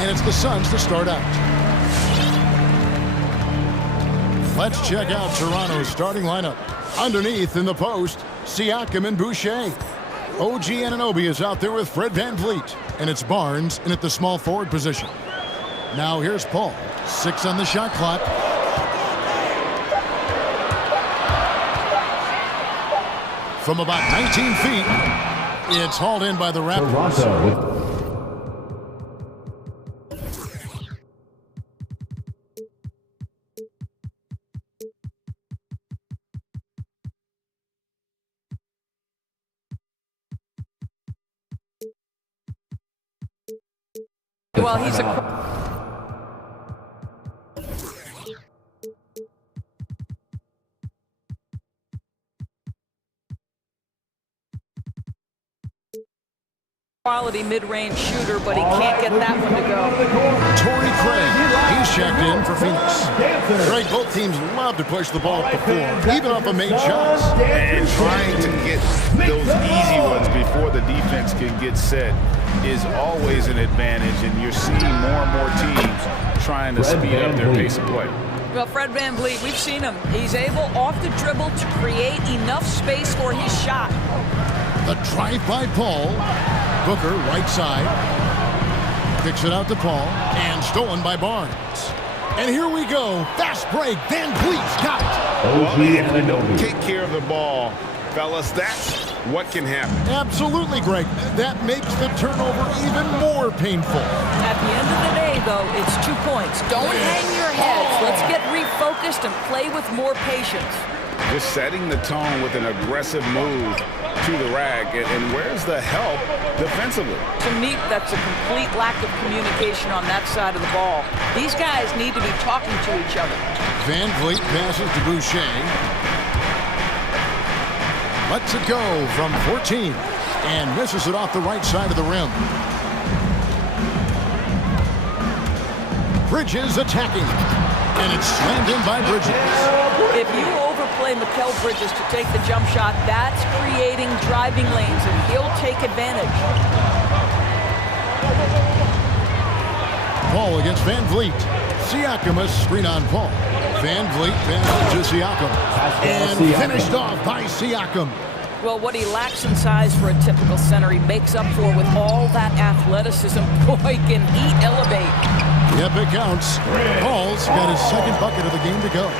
and it's the Suns to start out. Let's check out Toronto's starting lineup. Underneath in the post, Siakam and Boucher. OG Anunoby is out there with Fred VanVleet, and it's Barnes in at the small forward position. Now here's Paul. 6 on the shot clock. From about 19 feet, it's hauled in by the Raptors. Well, he's a... quality mid-range shooter, but he can't get that one to go. Torrey Craig, he's checked in for Phoenix. Craig, both teams love to push the ball up the floor, even off of made shots. And trying to get those easy ones before the defense can get set is always an advantage, and you're seeing more and more teams trying to speed up their pace of play. Well, Fred VanVleet, we've seen him. He's able off the dribble to create enough space for his shot. The drive by Paul. Booker, right side. Kicks it out to Paul, and stolen by Barnes. And here we go. Fast break. VanVleet's got it. Well, if we don't take care of the ball, fellas, that's what can happen. Absolutely, Greg. That makes the turnover even more painful. At the end of the day, though, it's 2 points. Don't hang your heads. Let's get refocused and play with more patience. Just setting the tone with an aggressive move to the rack, and where's the help defensively? To me, that's a complete lack of communication on that side of the ball. These guys need to be talking to each other. VanVleet passes to Boucher. Lets it go from 14 and misses it off the right side of the rim. Bridges attacking, and it's slammed in by Bridges. If you overplay Mikal Bridges to take the jump shot, that's creating driving lanes, and he'll take advantage. Paul against VanVleet. Siakam a screen on Paul. VanVleet passes to Siakam. And finished off by Siakam. Well, what he lacks in size for a typical center, he makes up for with all that athleticism. Boy, can he elevate. Yep, it counts. Paul's got his second bucket of the game to go.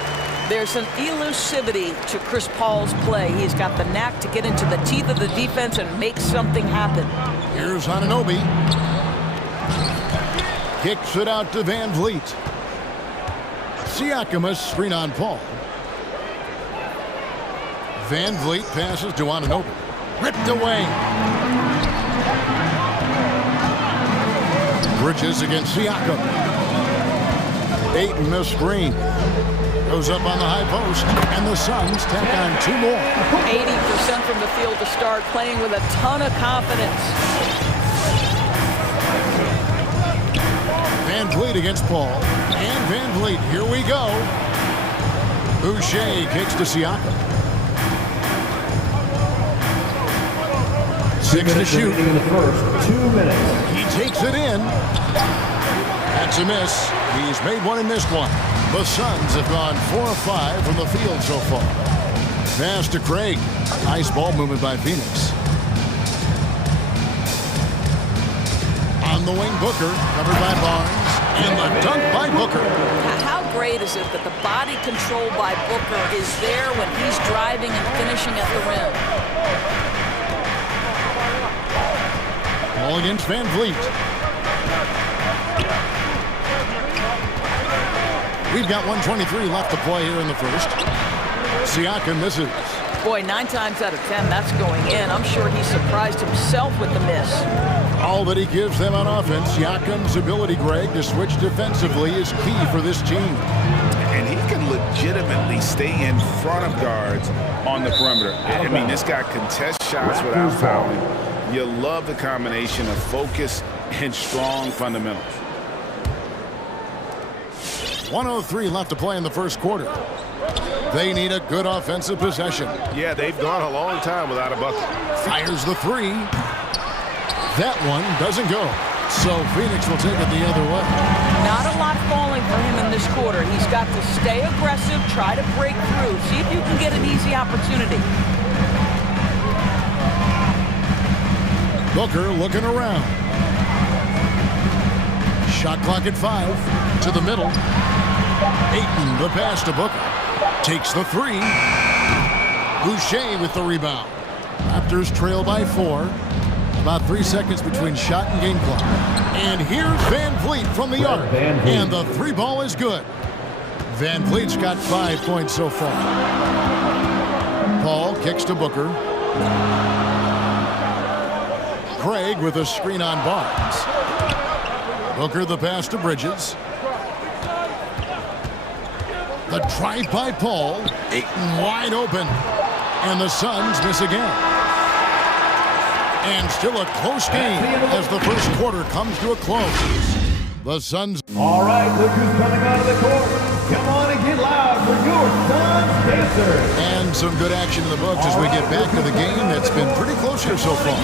There's an elusivity to Chris Paul's play. He's got the knack to get into the teeth of the defense and make something happen. Here's Anunoby. Kicks it out to VanVleet. Siakam a screen on Paul. VanVleet passes to Anunoby. Ripped away. Bridges against Siakam. Ayton the screen. Goes up on the high post, and the Suns tack on 2 more. 80% from the field to start, playing with a ton of confidence. VanVleet against Paul. And VanVleet, here we go. Boucher kicks to Siakam. 6 to shoot. In the first 2 minutes. He takes it in. That's a miss. He's made one and missed one. The Suns have gone 4 of 5 from the field so far. Pass to Craig. Nice ball movement by Phoenix. On the wing, Booker, covered by Barnes. And the dunk by Booker. How great is it that the body control by Booker is there when he's driving and finishing at the rim? Ball against VanVleet. We've got 1:23 left to play here in the first. Siakam misses. Boy, 9 times out of 10, that's going in. I'm sure he surprised himself with the miss. All that he gives them on offense, Siakam's ability, Greg, to switch defensively is key for this team. And he can legitimately stay in front of guards on the perimeter. I mean, this guy contests shots without fouling. You love the combination of focus and strong fundamentals. 1:03 left to play in the first quarter. They need a good offensive possession. Yeah, they've gone a long time without a bucket. Fires the 3. That one doesn't go. So Phoenix will take it the other way. Not a lot falling for him in this quarter. He's got to stay aggressive, try to break through, see if you can get an easy opportunity. Booker looking around. Shot clock at 5. To the middle. Ayton, the pass to Booker. Takes the 3. Boucher with the rebound. Raptors trail by 4. About 3 seconds between shot and game clock. And here's Van Vliet from the arc. And the 3 ball is good. Van Vliet's got 5 points so far. Paul kicks to Booker. Craig with a screen on Barnes. Booker the pass to Bridges. The drive by Paul. Ayton wide open. And the Suns miss again. And still a close game as the first quarter comes to a close. The Suns. All right, look who's coming out of the court. Come on and get loud for your Suns dancers. And some good action in the books as we get back to the game that's been pretty close here so far.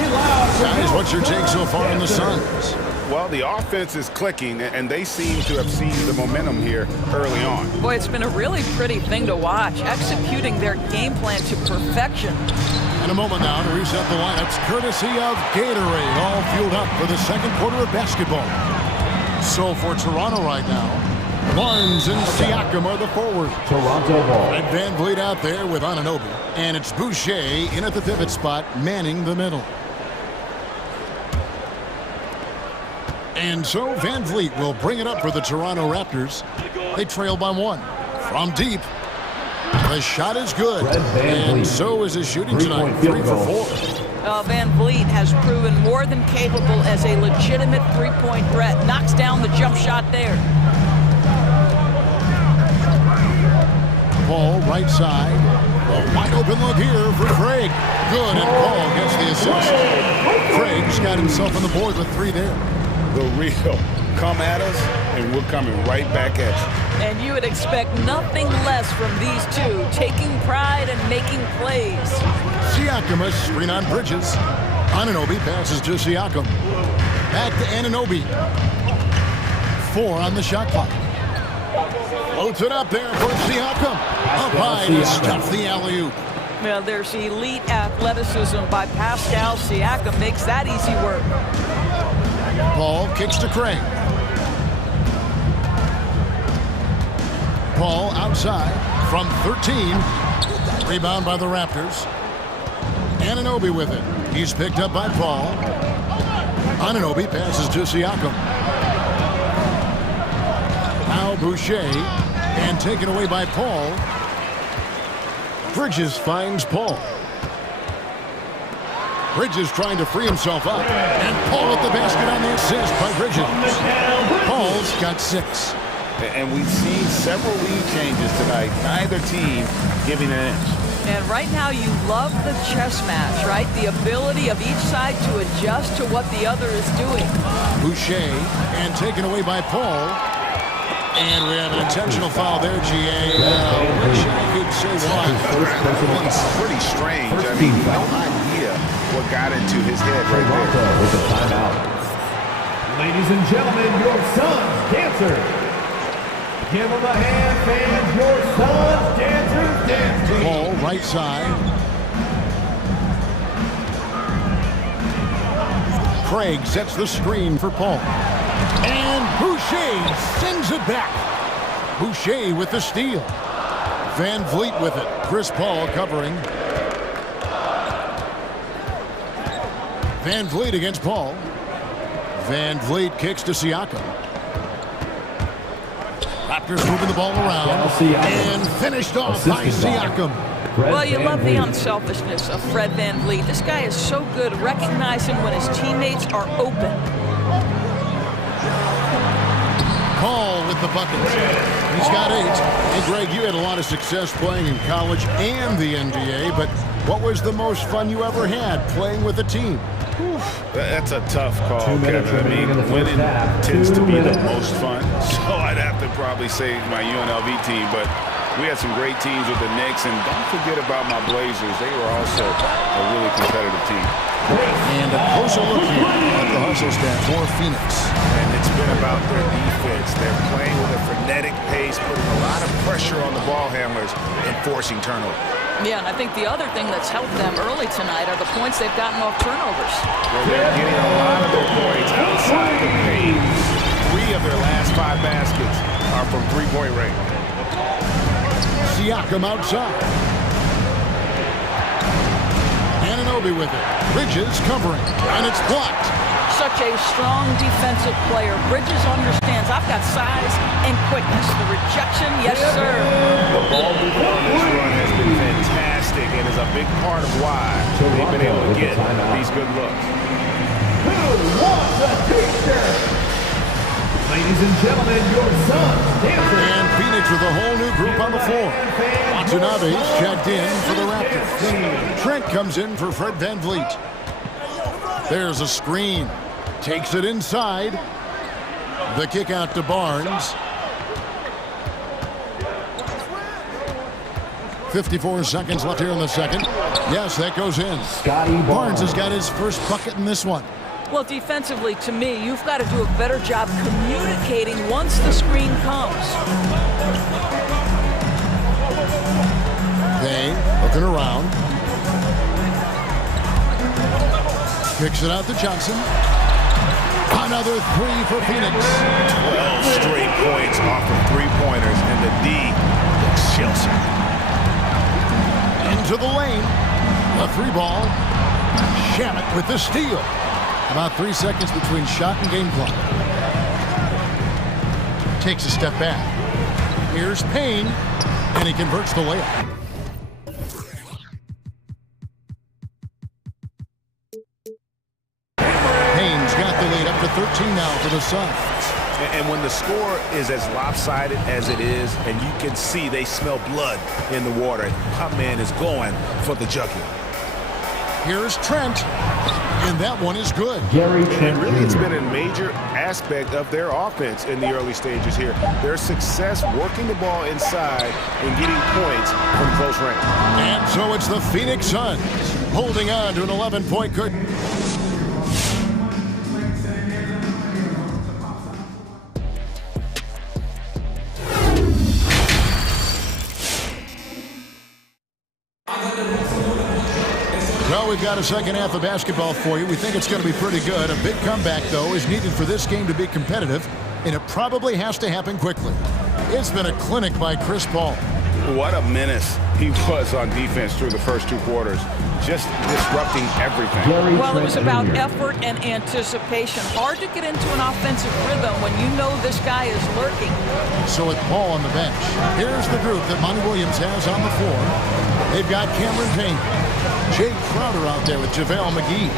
Guys, what's your take so far on the Suns? Well, the offense is clicking, and they seem to have seized the momentum here early on. Boy, it's been a really pretty thing to watch, executing their game plan to perfection. In a moment now to reset the lineups, courtesy of Gatorade, all fueled up for the second quarter of basketball. So for Toronto right now, Barnes and Siakam are the forwards. Toronto ball. And Van Vliet out there with Anunoby. And it's Boucher in at the pivot spot, manning the middle. And so Van Vliet will bring it up for the Toronto Raptors. They trail by 1. From deep. The shot is good. And so is his shooting tonight. 3 for 4. Van Vliet has proven more than capable as a legitimate three-point threat. Knocks down the jump shot there. Paul, right side. A wide open look here for Craig. Good, and Paul gets the assist. Craig's got himself on the board with 3 there. The real. Come at us, and we're coming right back at you. And you would expect nothing less from these two, taking pride and making plays. Siakam, a screen on Bridges. Anunoby passes to Siakam. Back to Anunoby. 4 on the shot clock. Floats it up there for Siakam. Up high to stuff the alley-oop. Well, there's elite athleticism by Pascal Siakam. Makes that easy work. Paul kicks to Craig. Paul outside from 13. Rebound by the Raptors. Anunoby with it. He's picked up by Paul. Anunoby passes to Siakam. Now Boucher. And taken away by Paul. Bridges finds Paul. Bridges trying to free himself up. And Paul at the basket on the assist by Bridges. Paul's got 6. And we've seen several lead changes tonight. Neither team giving an inch. And right now you love the chess match, right? The ability of each side to adjust to what the other is doing. Boucher, and taken away by Paul. And we have an intentional foul there, GA. Wish I could say why. It's pretty strange. I mean, no idea what got into his head right there. With the timeout. Ladies and gentlemen, your Suns dancers. Give them a hand, fans. Your Suns dancers dancing. Paul, right side. Craig sets the screen for Paul. And Boucher sends it back. Boucher with the steal. Van Vliet with it. Chris Paul covering. Van Vliet against Paul. Van Vliet kicks to Siakam. Raptors moving the ball around. And finished off by Siakam. Well, you love the unselfishness of Fred Van Vliet. This guy is so good recognizing when his teammates are open. Paul with the buckets. He's got 8. Hey, Greg, you had a lot of success playing in college and the NBA, but what was the most fun you ever had playing with a team? That's a tough call, Kevin. I mean, winning tends to be the most fun. So I'd have to probably say my UNLV team, but We had some great teams with the Knicks, and don't forget about my Blazers. They were also a really competitive team. And a closer look here at the hustle stat for Phoenix. And it's been about their defense. They're playing with a frenetic pace, putting a lot of pressure on the ball handlers and forcing turnovers. Yeah, and I think the other thing that's helped them early tonight are the points they've gotten off turnovers. Well, they're getting a lot of their points outside the paint. 3 of their last 5 baskets are from three-point range. Siakam outside. Anunoby with it. Bridges covering, and it's blocked. Such a strong defensive player. Bridges understands I've got size and quickness. The rejection, yes, sir. The ball movement on this run has been fantastic and is a big part of why they've been able to get these good looks. Who wants a teacher? Ladies and gentlemen, your son, dancer. And Phoenix with a whole new group on the floor. Watanabe's checked in for the Raptors. Trent comes in for Fred VanVleet. There's a screen. Takes it inside. The kick out to Barnes. 54 seconds left here in the second. Yes, that goes in. Barnes has got his first bucket in this one. Well, defensively, to me, you've got to do a better job communicating once the screen comes. Payne looking around. Kicks it out to Johnson. Another 3 for Phoenix. 12 straight points off of 3-pointers, and the D looks Chelsea. Into the lane. A 3-ball. Shamet with the steal. About 3 seconds between shot and game clock. Takes a step back. Here's Payne, and he converts the layup. Payne's got the lead up to 13 now for the Suns. And when the score is as lopsided as it is, and you can see they smell blood in the water, my man is going for the jugular. Here's Trent, and that one is good. And really, it's been a major aspect of their offense in the early stages here. Their success working the ball inside and getting points from close range. And so it's the Phoenix Suns holding on to an 11-point good. Well, we've got a second half of basketball for you. We think it's going to be pretty good. A big comeback, though, is needed for this game to be competitive, and it probably has to happen quickly. It's been a clinic by Chris Paul. What a menace he was on defense through the first 2 quarters, just disrupting everything. Well, it was about effort and anticipation. Hard to get into an offensive rhythm when you know this guy is lurking. So with Paul on the bench, here's the group that Monty Williams has on the floor. They've got Cameron Payne, Jay Crowder out there with JaVale McGee.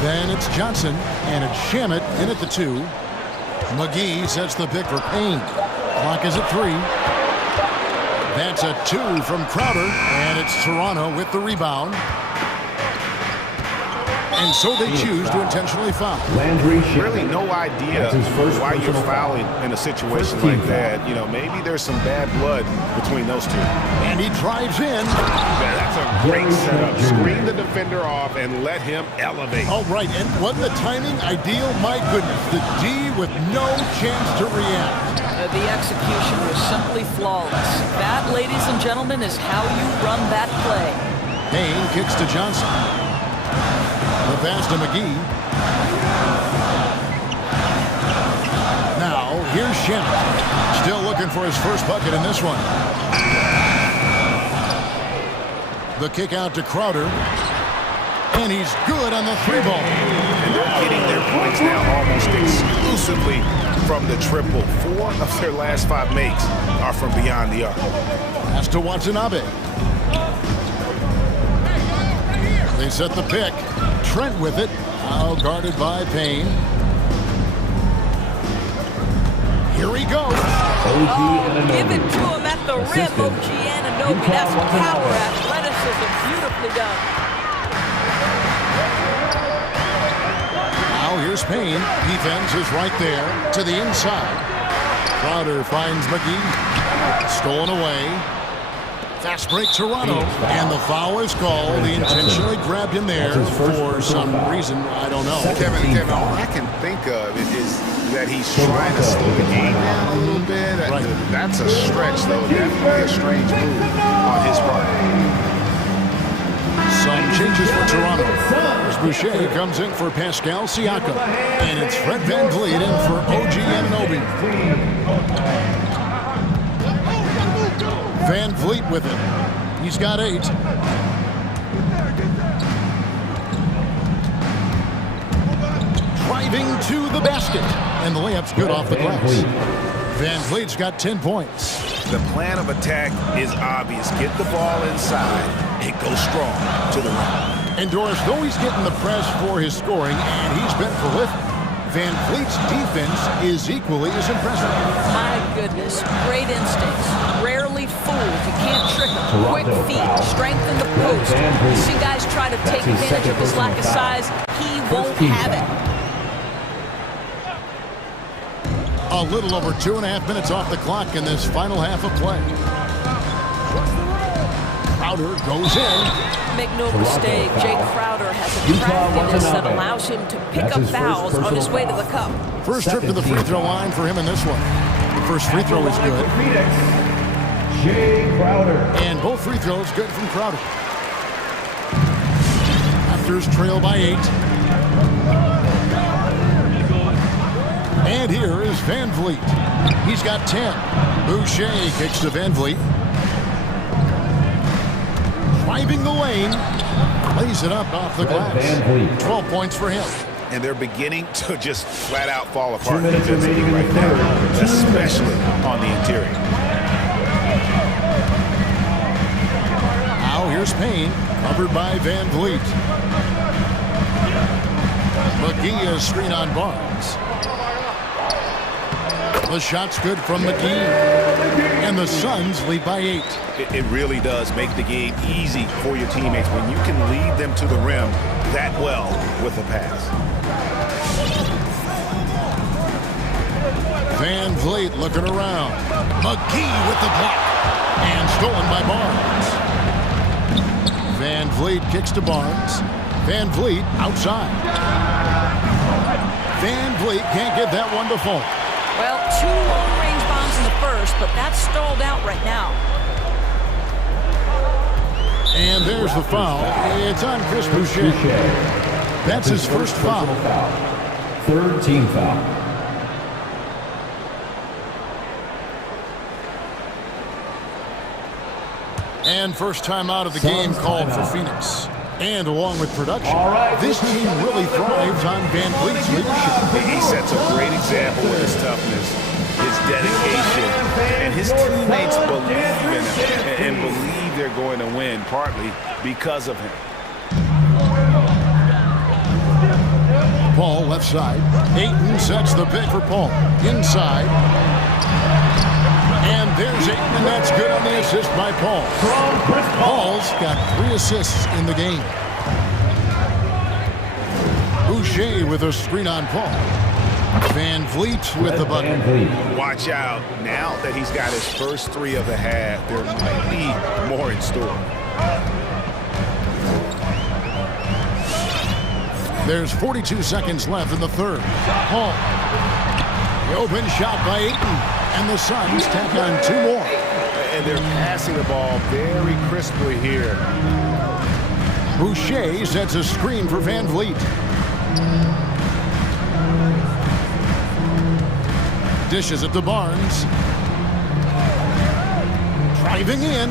Then it's Johnson, and it's Shamet in at the 2. McGee sets the pick for Payne. Clock is at 3. That's a 2 from Crowder, and it's Toronto with the rebound. And so they choose to intentionally foul. Really no idea why you're fouling in a situation like that. You know, maybe there's some bad blood between those two. And he drives in. Yeah, that's a great setup. Screen the defender off and let him elevate. All right, and wasn't the timing ideal? My goodness, the D with no chance to react. The execution was simply flawless. That, ladies and gentlemen, is how you run that play. Payne kicks to Johnson. The pass to McGee. Now, here's Shamet. Still looking for his first bucket in this one. The kick out to Crowder. And he's good on the 3-ball. And they're getting their points now almost exclusively from the triple. 4 of their last 5 makes are from beyond the arc. Pass to Watanabe. They set the pick. Trent with it. Now guarded by Payne. Here he goes. Give it to him at the rim, OG Anunoby. That's power, athleticism, beautifully done. Now here's Payne. Defense is right there to the inside. Crowder finds McGee. Stolen away. Fast break Toronto, and the foul is called. He intentionally grabbed him there for some reason. I don't know. Kevin, all I can think of is that he's trying to slow the game down a little bit. Right. That's a stretch, though. Definitely a strange move on his part. Some changes for Toronto. As Boucher comes in for Pascal Siakam. And it's Fred VanVleet in for OG Anunoby. VanVleet with it. He's got 8. Driving to the basket. And the layup's good off the glass. VanVleet's got 10 points. The plan of attack is obvious. Get the ball inside and go strong to the rim. And Doris, though he's getting the press for his scoring, and he's been prolific, VanVleet's defense is equally as impressive. My goodness, great instincts. Rarely fooled. You can't trick him. Quick feet, strength in the post. You see guys try to take advantage of his lack of size. He won't have it. A little over 2.5 minutes off the clock in this final half of play. Crowder goes in. Make no mistake, Jake Crowder has a craftiness that allows him to pick up fouls on his way to the cup. First trip to the free throw line for him in this one. The first free throw is good. Jay Crowder. And both free throws good from Crowder. Raptors trail by 8. And here is VanVleet. He's got 10. Boucher kicks to VanVleet. Driving the lane. Lays it up off the glass. 12 points for him. And they're beginning to just flat out fall apart defensively right now, especially on the interior. Now here's Payne, covered by VanVleet. McGee is screen on Barnes. The shot's good from McGee. And the Suns lead by 8. It really does make the game easy for your teammates when you can lead them to the rim that well with a pass. VanVleet looking around. McGee with the block. And stolen by Barnes. VanVleet kicks to Barnes. VanVleet outside. VanVleet can't get that one to fall. Well, 2 long-range bombs in the first, but that's stalled out right now. And there's the foul. It's on Chris Boucher. That's his first foul. Third team foul. And first time out of the game called for Phoenix. And along with production, this team really thrives on VanVleet's leadership. He sets a great example with his toughness, his dedication, and his teammates believe in him and believe they're going to win, partly because of him. Paul left side. Ayton sets the pick for Paul. Inside. And there's Ayton, and that's good on the assist by Paul. Paul's got 3 assists in the game. Boucher with a screen on Paul. VanVleet with the bucket. Watch out. Now that he's got his first 3 of the half, there might be more in store. There's 42 seconds left in the third. Paul. The open shot by Ayton. And the Suns tack on 2 more. And they're passing the ball very crisply here. Boucher sets a screen for VanVleet. Dishes it to Barnes. Driving in.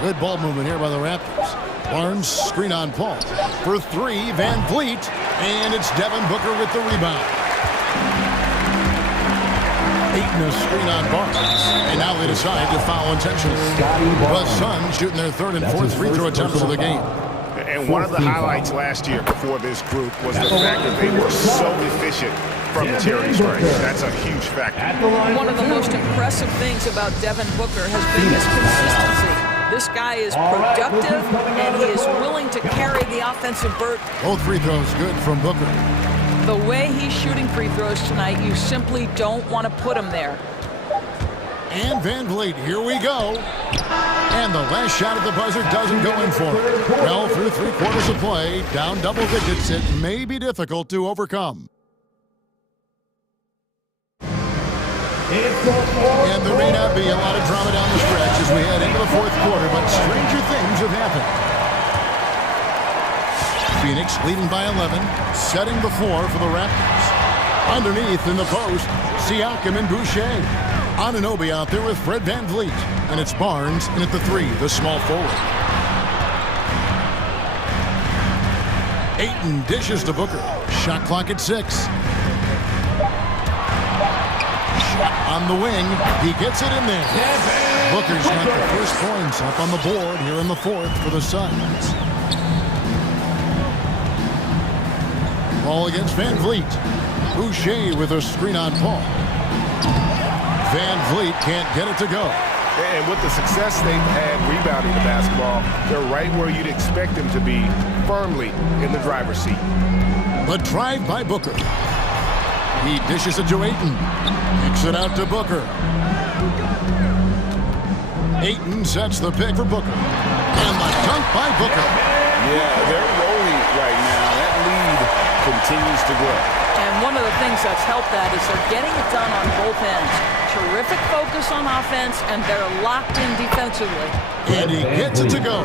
Good ball movement here by the Raptors. Barnes screen on Paul. For 3, VanVleet. And it's Devin Booker with the rebound. Ayton a screen on Barnes. And now they decide to foul intentionally. The Suns shooting their 3rd and 4th free throw attempts of the game. And one of the highlights last year for this group was the fact that they were so efficient from the charity stripe. That's a huge factor. One of the most impressive things about Devin Booker has been his consistency. This guy is productive, and he is willing to carry the offensive burden. Both free throws good from Booker. The way he's shooting free throws tonight, you simply don't want to put him there. And Van Vliet, here we go. And the last shot at the buzzer doesn't go in for it. Well, through 3 quarters of play, down double digits, it may be difficult to overcome. And there may not be a lot of drama down the stretch as we head into the 4th quarter, but stranger things have happened. Phoenix leading by 11, setting the floor for the Raptors. Underneath in the post, Siakam and Boucher. Anunoby out there with Fred Van Vliet. And it's Barnes in at the 3, the small forward. Ayton dishes to Booker. Shot clock at 6. Shot on the wing. He gets it in there. Booker's got the first points up on the board here in the 4th for the Suns. Ball against Van Vliet. Boucher with a screen on Paul. Van Vliet can't get it to go. And with the success they've had rebounding the basketball, they're right where you'd expect them to be, firmly in the driver's seat. The drive by Booker. He dishes it to Ayton. Kicks it out to Booker. Ayton sets the pick for Booker. And the dunk by Booker. Yeah, they're rolling right now. That lead continues to grow. And one of the things that's helped that is they're getting it done on both ends. Terrific focus on offense, and they're locked in defensively. And he gets it to go.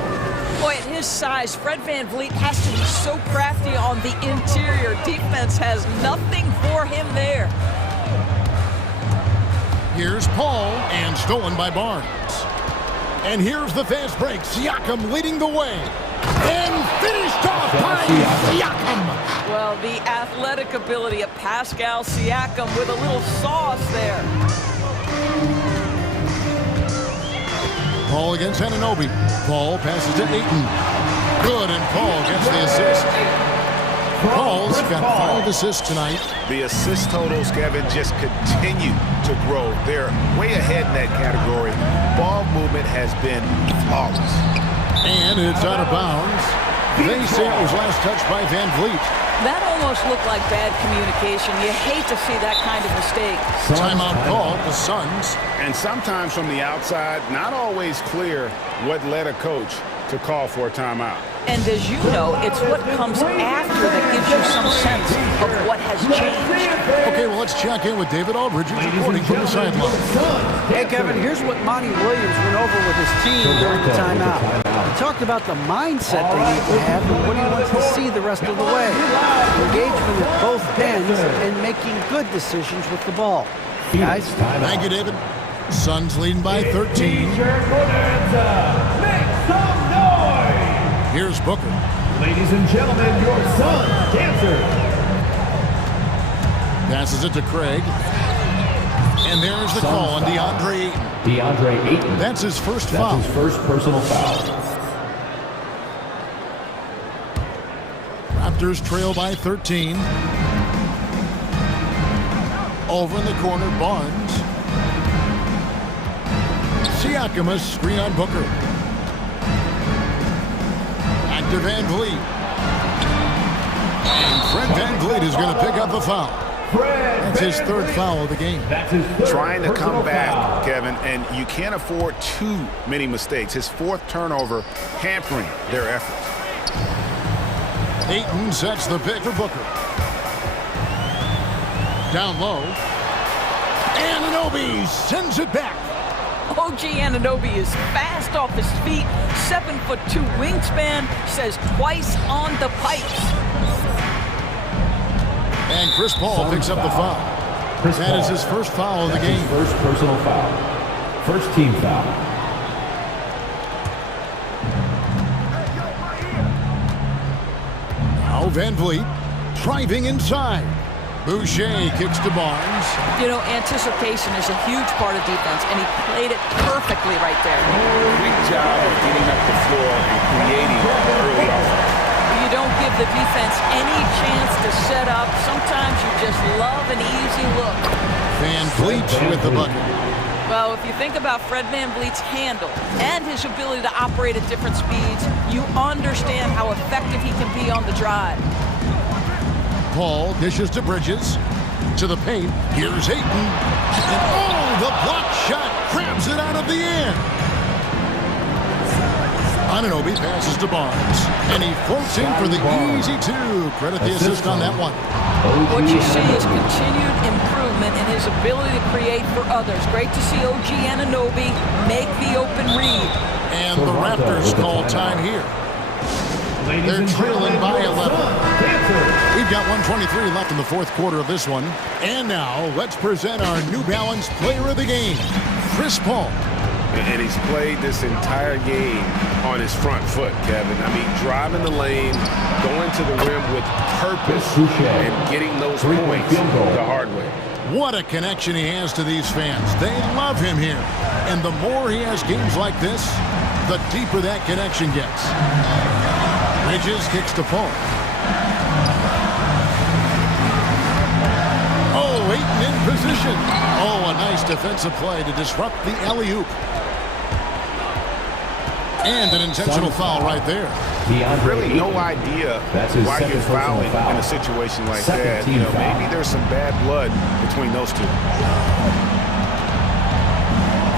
Boy, at his size, Fred Van Vliet has to be so crafty on the interior. Defense has nothing for him there. Here's Paul, and stolen by Barnes. And here's the fast break. Siakam leading the way. And finished off by Siakam. Well, the athletic ability of Pascal Siakam with a little sauce there. Paul against Anunoby. Paul passes to Ayton. Good, and Paul gets the assist. Paul's got 5 assists tonight. The assist totals, Kevin, just continue to grow. They're way ahead in that category. Ball movement has been flawless. And it's out of bounds. They say it was last touched by Van Vliet. That almost looked like bad communication. You hate to see that kind of mistake. Timeout called the Suns. And sometimes from the outside, not always clear what led a coach to call for a timeout. And as you know, it's what comes after that gives you some sense of what has changed. Okay, well, let's check in with David Aldridge, who's reporting from the sideline. Hey, Kevin, here's what Monty Williams went over with his team during the timeout. He talked about the mindset they need to have and what he wants to see the rest of the way. Engagement at both ends and making good decisions with the ball. Guys? Thank you, David. Suns leading by 13. Here's Booker. Ladies and gentlemen, your Suns dancer. Passes it to Craig. And there's the call on DeAndre Ayton. DeAndre Ayton. That's his first foul. That's his first personal foul. Raptors trail by 13. Over in the corner, Barnes. Siakam, a screen on Booker. Back to Van Vliet. And Fred Van Vliet is going to pick up the foul. That's his 3rd foul of the game. Trying to come back, Kevin, and you can't afford too many mistakes. His 4th turnover hampering their effort. Ayton sets the pick for Booker. Down low. Anunoby sends it back. OG Anunoby is fast off his feet, 7'2" wingspan, says twice on the pipes. And Chris Paul picks up the foul. That is his first foul of the game. First personal foul. First team foul. Now Van Vliet driving inside. Boucher kicks to Barnes. You know, anticipation is a huge part of defense, and he played it perfectly right there. Great job of getting up the floor and creating early on. You don't give the defense any chance to set up. Sometimes you just love an easy look. Van Vliet with the bucket. Well, if you think about Fred Van Vliet's handle and his ability to operate at different speeds, you understand how effective he can be on the drive. Paul dishes to Bridges. To the paint. Here's Ayton. And oh, the block shot grabs it out of the air. Anunoby passes to Barnes. And he floats in for the easy two. Credit the assist on that one. What you see is continued improvement in his ability to create for others. Great to see OG Anunoby make the open read. And the Raptors call time here. They're trailing by 11. We've got 1:23 left in the fourth quarter of this one. And now, let's present our New Balance Player of the Game, Chris Paul. And he's played this entire game on his front foot, Kevin. I mean, driving the lane, going to the rim with purpose, and getting those points the hard way. What a connection he has to these fans. They love him here. And the more he has games like this, the deeper that connection gets. Bridges kicks to Paul. Oh, Ayton in position. Oh, a nice defensive play to disrupt the alley-oop. And an intentional foul right there. Really no idea why you're fouling in a situation like that. You know, maybe there's some bad blood between those two.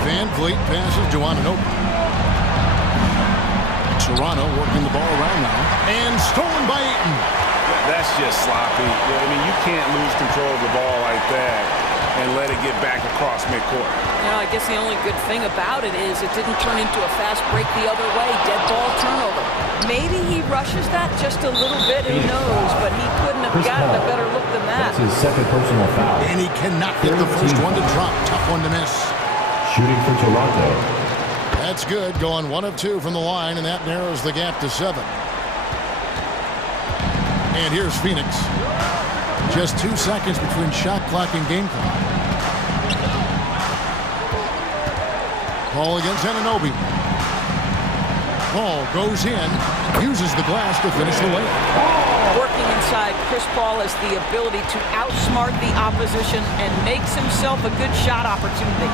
Van Vliet passes to Anunoby. Toronto working the ball around now. And stolen by Ayton. That's just sloppy. I mean, you can't lose control of the ball like that and let it get back across midcourt. You know, I guess the only good thing about it is it didn't turn into a fast break the other way. Dead ball turnover. Maybe he rushes that just a little bit, who knows, but he couldn't have gotten a better look than that. That's his second personal foul. And he cannot get the first one to drop. Tough one to miss. Shooting for Toronto. That's good, going 1 of 2 from the line, and that narrows the gap to 7. And here's Phoenix. Just 2 seconds between shot clock and game clock. Paul against Anunoby. Paul goes in, uses the glass to finish the layup. Working inside, Chris Paul has the ability to outsmart the opposition and makes himself a good shot opportunity.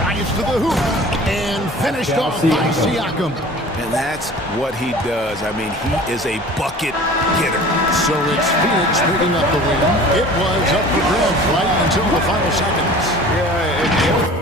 Drives to the hoop and finished off by Siakam. And that's what he does. I mean, he is a bucket getter. So it's Phoenix picking up the win. It was up for grabs right until the final seconds. Yeah,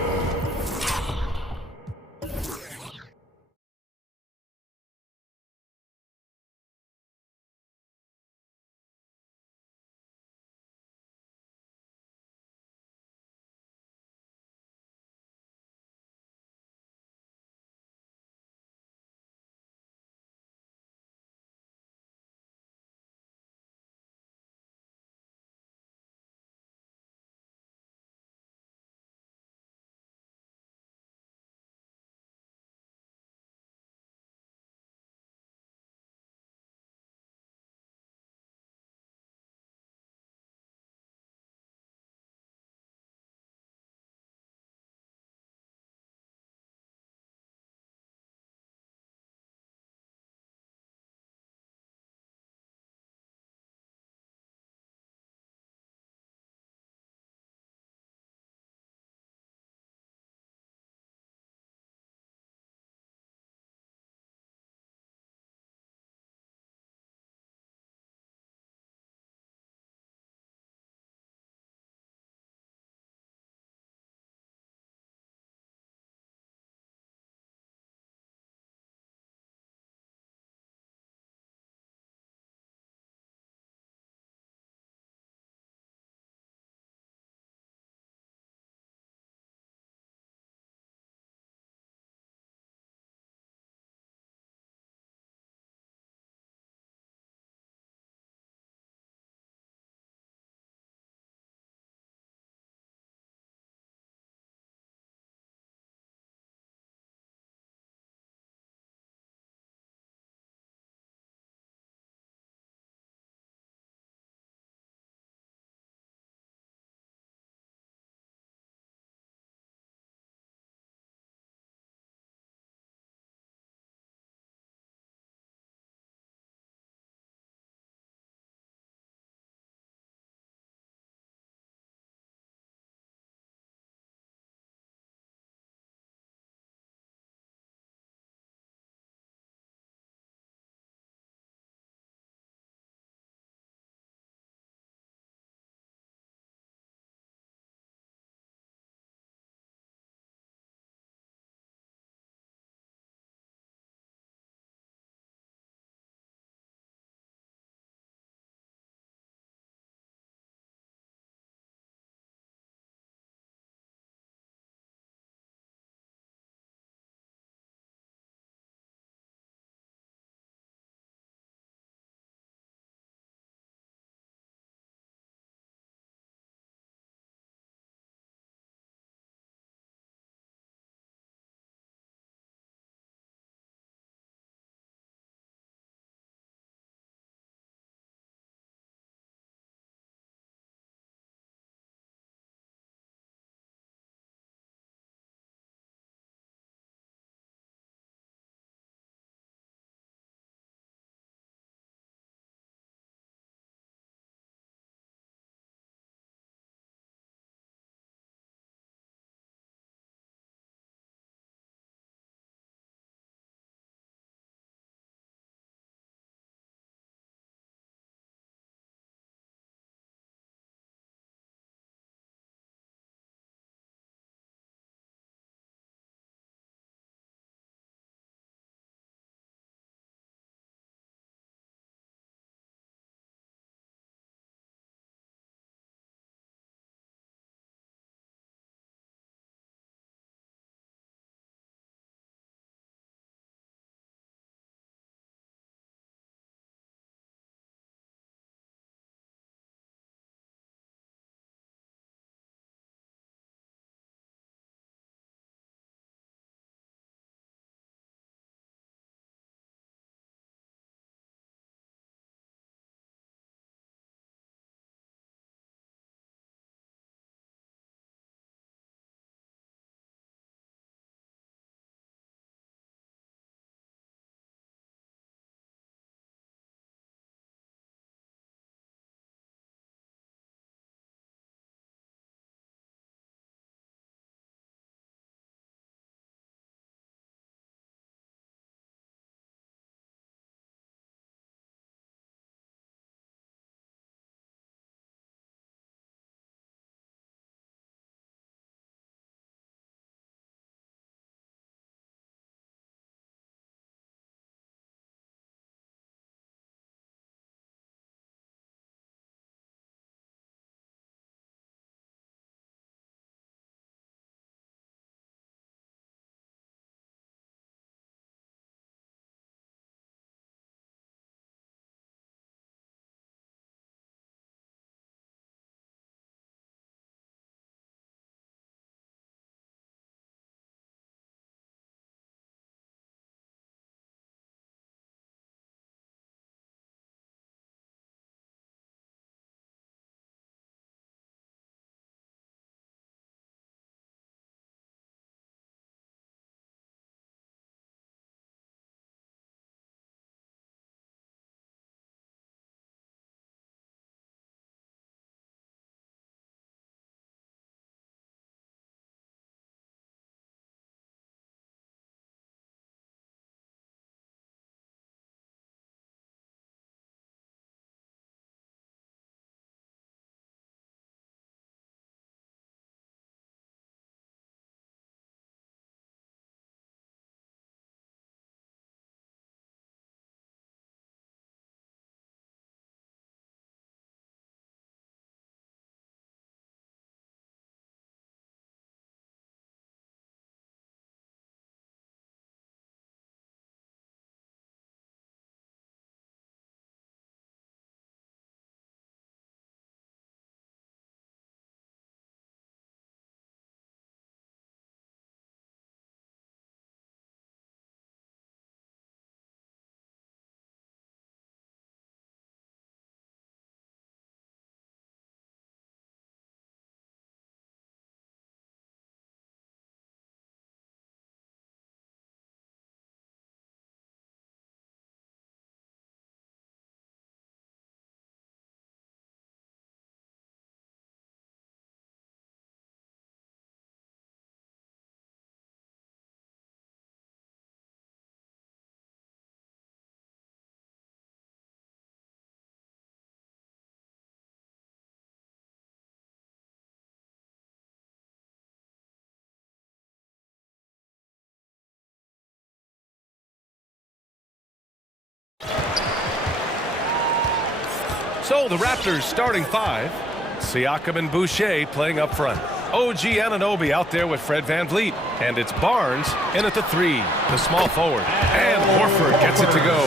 So the Raptors starting five. Siakam and Boucher playing up front. OG Anunoby out there with Fred VanVleet. And it's Barnes in at the three, the small forward. And Horford gets it to go.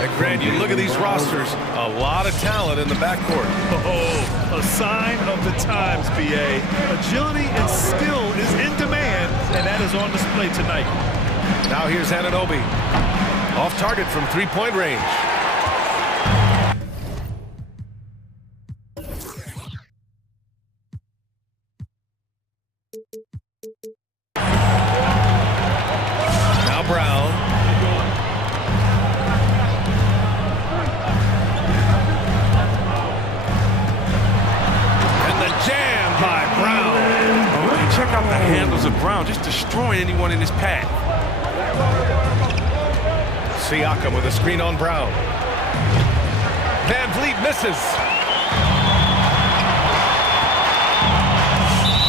And Grant, you look at these rosters, a lot of talent in the backcourt. Oh, a sign of the times, BA. Agility and skill is in demand, and that is on display tonight. Now here's Anunoby. Off target from three-point range. Now Brown. And the jam by Brown. Oh, check out the handles of Brown, just destroying anyone in his path. Siakam with a screen on Brown. VanVleet misses.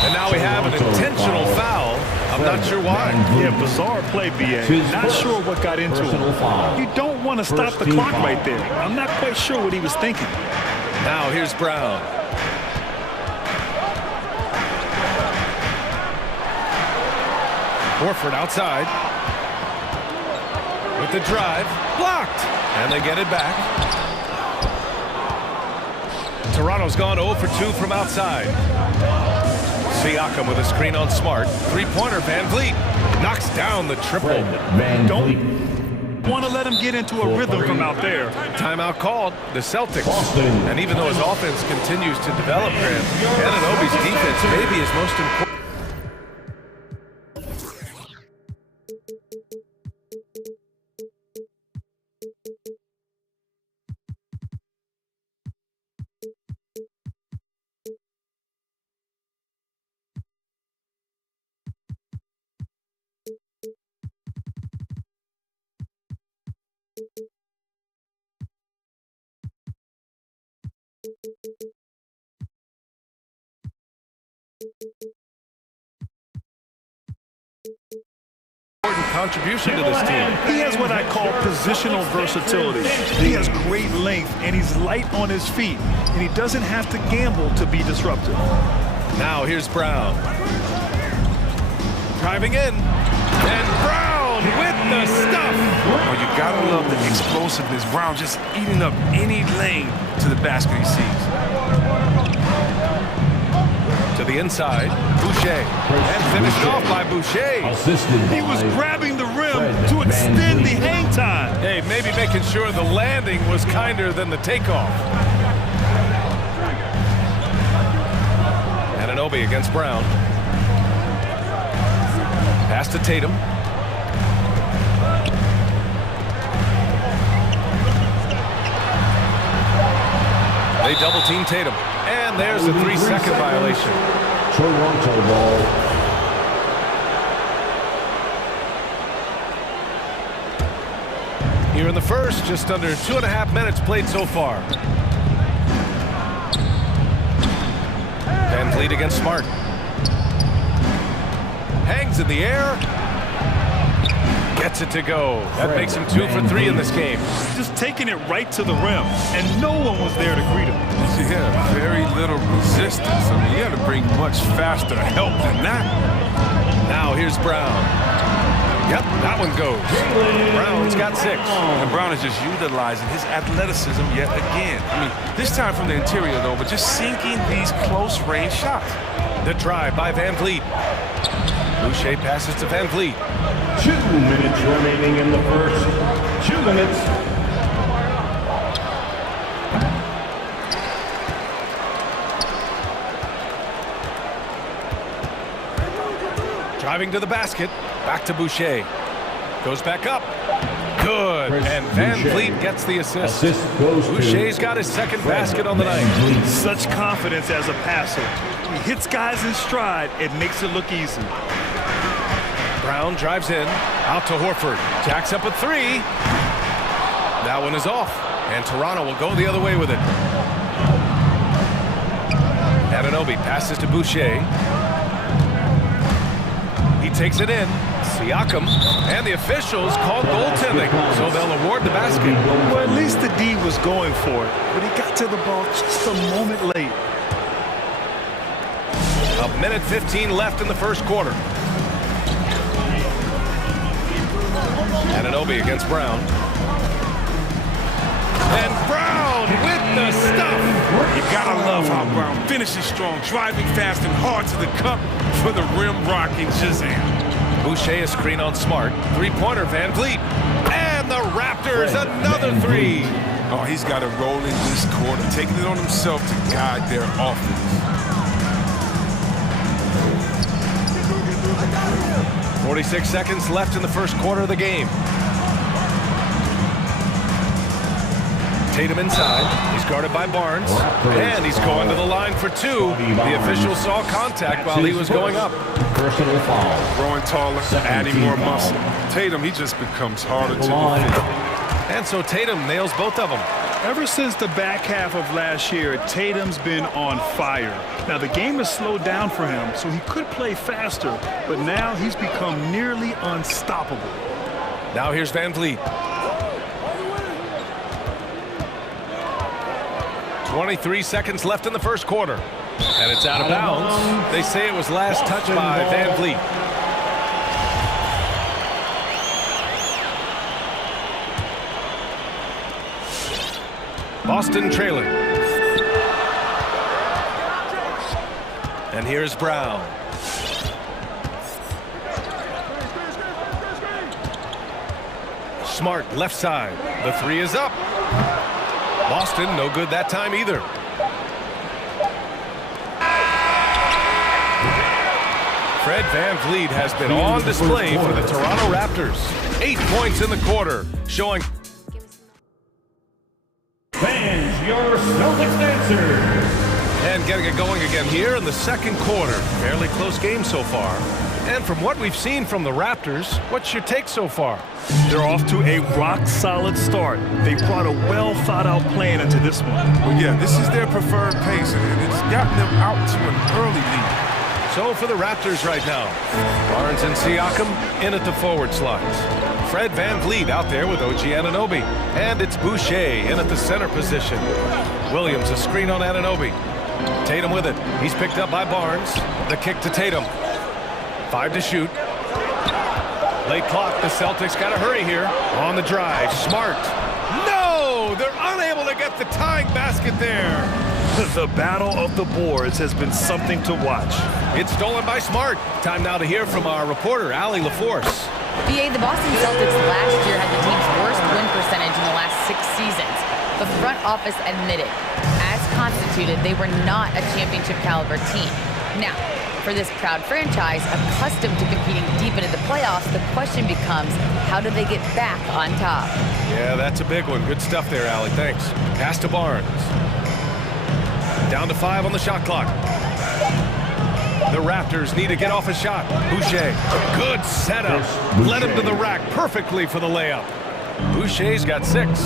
And now we have an intentional foul. I'm not sure why. Yeah, bizarre play, BA. Not sure what got into him. You don't want to stop the clock right there. I'm not quite sure what he was thinking. Now here's Brown. Horford outside. With the drive, blocked, and they get it back. Toronto's gone 0 for 2 from outside. Siakam with a screen on Smart. Three-pointer, VanVleet knocks down the triple. Don't want to let him get into a rhythm from out there. Timeout called, the Celtics. And even though his offense continues to develop, Grant, Anunoby's defense may be his most important. Contribution to this team. He has what I call positional versatility. He has great length, and he's light on his feet, and he doesn't have to gamble to be disruptive. Now here's Brown. Driving in, and Brown with the stuff. Oh, you gotta love the explosiveness. Brown just eating up any lane to the basket he sees. To the inside, Boucher, and finished off by Boucher. He was grabbing the rim to extend the hang time. Hey, maybe making sure the landing was kinder than the takeoff. Anunoby against Brown. Pass to Tatum. They double-team Tatum. And there's a 3-second violation. Toronto ball. Here in the first, just under 2.5 minutes played so far. VanVleet against Smart. Hangs in the air. Gets it to go. That makes him 2 for 3 in this game. Just taking it right to the rim, and no one was there to greet him. Yeah, very little resistance. I mean, you had to bring much faster help than that. Now here's Brown. Yep, that one goes. Brown's got 6. And Brown is just utilizing his athleticism yet again. I mean, this time from the interior, though, but just sinking these close-range shots. The drive by VanVleet. Boucher passes to VanVleet. 2 minutes remaining in the first. 2 minutes. Driving to the basket. Back to Boucher. Goes back up. Good. And VanVleet gets the assist. Boucher's got his second basket on the night. Such confidence as a passer. He hits guys in stride. It makes it look easy. Brown drives in. Out to Horford. Jacks up a 3. That one is off. And Toronto will go the other way with it. Anunoby passes to Boucher. He takes it in. Siakam, and the officials called goaltending, so they'll award the basket. Well, at least the D was going for it, but he got to the ball just a moment late. A minute 15 left in the first quarter. Anunoby against Brown. And Brown with the stuff. You gotta love how Brown finishes strong, driving fast and hard to the cup for the rim rocking Shazam. Boucher a screen on Smart. Three-pointer Van Vliet. And the Raptors another three. Oh, he's got it rolling this quarter, taking it on himself to guide their offense. 46 seconds left in the first quarter of the game. Tatum inside. He's guarded by Barnes. And he's going to the line for two. The official saw contact while he was going up. Personal foul. Growing taller, adding more muscle. Tatum, he just becomes harder to defend. And so Tatum nails both of them. Ever since the back half of last year, Tatum's been on fire. Now, the game has slowed down for him, so he could play faster, but now he's become nearly unstoppable. Now here's Van Vliet. 23 seconds left in the first quarter. And it's out of bounds. They say it was last touched by Van Vliet. Boston trailing. And here's Brown. Smart left side. The three is up. Boston no good that time either. Fred Van Vliet has been on display for the Toronto Raptors. 8 points in the quarter, showing Fans, your Celtics answer. and getting it going again here in the second quarter. Fairly close game so far. And from what we've seen from the Raptors, what's your take so far? They're off to a rock-solid start. They brought a well-thought-out plan into this one. Well, yeah, this is their preferred pace, and it's gotten them out to an early lead. So for the Raptors right now, Barnes and Siakam in at the forward slots. Fred Van Vliet out there with OG Anunoby. And it's Boucher in at the center position. Williams a screen on Anunoby. Tatum with it. He's picked up by Barnes. The kick to Tatum. 5 to shoot. Late clock. The Celtics got to hurry here. On the drive. Smart. No! They're unable to get the tying basket there. The battle of the boards has been something to watch. It's stolen by Smart. Time now to hear from our reporter, Allie LaForce. BA, the Boston Celtics last year had the team's worst win percentage in the last 6 seasons. The front office admitted, as constituted, they were not a championship caliber team. Now, for this proud franchise, accustomed to competing deep into the playoffs, the question becomes, how do they get back on top? Yeah, that's a big one. Good stuff there, Allie. Thanks. Pass to Barnes. Down to 5 on the shot clock. The Raptors need to get off a shot. Boucher, good setup. Led him to the rack perfectly for the layup. Boucher's got 6.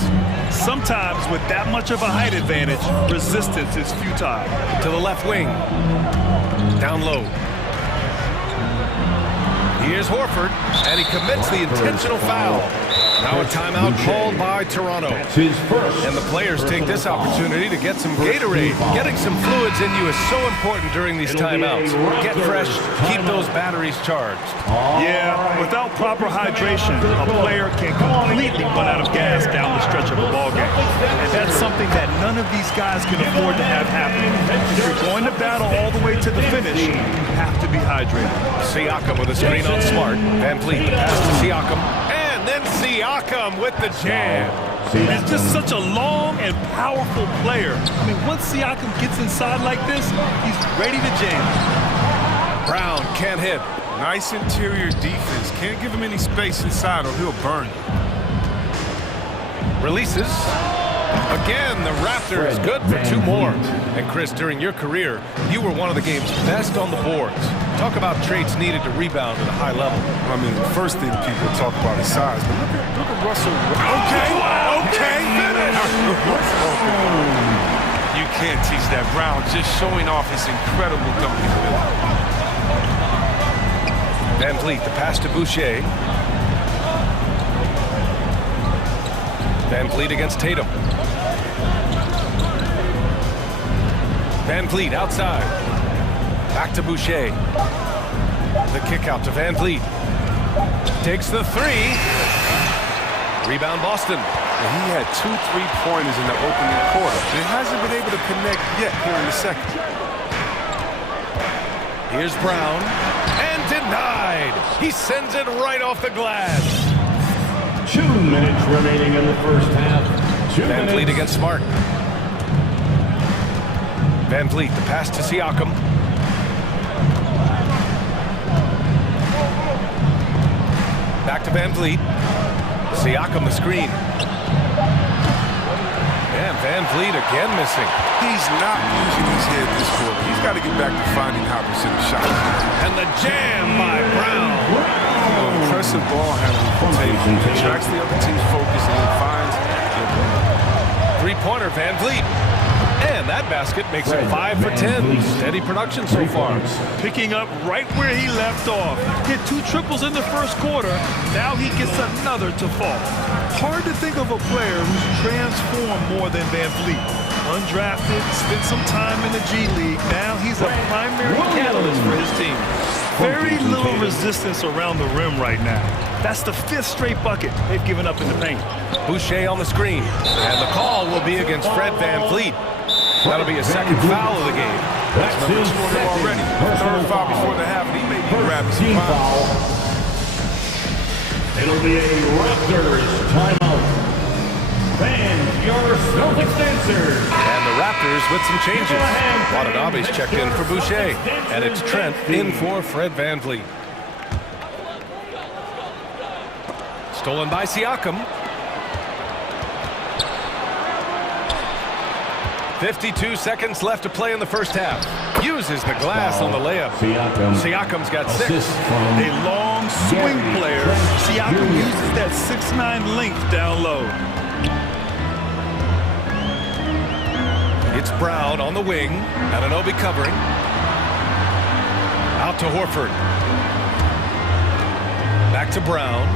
Sometimes with that much of a height advantage, resistance is futile. To the left wing. Down low. Here's Horford, and he commits the intentional foul. Now a timeout called by Toronto. And the players take this opportunity to get some Gatorade. Getting some fluids in you is so important during these timeouts. Get fresh, keep those batteries charged. Yeah, without proper hydration, a player can completely run out of gas down the stretch of a ballgame. And that's something that none of these guys can afford to have happen. If you're going to battle all the way to the finish, you have to be hydrated. Siakam with a screen on Smart. Van Vliet, the pass to Siakam. And then Siakam with the jam. He's just such a long and powerful player. I mean, once Siakam gets inside like this, he's ready to jam. Brown can't hit. Nice interior defense. Can't give him any space inside or he'll burn you. Releases. Again, the Raptors good for 2 more. And Chris, during your career, you were one of the game's best on the boards. Talk about traits needed to rebound at a high level. I mean, the first thing people talk about is size, but look at Russell. Okay, finish! You can't teach that. Brown just showing off his incredible dunking ability. Van Vliet, the pass to Boucher. Van Vliet against Tatum. Van Vliet outside. Back to Boucher. The kick out to Van Vliet. Takes the three. Rebound Boston. And he had 2 3-pointers in the opening quarter. He hasn't been able to connect yet here in the second. Here's Brown. And denied. He sends it right off the glass. 2 minutes remaining in the first half. Van Vliet against Smart. Van Vliet, the pass to Siakam. Back to Van Vliet. Siakam the screen. And Van Vliet again missing. He's not using his head this quarter. He's got to get back to finding how to hit a shot. And the jam by Brown. Impressive ball handling. He attracts the other team's focus and he finds the three-pointer Van Vliet. And that basket makes it 5 for 10. Steady production so far. Picking up right where he left off. Hit 2 triples in the first quarter. Now he gets another to fall. Hard to think of a player who's transformed more than Van Vliet. Undrafted, spent some time in the G League. Now he's a primary catalyst for his team. Very little resistance around the rim right now. That's the 5th straight bucket they've given up in the paint. Boucher on the screen. And the call will be against Fred Van Vliet. That'll be a second foul of the game. That's number 2 on him already. Third foul before the half, and he may be grabbing some fouls. It'll be a Raptors timeout. Fans, your Celtics dancers. And the Raptors with some changes. Watanabe's checked in for Boucher. And it's Trent in for Fred Van Vliet. Stolen by Siakam. 52 seconds left to play in the first half. Uses the glass on the layup. Siakam's got 6. A long swing player. Siakam uses that 6'9" length down low. It's Brown on the wing. Anunoby covering. Out to Horford. Back to Brown.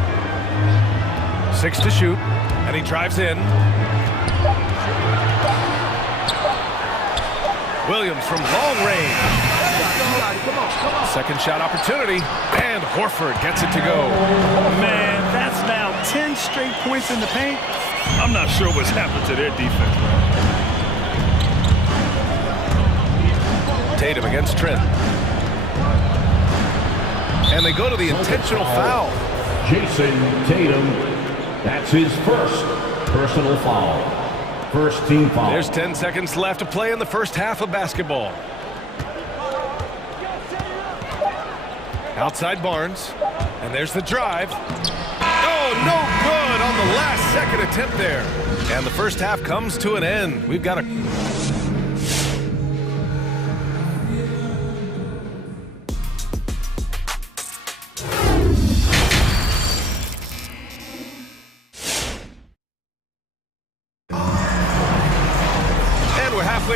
6 to shoot. And he drives in. Williams from long range. Second shot opportunity. And Horford gets it to go. Man, that's now 10 straight points in the paint. I'm not sure what's happened to their defense. Tatum against Trent. And they go to the intentional foul. Jason Tatum, that's his first personal foul. First team foul. There's 10 seconds left to play in the first half of basketball. Outside Barnes. And there's the drive. Oh, no good on the last second attempt there. And the first half comes to an end. We've got a...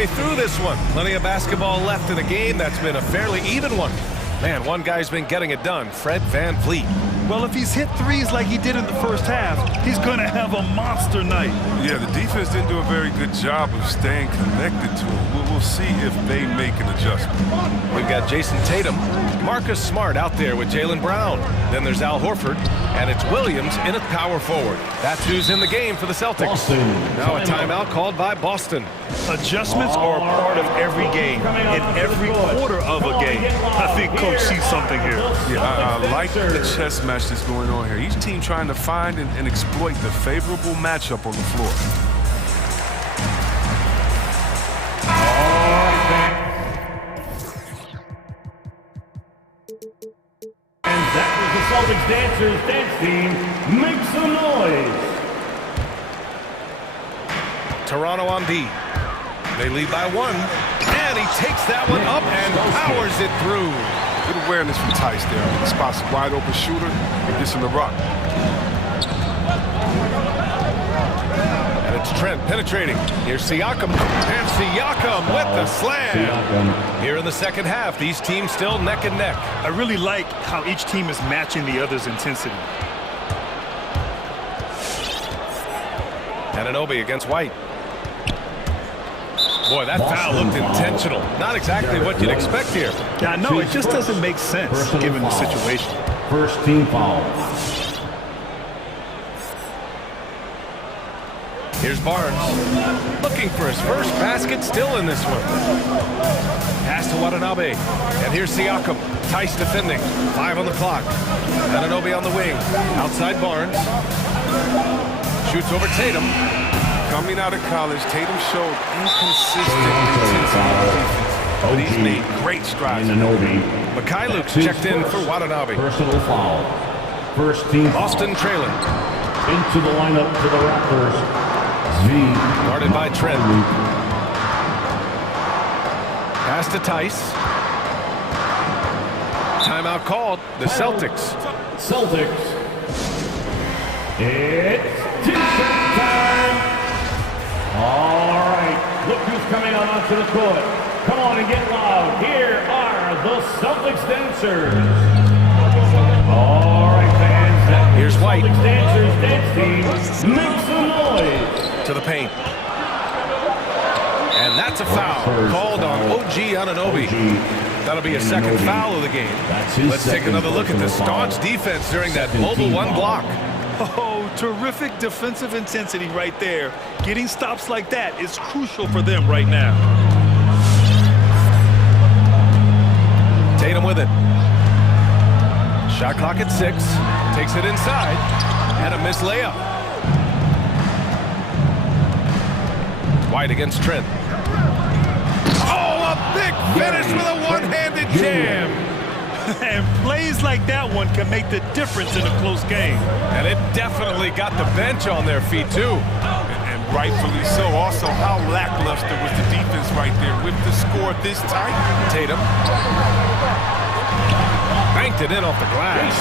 through this one. Plenty of basketball left in the game. That's been a fairly even one. Man, one guy's been getting it done. Fred Van Vliet. Well, if he's hit threes like he did in the first half, he's going to have a monster night. Yeah, the defense didn't do a very good job of staying connected to him. We'll see if they make an adjustment. We've got Jason Tatum, Marcus Smart out there with Jaylen Brown. Then there's Al Horford, and it's Williams in at power forward. That's who's in the game for the Celtics. Boston. Now a timeout called by Boston. Adjustments are a part of every game, in every quarter of a game. I think Coach sees something here. Yeah, I like the chess match that's going on here. Each team trying to find and exploit the favorable matchup on the floor. And that was the Celtics dancers dance team. Make some noise. Toronto on D. They lead by 1. And he takes that one up and powers it through. Good awareness from Tice there. He spots a wide open shooter and gets in the rock. And a It's Trent penetrating. Here's Siakam. And Siakam with the slam. Here in the second half, these teams still neck and neck. I really like how each team is matching the other's intensity. Anunoby against White. Boy, that foul looked intentional. Not exactly what you'd expect here. Yeah, I know. It just doesn't make sense given the situation. First team foul. Here's Barnes. Looking for his first basket still in this one. Pass to Watanabe. And here's Siakam. Tice defending. 5 on the clock. Anunoby on the wing. Outside Barnes. Shoots over Tatum. Coming out of college, Tatum showed inconsistent intensity, but he's made great strides. Mikhailuk's checked in for Watanabe. Personal foul. First team Boston trailing. Into the lineup for the Raptors. Guarded by Trent. Pass to Tice. Timeout called. The Celtics. It's t-shirt time. All right. Look who's coming on onto the court. Come on and get loud. Here are the Celtics dancers. All right, fans. Here's White. Celtics dancers dance team. Make some noise. To the paint. And that's a foul called on OG Anunoby. That'll be a second foul of the game. Let's take another look at the staunch defense during that mobile one block. Oh, terrific defensive intensity right there. Getting stops like that is crucial for them right now. Tatum with it. Shot clock at 6. Takes it inside. And a missed layup. White against Trent. Oh, a big finish with a one-handed jam. And plays like that one can make the difference in a close game. And it definitely got the bench on their feet, too. And rightfully so. Also, how lackluster was the defense right there with the score this tight. Tatum. Banked it in off the glass.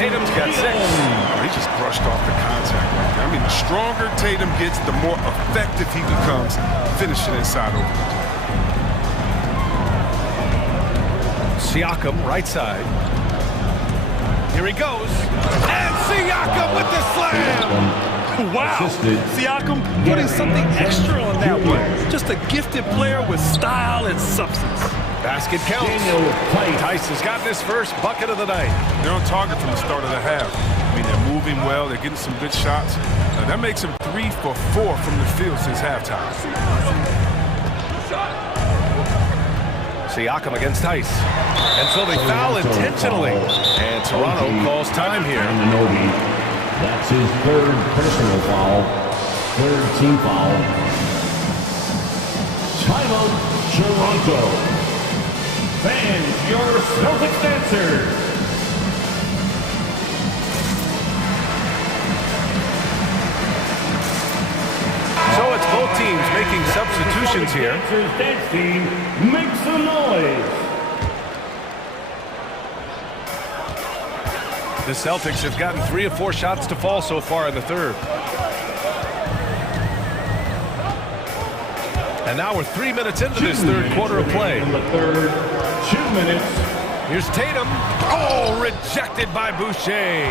Tatum's got 6. Oh, he just brushed off the contact right there. I mean, the stronger Tatum gets, the more effective he becomes finishing inside over the top. Siakam, right side. Here he goes. And Siakam with the slam! Wow! Siakam putting something extra on that one. Just a gifted player with style and substance. Basket counts. Tice has gotten his first bucket of the night. They're on target from the start of the half. I mean, they're moving well. They're getting some good shots. That makes them 3 for 4 from the field since halftime. Siakam against Tice. And so they foul intentionally. And Toronto calls time here. That's his 3rd personal foul. 3rd team foul. Timeout, Toronto. Fans, your Celtics dancers. So it's both teams making substitutions here. Dance team, make some noise. The Celtics have gotten 3 of 4 shots to fall so far in the 3rd. And now we're 3 minutes into this 3rd quarter of play. In the 3rd, 2 minutes. Here's Tatum. Oh, rejected by Boucher.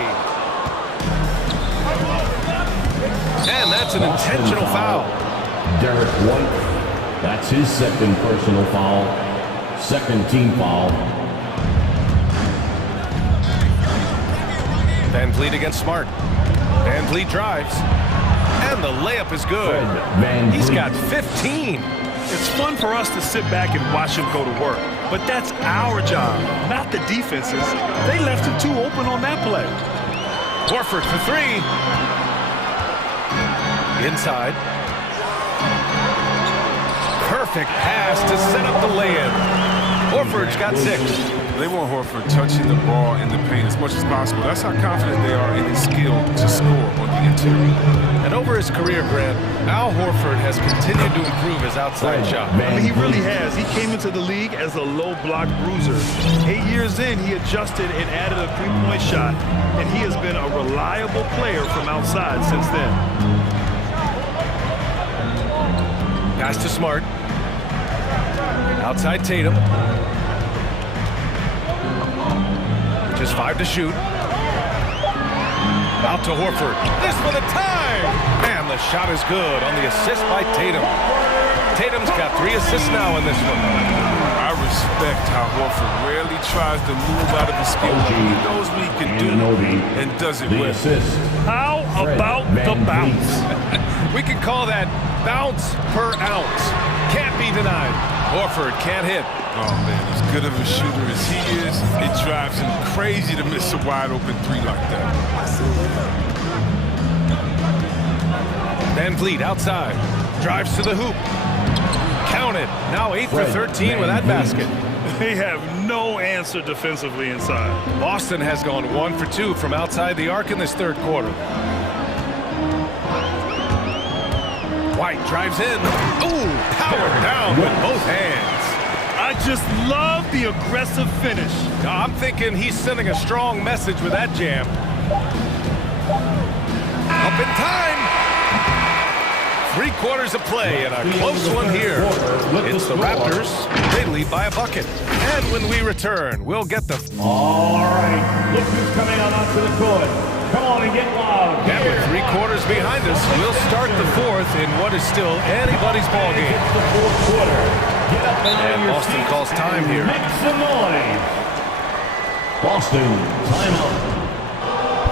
And that's an intentional foul. Derek White. That's his 2nd personal foul. 2nd team foul. Van Vliet against Smart. Van Vliet drives. And the layup is good. He's got 15. It's fun for us to sit back and watch him go to work. But that's our job, not the defense's. They left him too open on that play. Horford for 3. Inside. Perfect pass to set up the lay-in. Horford's got 6. They want Horford touching the ball in the paint as much as possible. That's how confident they are in his skill to score on the interior. And over his career, Grant, Al Horford has continued to improve his outside shot. I mean, he really has. He came into the league as a low block bruiser. 8 years in, he adjusted and added a 3-point shot, and he has been a reliable player from outside since then. Pass to Smart. Outside Tatum. Just 5 to shoot. Out to Horford. This for the time! Man, the shot is good on the assist by Tatum. Tatum's got 3 assists now in this one. I respect how Horford rarely tries to move out of his skill. He knows what he can do and does it well. How about the bounce? We can call that bounce per ounce. Can't be denied. Horford can't hit. Oh, man, as good of a shooter as he is, it drives him crazy to miss a wide-open 3 like that. Van Vliet outside. Drives to the hoop. Count it. Now 8 for 13 with that basket. They have no answer defensively inside. Boston has gone 1 for 2 from outside the arc in this third quarter. White drives in. Ooh, powered down with both hands. I just love the aggressive finish. I'm thinking he's sending a strong message with that jam. Up in time. 3 quarters of play and a close one here. It's the Raptors. They lead by a bucket. And when we return, we'll get the... All right, look who's coming on onto the court. Come on and get loud. And with 3 quarters behind us, we'll start the 4th in what is still anybody's ball game. It's the 4th quarter. Get up and Boston calls time here. Make some noise. Boston, timeout.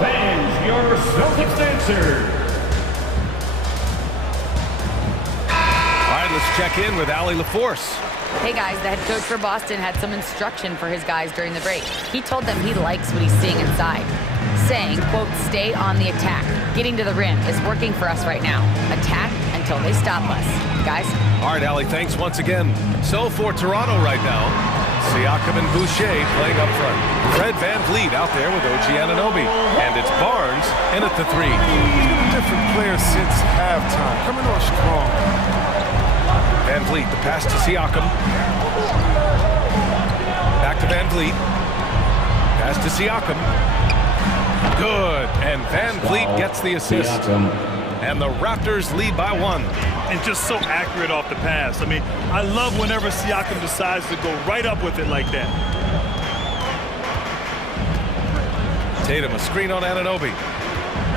Fans, your Celtics answer. Let's check in with Allie LaForce. Hey guys, the head coach for Boston had some instruction for his guys during the break. He told them he likes what he's seeing inside, saying, quote, stay on the attack. Getting to the rim is working for us right now. Attack until they stop us. Guys? All right, Allie, thanks once again. So for Toronto right now, Siakam and Boucher playing up front. Fred Van Vliet out there with OG Anunoby. And it's Barnes in at the 3. Different players since halftime. Coming on strong. Van Vliet, the pass to Siakam. Back to Van Vliet. Pass to Siakam. Good. And Van Vliet gets the assist. And the Raptors lead by 1. And just so accurate off the pass. I mean, I love whenever Siakam decides to go right up with it like that. Tatum, a screen on Anunoby.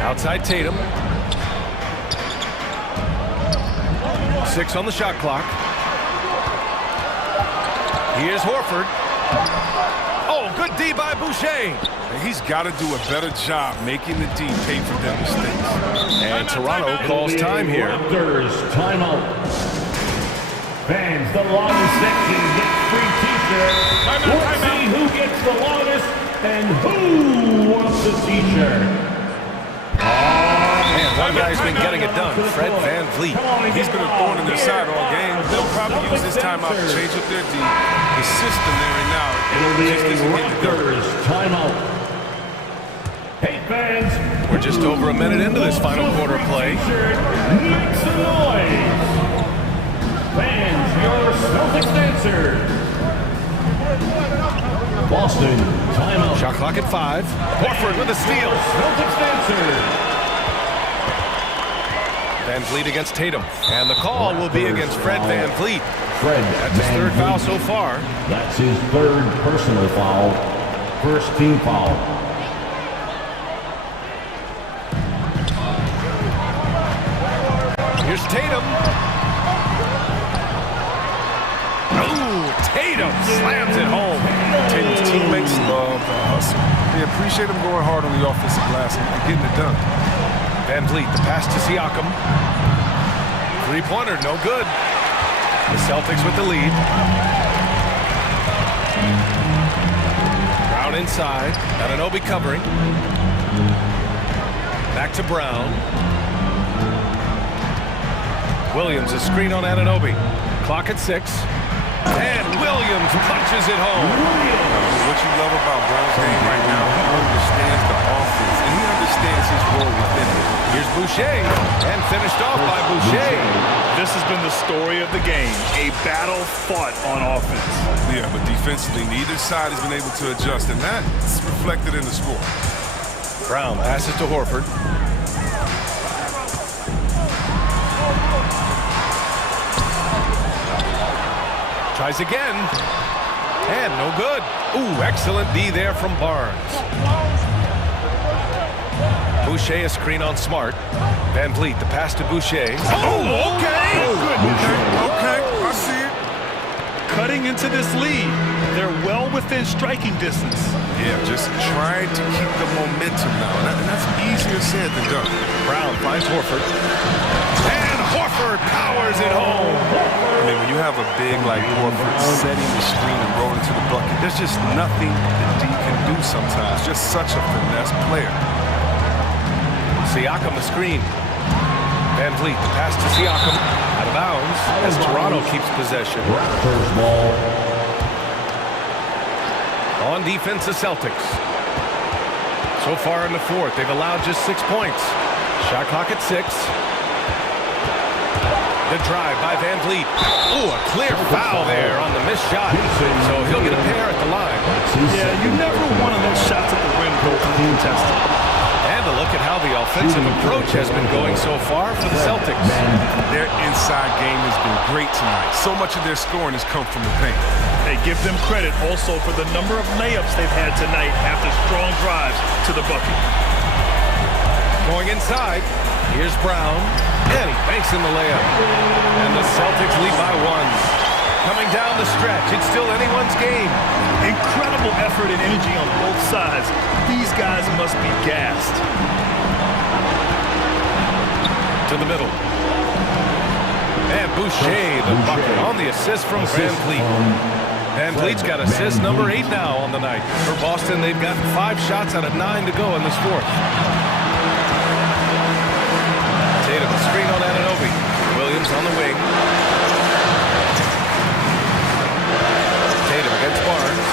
Outside Tatum. 6 on the shot clock. Here's Horford. Oh, good D by Boucher. He's got to do a better job making the D pay for their mistakes. And Toronto calls time here. Raptors, timeout. Fans, the longest section gets free t-shirt. Let's see who gets the longest and who wants the t-shirt. Man, one guy's been getting it done. Fred Van Vliet. He's been a thorn in their side all game. They'll probably use this timeout to change up their D. The system there and now just isn't getting it done. Timeout. Hey fans, we're just over a minute into this final quarter play. Make some noise. Fans, your Celtics answer. Boston, timeout. Shot clock at 5. Horford with a steal. Celtics answer. Van Vliet against Tatum. And the call will be against Fred Van Vliet. That's his Van 3rd Vliet. foul so far. That's his 3rd personal foul. First team foul. Here's Tatum. Ooh, Tatum slams it home. Tatum's teammates love the hustle. They appreciate him going hard on the offensive glass and getting it done. Van Vliet, the pass to Siakam. 3-pointer, no good. The Celtics with the lead. Brown inside. Anunoby covering. Back to Brown. Williams, a screen on Anunoby. Clock at 6. And Williams punches it home. What you love about Brown's game right now, he understands the offense, and he understands his role within it. Here's Boucher, and finished off by Boucher. This has been the story of the game, a battle fought on offense. Yeah, but defensively, neither side has been able to adjust, and that's reflected in the score. Brown passes to Horford. Tries again. And no good. Ooh, excellent D there from Barnes. Boucher a screen on Smart. Van Vliet, the pass to Boucher. Oh, okay. Okay, I see it. Cutting into this lead. They're well within striking distance. Yeah, just trying to keep the momentum now. And that's easier said than done. Brown finds Horford. And Horford powers it home. I mean, when you have a big like Horford setting the screen and rolling to the bucket, there's just nothing that D can do sometimes. Just such a finesse player. Siakam the screen. Van Vliet, the pass to Siakam. Out of bounds as Toronto keeps possession. First ball. On defense, the Celtics. So far in the fourth, they've allowed just 6 points. Shot clock at 6. The drive by Van Vliet. Ooh, a clear foul there on the missed shot. So he'll get a pair at the line. Yeah, you never want to let shots at the rim go uncontested. And a look at how the offensive approach has been going so far for the Celtics. Their inside game has been great tonight. So much of their scoring has come from the paint. They give them credit also for the number of layups they've had tonight after strong drives to the bucket. Going inside, here's Brown, and he banks in the layup. And the Celtics lead by 1. Coming down the stretch, it's still anyone's game. Incredible effort and energy on both sides. These guys must be gassed. To the middle. And Boucher, the bucket on the assist from Van Vliet. Van Vliet's got assist number 8 now on the night. For Boston, they've gotten 5 shots out of 9 to go in this fourth. Tatum, a screen on Anunoby. Williams on the wing. Tatum against Barnes.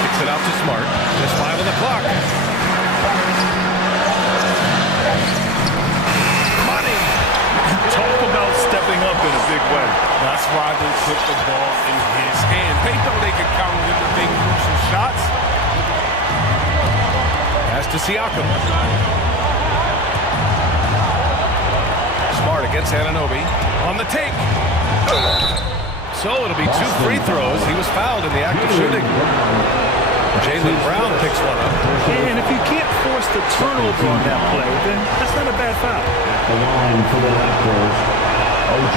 Kicks it out to Smart. Just 5 on the clock. Money! Talk about stepping up in a big way. That's why they put the ball in his hands. They know they can count him to make crucial shots. Pass to Siakam. Smart against Anunoby. On the take. So it'll be 2 free throws. He was fouled in the act of shooting. Jaylen Brown picks one up. And if you can't force the turnover on that play, then that's not a bad foul. The line for the Raptors. OG.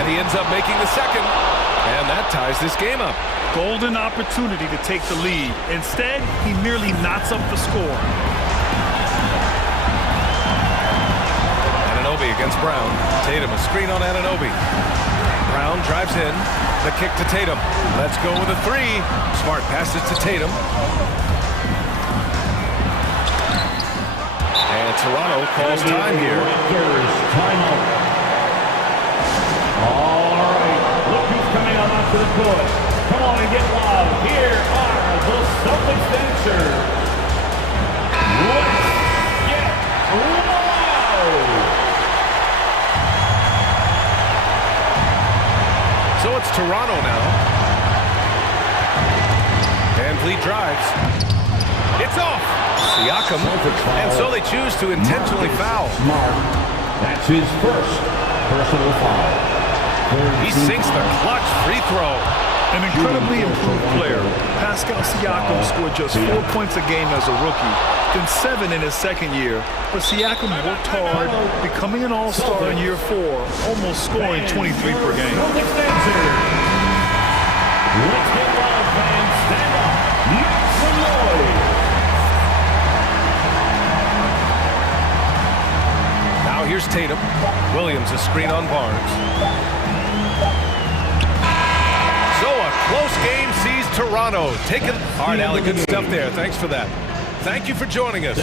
And he ends up making the second. And that ties this game up. Golden opportunity to take the lead. Instead, he merely knots up the score. Anunoby against Brown. Tatum, a screen on Anunoby. Brown drives in. The kick to Tatum. Let's go with a 3. Smart passes to Tatum. And Toronto calls time here. Timeout. All right. Look who's coming out onto the court. Come on and get loud. Here are the Celtics dancers. Let's get loud. So it's Toronto now. Van Vliet drives. It's off. Siakam. And so they choose to intentionally foul. Smart. That's his first personal foul. He sinks the clutch free throw. An incredibly improved player. Pascal Siakam scored just 4 points a game as a rookie, then 7 in his second year. But Siakam worked hard, becoming an all-star in year 4, almost scoring 23 per game. Let's get loud, fans. Stand up. Make some noise. Now here's Tatum. Williams, a screen on Barnes. So a close game sees Toronto taking... All right, Alec, good stuff there. Thanks for that. Thank you for joining us.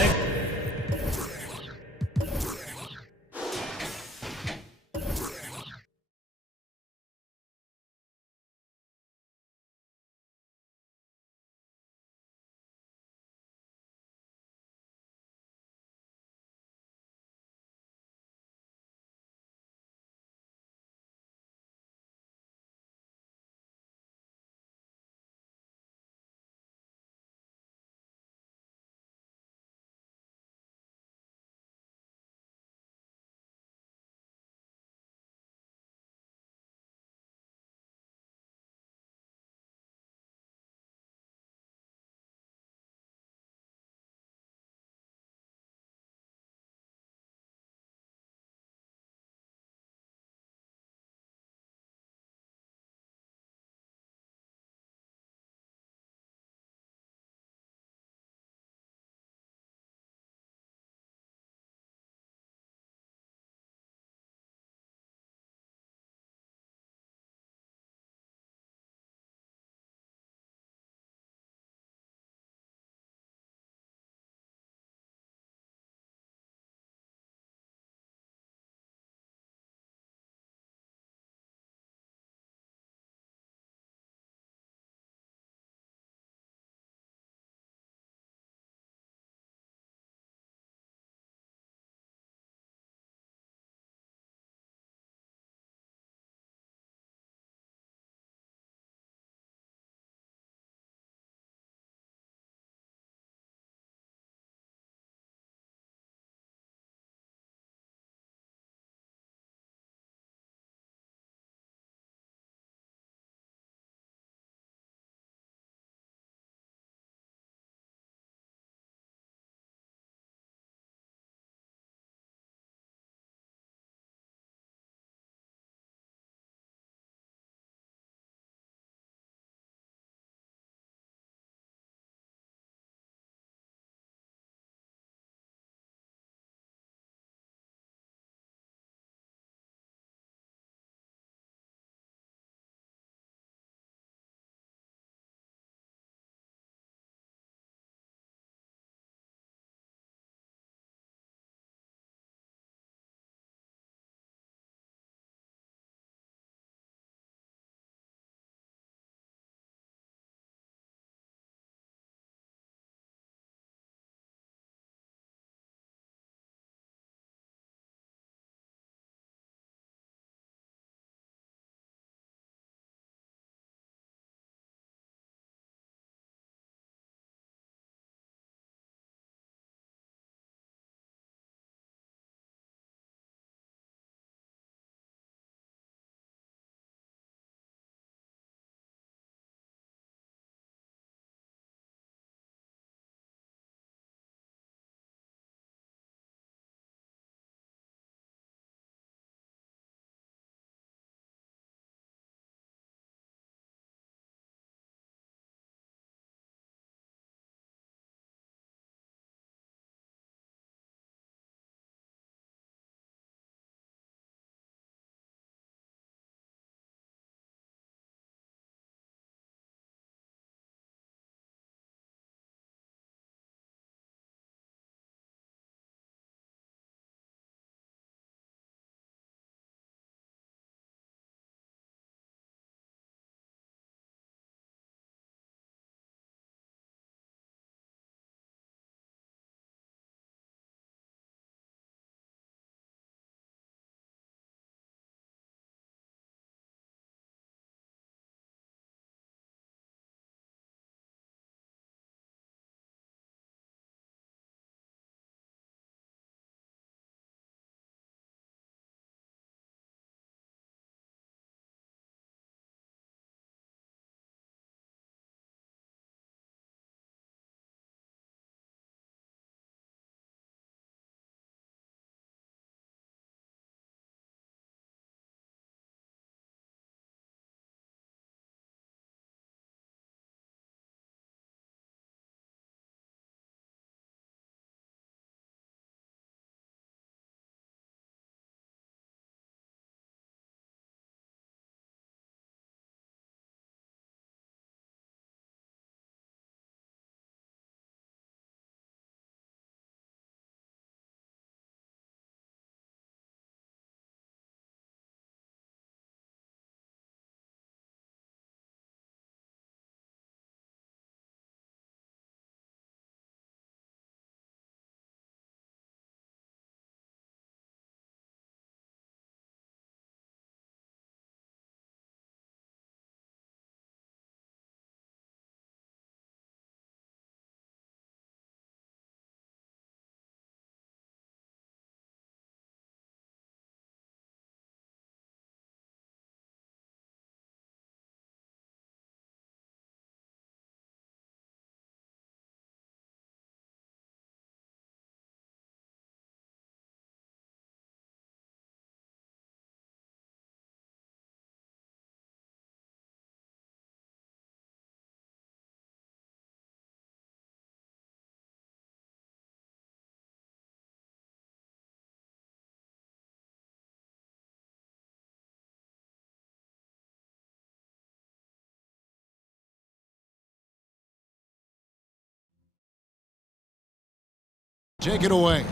Take it away.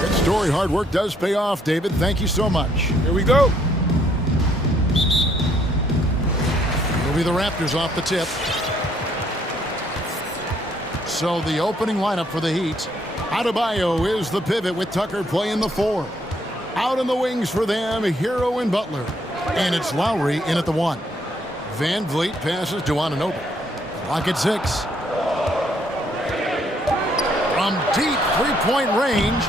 Good story. Hard work does pay off, David. Thank you so much. Here we go. It'll be the Raptors off the tip. So the opening lineup for the Heat. Adebayo is the pivot with Tucker playing the 4. Out in the wings for them, Hero and Butler. And it's Lowry in at the 1. Van Vliet passes to Anunoby. Clock at 6. From deep three-point range,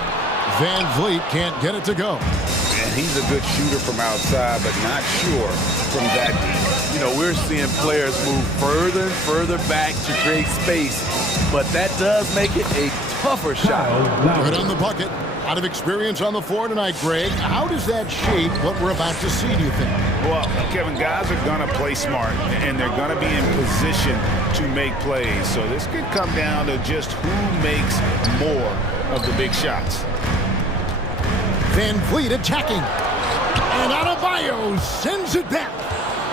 Van Vliet can't get it to go. And he's a good shooter from outside, but not sure from that deep. You know, we're seeing players move further and further back to create space, but that does make it a tougher shot. Good on the bucket. Out of experience on the floor tonight, Greg. How does that shape what we're about to see, do you think? Well, Kevin, guys are going to play smart, and they're going to be in position to make plays. So this could come down to just who makes more of the big shots. Van Vliet attacking. And Adebayo sends it back.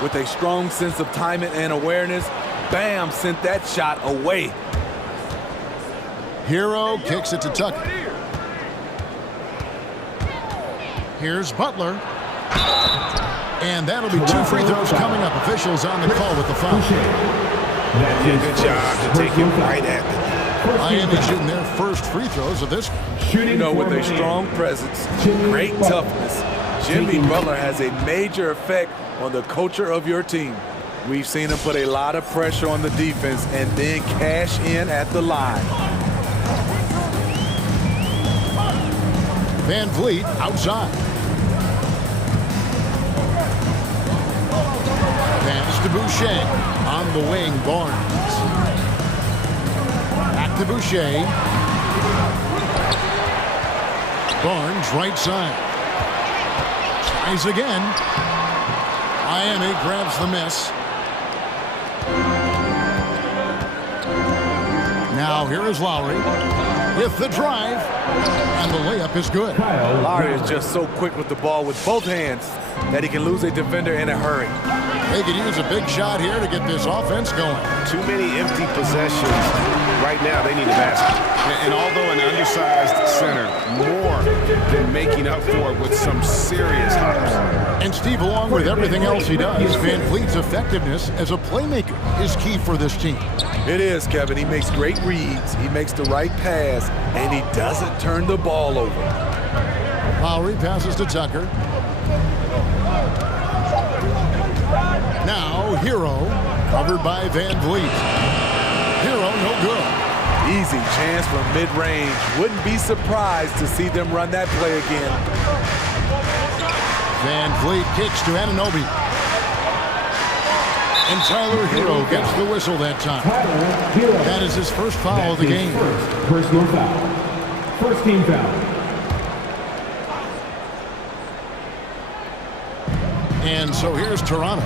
With a strong sense of timing and awareness, Bam sent that shot away. Hero kicks it to Tucker. Here's Butler. And that'll be 2 free throws coming up. Officials on the call with the foul. Good job to take him right at the Miami shooting their first free throws of this. You know, with a strong presence, great toughness, Jimmy Butler has a major effect on the culture of your team. We've seen him put a lot of pressure on the defense and then cash in at the line. Van Vliet outside. Pass to Boucher. On the wing, Barnes. Back to Boucher. Barnes right side. Tries again. Miami grabs the miss. Now here is Lowry with the drive. And the layup is good. Lowry is just so quick with the ball with both hands that he can lose a defender in a hurry. They could use a big shot here to get this offense going. Too many empty possessions. Right now, they need a basket. And although an undersized center, more than making up for it with some serious hops. And Steve, along with everything else he does, Van Vliet's effectiveness as a playmaker is key for this team. It is, Kevin. He makes great reads, he makes the right pass, and he doesn't turn the ball over. Lowry passes to Tucker. Now, Hero, covered by Van Vliet. Hero, no good. Easy chance from mid-range. Wouldn't be surprised to see them run that play again. Van Vliet kicks to Anunoby. And Tyler Hero gets the whistle that time. That is his first foul of the game. Personal foul. First team foul. And so here's Toronto,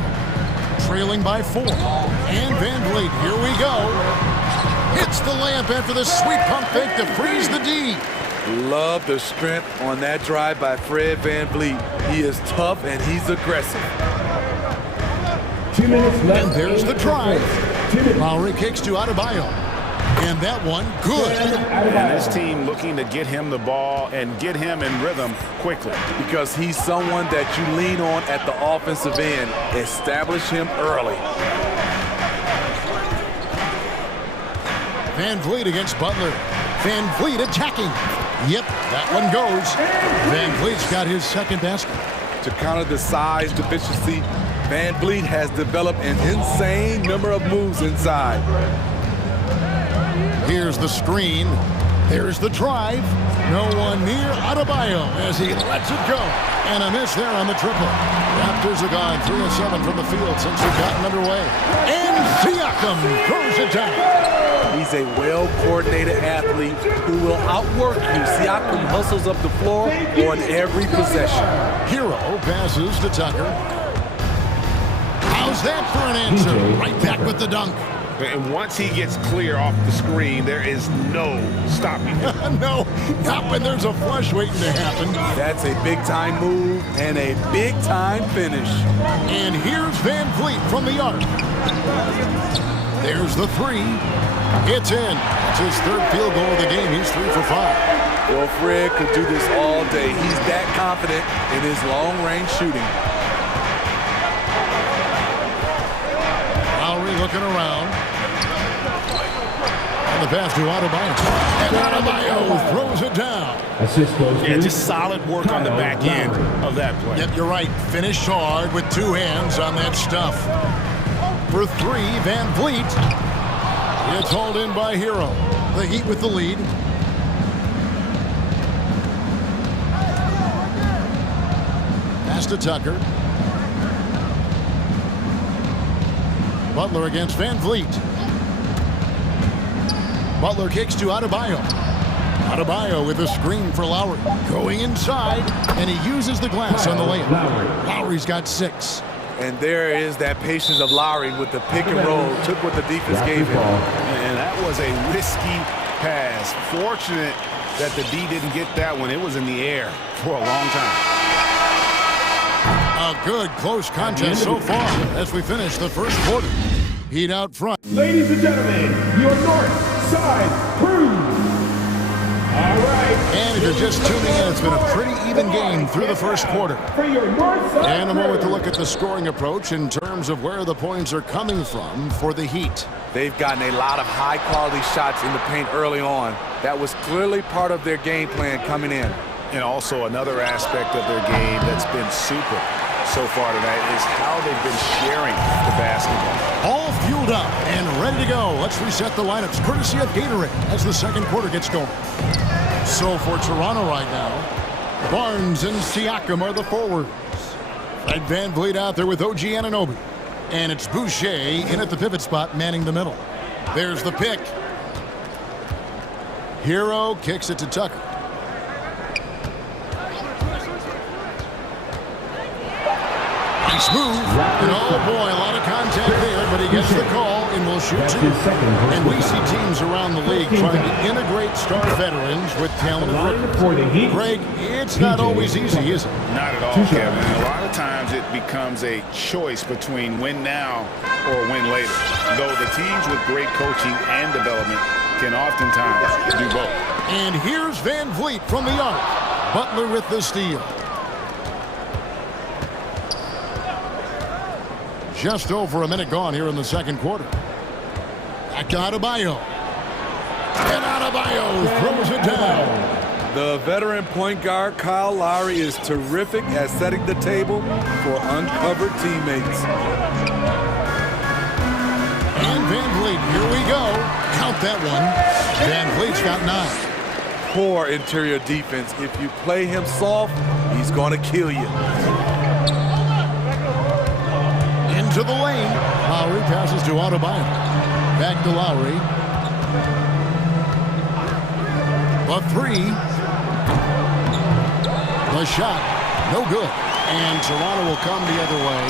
trailing by 4. And Van Vliet, here we go. Hits the layup after the sweet pump fake to freeze the D. Love the strength on that drive by Fred Van Vliet. He is tough and he's aggressive. 2 minutes left. And there's the drive. Lowry kicks to Adebayo. And that one, good. And this team looking to get him the ball and get him in rhythm quickly. Because he's someone that you lean on at the offensive end. Establish him early. Van Vliet against Butler. Van Vliet attacking. Yep, that one goes. Van Vliet's got his second basket. To counter the size deficiency, Van Vliet has developed an insane number of moves inside. Here's the screen. There's the drive. No one near Adebayo as he lets it go. And a miss there on the triple. Raptors are gone 3 of 7 from the field since they've gotten underway. And Siakam throws it down. He's a well-coordinated athlete who will outwork you. Siakam hustles up the floor on every possession. Hero passes to Tucker. How's that for an answer? Right back with the dunk. And once he gets clear off the screen, there is no stopping him. No, not when there's a flush waiting to happen. That's a big-time move and a big-time finish. And here's Van Vliet from the arc. There's the 3. It's in. It's his third field goal of the game. He's 3 for 5. Well, Fred could do this all day. He's that confident in his long-range shooting. Lowry looking around. And the pass to Adebayo. And Adebayo throws it down. Yeah, just solid work on the back end of that play. Yep, you're right. Finished hard with 2 hands on that stuff. For 3, Van Vliet. It's hauled in by Hero. The Heat with the lead. Pass to Tucker. Butler against Van Vliet. Butler kicks to Adebayo. Adebayo with a screen for Lowry. Going inside, and he uses the glass on the layup. Lowry's got 6. And there is that patience of Lowry with the pick and roll. Took what the defense gave him. And that was a risky pass. Fortunate that the D didn't get that one. It was in the air for a long time. A good close contest so far as we finish the first quarter. Heat out front. Ladies and gentlemen, your north side crew. All right. And if you're just tuning in, it's been a pretty even game through the first quarter. For your north side And a moment to look at the scoring approach in terms of where the points are coming from for the Heat. They've gotten a lot of high-quality shots in the paint early on. That was clearly part of their game plan coming in. And also another aspect of their game that's been super so far tonight is how they've been sharing the basketball. All fueled up and ready to go. Let's reset the lineups courtesy of Gatorade as the second quarter gets going. So for Toronto right now, Barnes and Siakam are the forwards. Fred Van Vliet out there with OG Anunoby. And it's Boucher in at the pivot spot manning the middle. There's the pick. Hero kicks it to Tucker. Nice move. And oh boy, a lot of contact there, but he gets the call and will shoot 2. And we see teams around the league trying to integrate star veterans with talented rookies. Greg, it's not always easy, is it? Not at all, Kevin. And a lot of times it becomes a choice between win now or win later. Though the teams with great coaching and development can oftentimes do both. And here's Van Vliet from the arc. Butler with the steal. Just over a minute gone here in the second quarter. Back to Adebayo. And Adebayo throws it down. The veteran point guard Kyle Lowry is terrific at setting the table for uncovered teammates. And Van Vliet, here we go. Count that one. Van Vliet's got 9. Poor interior defense. If you play him soft, he's going to kill you. To the lane. Lowry passes to Adebayo. Back to Lowry. A 3. The shot. No good. And Toronto will come the other way.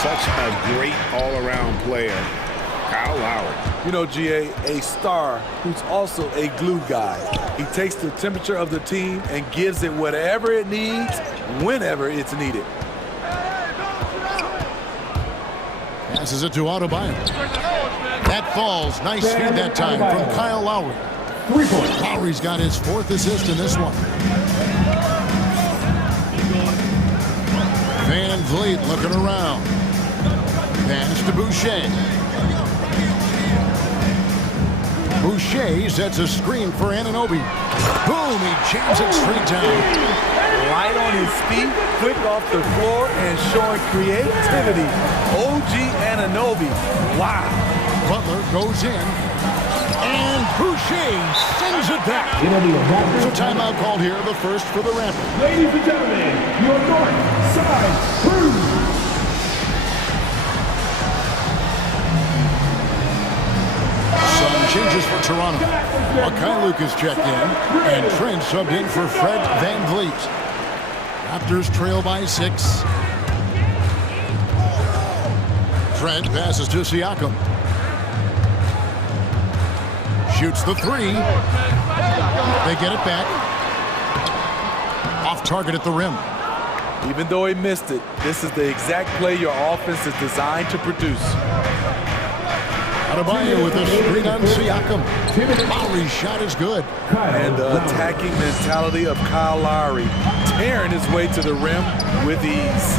Such a great all-around player, Kyle Lowry. You know, GA, a star who's also a glue guy. He takes the temperature of the team and gives it whatever it needs, whenever it's needed. Passes it to Adebayo. That falls. Nice feed that time from Kyle Lowry. 3 points. Lowry's got his 4th assist in this one. Van Vliet looking around. Pass to Boucher. Boucher sets a screen for Anunoby. Boom, he jams it straight down. Light on his feet, quick off the floor, and showing creativity. OG Anunoby. Wow. Butler goes in. And Boucher sends it back. So timeout called here, the first for the Raptors. Ladies and gentlemen, your north side crew. Some changes for Toronto. Akai Lucas checked in, and Trent subbed in for Fred Van Vliet. Raptors trail by 6. Trent passes to Siakam. Shoots the 3. They get it back. Off target at the rim. Even though he missed it, this is the exact play your offense is designed to produce. Adebayo with a screen on Siakam. Lowry's shot is good. And the attacking mentality of Kyle Lowry, tearing his way to the rim with ease.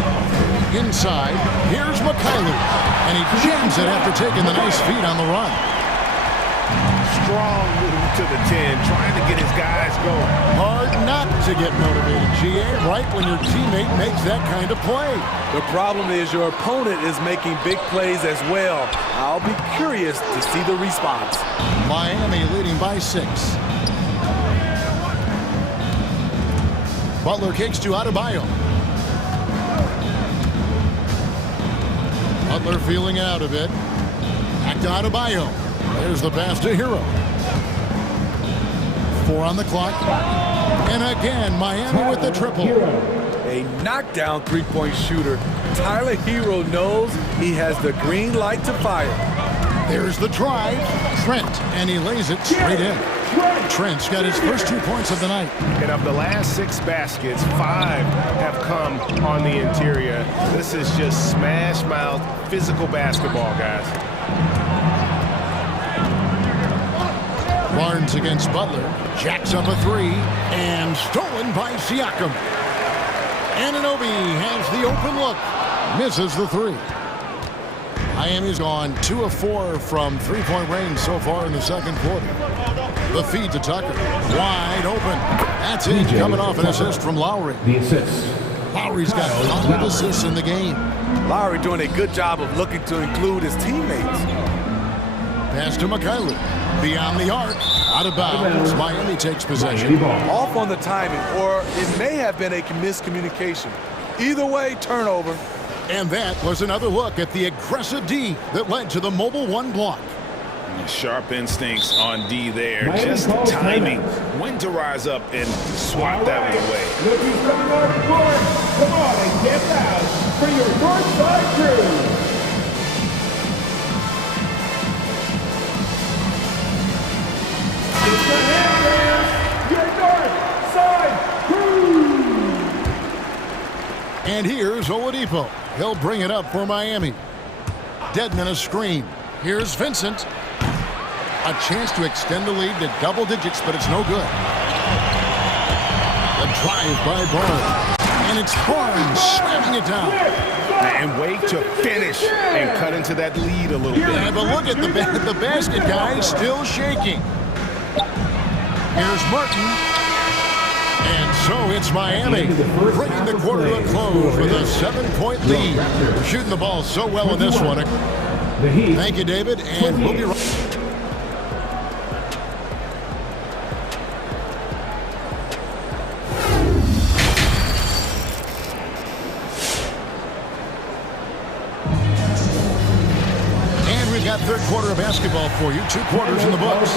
Inside, here's McCauley, and he jams it after taking the nice feed on the run. Strong move to the 10, trying to get his guys going. Hard not to get motivated, GA, right when your teammate makes that kind of play. The problem is your opponent is making big plays as well. I'll be curious to see the response. Miami leading by 6. Butler kicks to Adebayo. Butler feeling it out a bit. Back to Adebayo. There's the pass to Hero. 4 on the clock. And again, Miami with the triple. A knockdown three-point shooter. Tyler Hero knows he has the green light to fire. There's the drive. Trent, and he lays it straight in. Trent's got his first 2 points of the night. And of the last 6 baskets, 5 have come on the interior. This is just smash-mouth physical basketball, guys. Barnes against Butler. Jacks up a 3. And stolen by Siakam. Anunoby has the open look. Misses the 3. Miami's gone 2 of 4 from three-point range so far in the second quarter. The feed to Tucker. Wide open. That's it. Coming off an assist from Lowry. The assist. Lowry's got 5 assists in the game. Lowry doing a good job of looking to include his teammates. Pass to McCauley. Beyond the arc. Out of bounds. Miami takes possession. Off on the timing, or it may have been a miscommunication. Either way, turnover. And that was another look at the aggressive D that led to the mobile 1 block. Sharp instincts on D there. Just the timing. When to rise up and swat that one away. Look who's coming on the court. Come on and get loud for your north side crew. It's the Hamburgers, your north side crew. And here's Oladipo. He'll bring it up for Miami. Dedmon a screen. Here's Vincent. A chance to extend the lead to double digits, but it's no good. The drive by Barnes. And it's Barnes slamming it down. And wait to finish and cut into that lead a little bit. Yeah, but look at the basket, guys, still shaking. Here's Martin. And so it's Miami, bringing the quarter to a close with a 7-point lead. We're shooting the ball so well in this one. Thank you, David, and we'll be right. Third quarter of basketball for you. 2 quarters in the books.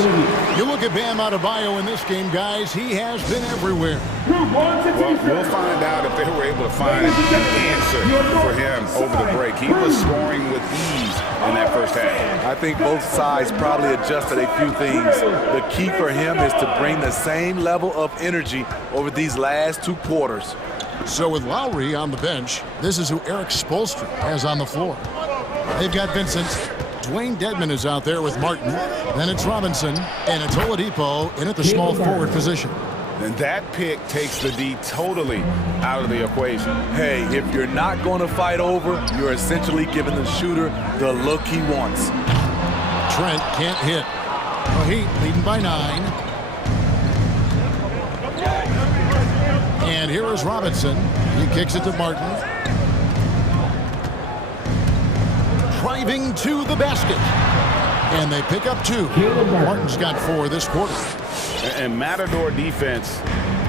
You look at Bam Adebayo in this game, guys. He has been everywhere. Well, we'll find out if they were able to find an answer for him over the break. He was scoring with ease in that first half. I think both sides probably adjusted a few things. The key for him is to bring the same level of energy over these last 2 quarters. So with Lowry on the bench, this is who Eric Spoelstra has on the floor. They've got Vincent. Dwayne Dedmon is out there with Martin. Then it's Robinson, and it's Oladipo in at the small forward position. And that pick takes the D totally out of the equation. Hey, if you're not going to fight over, you're essentially giving the shooter the look he wants. Trent can't hit. The Heat leading by 9. And here is Robinson. He kicks it to Martin. Driving to the basket. And they pick up 2. Martin's got 4 this quarter. And Matador defense,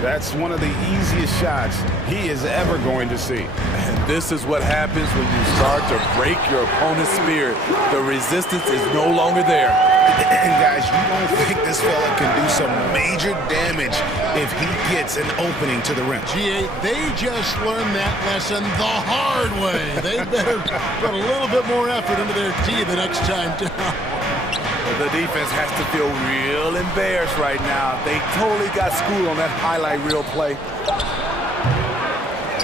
that's one of the easiest shots he is ever going to see. And this is what happens when you start to break your opponent's spirit. The resistance is no longer there. And guys, you don't think this fella can do some major damage if he gets an opening to the rim. GA, they just learned that lesson the hard way. They better put a little bit more effort into their D the next time down. The defense has to feel real embarrassed right now. They totally got schooled on that highlight reel play.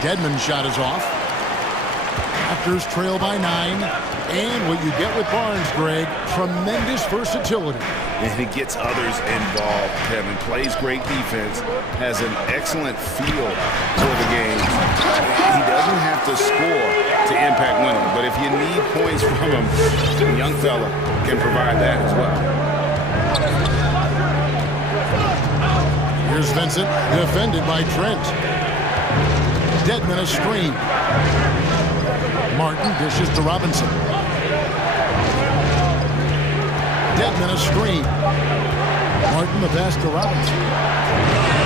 Dedmon's shot is off. Raptors trail by 9. And what you get with Barnes, Greg, tremendous versatility. And he gets others involved, Kevin. Plays great defense, has an excellent feel for the game. He doesn't have to score to impact winning, but if you need points from him, the young fella can provide that as well. Here's Vincent, defended by Trent. Dedmon a screen. Martin dishes to Robinson. Dedmon a screen. Martin the pass to Robinson.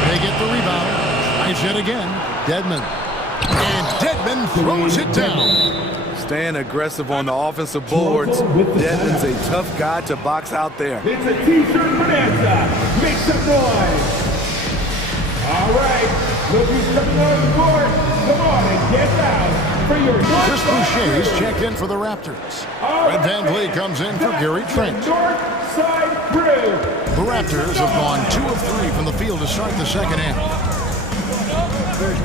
They get the rebound. Tries yet again. Dedmon. And Dedmon throws it down. Staying aggressive on the offensive boards. Dedmon's a tough guy to box out there. It's a t-shirt bonanza. Make some noise. All right, look who's coming on the court. Come on and get out for your Chris Boucher is checked in for the Raptors. Fred VanVleet comes in for Gary Trent. North side crew. The Raptors have gone 2 of 3 from the field to start the second half.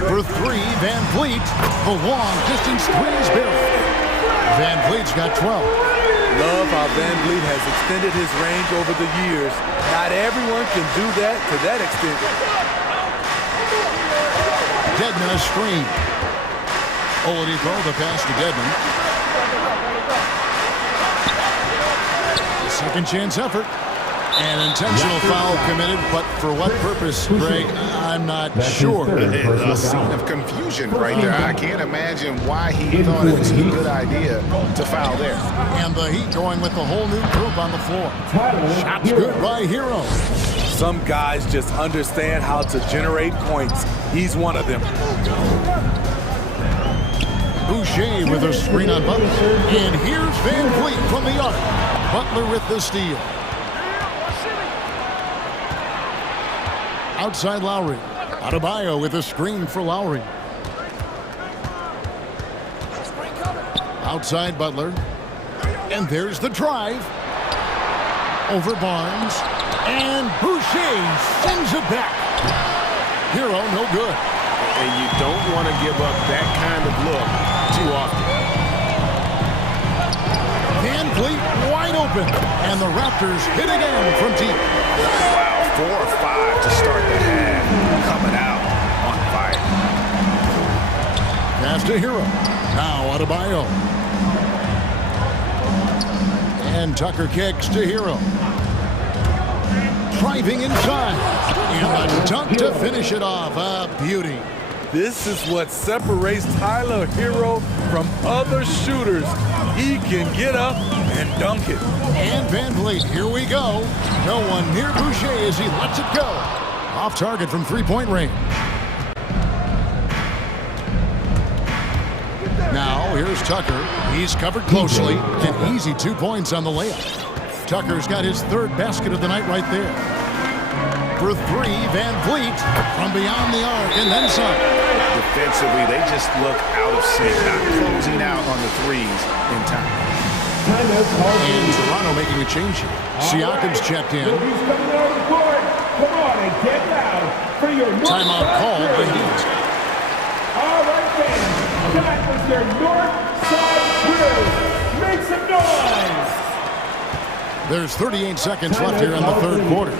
For 3, VanVleet. The long distance three is buried. VanVleet's got 12. Love how VanVleet has extended his range over the years. Not everyone can do that to that extent. Dedmon a screen. Oladipo the pass to Dedmon. Second chance effort. An intentional foul committed, but for what purpose, Greg, I'm not sure. A scene of confusion right there. I can't imagine why he thought it was a good idea to foul there. And the Heat going with the whole new group on the floor. Shots good by Hero. Some guys just understand how to generate points. He's one of them. Boucher with a screen on Butler. And here's VanVleet from the arc. Butler with the steal. Outside Lowry. Adebayo with a screen for Lowry. Outside Butler. And there's the drive. Over Barnes. And Boucher sends it back. Hero, no good. And you don't want to give up that kind of look too often. VanVleet wide open. And the Raptors hit again from deep. Wow, 4 or 5 to start the half. Coming out on fire. Pass to Hero. Now Adebayo. And Tucker kicks to Hero. Driving inside. And a dunk to finish it off. A beauty. This is what separates Tyler Hero from other shooters. He can get up and dunk it. And VanVleet, here we go. No one near Boucher as he lets it go. Off target from three-point range. Now, here's Tucker. He's covered closely. An easy 2 points on the layup. Tucker's got his third basket of the night right there. For 3, VanVleet from beyond the arc and then some. Defensively, they just look out of sync, not closing out on the threes in time. And Toronto making a change here. Siakam's checked in. He's coming out of the court. Come on and get loud for your timeout called the Heat. All right, fans. That was your north side crew. Make some noise. There's 38 seconds left here in the third quarter.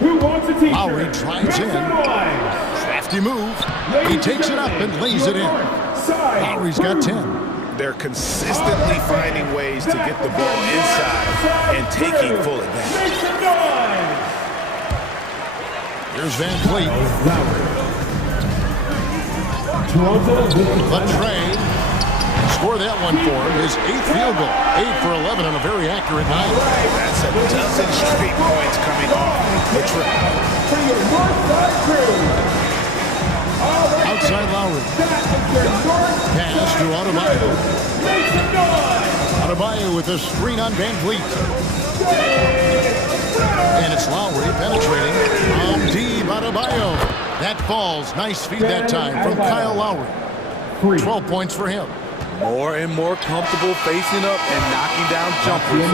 Who wants a t-shirt? Lowry drives in. Crafty move. He takes it up and lays it in. Lowry's got 10. They're consistently finding ways to get the ball inside and taking full advantage. Here's VanVleet. Latrey. Score that one for him. His 8th field goal. 8 for 11 on a very accurate night. That's a dozen straight points coming off the trip. Outside Lowry. Pass to Adebayo. Adebayo with a screen on VanVleet. And it's Lowry penetrating. From deep, Adebayo. That falls. Nice feed that time from Kyle Lowry. 12 points for him. More and more comfortable facing up and knocking down jumpers.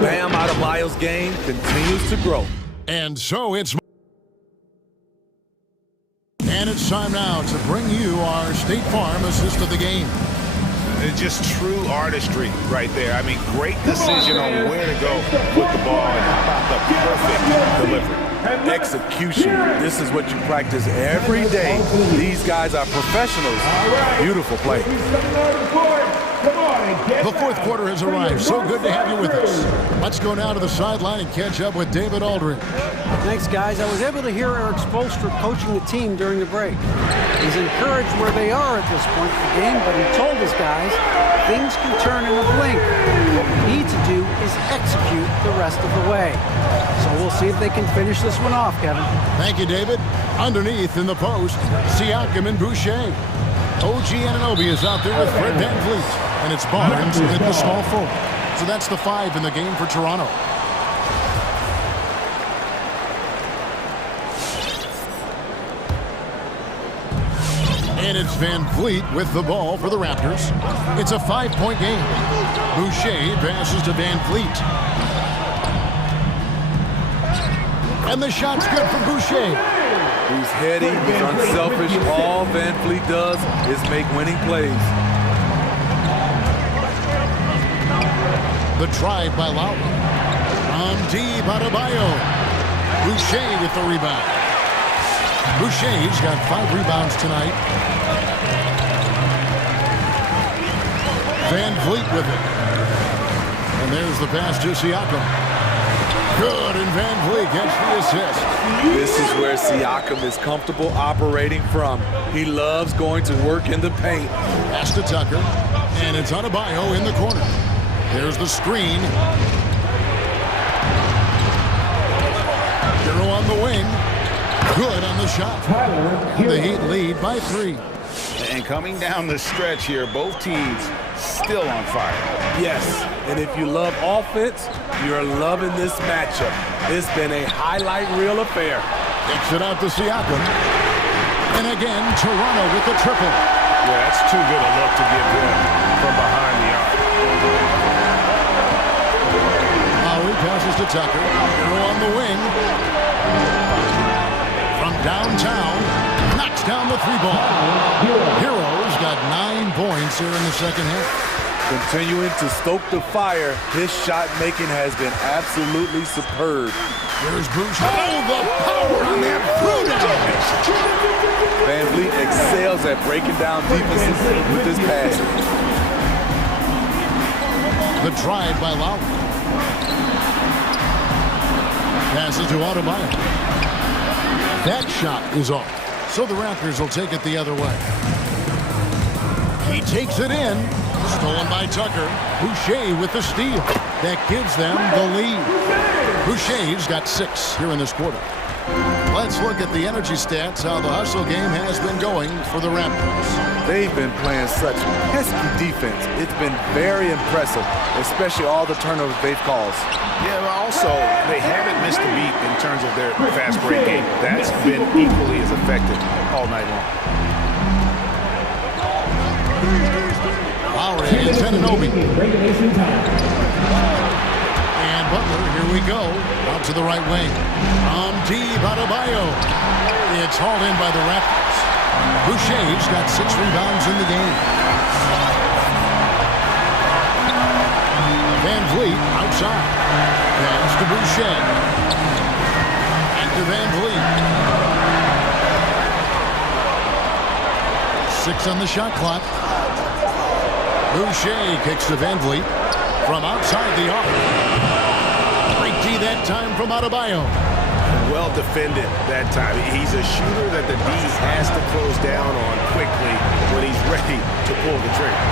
Bam Adebayo's game continues to grow. And so it's time now to bring you our State Farm assist of the game. It's just true artistry right there. I mean, great decision on where to go with the ball and the perfect delivery. Execution. This is what you practice every day. These guys are professionals. Beautiful play. The fourth quarter has arrived. So good to have you with us. Let's go now to the sideline and catch up with David Aldridge. Thanks, guys. I was able to hear Eric Spoelstra coaching the team during the break. He's encouraged where they are at this point in the game, but he told his guys things can turn in a blink. What we need to do is execute the rest of the way. So we'll see if they can finish this one off, Kevin. Thank you, David. Underneath in the post, Siakam and Boucher. OG Anunoby is out there with Fred VanVleet. And it's Barnes at the small forward. So that's the 5 in the game for Toronto. And it's VanVleet with the ball for the Raptors. It's a 5-point game. Boucher passes to VanVleet. And the shot's good from Boucher. He's heady, he's unselfish. All VanVleet does is make winning plays. The drive by Lowry. Deep Adebayo. Boucher with the rebound. Boucher's got 5 rebounds tonight. VanVleet with it. And there's the pass to Siakam. Good, and VanVleet gets the assist. This is where Siakam is comfortable operating from. He loves going to work in the paint. Pass to Tucker, and it's Adebayo in the corner. There's the screen. Hero on the wing. Good on the shot. And the Heat lead by 3. And coming down the stretch here, both teams still on fire. Yes, and if you love offense, you're loving this matchup. It's been a highlight reel affair. Takes it out to Siakam. And again, Toronto with the triple. Yeah, that's too good a look to give them from behind the arc. Lowry passes to Tucker. Hero on the wing. From downtown, knocks down the 3-ball. Hero's got 9 points here in the second half. Continuing to stoke the fire, his shot making has been absolutely superb. Here's Boucher. Oh, the power on that throw-down. VanVleet excels at breaking down defenses with his passing. The drive by Lowry. Passes to Adebayo. That shot is off. So the Raptors will take it the other way. He takes it in. Stolen by Tucker. Boucher with the steal. That gives them the lead. Boucher's got 6 here in this quarter. Let's look at the energy stats, how the hustle game has been going for the Raptors. They've been playing such pesky defense. It's been very impressive, especially all the turnovers they've caused. Yeah, but also, they haven't missed a beat in terms of their fast break game. That's been equally as effective all night long. Lowry and Anunoby. And Butler, here we go. Out to the right wing. Deep Adebayo. It's hauled in by the Raptors. Boucher's got 6 rebounds in the game. VanVleet outside. Pass to Boucher. And to VanVleet. 6 on the shot clock. Boucher kicks to VanVleet from outside the arc. Great D that time from Adebayo. Well defended that time. He's a shooter that the D has to close down on quickly when he's ready to pull the trigger.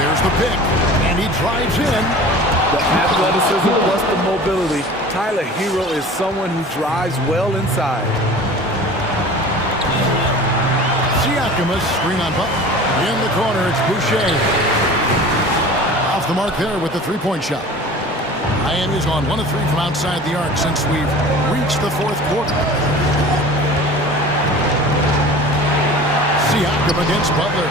There's the pick, and he drives in. The athleticism plus the mobility. Tyler Hero is someone who drives well inside. Siakam, screen on Butler. In the corner, it's Boucher. Off the mark there with the 3-point shot. Miami's gone 1 of 3 from outside the arc since we've reached the 4th quarter. Siakam against Butler.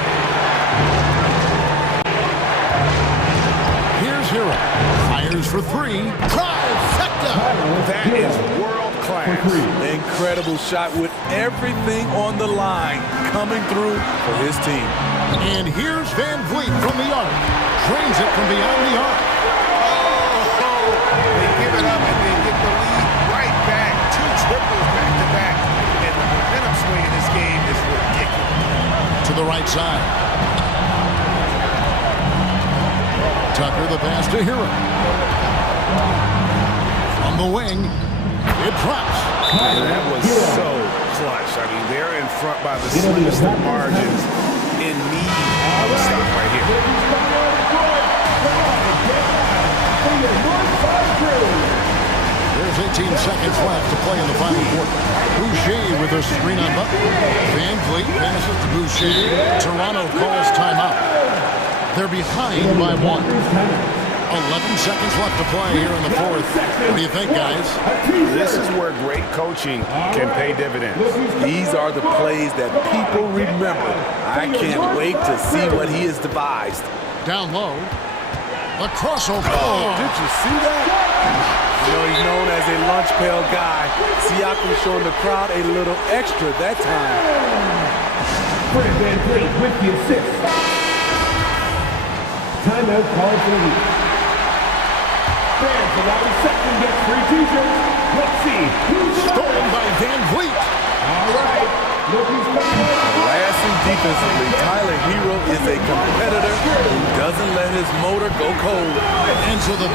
Here's Hero. Fires for 3. Trifecta! That is world class. Incredible shot with everything on the line coming through for his team. And here's Van Vliet from the arc. Drains it from beyond the arc. They give it up and they get the lead right back. 2 triples back to back. And the momentum swing in this game is ridiculous. To the right side. Tucker the pass to Hero. From the wing, it drops. And that was so clutch. I mean, they're in front by the slimmest of margins, in need of a stop right here. There's 18 seconds left to play in the final quarter. Boucher with a screen on Butler. Van Vliet passes to Boucher. Toronto calls timeout. They're behind by 1. 11 seconds left to play here in the fourth. What do you think, guys? This is where great coaching can pay dividends. These are the plays that people remember. I can't wait to see what he has devised. Down low. The crossover. Oh, did you see that? You know, he's known as a lunch pail guy. Siakam showing the crowd a little extra that time. Fred Van Vliet with the assist. Timeout called for the week. Fans allow the second gets free t-shirts. Let's see who's stolen by Van Vliet. All right. Look who's coming out. Harassing defensively, Tyler Hero is a competitor who doesn't let his motor go cold. Into the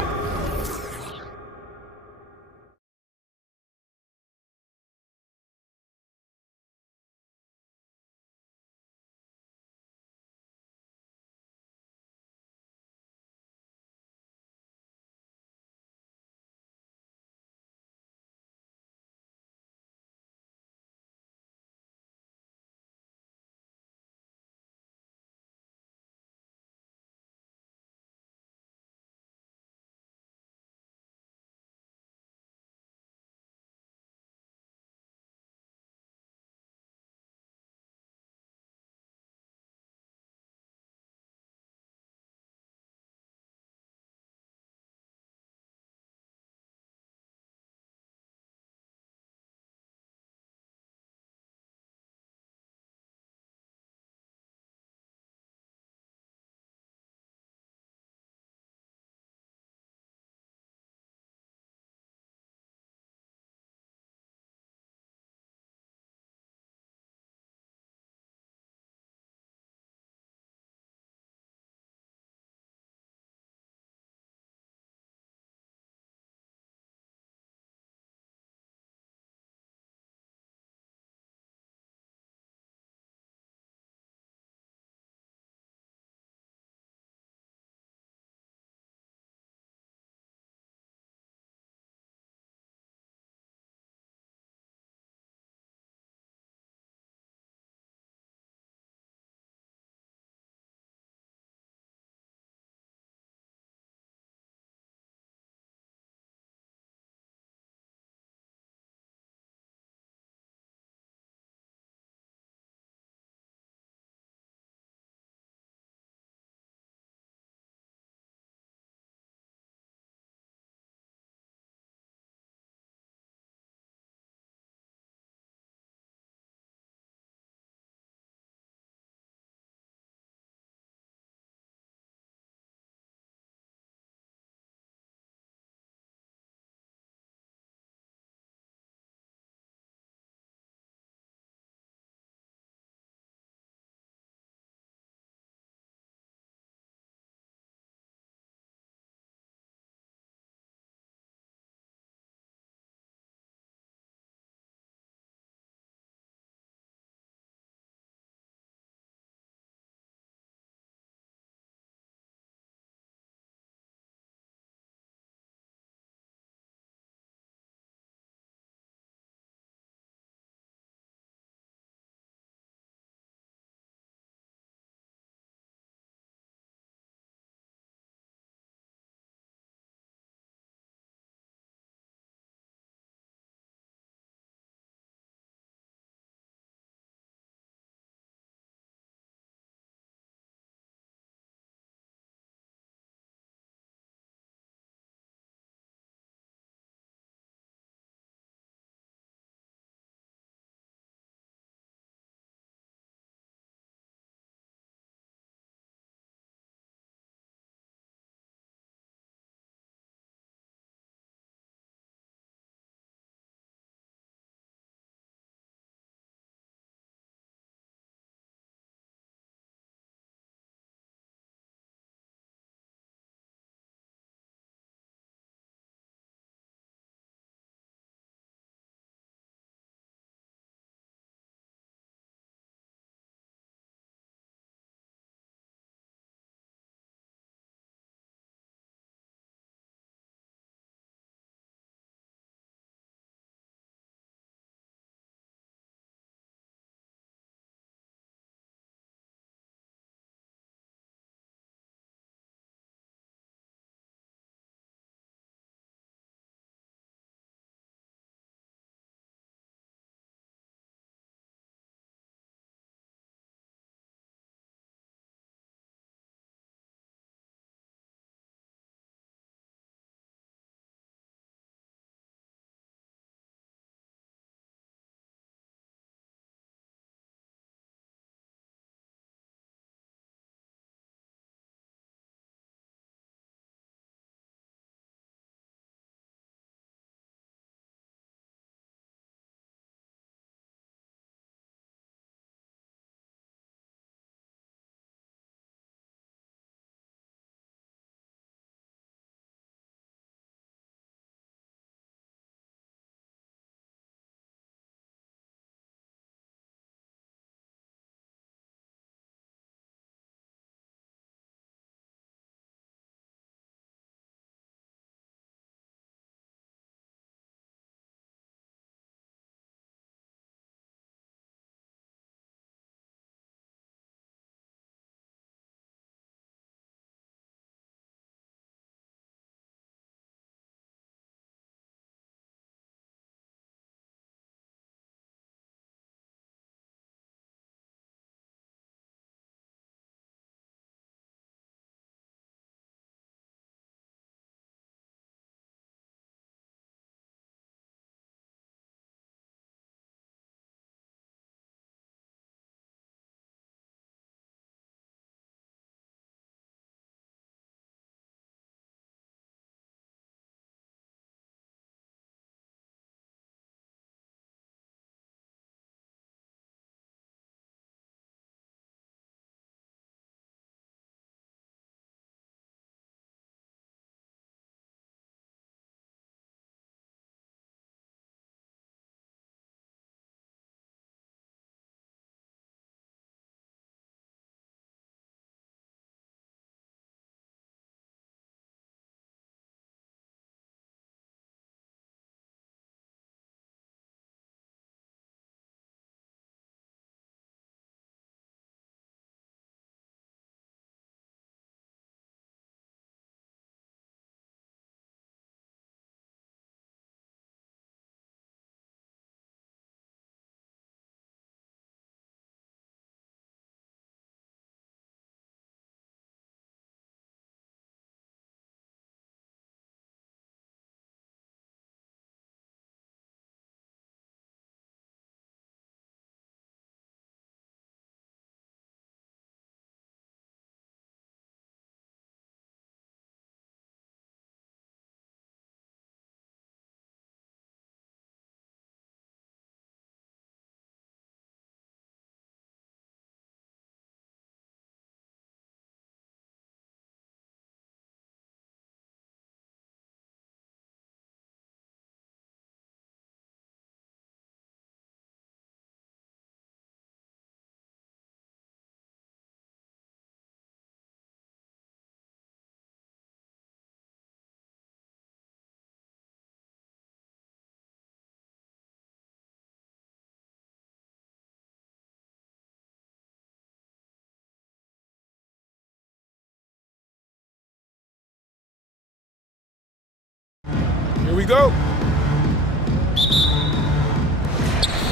we go.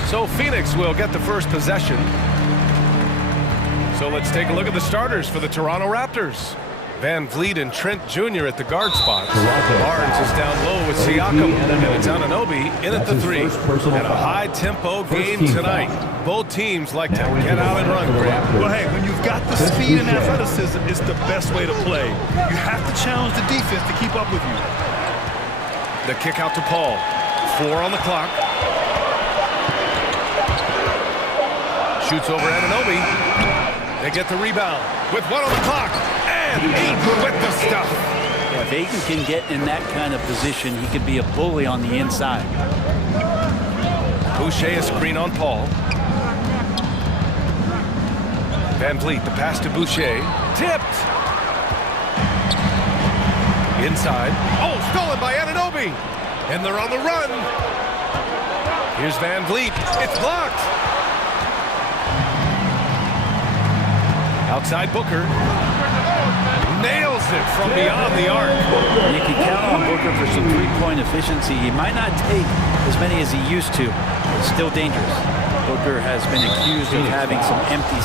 So Phoenix will get the first possession. So let's take a look at the starters for the Toronto Raptors. Van Vliet and Trent Jr. at the guard spots. Barnes is down low with Siakam, and it's Anunoby in at the 3. And a high-tempo game tonight. Both teams like to get out and run, Grant. Well, hey, when you've got the speed and athleticism, it's the best way to play. You have to challenge the defense to keep up with you. The kick out to Paul. 4 on the clock. Shoots over Anunoby. They get the rebound with 1 on the clock. And Ayton with the stuff. Yeah, if Ayton can get in that kind of position, he could be a bully on the inside. Boucher a screen on Paul. Van Vliet, the pass to Boucher. Tipped. Inside. Oh, stolen by Anunoby. And they're on the run. Here's Van Vliet. It's blocked. Outside Booker. Nails it from beyond the arc. You can count on Booker for some three-point efficiency. He might not take as many as he used to. It's still dangerous. Booker has been accused of having some empty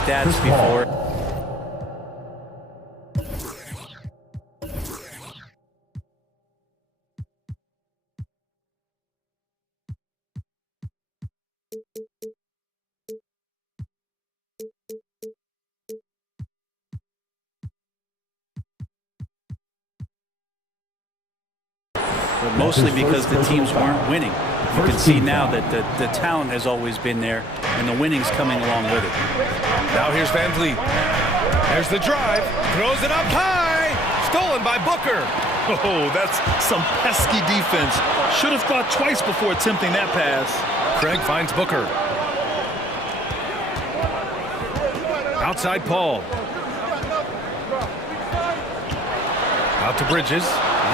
stats before. But mostly because the teams weren't winning. You can see now that the talent has always been there, and the winning's coming along with it. Now here's Van Vliet. There's the drive. Throws it up high. Stolen by Booker. Oh, that's some pesky defense. Should have thought twice before attempting that pass. Craig finds Booker. Outside Paul. Out to Bridges.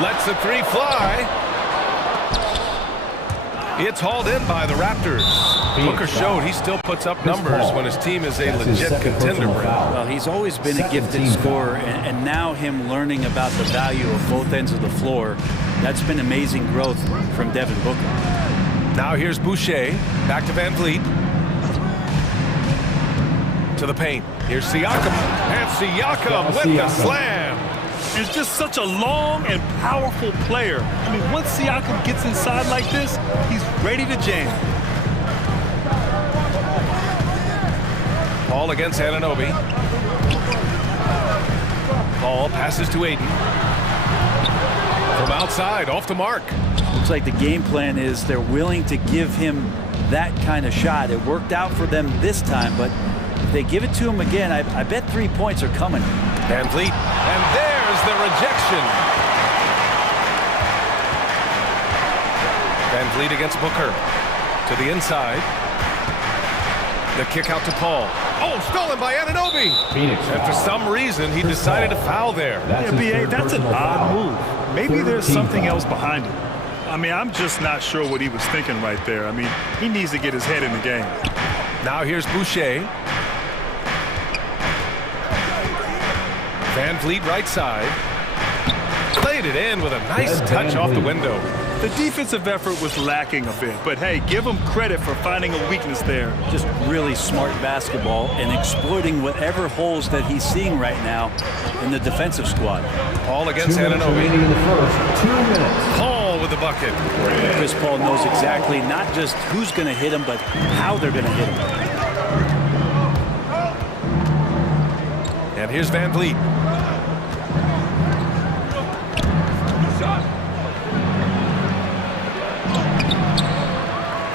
Lets the 3 fly. It's hauled in by the Raptors. Booker showed he still puts up numbers when his team is a legit contender. Well, he's always been a gifted scorer, and now him learning about the value of both ends of the floor, that's been amazing growth from Devin Booker. Now here's Boucher. Back to Van Vliet. To the paint. Here's Siakam. And Siakam with the slam. He's just such a long and powerful player. I mean, once Siakam gets inside like this, he's ready to jam. Paul against Anunoby. Paul passes to Ayton. From outside, off the mark. Looks like the game plan is they're willing to give him that kind of shot. It worked out for them this time, but if they give it to him again, I bet 3 points are coming. Van Vliet, and there's the rejection. Van Vliet against Booker. To the inside. The kick out to Paul. Oh, stolen by Anunoby. And for some reason, he decided to foul there. Yeah, B.A., that's an odd move. Maybe there's something else behind it. I mean, I'm just not sure what he was thinking right there. I mean, he needs to get his head in the game. Now here's Boucher. Van Vliet right side. Played it in with a nice touch off the window. The defensive effort was lacking a bit, but hey, give him credit for finding a weakness there. Just really smart basketball and exploiting whatever holes that he's seeing right now in the defensive squad. Paul against Anunoby. Paul with the bucket. Chris Paul knows exactly not just who's going to hit him, but how they're going to hit him. And here's Van Vliet.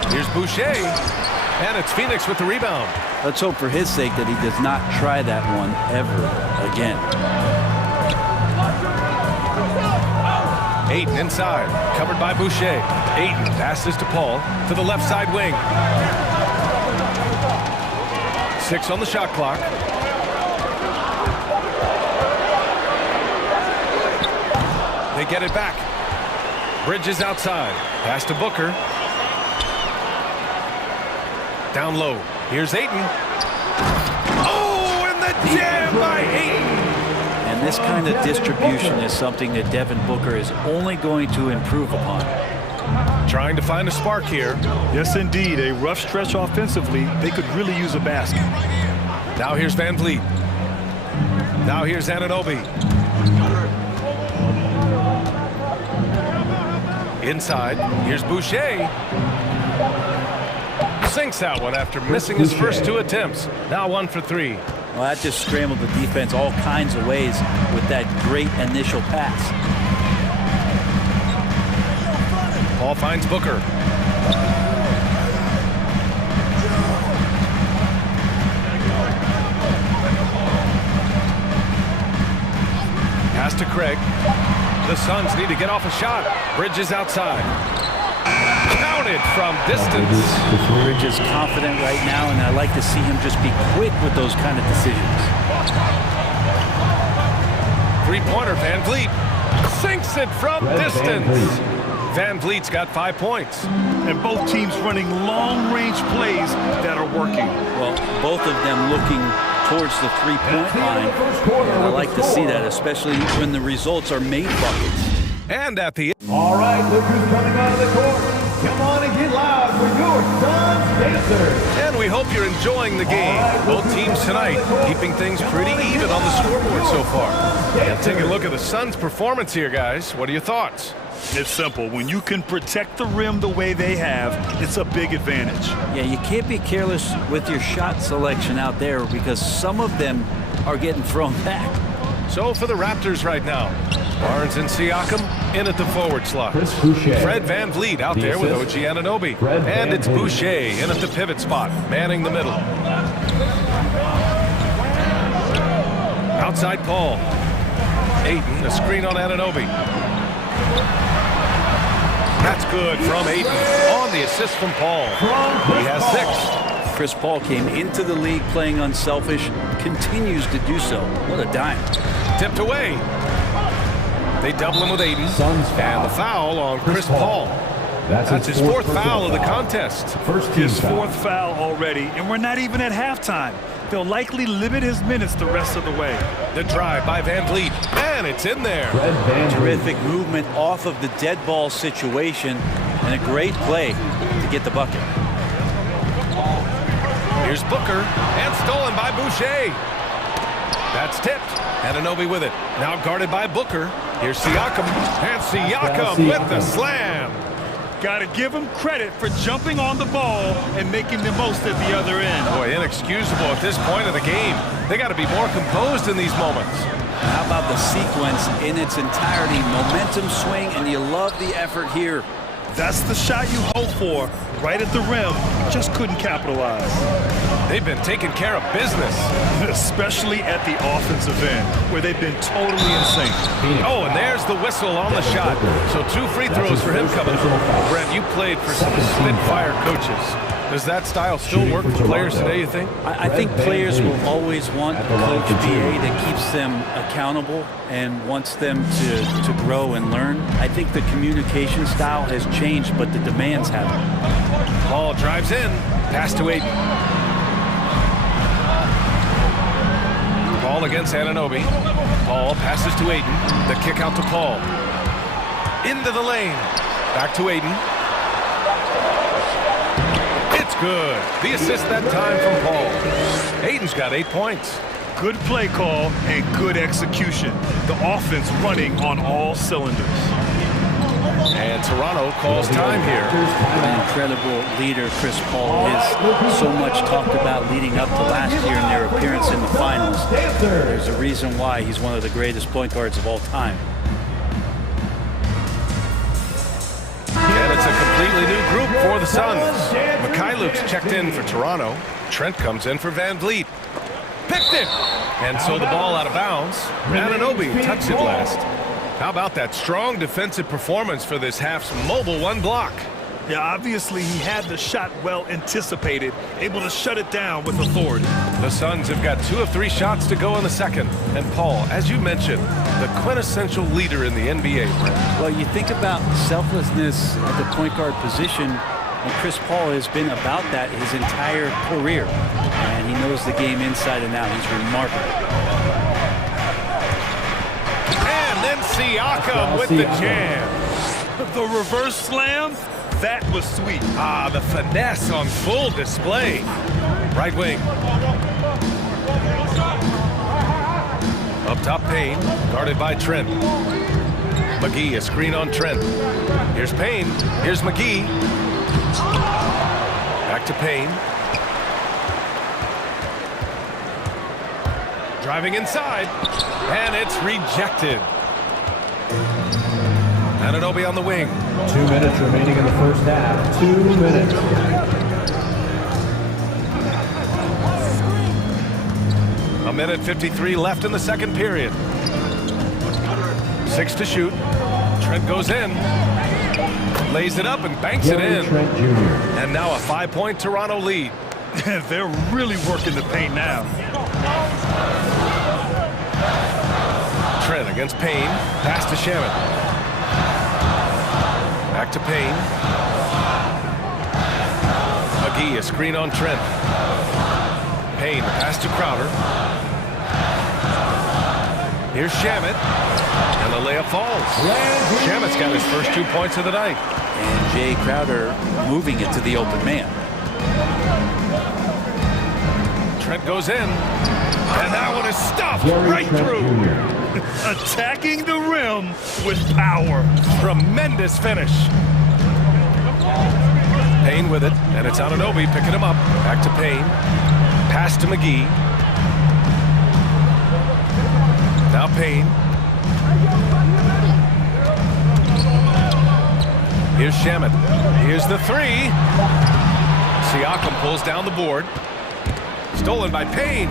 Here's Boucher, and it's Phoenix with the rebound. Let's hope for his sake that he does not try that one ever again. Ayton inside, covered by Boucher. Ayton passes to Paul to the left side wing. 6 on the shot clock. They get it back. Bridges outside. Pass to Booker. Down low. Here's Ayton. Oh, and the jam by Ayton. And this kind of distribution is something that Devin Booker is only going to improve upon. Trying to find a spark here. Yes, indeed. A rough stretch offensively. They could really use a basket. Now here's Van Vliet. Now here's Anunoby. Inside, here's Boucher. Sinks that one after missing his first 2 attempts. Now 1 for 3. Well, that just scrambled the defense all kinds of ways with that great initial pass. Paul finds Booker. Pass to Craig. The Suns need to get off a shot. Bridges outside. Counted from distance. Bridge is confident right now, and I like to see him just be quick with those kind of decisions. Three-pointer, Van Vliet. Sinks it from distance. Van Vliet's got 5 points. And both teams running long-range plays that are working. Well, both of them looking towards the three-point line. And I like to see that, especially when the results are made buckets. And at the end. All right, look who's coming out of the court. Come on and get loud for your Suns dancers. And we hope you're enjoying the game. Both teams tonight keeping things pretty even on the scoreboard so far. And take a look at the Suns' performance here, guys. What are your thoughts? It's simple. When you can protect the rim the way they have, it's a big advantage. Yeah, you can't be careless with your shot selection out there because some of them are getting thrown back. So for the Raptors right now, Barnes and Siakam in at the forward slot. Fred Van Vliet out there with OG Anunoby. And it's Boucher in at the pivot spot, manning the middle. Outside Paul. Ayton, a screen on Anunoby. That's good from Ayton on the assist from Paul. He has 6. Chris Paul came into the league playing unselfish, continues to do so. What a dime. Tipped away. They double him with Ayton. And the foul on Chris Paul. That's his 4th foul of the contest. His 4th foul already, and we're not even at halftime. They'll likely limit his minutes the rest of the way. The drive by Van Vliet, and it's in there. Terrific movement off of the dead ball situation, and a great play to get the bucket. Here's Booker, and stolen by Boucher. That's tipped. Anunoby with it. Now guarded by Booker. Here's Siakam, and Siakam with the slam. Got to give him credit for jumping on the ball and making the most at the other end. Boy, inexcusable at this point of the game. They got to be more composed in these moments. How about the sequence in its entirety? Momentum swing, and you love the effort here. That's the shot you hope for, right at the rim. Just couldn't capitalize. They've been taking care of business. Especially at the offensive end, where they've been totally insane. Oh, and there's the whistle on the shot. So 2 free throws for him coming up. Brent, you played for some Spitfire coaches. Does that style still work for players today, you think? I think players will always want a coach BA that keeps them accountable and wants them to grow and learn. I think the communication style has changed, but the demands haven't. Paul drives in. Pass to Ayton. Paul against Anunoby. Paul passes to Ayton. The kick out to Paul. Into the lane. Back to Ayton. It's good. The assist that time from Paul. Ayton's got 8 points. Good play call and good execution. The offense running on all cylinders. And Toronto calls time here. An incredible leader, Chris Paul, is so much talked about leading up to last year in their appearance in the finals. There's a reason why he's one of the greatest point guards of all time. And it's a completely new group for the Suns. Mikhailuk's checked in for Toronto. Trent comes in for Van Vliet. Picked it! And so the ball out of bounds. Anunoby touched it last. How about that strong defensive performance for this half's mobile 1 block? Yeah, obviously he had the shot well anticipated, able to shut it down with authority. The Suns have got 2 of 3 shots to go in the second. And Paul, as you mentioned, the quintessential leader in the NBA. Well, you think about selflessness at the point guard position, and Chris Paul has been about that his entire career. And he knows the game inside and out. He's remarkable. Siakam with the jam. The reverse slam, that was sweet. Ah, the finesse on full display. Right wing. Up top, Payne, guarded by Trent. McGee, a screen on Trent. Here's Payne. Here's McGee. Back to Payne. Driving inside, and it's rejected. Anunoby on the wing. 2 minutes remaining in the first half. 2 minutes. A minute 53 left in the second period. 6 to shoot. Trent goes in. Lays it up and banks it in. Trent Jr. And now a 5-point Toronto lead. They're really working the paint now. Trent against Payne. Pass to Shaman. Back to Payne. McGee, a screen on Trent. Payne, pass to Crowder. Here's Shamet. And the layup falls. Shamet's got his first 2 points of the night. And Jay Crowder moving it to the open man. Trent goes in. And that one is stuffed right through. Attacking the rim with power. Tremendous finish. Payne with it, and it's Anunoby picking him up. Back to Payne. Pass to McGee. Now Payne. Here's Shaman. Here's the three. Siakam pulls down the board. Stolen by Payne.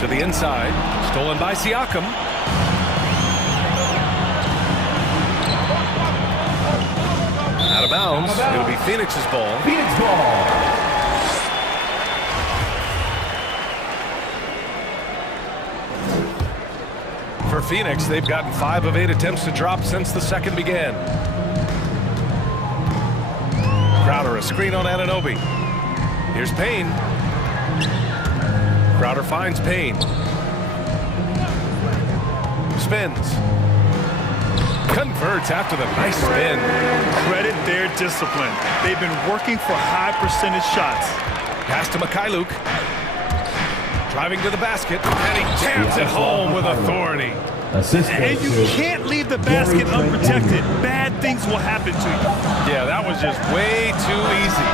To the inside. Stolen by Siakam. Out of bounds. It'll be Phoenix's ball. Phoenix ball. For Phoenix, they've gotten 5 of 8 attempts to drop since the second began. Crowder, a screen on Anunoby. Here's Payne. Crowder finds Payne. Spins. Converts after the nice spin. Credit their discipline. They've been working for high percentage shots. Pass to Mikhailuk. Driving to the basket, and he jams it home with authority. And you can't leave the basket unprotected. Bad things will happen to you. Yeah, that was just way too easy.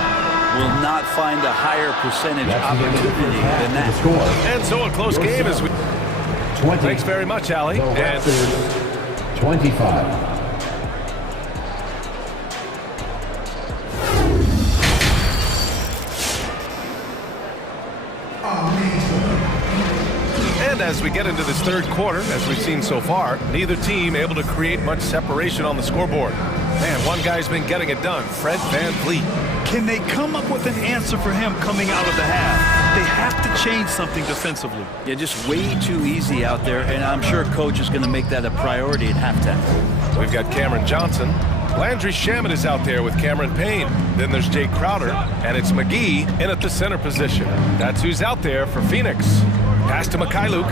Will not find a higher percentage opportunity than that. And so a close game as we... 20. Thanks very much, Allie. And 25. And as we get into this third quarter, as we've seen so far, neither team able to create much separation on the scoreboard. Man, one guy's been getting it done, Fred VanVleet. Can they come up with an answer for him coming out of the half? They have to change something defensively. Yeah, just way too easy out there, and I'm sure coach is going to make that a priority at halftime. We've got Cameron Johnson. Landry Shamet is out there with Cameron Payne. Then there's Jake Crowder, and it's McGee in at the center position. That's who's out there for Phoenix. Pass to Mikhailuk.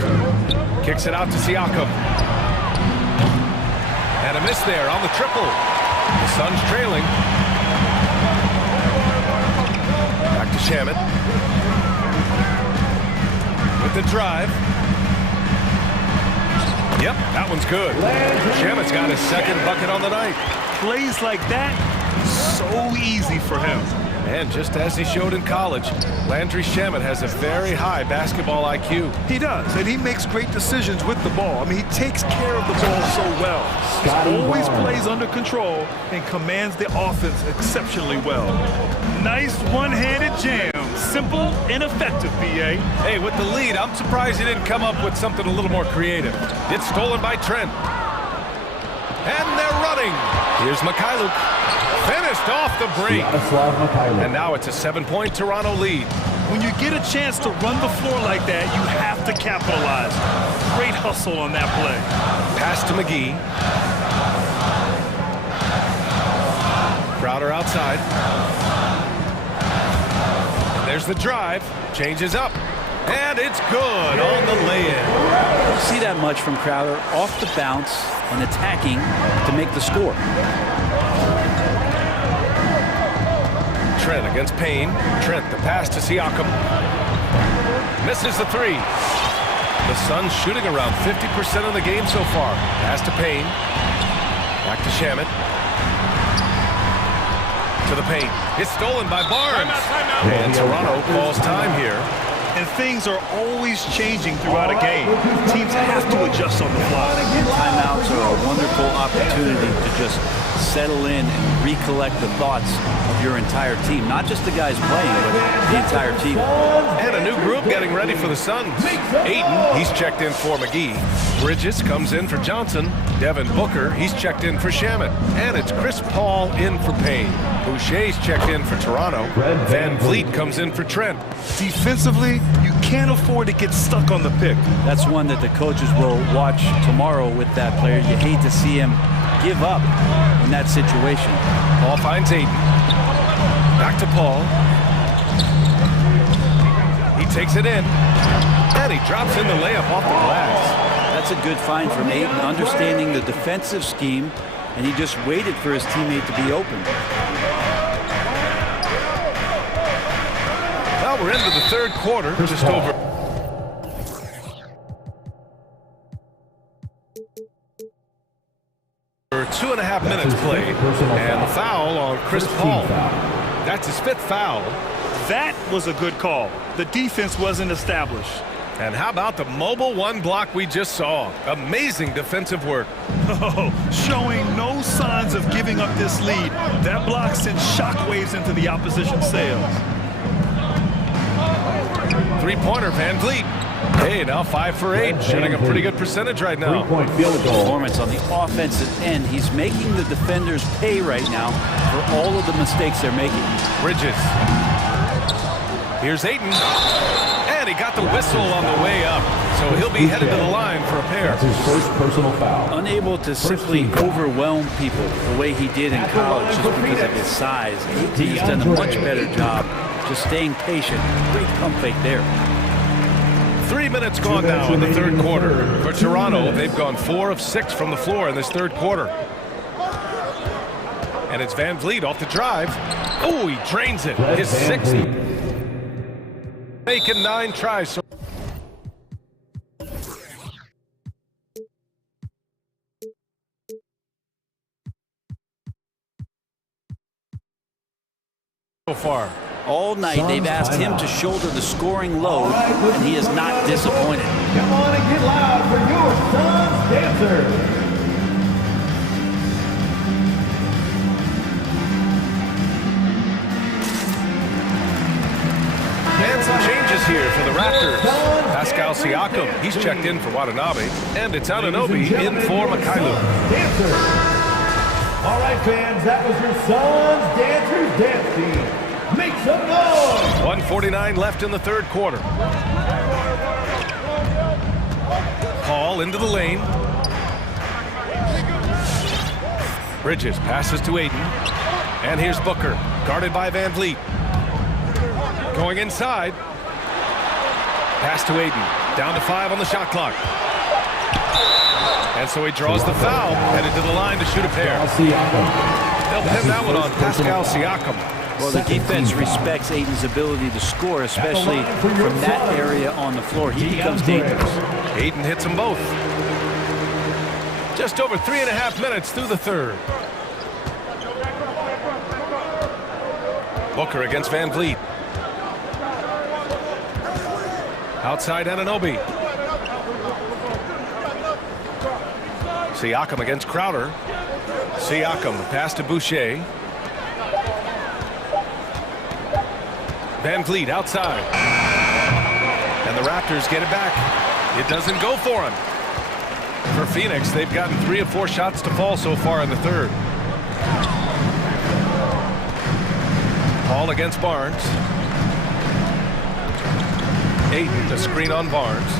Kicks it out to Siakam. And a miss there on the triple. The Suns trailing. Back to Shamet. With the drive. Yep, that one's good. Shamet's got his second bucket on the night. Plays like that, so easy for him. And just as he showed in college, Landry Shamet has a very high basketball IQ. He does, and he makes great decisions with the ball. I mean, he takes care of the ball so well. He always plays under control and commands the offense exceptionally well. Nice one-handed jam. Simple and effective, B.A. Hey, with the lead, I'm surprised he didn't come up with something a little more creative. It's stolen by Trent. And they're running. Here's Mikhailuk. Finished off the break. And now it's a 7-point Toronto lead. When you get a chance to run the floor like that, you have to capitalize. Great hustle on that play. Pass to McGee. Crowder outside. And there's the drive. Changes up. And it's good on the lay-in. You don't see that much from Crowder, off the bounce and attacking to make the score. Trent against Payne. Trent, the pass to Siakam. Misses the three. The Suns shooting around 50% of the game so far. Pass to Payne. Back to Shamet. To the paint. It's stolen by Barnes. And Toronto calls time here. And things are always changing throughout a game. Teams have to adjust on the fly. Timeouts are a wonderful opportunity to just settle in and recollect the thoughts of your entire team. Not just the guys playing, but the entire team. And a new group getting ready for the Suns. Ayton, he's checked in for McGee. Bridges comes in for Johnson. Devin Booker, he's checked in for Shamet. And it's Chris Paul in for Payne. Boucher's checked in for Toronto. Van Vliet comes in for Trent. Defensively, you can't afford to get stuck on the pick. That's one that the coaches will watch tomorrow with that player. You hate to see him give up in that situation. Paul finds Ayton. Back to Paul. He takes it in. And he drops in the layup off the glass. That's a good find from Ayton, understanding the defensive scheme, and he just waited for his teammate to be open. Well, we're into the third quarter, just over. For 2.5 minutes played, and the foul on Chris Paul. That's his 5th foul. That was a good call. The defense wasn't established. And how about the mobile one block we just saw? Amazing defensive work. Oh, showing no signs of giving up this lead. That block sent shockwaves into the opposition sails. Three-pointer, Van Vliet. Hey, now 5 for 8, shooting a pretty good percentage right now. Three-point field goal. Performance on the offensive end. He's making the defenders pay right now for all of the mistakes they're making. Bridges. Here's Ayton. And he got the whistle on the way up. So he'll be headed to the line for a pair. That's his first personal foul. Unable to simply overwhelm people the way he did in college just because of his size. He's done a much better job just staying patient. Great pump fake there. 3 minutes gone now in the third quarter. For Toronto, they've gone 4 of 6 from the floor in this third quarter. And it's Van Vliet off the drive. Oh, he drains it. His 6th. Making 9 tries. So far. All night they've asked him to shoulder the scoring load, and he is not disappointed. Come on and get loud for your Suns dancers. And some changes here for the Raptors. Pascal Siakam, he's checked in for Watanabe. And it's Anunoby in for Mikhailuk. All right, fans, that was your Suns Dancers dance team. Make some noise! 1:49 left in the third quarter. Paul into the lane. Bridges passes to Ayton. And here's Booker, guarded by Van Vliet. Going inside. Pass to Ayton. Down to 5 on the shot clock. And so he draws the foul, headed to the line to shoot a pair. They'll pin that one on Pascal Siakam. Well, the defense respects Ayton's ability to score, especially from that area on the floor. He becomes dangerous. Ayton hits them both. Just over 3.5 minutes through the third. Booker against Van Vliet. Outside Anunoby. Siakam against Crowder. Siakam, pass to Boucher. Van Vliet outside. And the Raptors get it back. It doesn't go for him. For Phoenix, they've gotten 3 of 4 shots to fall so far in the third. Paul against Barnes. Ayton, the screen on Barnes.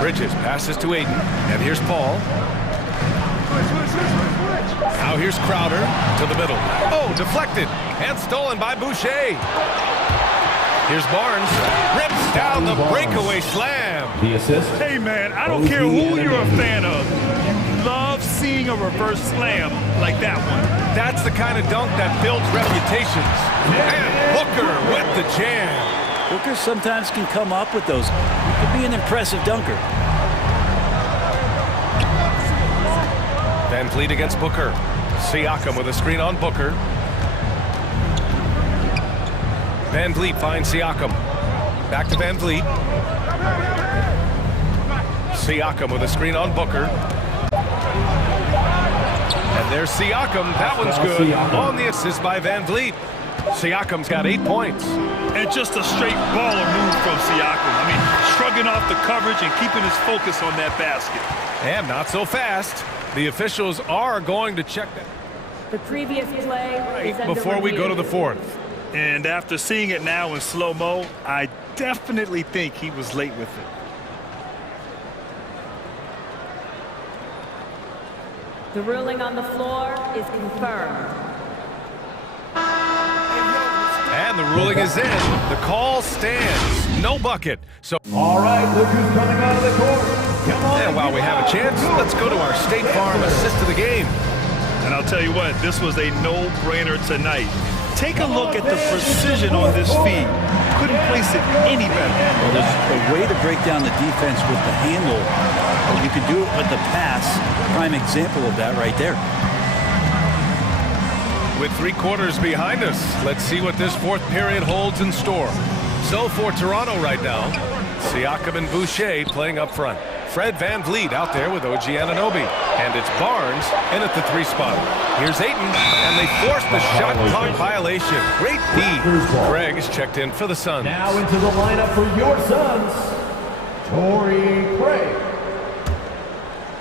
Bridges passes to Ayton. And here's Paul. Now here's Crowder to the middle. Oh, deflected and stolen by Boucher. Here's Barnes. Rips down the breakaway slam. The assist. Hey, man, I don't care who you're a fan of. You love seeing a reverse slam like that one. That's the kind of dunk that builds reputations. And Booker with the jam. Booker sometimes can come up with those. He could be an impressive dunker. Van Vliet against Booker. Siakam with a screen on Booker. Van Vliet finds Siakam. Back to Van Vliet. Siakam with a screen on Booker. And there's Siakam. That one's good. On the assist by Van Vliet. Siakam's got 8 points. And just a straight baller move from Siakam. I mean, shrugging off the coverage and keeping his focus on that basket. And not so fast. The officials are going to check that. The previous play is under before we go to the fourth. And after seeing it now in slow-mo, I definitely think he was late with it. The ruling on the floor is confirmed. And the ruling is in. The call stands. No bucket. So, all right, look who's coming out of the court. Come on. And while we have a chance, let's go to our State Farm assist of the game. And I'll tell you what, this was a no-brainer tonight. Take a look at the precision on this feed. Couldn't place it any better. Well, there's a way to break down the defense with the handle. You can do it with the pass. Prime example of that right there. With 3 quarters behind us, let's see what this fourth period holds in store. So for Toronto right now, Siakam and Boucher playing up front. Fred Van Vliet out there with OG Anunoby. And it's Barnes in at the 3 spot. Here's Ayton, and they forced the shot clock violation. Great D. Craig is checked in for the Suns. Now into the lineup for your Suns, Torrey Craig.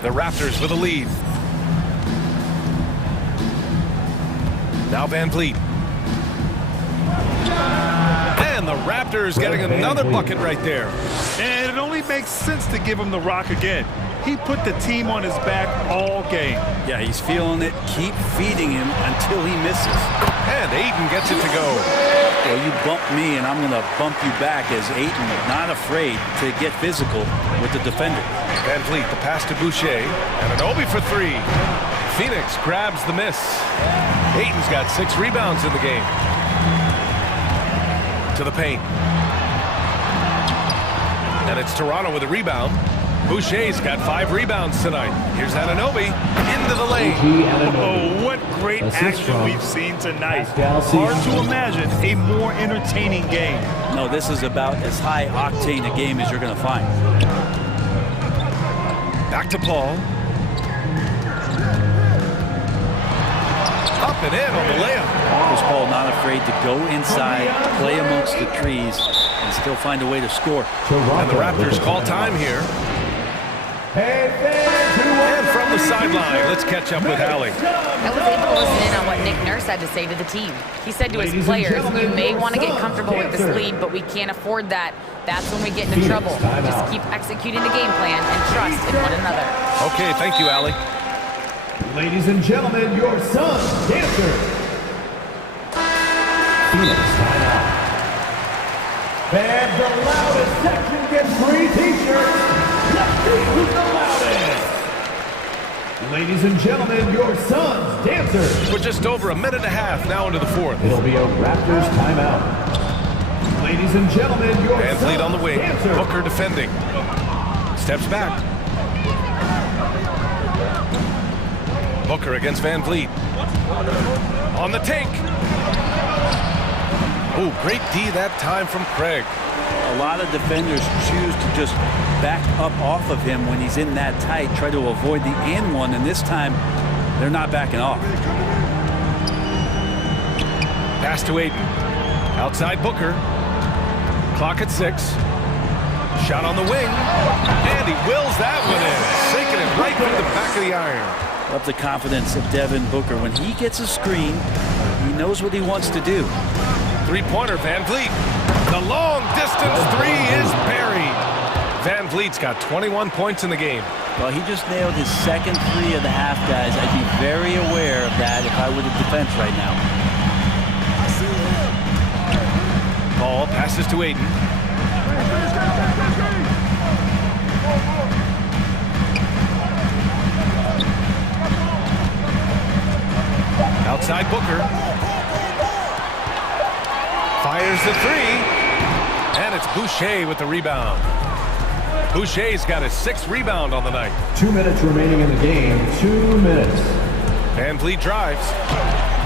The Raptors with a lead. Now Van Vliet. And the Raptors getting another bucket right there. And it only makes sense to give him the rock again. He put the team on his back all game. Yeah, he's feeling it. Keep feeding him until he misses. And Ayton gets it to go. Well, you bump me, and I'm going to bump you back as Ayton, not afraid to get physical with the defender. Van Vliet, the pass to Boucher. And Anunoby for 3. Phoenix grabs the miss. Ayton's got 6 rebounds in the game. To the paint. And it's Toronto with a rebound. Boucher's got 5 rebounds tonight. Here's Anunoby into the lane. Oh, what great action we've seen tonight. Hard to imagine a more entertaining game. No, this is about as high octane a game as you're going to find. Back to Paul. Up and in on the layup. Chris Paul not afraid to go inside, play amongst the trees, and still find a way to score. And the Raptors call time here. And from the sideline, let's catch up with Allie. I was able to listen in on what Nick Nurse had to say to the team. He said to his players, you may want to get comfortable with this lead, but we can't afford that. That's when we get into trouble. Just keep executing the game plan and trust in one another. Okay, thank you, Allie. Ladies and gentlemen, your Suns dancer. Phoenix timeout. Fans, the loudest section gets free t-shirts. Let's see who's the loudest. Ladies and gentlemen, your Suns dancers. We're just over a minute and a half now into the fourth. It'll be a Raptors timeout. Ladies and gentlemen, your Van Vliet on the wing. dancers. Booker defending. Steps back. Booker against Van Vliet. On the take. Oh, great D that time from Craig. A lot of defenders choose to just back up off of him when he's in that tight, try to avoid the and one, and this time they're not backing off. Pass to Ayton. Outside Booker. Clock at 6. Shot on the wing. And he wills that one in. Sinking it right from the back of the iron. Love the confidence of Devin Booker. When he gets a screen, he knows what he wants to do. 3-pointer, Van Vliet. The long distance 3 is buried. Van Vliet's got 21 points in the game. Well, he just nailed his second 3 of the half, guys. I'd be very aware of that if I were the defense right now. Paul Paul passes to Aiden. Outside Booker. Fires the three. And it's Boucher with the rebound. Boucher's got his 6th rebound on the night. 2 minutes remaining in the game. 2 minutes. Van Vliet drives.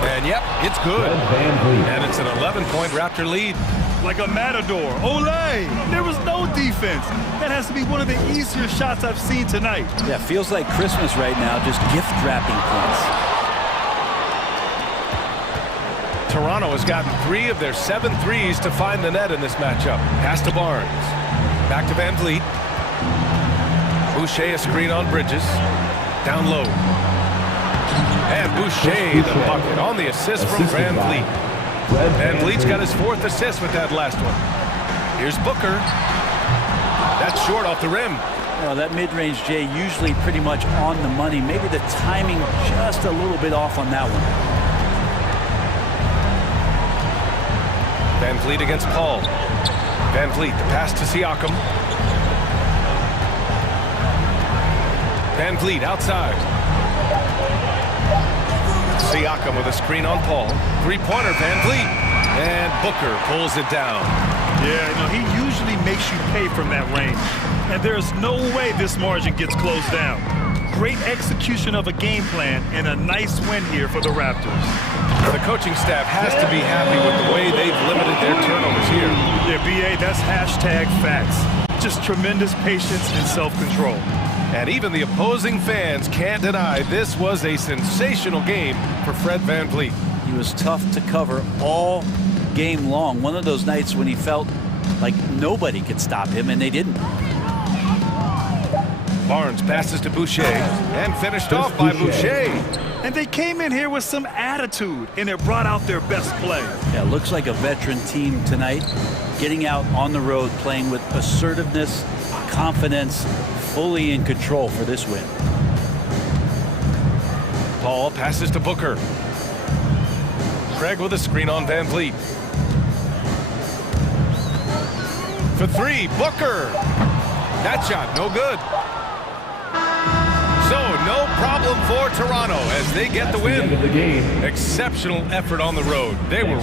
And yep, it's good. And it's an 11-point Raptor lead. Like a matador. Olay! There was no defense. That has to be one of the easier shots I've seen tonight. Yeah, feels like Christmas right now, just gift wrapping points. Toronto has gotten 3 of their 7 threes to find the net in this matchup. Pass to Barnes. Back to Van Vliet. Boucher a screen on Bridges. Down low. And Boucher the bucket on the assist from Van Vliet. Van Vliet's got his 4th assist with that last one. Here's Booker. That's short off the rim. Well, that mid-range, Jay, usually pretty much on the money. Maybe the timing just a little bit off on that one. Van Vliet against Paul. Van Vliet, the pass to Siakam. Van Vliet outside. Siakam with a screen on Paul. 3-pointer, Van Vliet. And Booker pulls it down. Yeah, he usually makes you pay from that range. And there's no way this margin gets closed down. Great execution of a game plan and a nice win here for the Raptors. The coaching staff has to be happy with the way they've limited their turnovers here. Yeah, BA, that's #facts. Just tremendous patience and self-control. And even the opposing fans can't deny this was a sensational game for Fred Van Vliet. He was tough to cover all game long. One of those nights when he felt like nobody could stop him, and they didn't. Barnes passes to Boucher and finished off by Boucher. And they came in here with some attitude, and it brought out their best play. Yeah, looks like a veteran team tonight, getting out on the road, playing with assertiveness, confidence, fully in control for this win. Paul passes to Booker. Craig with a screen on Van Vliet. For 3, Booker. That shot, no good. So, no problem for Toronto as they get the win. Exceptional effort on the road. They were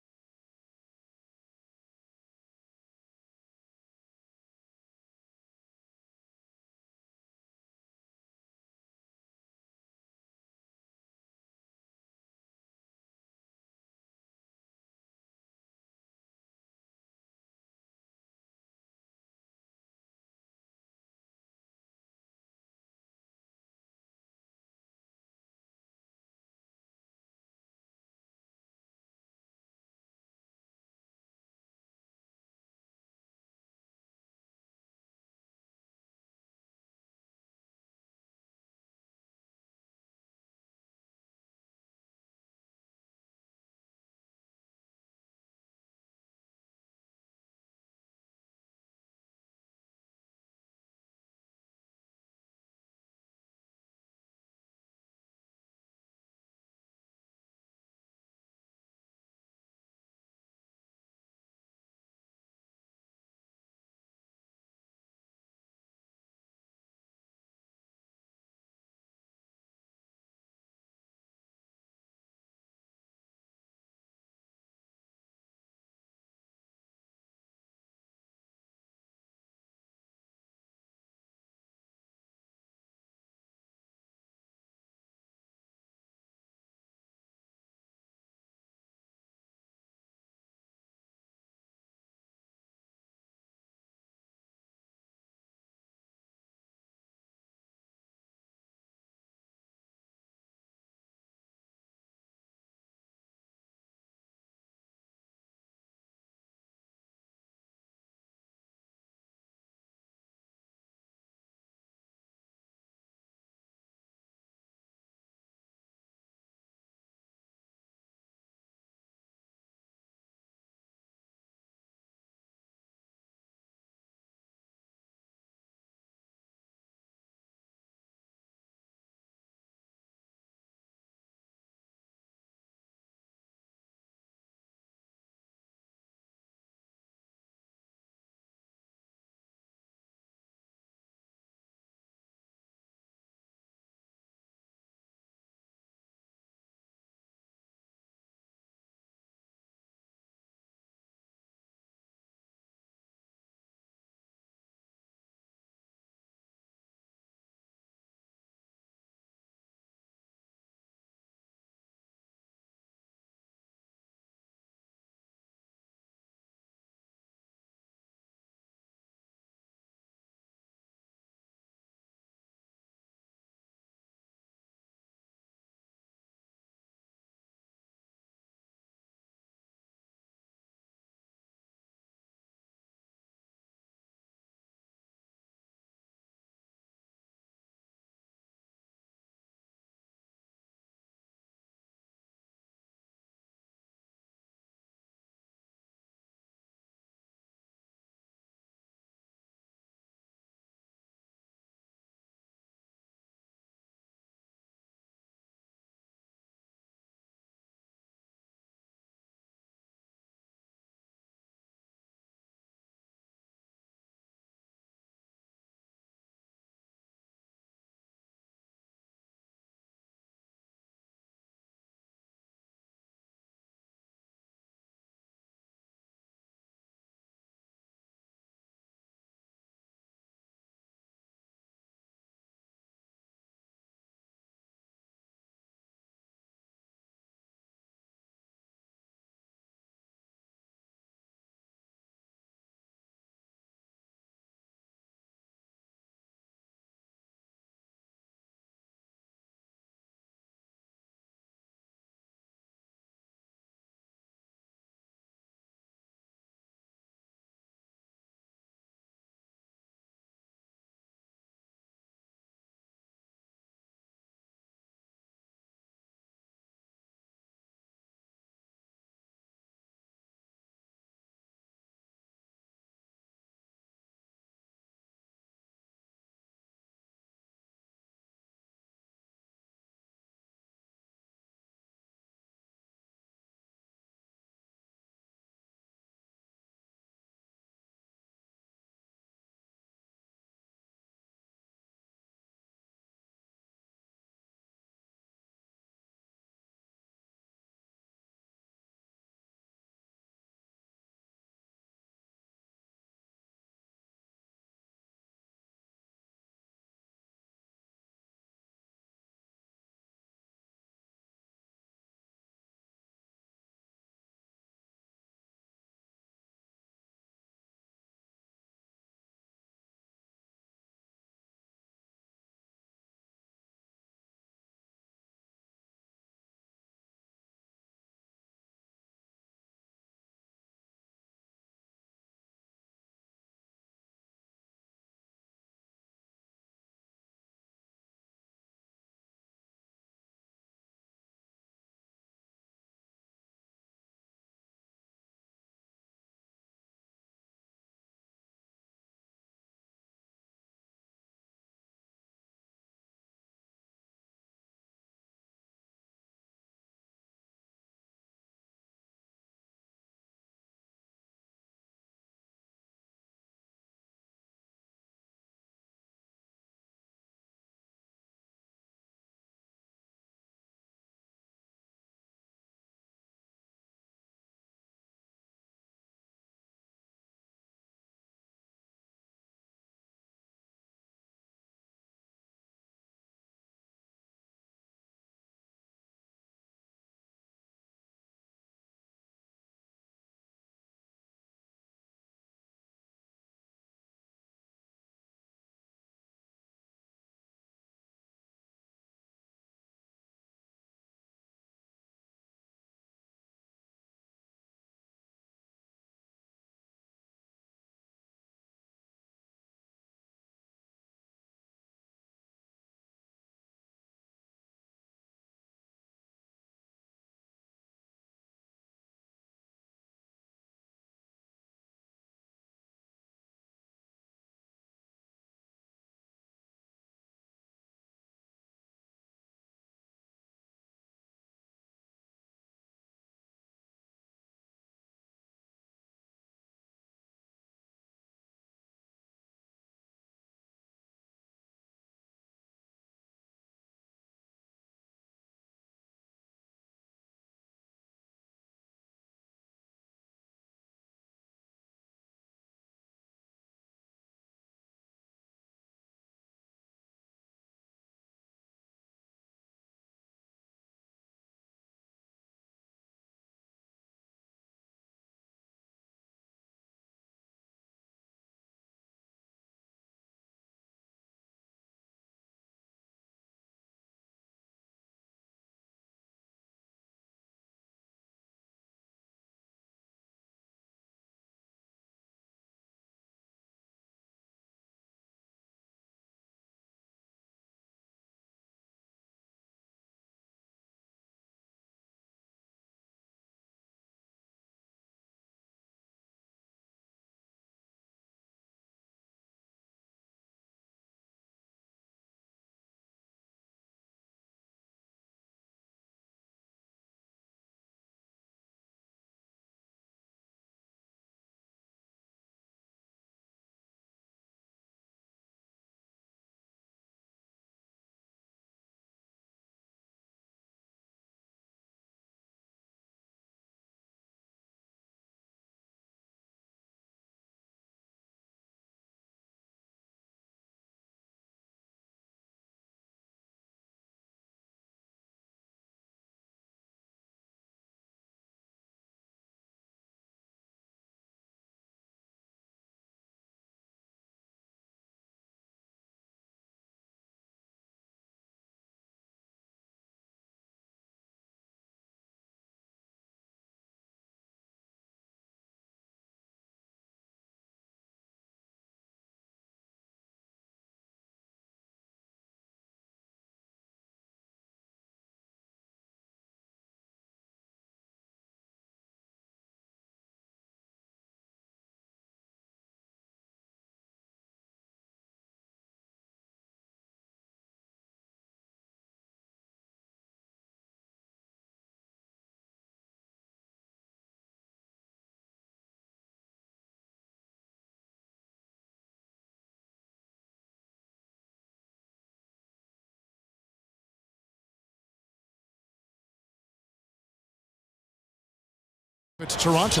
It's Toronto.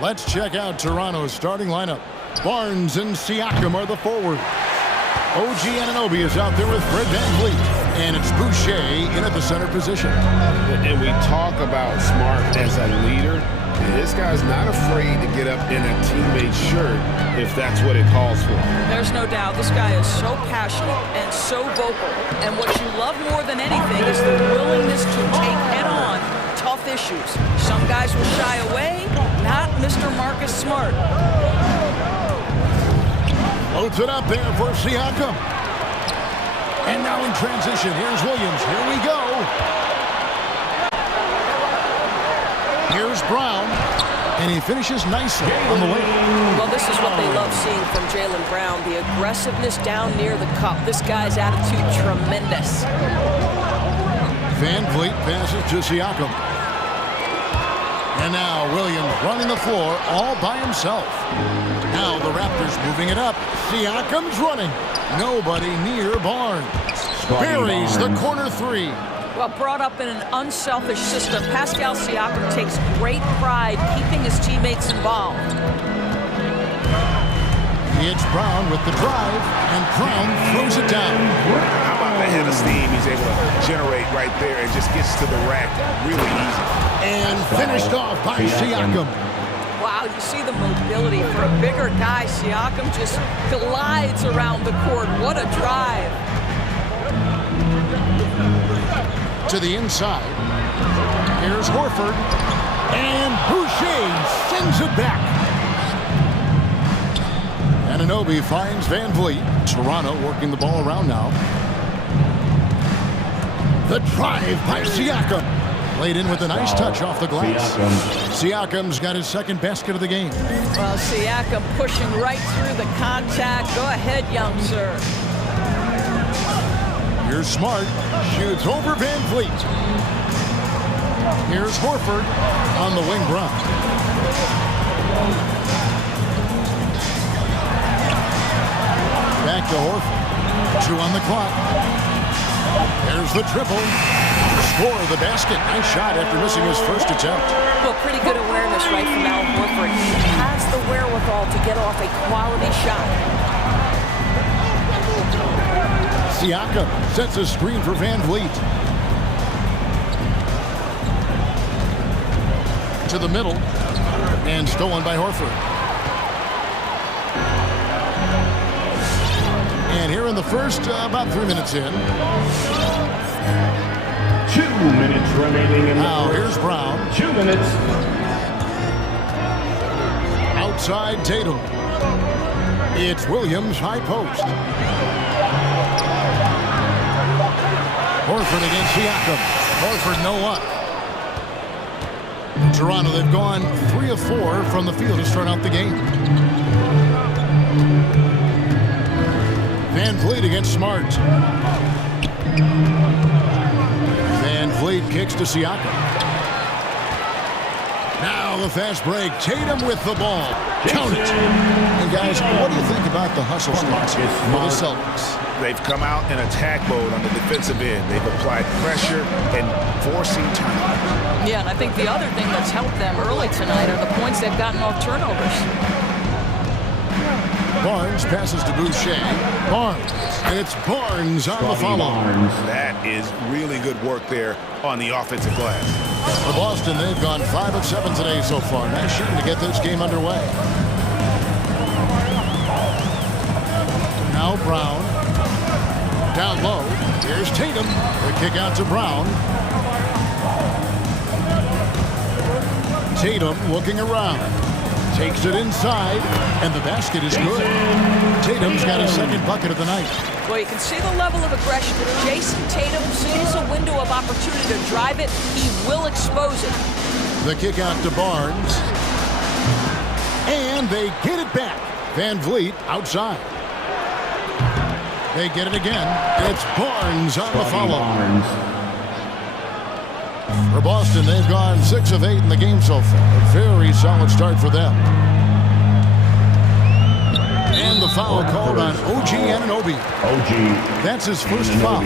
Let's check out Toronto's starting lineup. Barnes and Siakam are the forward. OG Anunoby is out there with Fred VanVleet. And it's Boucher in at the center position. And we talk about Smart as a leader. This guy's not afraid to get up in a teammate's shirt if that's what it calls for. There's no doubt this guy is so passionate and so vocal. And what you love more than anything is the willingness to take head-on tough issues. Some guys will shy away, not Mr. Marcus Smart. Loads it up there for Siakam. And now in transition, here's Williams. Here we go. Here's Brown, and he finishes nicely on the wing. Well, this is what they love seeing from Jaylen Brown, the aggressiveness down near the cup. This guy's attitude, tremendous. VanVleet passes to Siakam. And now Williams running the floor all by himself. Now the Raptors moving it up. Siakam's running. Nobody near Barnes. Buries the corner three. Well, brought up in an unselfish system, Pascal Siakam takes great pride keeping his teammates involved. It's Brown with the drive, and Brown throws it down. How about the head of steam he's able to generate right there and just gets to the rack really easy. And finished off by Siakam. Wow, you see the mobility for a bigger guy. Siakam just glides around the court. What a drive. To the inside. Here's Horford. And Boucher sends it back. Anunoby finds VanVleet. Toronto working the ball around now. The drive by Siakam. Played in with a nice touch off the glass. Siakam's got his second basket of the game. Well, Siakam pushing right through the contact. Go ahead, young sir. Here's Smart. Shoots over VanVleet. Here's Horford on the wing Brown. Back to Horford. 2 on the clock. There's the triple. Score the basket. Nice shot after missing his first attempt. Well, pretty good awareness right from Al Horford. He has the wherewithal to get off a quality shot. Siakam sets a screen for VanVleet. To the middle. And stolen by Horford. And here in the first, about 3 minutes in. 2 minutes remaining in the Now first. here's Brown. 2 minutes. Outside Tatum. It's Williams, high post. Horford against Siakam. Horford no luck. Toronto, they've gone 3 of 4 from the field to start out the game. VanVleet against Smart. VanVleet kicks to Siakam. Now the fast break. Tatum with the ball. Count it. And guys, what do you think about the hustle stance here for the Celtics? They've come out in attack mode on the defensive end. They've applied pressure and forcing turnovers. Yeah, and I think the other thing that's helped them early tonight are the points they've gotten off turnovers. Barnes passes to Boucher. Barnes. And it's Barnes on the follow. That is really good work there on the offensive glass. For Boston, they've gone 5 of 7 today so far. Nice shooting to get this game underway. Now Brown. Down low. Here's Tatum. The kick out to Brown. Tatum looking around. Takes it inside, and the basket is good. Tatum's got his second bucket of the night. Well, you can see the level of aggression. If Jason Tatum sees a window of opportunity to drive it, he will expose it. The kick out to Barnes. And they get it back. VanVleet outside. They get it again, and it's Barnes on the follow. For Boston, they've gone 6 of 8 in the game so far. A very solid start for them. And the foul called on OG Anunoby. That's his first foul.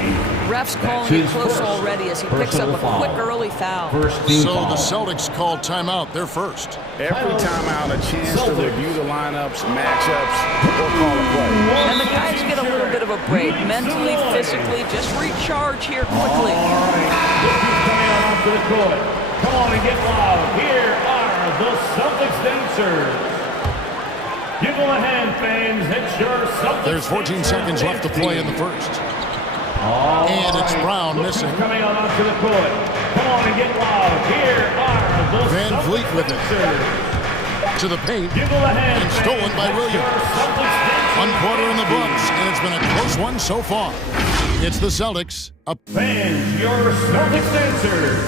Ref's calling it close already as he picks up a quick early foul. So the Celtics call timeout. They're first. Every timeout, a chance to review the lineups, matchups, or call a play. And the guys get a little bit of a break, mentally, physically, just recharge here quickly. All right, look who's coming out onto the court. Come on and get loud. Here are the Celtics dancers. Give them a hand, fans. It's your Celtics. There's 14 seconds left to play in the first. And it's Brown missing. Coming out onto the court. Come on and get loud. Here are the Van Vliet with it. To the paint. Give them a hand, and stolen by Williams. 1 quarter in the books, and it's been a close one so far. It's the Celtics up. Fans, your Celtics dancers.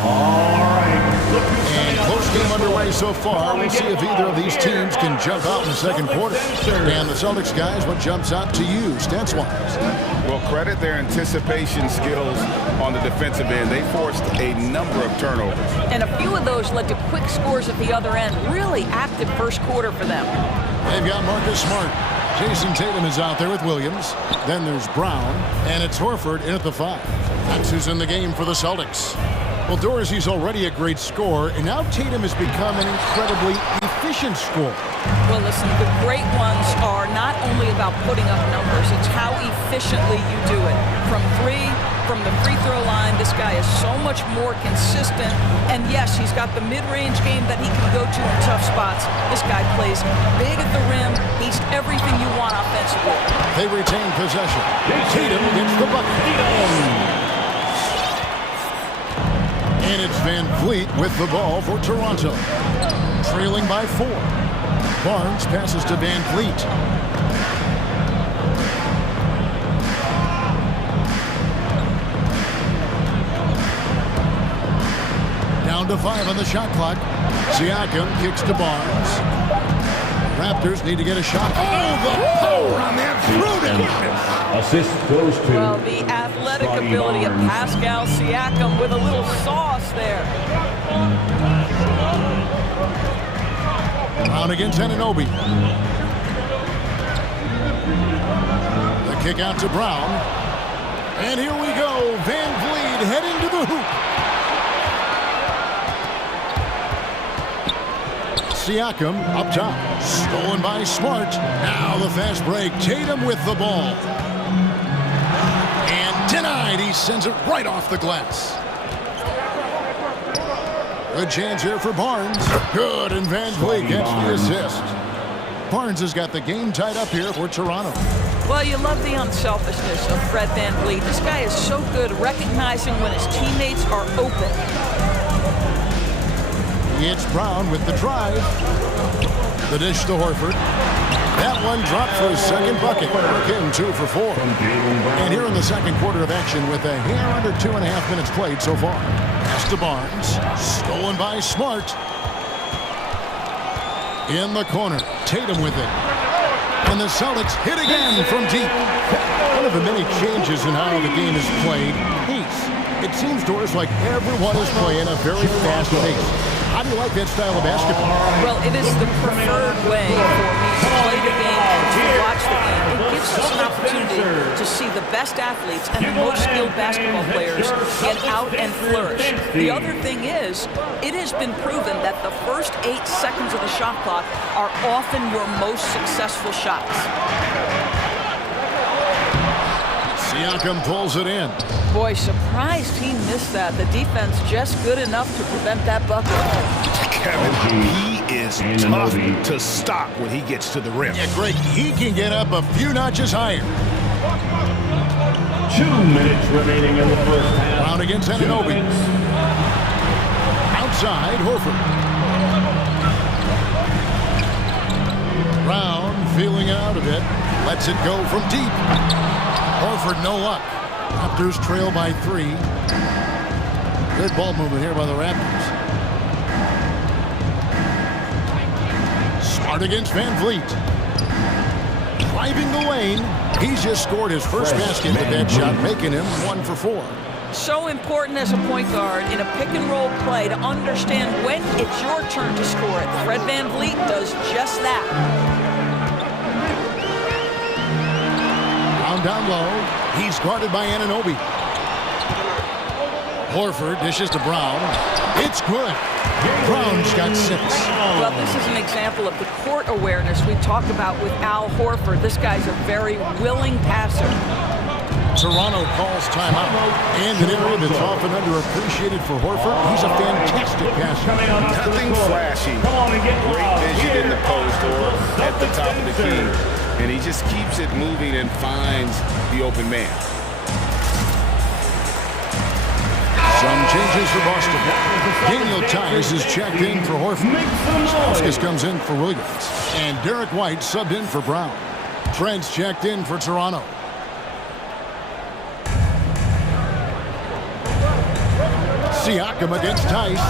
All right. And close game underway so far. We'll see if either of these teams can jump out in the second quarter. And the Celtics guys, what jumps out to you, stats-wise? Well, credit their anticipation skills on the defensive end. They forced a number of turnovers. And a few of those led to quick scores at the other end. Really active first quarter for them. They've got Marcus Smart. Jason Tatum is out there with Williams. Then there's Brown. And it's Horford in at the 5. That's who's in the game for the Celtics. Well, Dorsey's already a great scorer, and now Tatum has become an incredibly efficient scorer. Well, listen, the great ones are not only about putting up numbers, it's how efficiently you do it. From the free throw line, this guy is so much more consistent. And yes, he's got the mid-range game that he can go to in tough spots. This guy plays big at the rim. He's everything you want offensively. They retain possession. Tatum gets the bucket. And it's Van Vliet with the ball for Toronto. Trailing by 4. Barnes passes to Van Vliet. Down to 5 on the shot clock. Siakam kicks to Barnes. Raptors need to get a shot. Oh, the power on that throw. Assist goes to. Well, the athletic ability of Pascal Siakam with a little sauce there. Brown against Anunoby. The kick out to Brown. And here we go. Van Vliet heading to the hoop. Siakam up top. Stolen by Smart. Now the fast break. Tatum with the ball. And denied. He sends it right off the glass. Good chance here for Barnes. Good, and Van Vliet gets the assist. Barnes has got the game tied up here for Toronto. Well, you love the unselfishness of Fred Van Vliet. This guy is so good recognizing when his teammates are open. It's Brown with the drive. The dish to Horford. That one dropped for his second bucket. Again, 2 for 4. And here in the second quarter of action with a hair under 2.5 minutes played so far. Pass to Barnes. Stolen by Smart. In the corner. Tatum with it. And the Celtics hit again from deep. One of the many changes in how the game is played. Pace. It seems to us like everyone is playing a very fast pace. How do you like that style of basketball? Well, it is the preferred way for me to play the game and to watch the game. It gives us an opportunity to see the best athletes and the most skilled basketball players get out and flourish. The other thing is, it has been proven that the first 8 seconds of the shot clock are often your most successful shots. Siakam pulls it in. Boy, surprised he missed that. The defense just good enough to prevent that bucket. Kevin, he is tough to stop when he gets to the rim. Yeah, Greg, he can get up a few notches higher. 2 minutes remaining in the first half. Brown against Anunoby. Outside, Horford. Brown feeling out a bit. Lets it go from deep. Horford, no luck. Raptors trail by 3. Good ball movement here by the Raptors. Smart against Van Vliet. Driving the lane. He's just scored his first basket with that shot, making him 1 for 4. So important as a point guard in a pick-and-roll play to understand when it's your turn to score it. Fred Van Vliet does just that. down low. He's guarded by Anunoby. Horford dishes to Brown. It's good. Brown's got 6. Well, this is an example of the court awareness we talked about with Al Horford. This guy's a very willing passer. Toronto calls timeout. And an area that's often underappreciated for Horford, he's a fantastic passer. Nothing flashy. Great vision in the post or at the top of the key. And he just keeps it moving and finds the open man. Some changes for Boston. Daniel Tice is checked in for Horford. Stauskas comes in for Williams. And Derek White subbed in for Brown. Trent's checked in for Toronto. Siakam against Tice.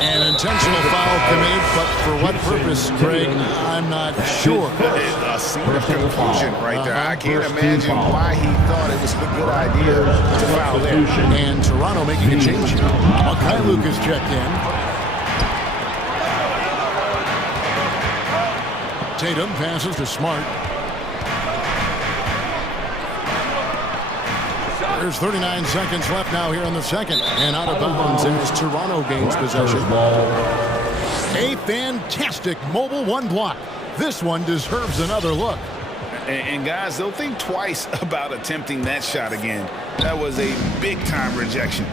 An intentional foul committed, but for what purpose, Greg, I'm not sure. A scene of confusion right there. I can't imagine why he thought it was a good idea to foul there. And Toronto making a change here. Mikhailuk is checked in. Tatum passes to Smart. There's 39 seconds left now here in the second. And out of bounds as Toronto gains possession. A fantastic mobile one block. This one deserves another look. And guys, they'll think twice about attempting that shot again. That was a big-time rejection.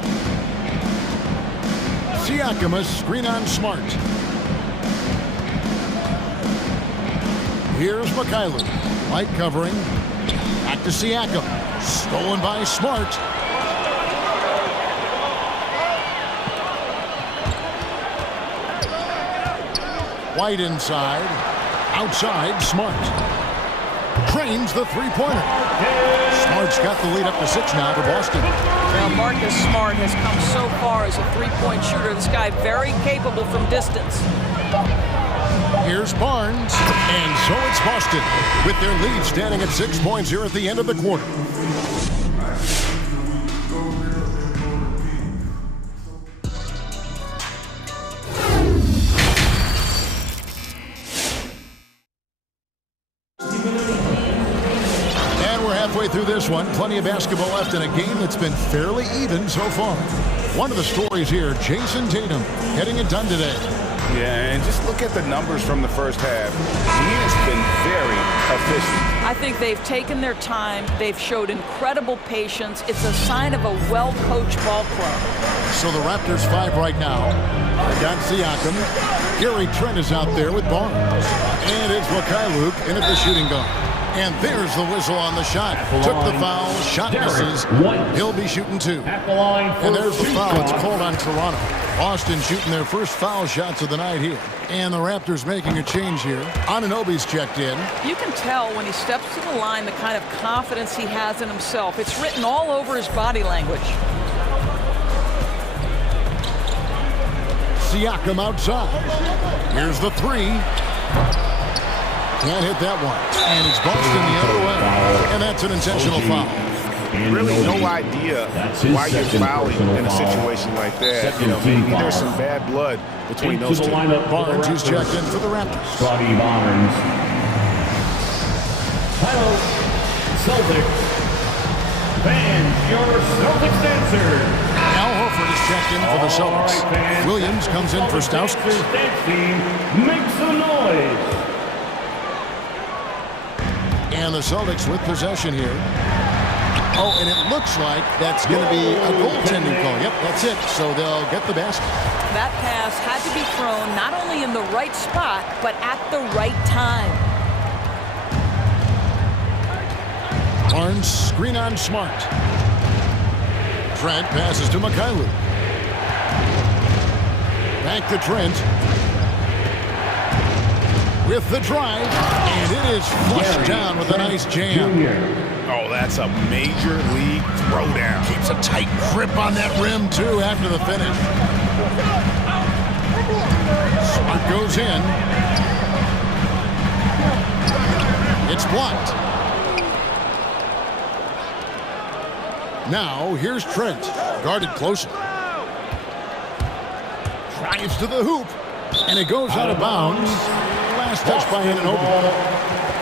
Siakam, a screen on Smart. Here's Mikhailuk. Light covering. Back to Siakam. Stolen by Smart. White inside. Outside, Smart. Trains the three-pointer. Smart's got the lead up to 6 now for Boston. Now, Marcus Smart has come so far as a three-point shooter. This guy very capable from distance. Here's Barnes. And so it's Boston, with their lead standing at 6 points here at the end of the quarter. Through this one, plenty of basketball left in a game that's been fairly even so far. One of the stories here, Jason Tatum getting it done today. Yeah, and just look at the numbers from the first half. He has been very efficient. I think they've taken their time. They've showed incredible patience. It's a sign of a well-coached ball club. So the Raptors 5 right now. They got Siakam. Gary Trent is out there with Barnes. And it's Mikhailuk in at the shooting guard. And there's the whistle on the shot. Took the foul, shot misses. He'll be shooting 2. And there's the foul. It's called on Toronto. Boston shooting their first foul shots of the night here. And the Raptors making a change here. Anunoby's checked in. You can tell when he steps to the line the kind of confidence he has in himself. It's written all over his body language. Siakam outside. Here's the 3. Can't hit that one. And it's Boston the other way. And that's an intentional foul. Really no idea why you're fouling in a situation like that. You know, maybe there's some bad blood between those two. Barnes, who's checked in for the Raptors. Scotty Barnes. Hello, Celtics. Fans, your Celtics dancer. Al Horford is checked in for the Celtics. Right, Williams comes in for Stauskas. Make some noise. And the Celtics with possession here. Oh, and it looks like that's going to be a goaltending call. Yep, that's it. So they'll get the basket. That pass had to be thrown not only in the right spot, but at the right time. Barnes, screen on Smart. Trent passes to Mikhailuk. Back to Trent. With the drive, and it is flushed down with a nice jam. Oh, that's a major league throwdown. Keeps a tight grip on that rim, too, after the finish. Smart goes in. It's blocked. Now, here's Trent, guarded closer. Drives to the hoop, and it goes out of bounds. Last touch by Anunoby.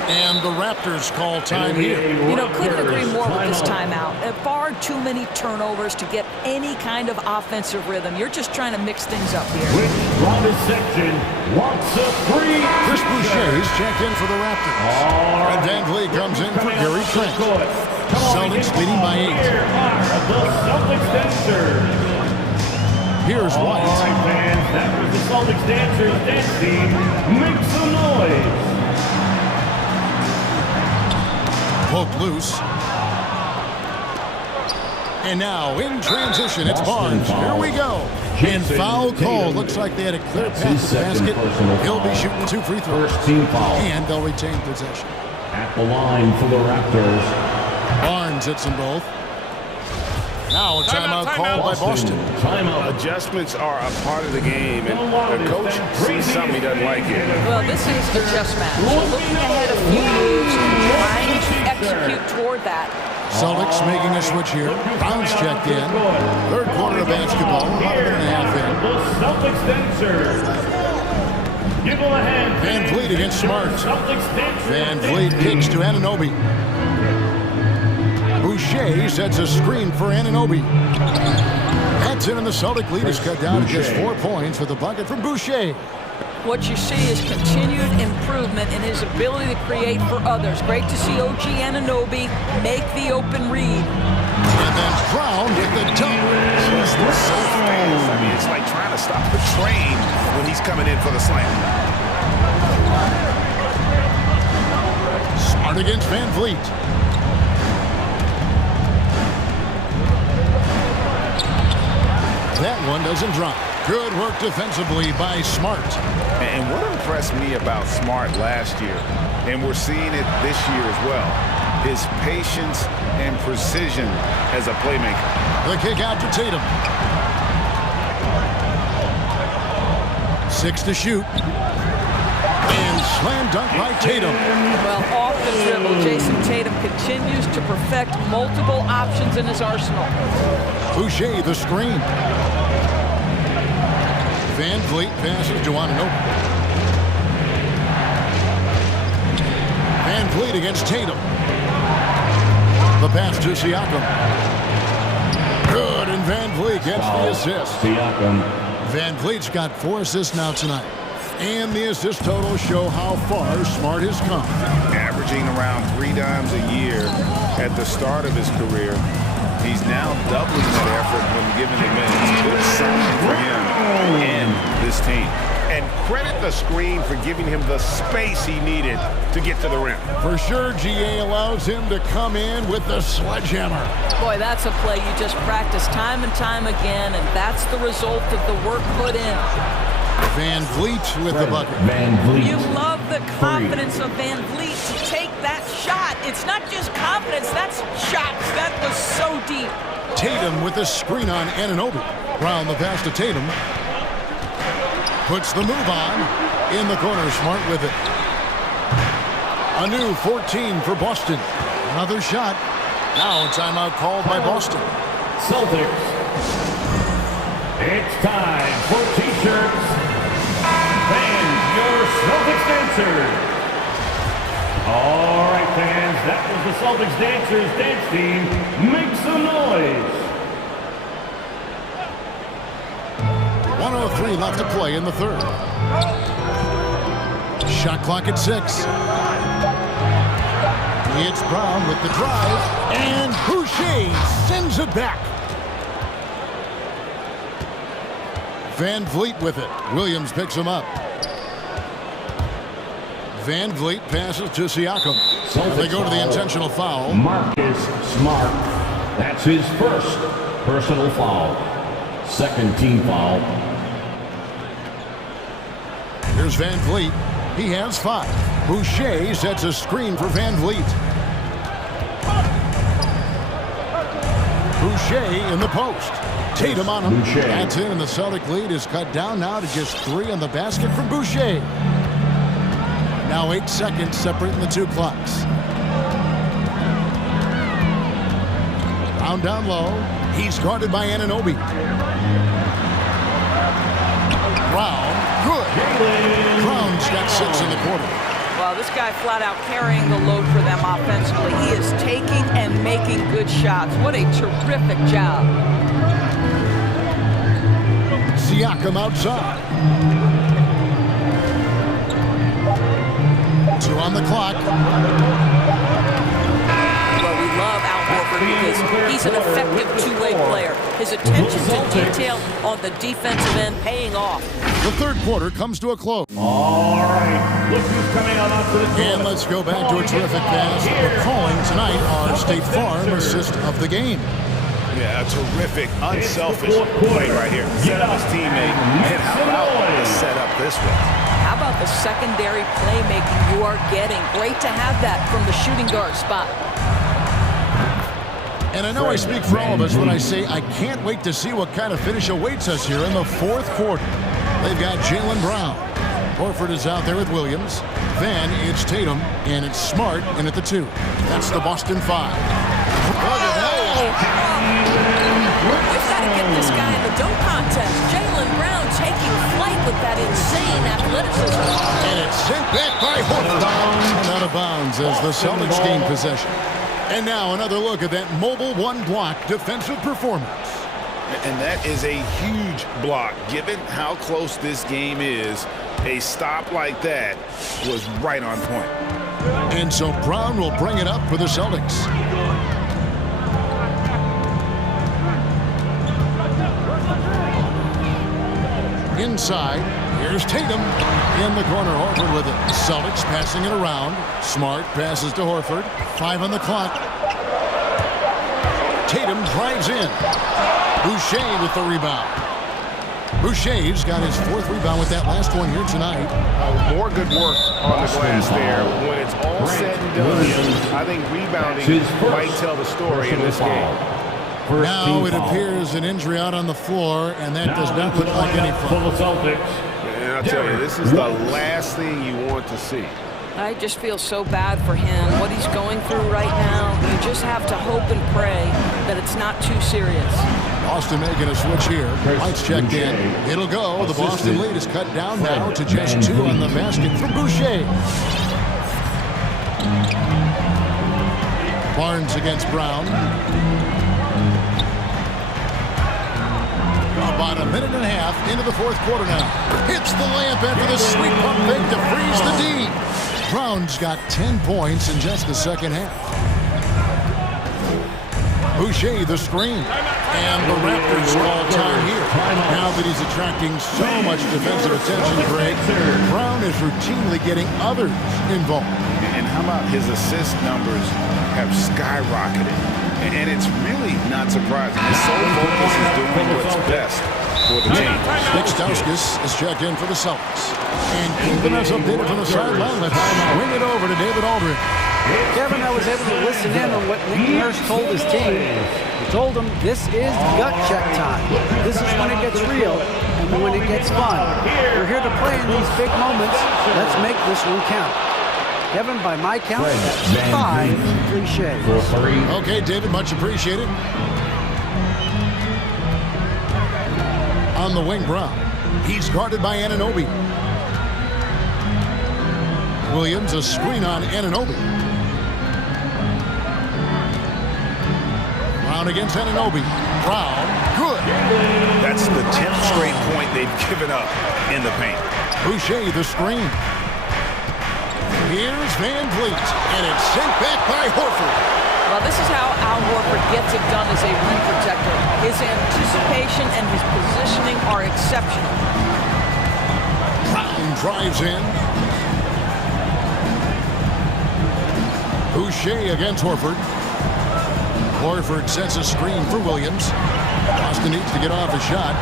And the Raptors call time here. You know, couldn't agree more with this timeout. Far too many turnovers to get any kind of offensive rhythm. You're just trying to mix things up here. Which from this section wants a free? Chris Boucher is checked in for the Raptors. Fred VanVleet comes in for Gary Trent. Celtics leading by 8. Here are the Celtics dancers. Here's White. All right, fans, that was the Celtics dancers dancing. Make some noise. Poked loose. And now in transition, it's Barnes. Here we go. And foul call. Looks like they had a clear path to the basket. He'll be shooting 2 free throws. First team foul. And they'll retain possession. At the line for the Raptors. Barnes hits them both. Now a timeout called by Boston. Timeout. Adjustments are a part of the game, and the coach sees something he doesn't like it. Well, this is a chess match. Looking ahead a few moves and trying to execute toward that. Celtics making a switch here. Brown's checked in. Third quarter of basketball, about a minute and a half in. The Celtics dancers. Give him a hand. VanVleet against Smart. Celtics dancers. VanVleet kicks to Anunoby. Boucher sets a screen for Anunoby. That's it, and the Celtic lead is cut down to just 4 points with a bucket from Boucher. What you see is continued improvement in his ability to create for others. Great to see OG Anunoby make the open read. And then Brown with the dunk. Just so fast. I mean, it's like trying to stop the train when he's coming in for the slam. Smart against VanVleet. That one doesn't drop. Good work defensively by Smart. And what impressed me about Smart last year, and we're seeing it this year as well, his patience and precision as a playmaker. The kick out to Tatum. 6 to shoot. And slam dunk by Tatum. Well, off the dribble, Jason Tatum continues to perfect multiple options in his arsenal. Boucher the screen. VanVleet passes to Anunoby. VanVleet against Tatum. The pass to Siakam. Good, and VanVleet gets the assist. Siakam. VanVleet's got 4 assists now tonight. And the assist totals show how far Smart has come. Averaging around 3 dimes a year at the start of his career. He's now doubling that effort when given the minutes. Good sign for him and this team. And credit the screen for giving him the space he needed to get to the rim. For sure, GA allows him to come in with the sledgehammer. Boy, that's a play you just practice time and time again, and that's the result of the work put in. VanVleet with the bucket. VanVleet. You love the confidence of VanVleet to take that shot. It's not just confidence, that's shots. That was so deep. Tatum with the screen on Anunoby. Brown the pass to Tatum. Puts the move on. In the corner, Smart with it. A new 14 for Boston. Another shot. Now a timeout called by Boston. Celtics. It's time for T-shirts. Fans, your Celtics dancers. All right, fans, that was the Celtics dancers dance team. Make some noise. 1:03 left to play in the third. Shot clock at 6. It's Brown with the drive, and Boucher sends it back. VanVleet with it. Williams picks him up. VanVleet passes to Siakam. They go to the intentional foul. Marcus Smart. That's his first personal foul. Second team foul. Here's VanVleet. He has 5. Boucher sets a screen for VanVleet. Boucher in the post. Tatum on him. Boucher. That's in, and the Celtic lead is cut down now to just 3 on the basket from Boucher. Now 8 seconds separating the 2 clocks. Brown down low. He's guarded by Anunoby. Brown, good. Brown's got 6 in the quarter. Well, this guy flat out carrying the load for them offensively. He is taking and making good shots. What a terrific job. Siakam outside. 2 on the clock. Well, we love Al Horford because he's an effective two-way player. His attention to detail on the defensive end paying off. The third quarter comes to a close. All right, look who's coming on up to the court. And let's go back to a terrific pass. We're calling tonight our State Farm assist of the game. Yeah, a terrific, unselfish play right here. Set up his teammate, and how about the setup this way? How about the secondary playmaking you are getting? Great to have that from the shooting guard spot. And I know I speak for all of us when I say I can't wait to see what kind of finish awaits us here in the fourth quarter. They've got Jaylen Brown. Horford is out there with Williams. Then it's Tatum, and it's Smart in at the 2. That's the Boston 5. We've got to get this guy in the dunk contest. Jaylen Brown taking flight with that insane athleticism. And it's sent back by Horford. And out of bounds as the Celtics gain possession. And now another look at that mobile one-block defensive performance. And that is a huge block. Given how close this game is, a stop like that was right on point. And so Brown will bring it up for the Celtics. Inside, here's Tatum. In the corner, Horford with it. Celtics passing it around. Smart passes to Horford. 5 on the clock. Tatum drives in. Boucher with the rebound. Boucher's got his 4th rebound with that last one here tonight. More good work on the glass there. When it's all said and done, I think rebounding might tell the story in this game. Now it appears an injury out on the floor, and that does not look like any fun. And I'll tell you, this is the last thing you want to see. I just feel so bad for him, what he's going through right now. You just have to hope and pray that it's not too serious. Boston making a switch here. Lights checked in. It'll go. The Boston lead is cut down now to just 2 on the basket from Boucher. Barnes against Brown. About a minute and a half into the fourth quarter now. Hits the layup after the sweet pump fake to freeze the D. Brown's got 10 points in just the second half. Boucher the screen. And the Raptors call time here. Now that he's attracting so much defensive attention, Greg, Brown is routinely getting others involved. And how about his assist numbers have skyrocketed? And it's really not surprising. His sole focus is doing what's best for the team. Nick Stauskas is checked in for the Celtics. And keeping us updated from the sideline, let's bring it over to David Aldridge. Kevin, I was able to listen in on what Nick Nurse told his team. He told them this is gut check time. This is when it gets real and when it gets fun. We're here to play in these big moments. Let's make this one count. Kevin, by my count, that's 5 cliches. Okay, David, much appreciated. On the wing, Brown. He's guarded by Anunoby. Williams, a screen on Anunoby. Brown against Anunoby. Brown, good. That's the 10th straight point they've given up in the paint. Boucher, the screen. Here's Van Vliet, and it's sent back by Horford. Well, this is how Al Horford gets it done as a rim protector. His anticipation and his positioning are exceptional. Brown drives in. Boucher against Horford. Horford sets a screen for Williams. Boston needs to get off a shot.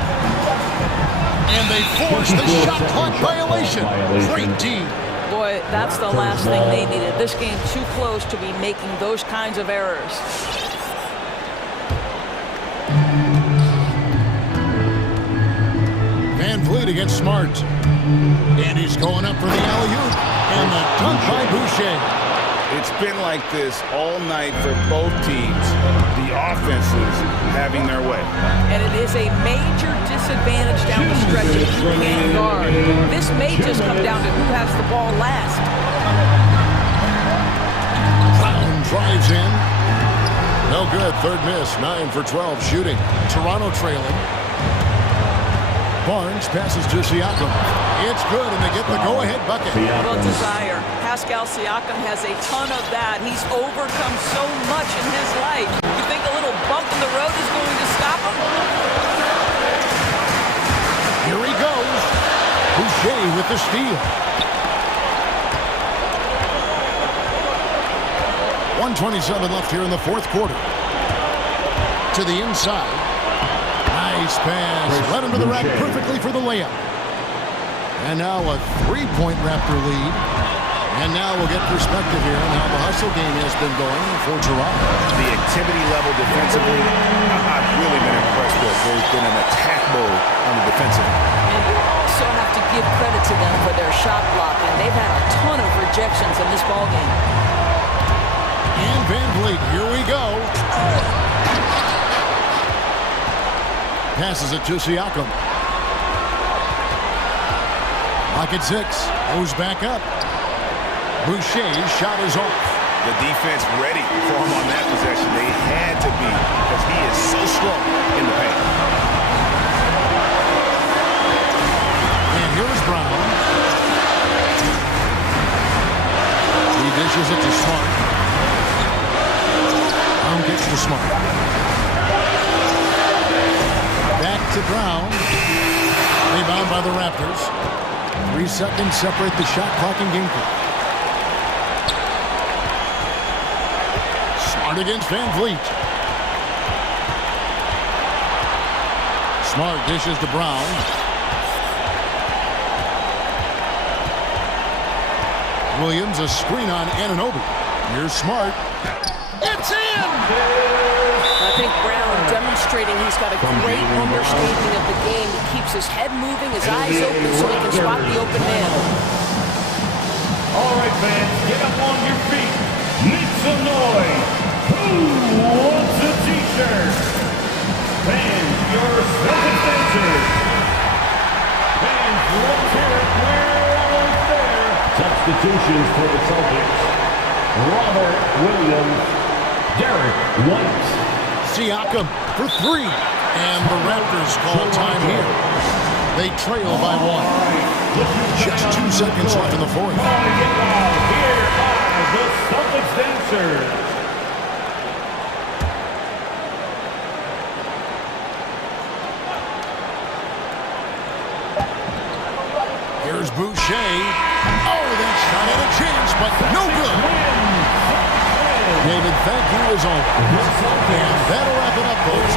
And they force the shot clock violation. Great D. Boy, that's the last thing they needed. This game too close to be making those kinds of errors. Van Vliet against Smart. And he's going up for the alley-oop. And the dunk by Boucher. It's been like this all night for both teams. The offenses having their way. And it is a major disadvantage down the stretch if you can't guard. This may just come down to who has the ball last. Brown drives in. No good. Third miss. 9 for 12 shooting. Toronto trailing. Barnes passes to Siakam. It's good, and they get the go-ahead bucket. Well, desire. Pascal Siakam has a ton of that. He's overcome so much in his life. You think a little bump in the road is going to stop him? Here he goes. Boucher with the steal. 1:27 left here in the fourth quarter. To the inside. Nice pass. Led him to the rack perfectly for the layup. And now a three-point Raptor lead. And now we'll get perspective here on how the hustle game has been going for Toronto. The activity level defensively, I've really been impressed with. There's been an attack mode on the defensive end. And you also have to give credit to them for their shot blocking. They've had a ton of rejections in this ballgame. And Van Vliet, here we go. Passes it to Siakam. Lock at 6. Goes back up. Boucher's shot is off. The defense ready for him on that possession. They had to be because he is so strong in the paint. And here's Brown. He dishes it to Smart. Brown gets to Smart. Back to Brown. Rebound by the Raptors. 3 seconds separate the shot clock and game clock. Smart against Van Vliet. Smart dishes to Brown. Williams a screen on Anunoby. Here's Smart. It's in! I think Brown demonstrating he's got a great understanding of the game. He keeps his head moving, his eyes open so he can spot the open man. All right, fans, get up on your feet. Make some noise. Who wants a t-shirt? Fans, your circumstances. Fans, let's hear it. We're almost there. Substitutions for the Celtics. Robert Williams. Derek White. Siakam for 3. And the Raptors call time here. They trail by 1. Just 2 seconds left in the fourth. Here are the Celtics dancers. Here's Boucher. Oh, that shot had a chance, but no good. David, thank you as always. And that'll wrap it up, folks.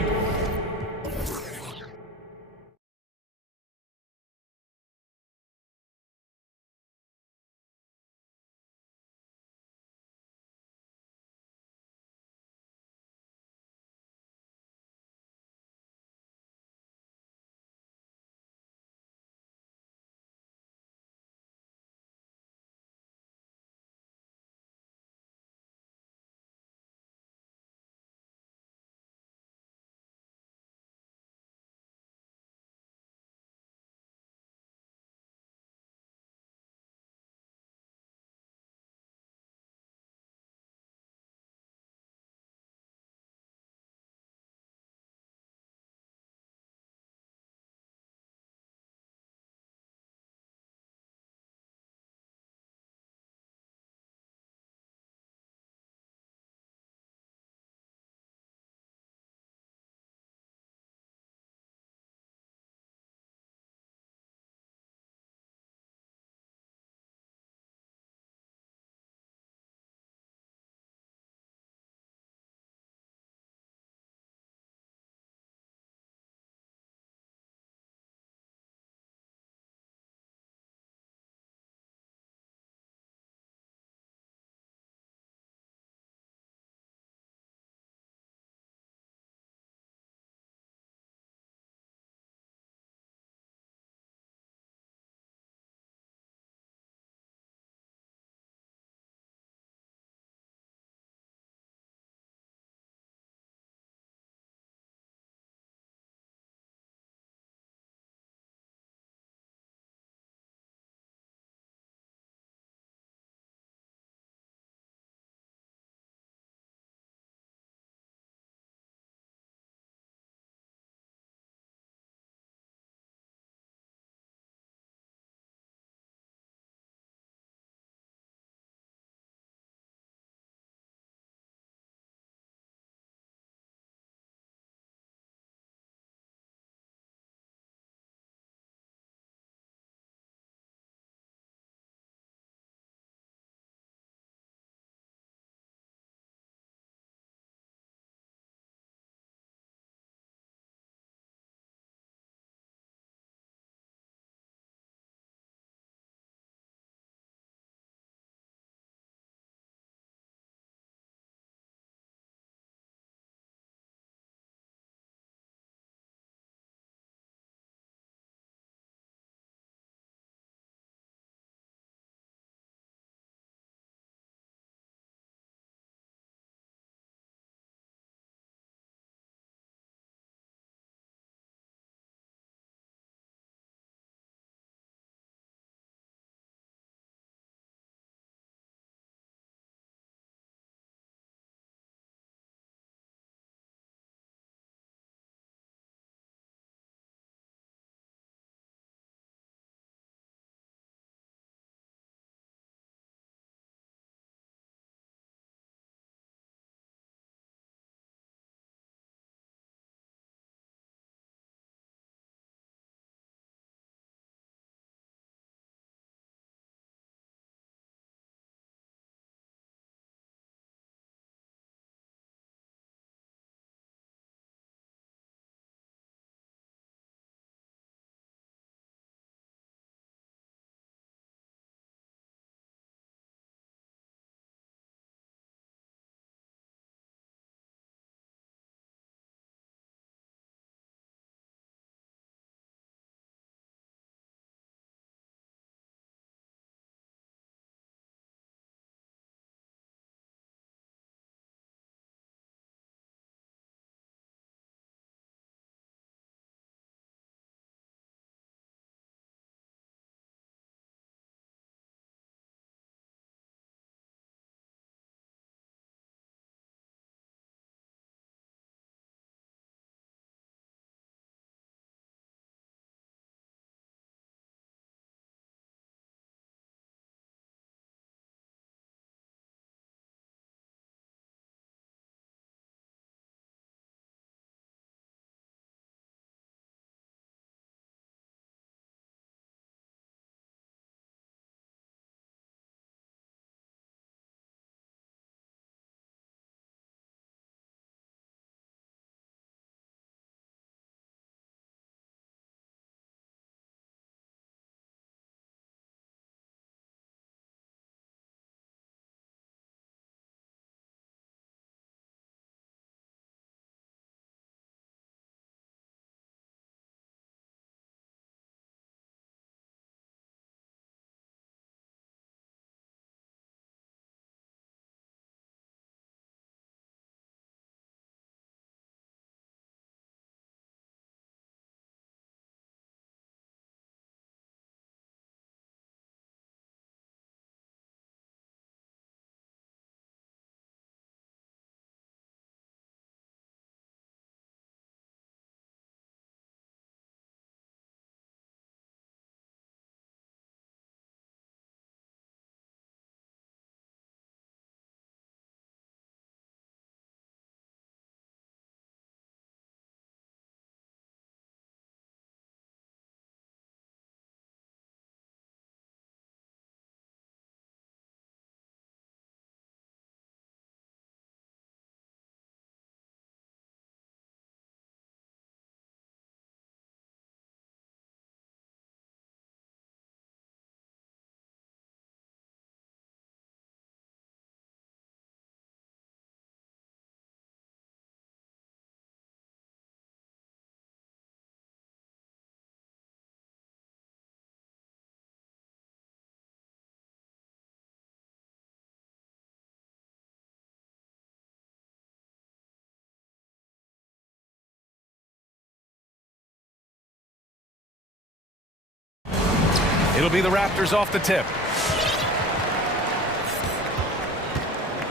It'll be the Raptors off the tip.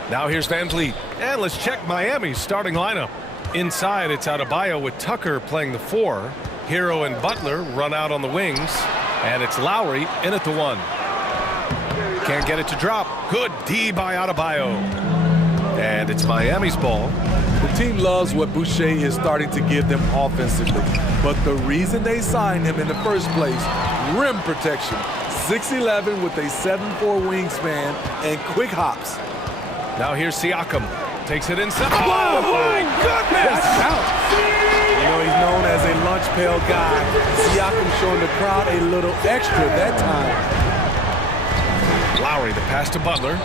Now here's Van Vliet. And let's check Miami's starting lineup. Inside, it's Adebayo with Tucker playing the 4. Hero and Butler run out on the wings. And it's Lowry in at the 1. Can't get it to drop. Good D by Adebayo. And it's Miami's ball. The team loves what Boucher is starting to give them offensively. But the reason they signed him in the first place, rim protection. 6'11" with a 7'4" wingspan and quick hops. Now here's Siakam. Takes it inside. Oh, my goodness! You know, he's known as a lunch pail guy. Siakam showing the crowd a little extra that time. Lowry, the pass to Butler.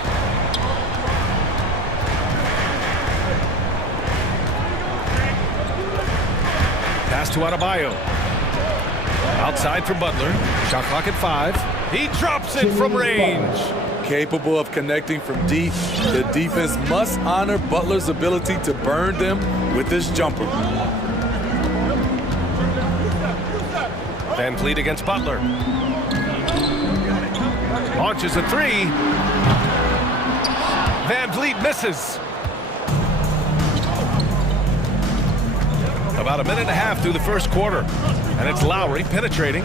Pass to Adebayo. Outside for Butler. Shot clock at 5. He drops it from range. Capable of connecting from deep, the defense must honor Butler's ability to burn them with this jumper. Van Vliet against Butler. Launches a 3. Van Vliet misses. About a minute and a half through the first quarter. And it's Lowry penetrating.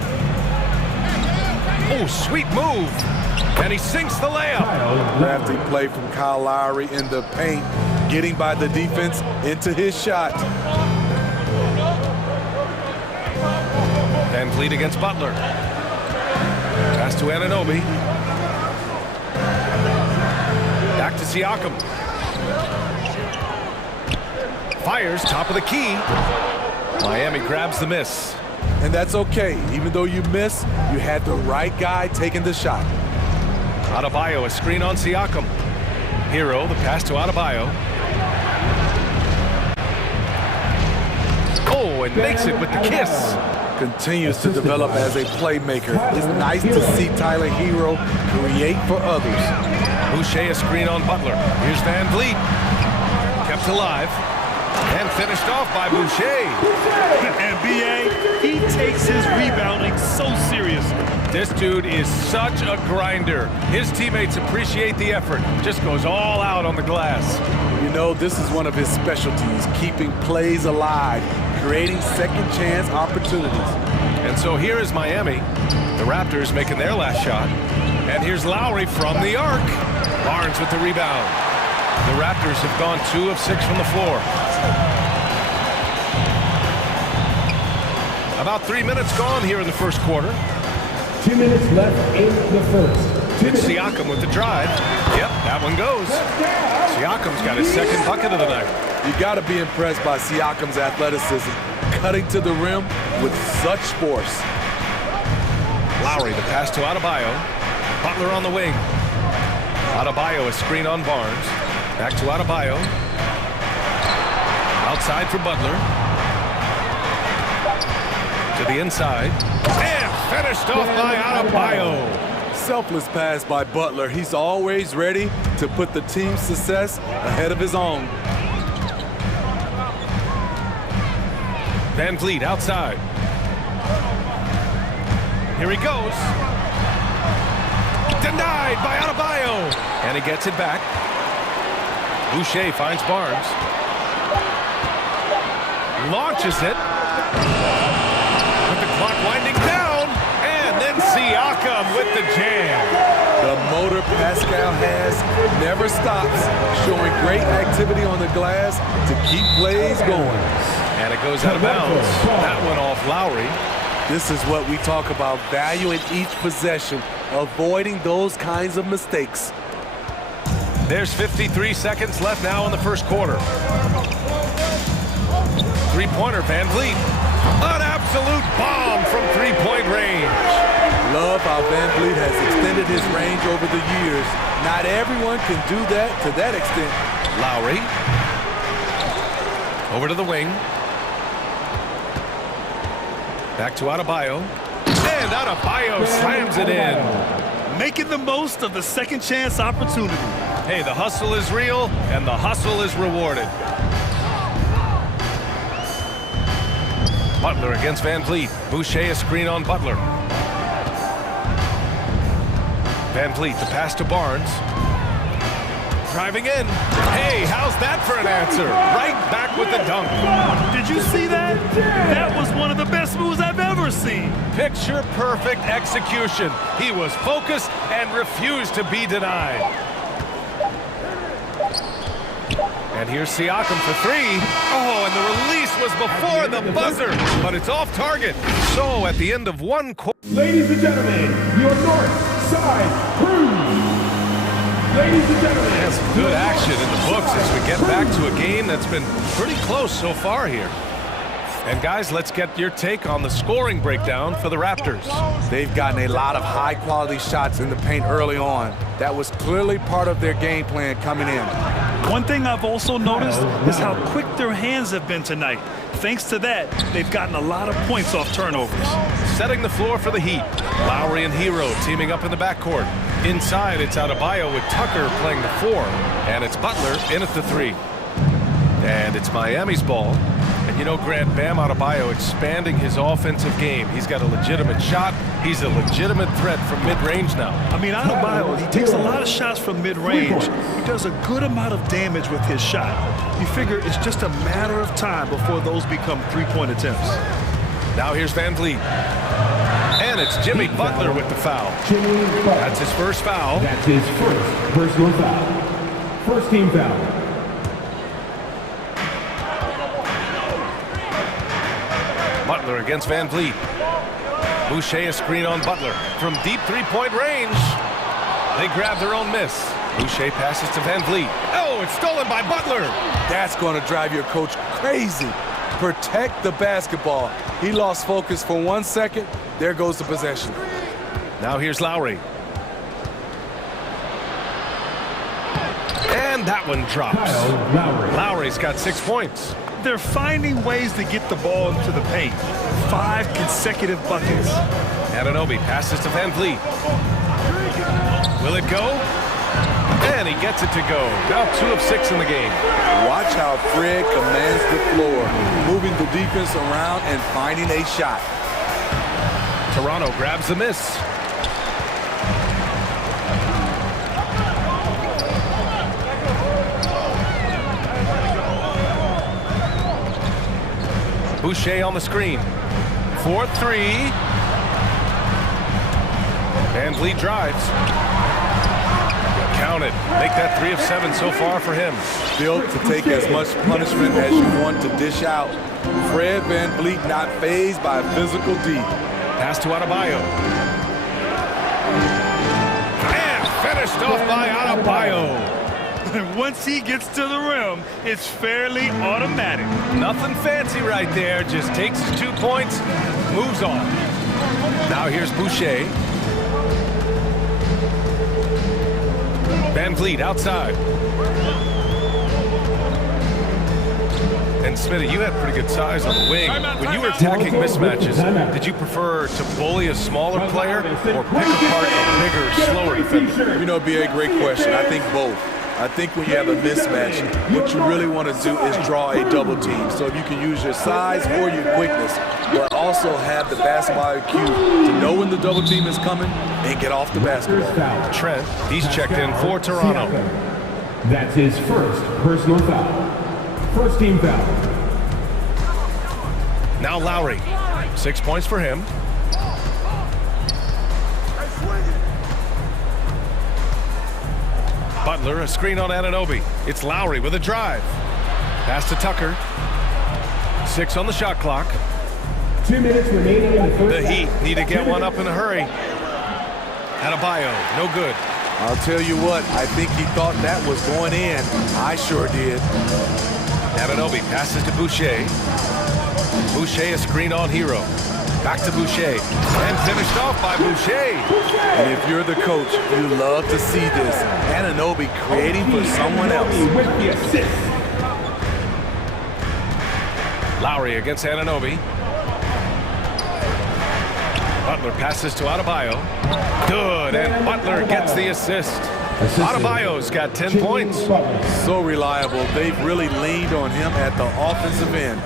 Oh, sweet move. And he sinks the layup. Crafty play from Kyle Lowry in the paint, getting by the defense into his shot. Van Vliet against Butler. Pass to Anunoby. Back to Siakam. Fires, top of the key. Miami grabs the miss. And that's okay. Even though you miss, you had the right guy taking the shot. Adebayo, a screen on Siakam. Hero, the pass to Adebayo. Oh, and makes it with the kiss. Continues to develop as a playmaker. It's nice to see Tyler Hero create for others. Boucher, a screen on Butler. Here's Van Vliet. Kept alive. And finished off by Boucher. And B.A., he takes his rebounding so seriously. This dude is such a grinder. His teammates appreciate the effort. Just goes all out on the glass. You know, this is one of his specialties, keeping plays alive, creating second chance opportunities. And so here is Miami. The Raptors making their last shot. And here's Lowry from the arc. Barnes with the rebound. The Raptors have gone 2 of 6 from the floor. About 3 minutes gone here in the first quarter. 2 minutes left in the first. It's Siakam with the drive. Yep, that one goes. Siakam's got his second bucket of the night. You got to be impressed by Siakam's athleticism, cutting to the rim with such force. Lowry, the pass to Adebayo. Butler on the wing. Adebayo, a screen on Barnes. Back to Adebayo. Outside for Butler. To the inside. And finished off by Adebayo. Selfless pass by Butler. He's always ready to put the team's success ahead of his own. Van Vliet outside. Here he goes. Denied by Adebayo. And he gets it back. Boucher finds Barnes. Launches it. With the clock winding down. And then Siakam with the jam. The motor Pascal has never stops, showing great activity on the glass to keep plays going. And it goes out of bounds. That went off Lowry. This is what we talk about, valuing each possession, avoiding those kinds of mistakes. There's 53 seconds left now in the first quarter. Three-pointer, Van Vliet. An absolute bomb from three-point range. Love how Van Vliet has extended his range over the years. Not everyone can do that to that extent. Lowry. Over to the wing. Back to Adebayo. And Adebayo slams it in. Making the most of the second chance opportunity. Hey, the hustle is real, and the hustle is rewarded. Butler against Van Vliet. Boucher a screen on Butler. Van Vliet, the pass to Barnes. Driving in. Hey, how's that for an answer? Right back with the dunk. Did you see that? That was one of the best moves I've ever seen. Picture perfect execution. He was focused and refused to be denied. And here's Siakam for three. Oh, and the release was before the buzzer, but it's off target. So at the end of one quarter. Ladies and gentlemen, your north side crew. Ladies and gentlemen. That's good action in the books as we get back to a game that's been pretty close so far here. And guys, let's get your take on the scoring breakdown for the Raptors. They've gotten a lot of high-quality shots in the paint early on. That was clearly part of their game plan coming in. One thing I've also noticed is how quick their hands have been tonight. Thanks to that, they've gotten a lot of points off turnovers. Setting the floor for the Heat. Lowry and Hero teaming up in the backcourt. Inside, it's Adebayo with Tucker playing the 4. And it's Butler in at the 3. And it's Miami's ball. And you know, Grant, Bam Adebayo expanding his offensive game. He's got a legitimate shot. He's a legitimate threat from mid-range now. I mean, Adebayo, he takes a lot of shots from mid-range. He does a good amount of damage with his shot. You figure it's just a matter of time before those become three-point attempts. Now here's Van Vliet. And it's Jimmy Butler with the foul. That's his first foul. That's his first personal foul. First team foul. Butler against Van Vliet. Boucher a screen on Butler from deep three-point range. They grab their own miss. Boucher passes to Van Vliet. Oh, it's stolen by Butler. That's going to drive your coach crazy. Protect the basketball. He lost focus for 1 second. There goes the possession. Now here's Lowry. And that one drops. Lowry's got 6 points. They're finding ways to get the ball into the paint. 5 consecutive buckets. Anunoby passes to Van Vliet. Will it go? And he gets it to go. Now 2 of 6 in the game. Watch how Fred commands the floor, moving the defense around and finding a shot. Toronto grabs the miss. Boucher on the screen. 4-3. Van Vliet drives. Counted. Make that 3 of 7 so far for him. Built to take as much punishment as you want to dish out. Fred Van Vliet not fazed by physical D. Pass to Adebayo. And finished off by Adebayo. Once he gets to the rim, it's fairly automatic. Nothing fancy right there. Just takes his 2 points, moves on. Now here's Boucher. Van Vliet outside. And Smitty, you had pretty good size on the wing. When you were attacking mismatches, did you prefer to bully a smaller player or pick apart a bigger, slower defender? You know, it'd be a great question. I think both. I think when you have a mismatch, what you really want to do is draw a double team. So if you can use your size or your quickness, but also have the basketball IQ to know when the double team is coming and get off the basketball. Trent, he's checked in for Toronto. That's his first personal foul. First team foul. Now Lowry. 6 points for him. Butler, a screen on Anunoby. It's Lowry with a drive. Pass to Tucker. 6 on the shot clock. 2 minutes remaining in the first. The Heat need to get one up in a hurry. Adebayo, no good. I'll tell you what, I think he thought that was going in. I sure did. Anunoby passes to Boucher. Boucher a screen on Hero. Back to Boucher. And finished off by Boucher. And if you're the coach, you love to see this. Anunoby creating for someone else. With the assist. Lowry against Anunoby. Butler passes to Adebayo. Good, and Butler gets the assist. Adebayo's got 10 points. So reliable. They've really leaned on him at the offensive end.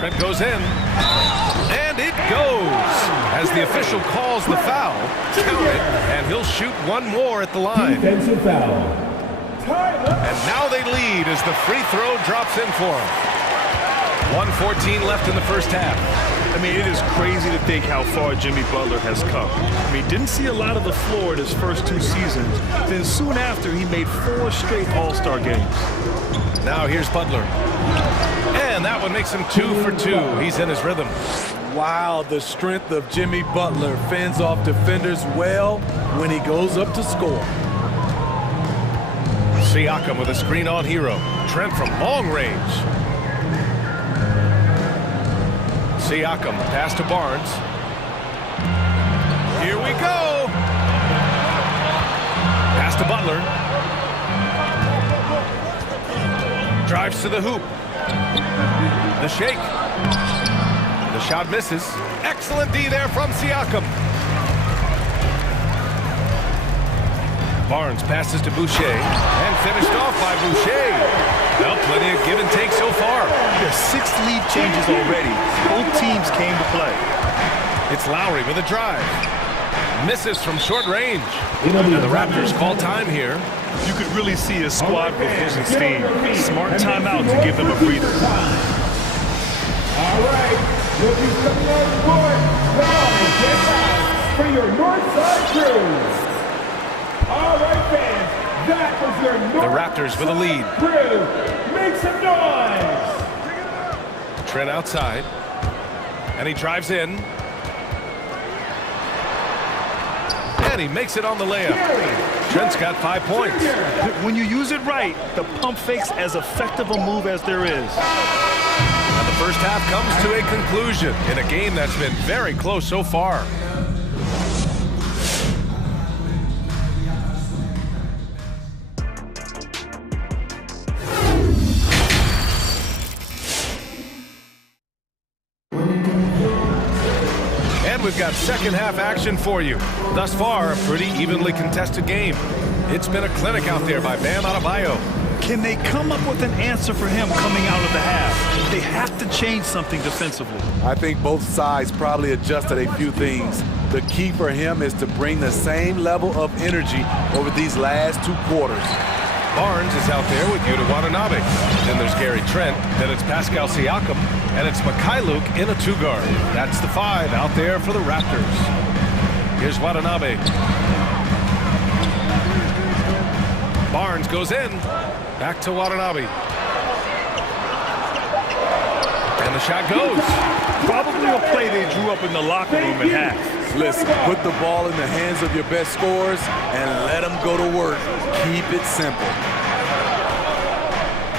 Trent goes in. And it goes. As the official calls the foul, count it, and he'll shoot one more at the line. Defensive foul. And now they lead as the free throw drops in for them. 1:14 left in the first half. I mean, it is crazy to think how far Jimmy Butler has come. I mean, didn't see a lot of the floor in his first 2 seasons. Then soon after, he made 4 straight All-Star games. Now here's Butler. And that one makes him 2 for 2. He's in his rhythm. Wow, the strength of Jimmy Butler fends off defenders well when he goes up to score. Siakam with a screen on Hero. Trent from long range. Siakam, pass to Barnes. Here we go. Pass to Butler. Drives to the hoop. The shake. The shot misses. Excellent D there from Siakam. Barnes passes to Boucher and finished off by Boucher. Well, plenty of give and take so far. There's 6 lead changes already. Both teams came to play. It's Lowry with a drive. Misses from short range. And the Raptors call time here. You could really see his squad with losing steam. Smart timeout to give them a breather. All right, rookies coming on board. Come on and get out for your Northside crew. All right, fans, that was your The Raptors with a lead. crew. Make some noise. Trent outside. And he drives in. And he makes it on the layup. Trent's got 5 points. When you use it right, the pump fake's as effective a move as there is. And the first half comes to a conclusion in a game that's been very close so far. And we've got second half action for you. Thus far, a pretty evenly contested game. It's been a clinic out there by Bam Adebayo. Can they come up with an answer for him coming out of the half? They have to change something defensively. I think both sides probably adjusted a few things. The key for him is to bring the same level of energy over these last 2 quarters. Barnes is out there with Yuta Watanabe. Then there's Gary Trent. Then it's Pascal Siakam. And it's Mikhailuk in a 2-guard. That's the 5 out there for the Raptors. Here's Watanabe. Barnes goes in. Back to Watanabe. And the shot goes. Probably a play they drew up in the locker room at half. Listen, put the ball in the hands of your best scorers and let them go to work. Keep it simple.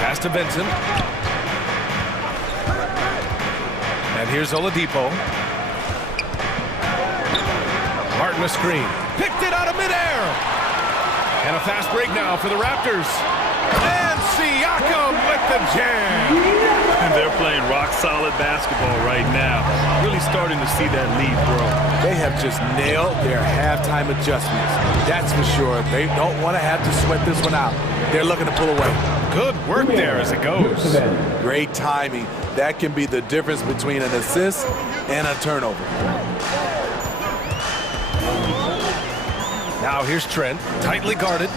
Pass to Vincent. And here's Oladipo. Martin a screen. Picked it out of midair. And a fast break now for the Raptors. And Siakam with the jam. And they're playing rock-solid basketball right now. Really starting to see that lead grow. They have just nailed their halftime adjustments. That's for sure. They don't want to have to sweat this one out. They're looking to pull away. Good work there as it goes. Great timing. That can be the difference between an assist and a turnover. Now here's Trent, tightly guarded.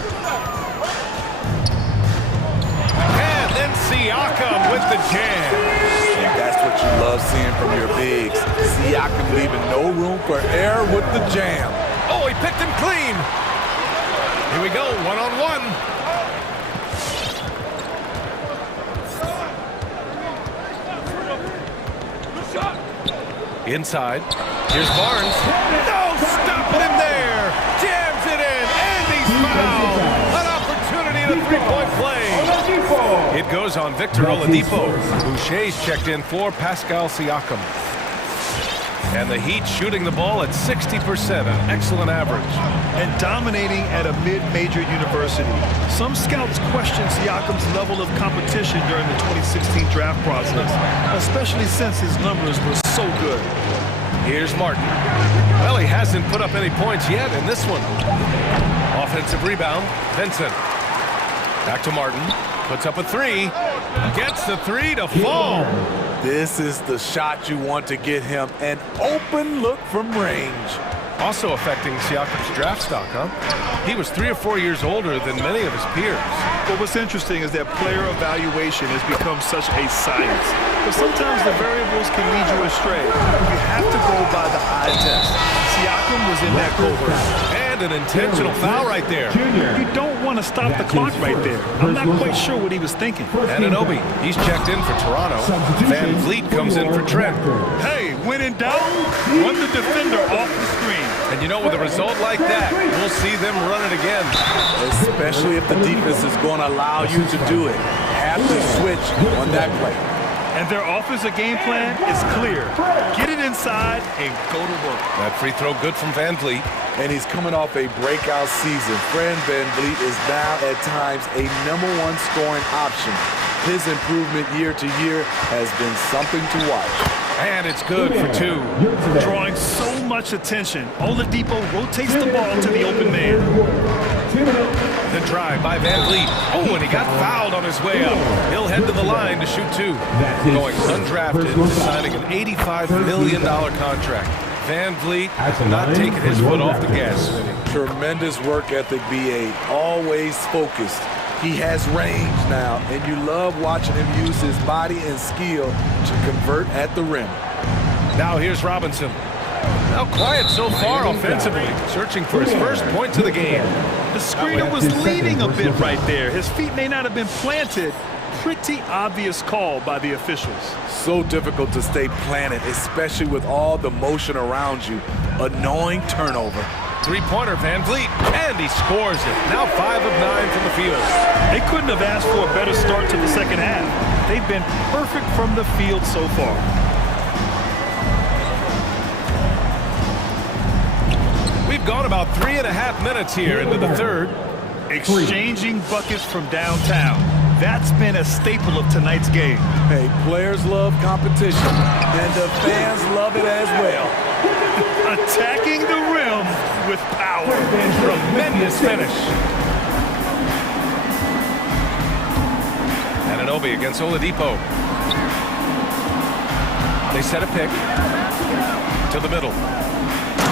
And then Siakam with the jam. That's what you love seeing from your bigs. Siakam leaving no room for error with the jam. Oh, he picked him clean. Here we go, one-on-one. Inside. Here's Barnes. No, stopping him there. Jams it in, and he's fouled. An opportunity to three-point play. It goes on Victor Oladipo. Boucher's checked in for Pascal Siakam. And the Heat shooting the ball at 60%, an excellent average. And dominating at a mid-major university. Some scouts question Siakam's level of competition during the 2016 draft process, especially since his numbers were so good. Here's Martin. Well, he hasn't put up any points yet in this one. Offensive rebound, Vincent. Back to Martin. Puts up a 3. Gets the 3 to fall. This is the shot you want to get him. An open look from range. Also affecting Siakam's draft stock, huh? He was 3 or 4 years older than many of his peers. But what's interesting is that player evaluation has become such a science. But sometimes the variables can lead you astray. You have to go by the eye test. Siakam was in that cohort. And an intentional foul right there. You don't want to stop the clock right there. I'm not quite sure what he was thinking. Anunoby, he's checked in for Toronto. Van Vliet comes in for Trent. Hey, when in doubt, run the defender off the screen. And you know, with a result like that, we'll see them run it again. Especially if the defense is going to allow you to do it. Have to switch on that play. And their offensive game plan is clear. Get it inside and go to work. That free throw good from Van Vliet. And he's coming off a breakout season. Fred Van Vliet is now at times a #1 scoring option. His improvement year to year has been something to watch. And it's good for 2. Drawing so much attention, Oladipo rotates the ball to the open man. The drive by Van Vliet. Oh, and he got fouled on his way up. He'll head to the line to shoot 2. Going undrafted to signing an $85 million contract. Van Vliet not taking his foot off the gas. Tremendous work ethic, BA. Always focused. He has range now, and you love watching him use his body and skill to convert at the rim. Now here's Robinson. Now quiet so far offensively, searching for his first points of the game. The screener was leaning a bit right there. His feet may not have been planted. Pretty obvious call by the officials. So difficult to stay planted, especially with all the motion around you. Annoying turnover. Three-pointer, Van Vliet, and he scores it. Now 5 of 9 from the field. They couldn't have asked for a better start to the second half. They've been perfect from the field so far. We've gone about 3.5 minutes here into the third. Exchanging buckets from downtown. That's been a staple of tonight's game. Hey, players love competition, and the fans love it as well. Attacking the rim with power. Tremendous finish. Anunoby against Oladipo. They set a pick to the middle.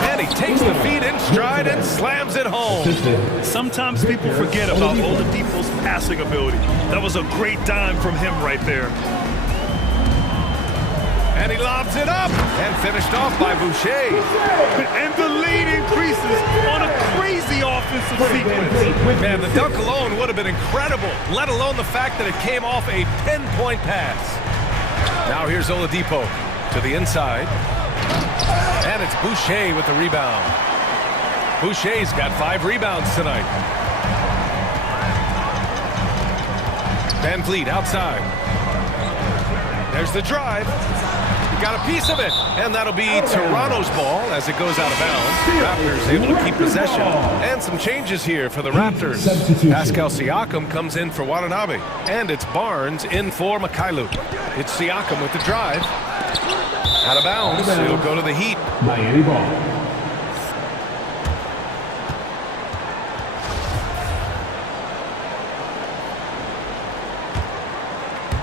And he takes the feed in stride and slams it home. Sometimes people forget about Oladipo's passing ability. That was a great dime from him right there. And he lobs it up and finished off by Boucher. And the lead increases on a crazy offensive sequence. Man, the dunk alone would have been incredible, let alone the fact that it came off a 10-point pass. Now here's Oladipo to the inside. And it's Boucher with the rebound. Boucher's got 5 rebounds tonight. Van Vliet outside. There's the drive. He got a piece of it, and that'll be Toronto's ball as it goes out of bounds. Raptors able to keep possession, and some changes here for the Raptors. Pascal Siakam comes in for Watanabe, and it's Barnes in for Mikhailuk. It's Siakam with the drive. Out of bounds, it'll go to the Heat. Miami ball.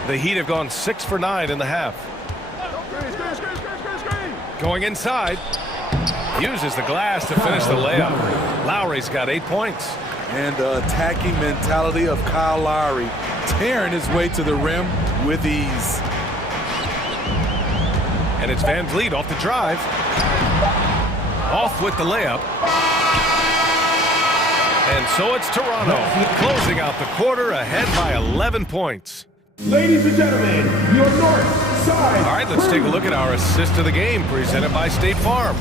The Heat have gone 6 for 9 in the half. Going inside. Uses the glass to finish the layup. Lowry's got 8 points. And the attacking mentality of Kyle Lowry, tearing his way to the rim with ease. And it's Van Vliet off the drive. Off with the layup. And so it's Toronto, closing out the quarter ahead by 11 points. Ladies and gentlemen, your north side. All right, let's take a look at our assist of the game presented by State Farm.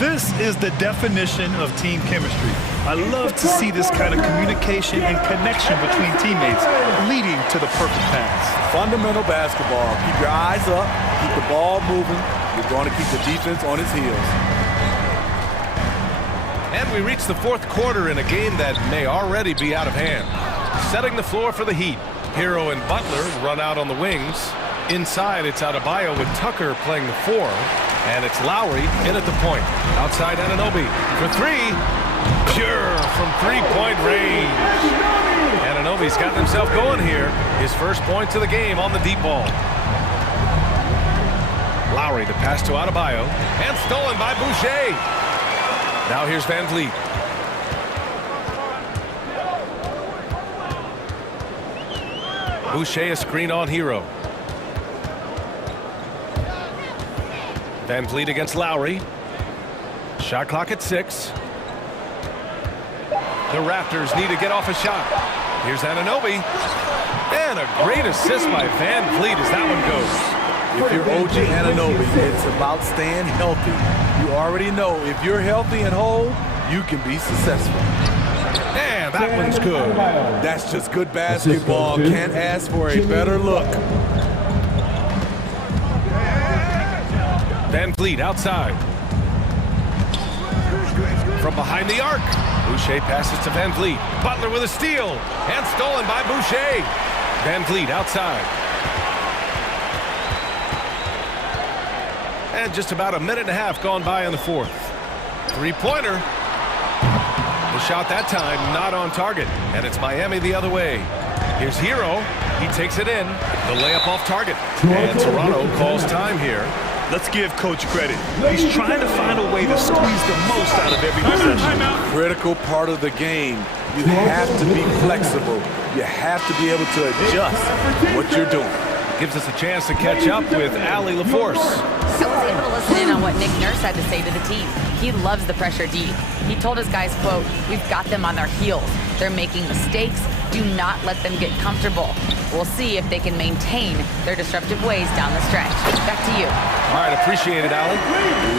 This is the definition of team chemistry. I love to see this kind of communication and connection between teammates leading to the perfect pass. Fundamental basketball. Keep your eyes up, keep the ball moving. You're going to keep the defense on its heels. And we reach the fourth quarter in a game that may already be out of hand. Setting the floor for the Heat. Hero and Butler run out on the wings. Inside, it's Adebayo with Tucker playing the 4. And it's Lowry in at the point. Outside Anunoby for 3. Pure from 3-point range. Anunoby's gotten himself going here. His first points of the game on the deep ball. Lowry, the pass to Adebayo, and stolen by Boucher. Now here's Van Vliet. Boucher a screen on Hero. Van Vliet against Lowry. Shot clock at 6. The Raptors need to get off a shot. Here's Anunoby. And a great assist by Van Vliet as that one goes. If you're OG Anunoby, it's about staying healthy. You already know if you're healthy and whole, you can be successful. And that one's good. That's just good basketball. Can't ask for a better look. Van Vliet outside. From behind the arc. Boucher passes to Van Vliet. Butler with a steal. And stolen by Boucher. Van Vliet outside. And just about a minute and a half gone by in the fourth. Three-pointer. The shot that time not on target. And it's Miami the other way. Here's Hero. He takes it in. The layup off target. And Toronto calls time here. Let's give Coach credit. He's trying to find a way to squeeze the most out of every possession. Critical part of the game. You have to be flexible. You have to be able to adjust what you're doing. Gives us a chance to catch up with Allie LaForce. I was able to listen in on what Nick Nurse had to say to the team. He loves the pressure deep. He told his guys, quote, "We've got them on their heels. They're making mistakes. Do not let them get comfortable. We'll see if they can maintain their disruptive ways down the stretch." Back to you. All right, appreciate it, Allie.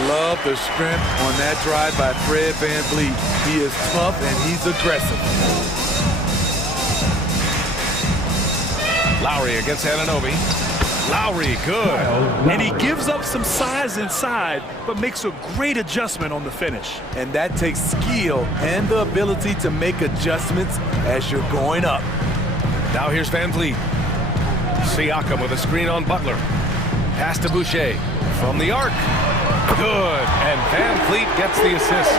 Love the strength on that drive by Fred Van Vliet. He is tough and he's aggressive. Lowry against Anunoby. Lowry, good. And he gives up some size inside, but makes a great adjustment on the finish. And that takes skill and the ability to make adjustments as you're going up. Now here's Van Vliet. Siakam with a screen on Butler. Pass to Boucher. From the arc. Good. And Van Vliet gets the assist.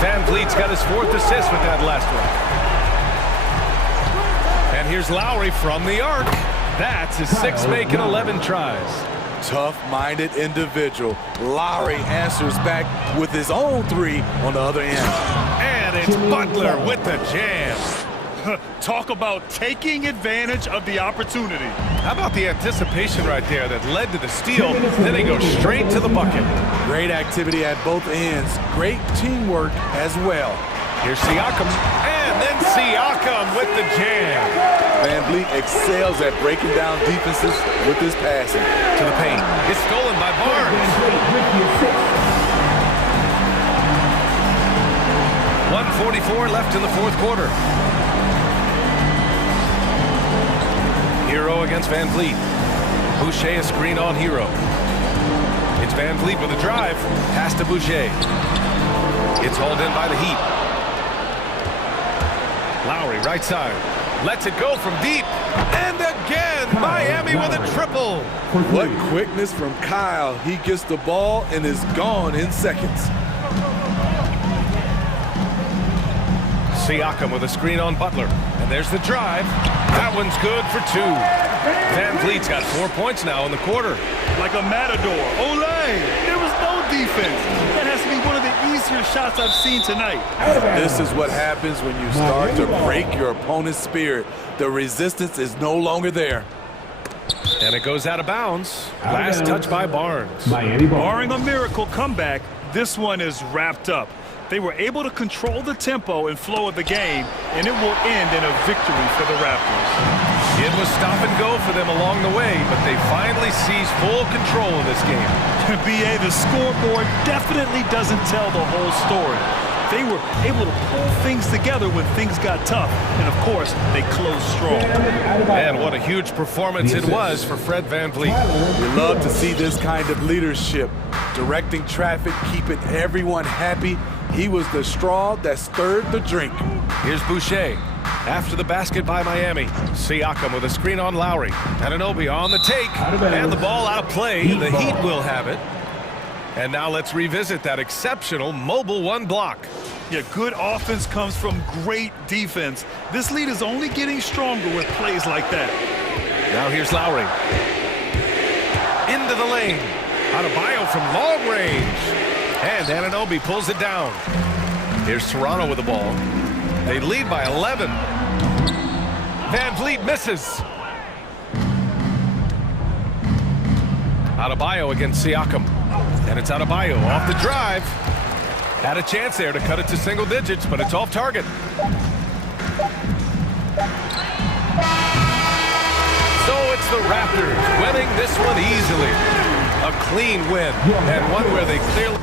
Van Vliet's got his 4th assist with that last one. And here's Lowry from the arc. That's his 6th make in 11 tries. Tough-minded individual. Lowry answers back with his own 3 on the other end. And it's Butler with the jam. Talk about taking advantage of the opportunity. How about the anticipation right there that led to the steal? Then he goes straight to the bucket. Great activity at both ends. Great teamwork as well. Here's Siakam. And then Siakam with the jam. Van Vliet excels at breaking down defenses with his passing. To the paint. It's stolen by Barnes. 1:44 left in the fourth quarter. Hero against Van Vliet. Boucher a screen on Hero. It's Van Vliet with a drive. Pass to Boucher. It's hauled in by the Heat. Lowry right side. Lets it go from deep. And again, Miami with a triple. What quickness from Kyle. He gets the ball and is gone in seconds. Siakam with a screen on Butler. And there's the drive. That one's good for 2. Van Vliet's got 4 points now in the quarter. Like a matador. Olay! There was no defense. That has to be one of the easier shots I've seen tonight. This is what happens when you start to break your opponent's spirit. The resistance is no longer there. And it goes out of bounds. Last touch by Barnes. Barring a miracle comeback, this one is wrapped up. They were able to control the tempo and flow of the game, and it will end in a victory for the Raptors. It was stop and go for them along the way, but they finally seized full control of this game. BA, the scoreboard definitely doesn't tell the whole story. They were able to pull things together when things got tough, and of course, they closed strong. And what a huge performance it was for Fred Van Vliet. We love to see this kind of leadership, directing traffic, keeping everyone happy. He was the straw that stirred the drink. Here's Boucher. After the basket by Miami. Siakam with a screen on Lowry. Anunoby on the take. And the ball out of play. The Heat will have it. And now let's revisit that exceptional mobile 1 block. Yeah, good offense comes from great defense. This lead is only getting stronger with plays like that. Now here's Lowry. Into the lane. Adebayo from long range. And Anunoby pulls it down. Here's Toronto with the ball. They lead by 11. Van Vliet misses. Adebayo against Siakam. And it's Adebayo off the drive. Had a chance there to cut it to single digits, but it's off target. So it's the Raptors winning this one easily. A clean win, and one where they clearly...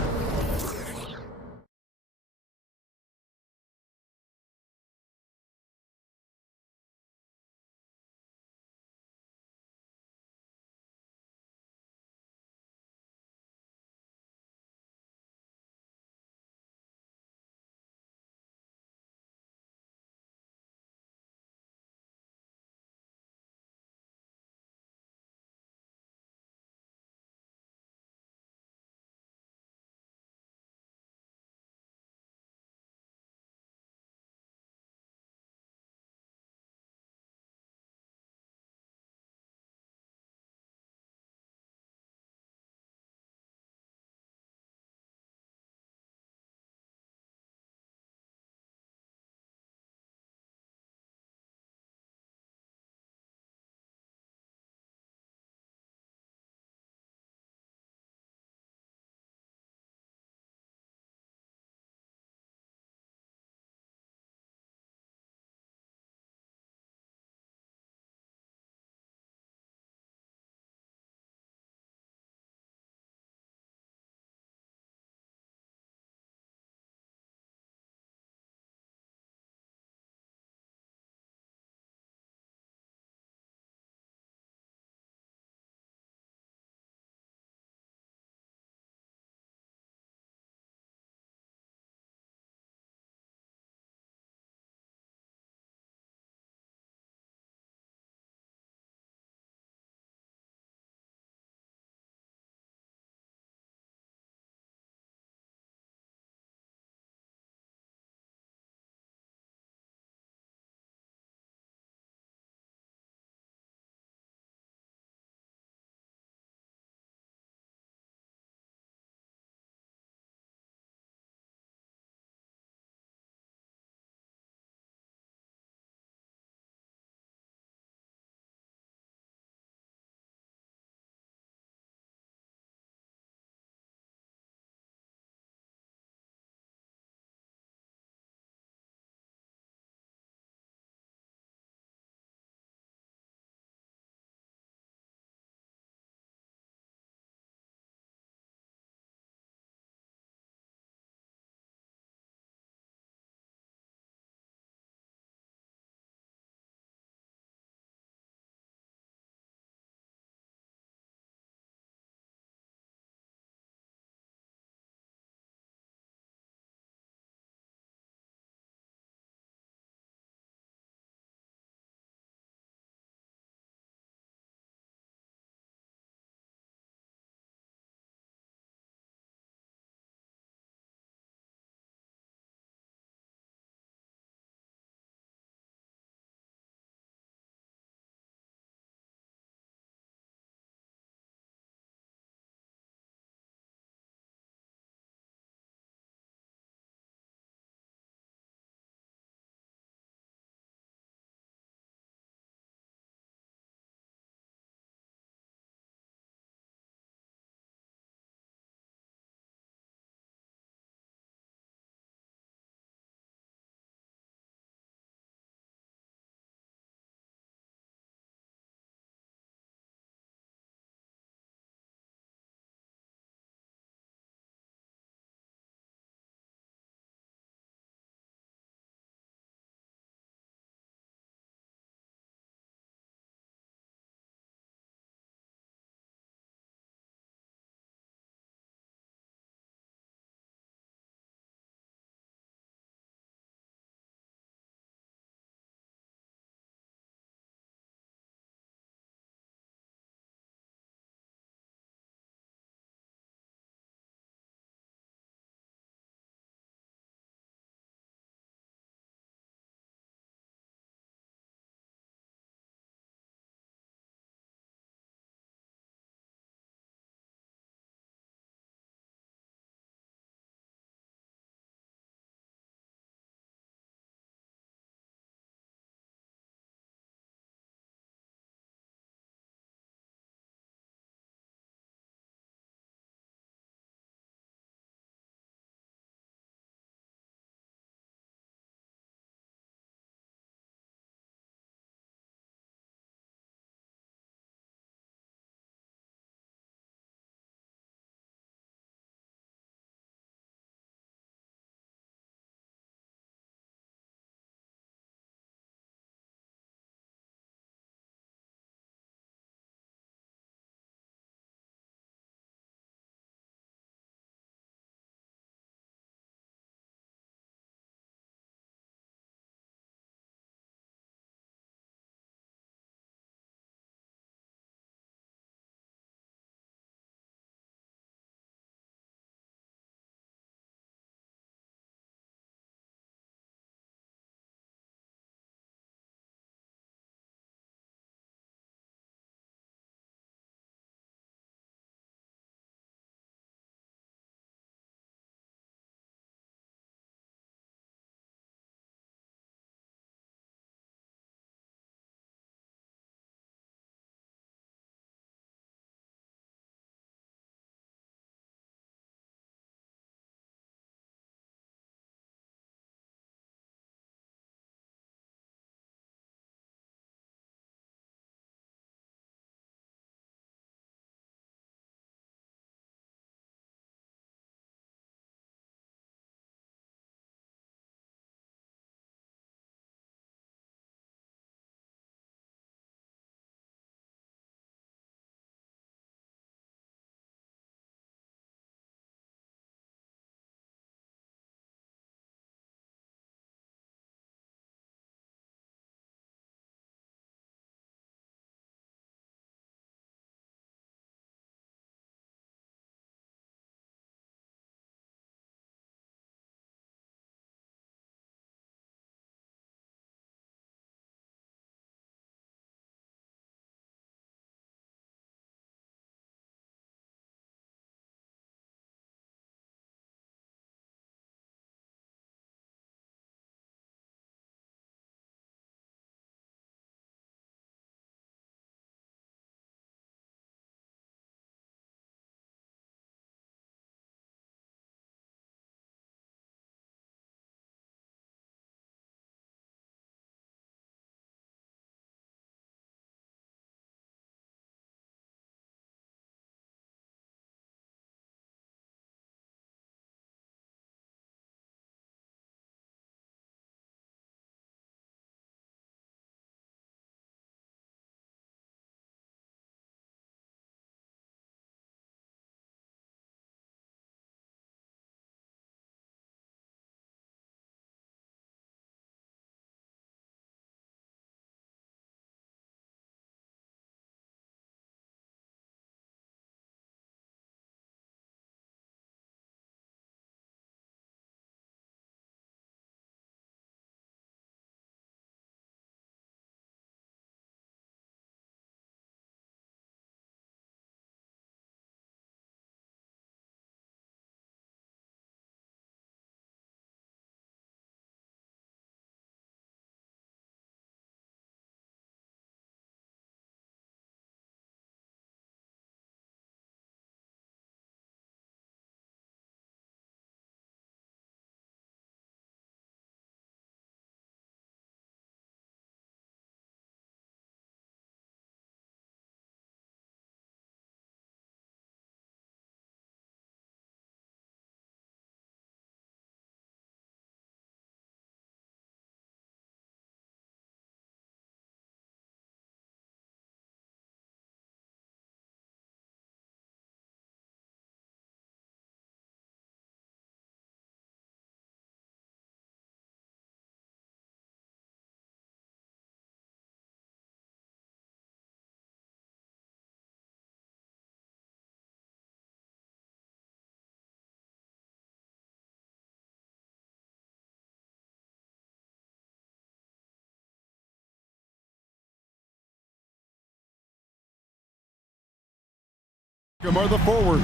Are the forwards.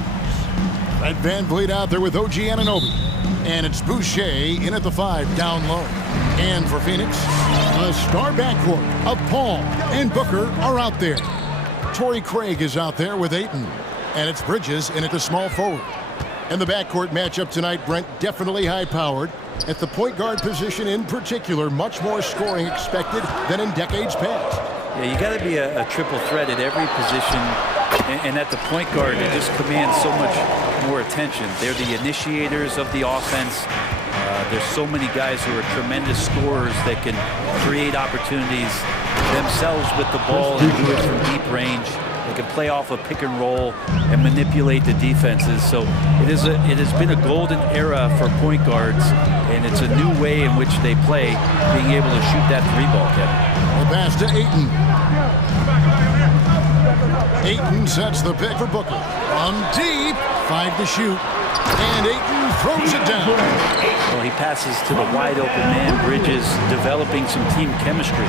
Fred VanVleet out there with OG Anunoby. And it's Boucher in at the 5, down low. And for Phoenix, the star backcourt of Paul and Booker are out there. Torrey Craig is out there with Ayton. And it's Bridges in at the small forward. And the backcourt matchup tonight, Brent, definitely high-powered. At the point guard position in particular, much more scoring expected than in decades past. Yeah, you got to be a triple threat at every position. And at the point guard, it just commands so much more attention. They're the initiators of the offense. There's so many guys who are tremendous scorers that can create opportunities themselves with the ball and do it from deep range. They can play off a pick and roll and manipulate the defenses. So it has been a golden era for point guards, and it's a new way in which they play, being able to shoot that 3-ball, Kevin. The pass to Ayton. Ayton sets the pick for Booker. From deep, 5 to shoot. And Ayton throws it down. Well, he passes to the wide open man. Bridges developing some team chemistry.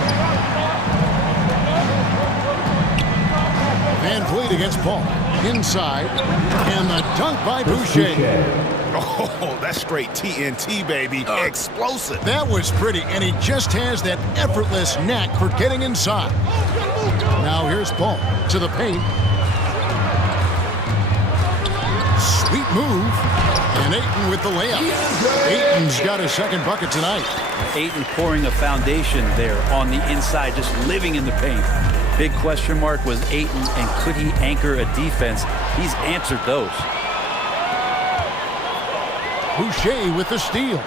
VanVleet against Paul. Inside. And the dunk by Boucher. Oh, that's straight TNT, baby. Explosive. That was pretty, and he just has that effortless knack for getting inside. Now here's Paul to the paint. Sweet move. And Ayton with the layup. Ayton's got his second bucket tonight. Ayton pouring a foundation there on the inside, just living in the paint. Big question mark was Ayton, and could he anchor a defense? He's answered those. Boucher with the steal.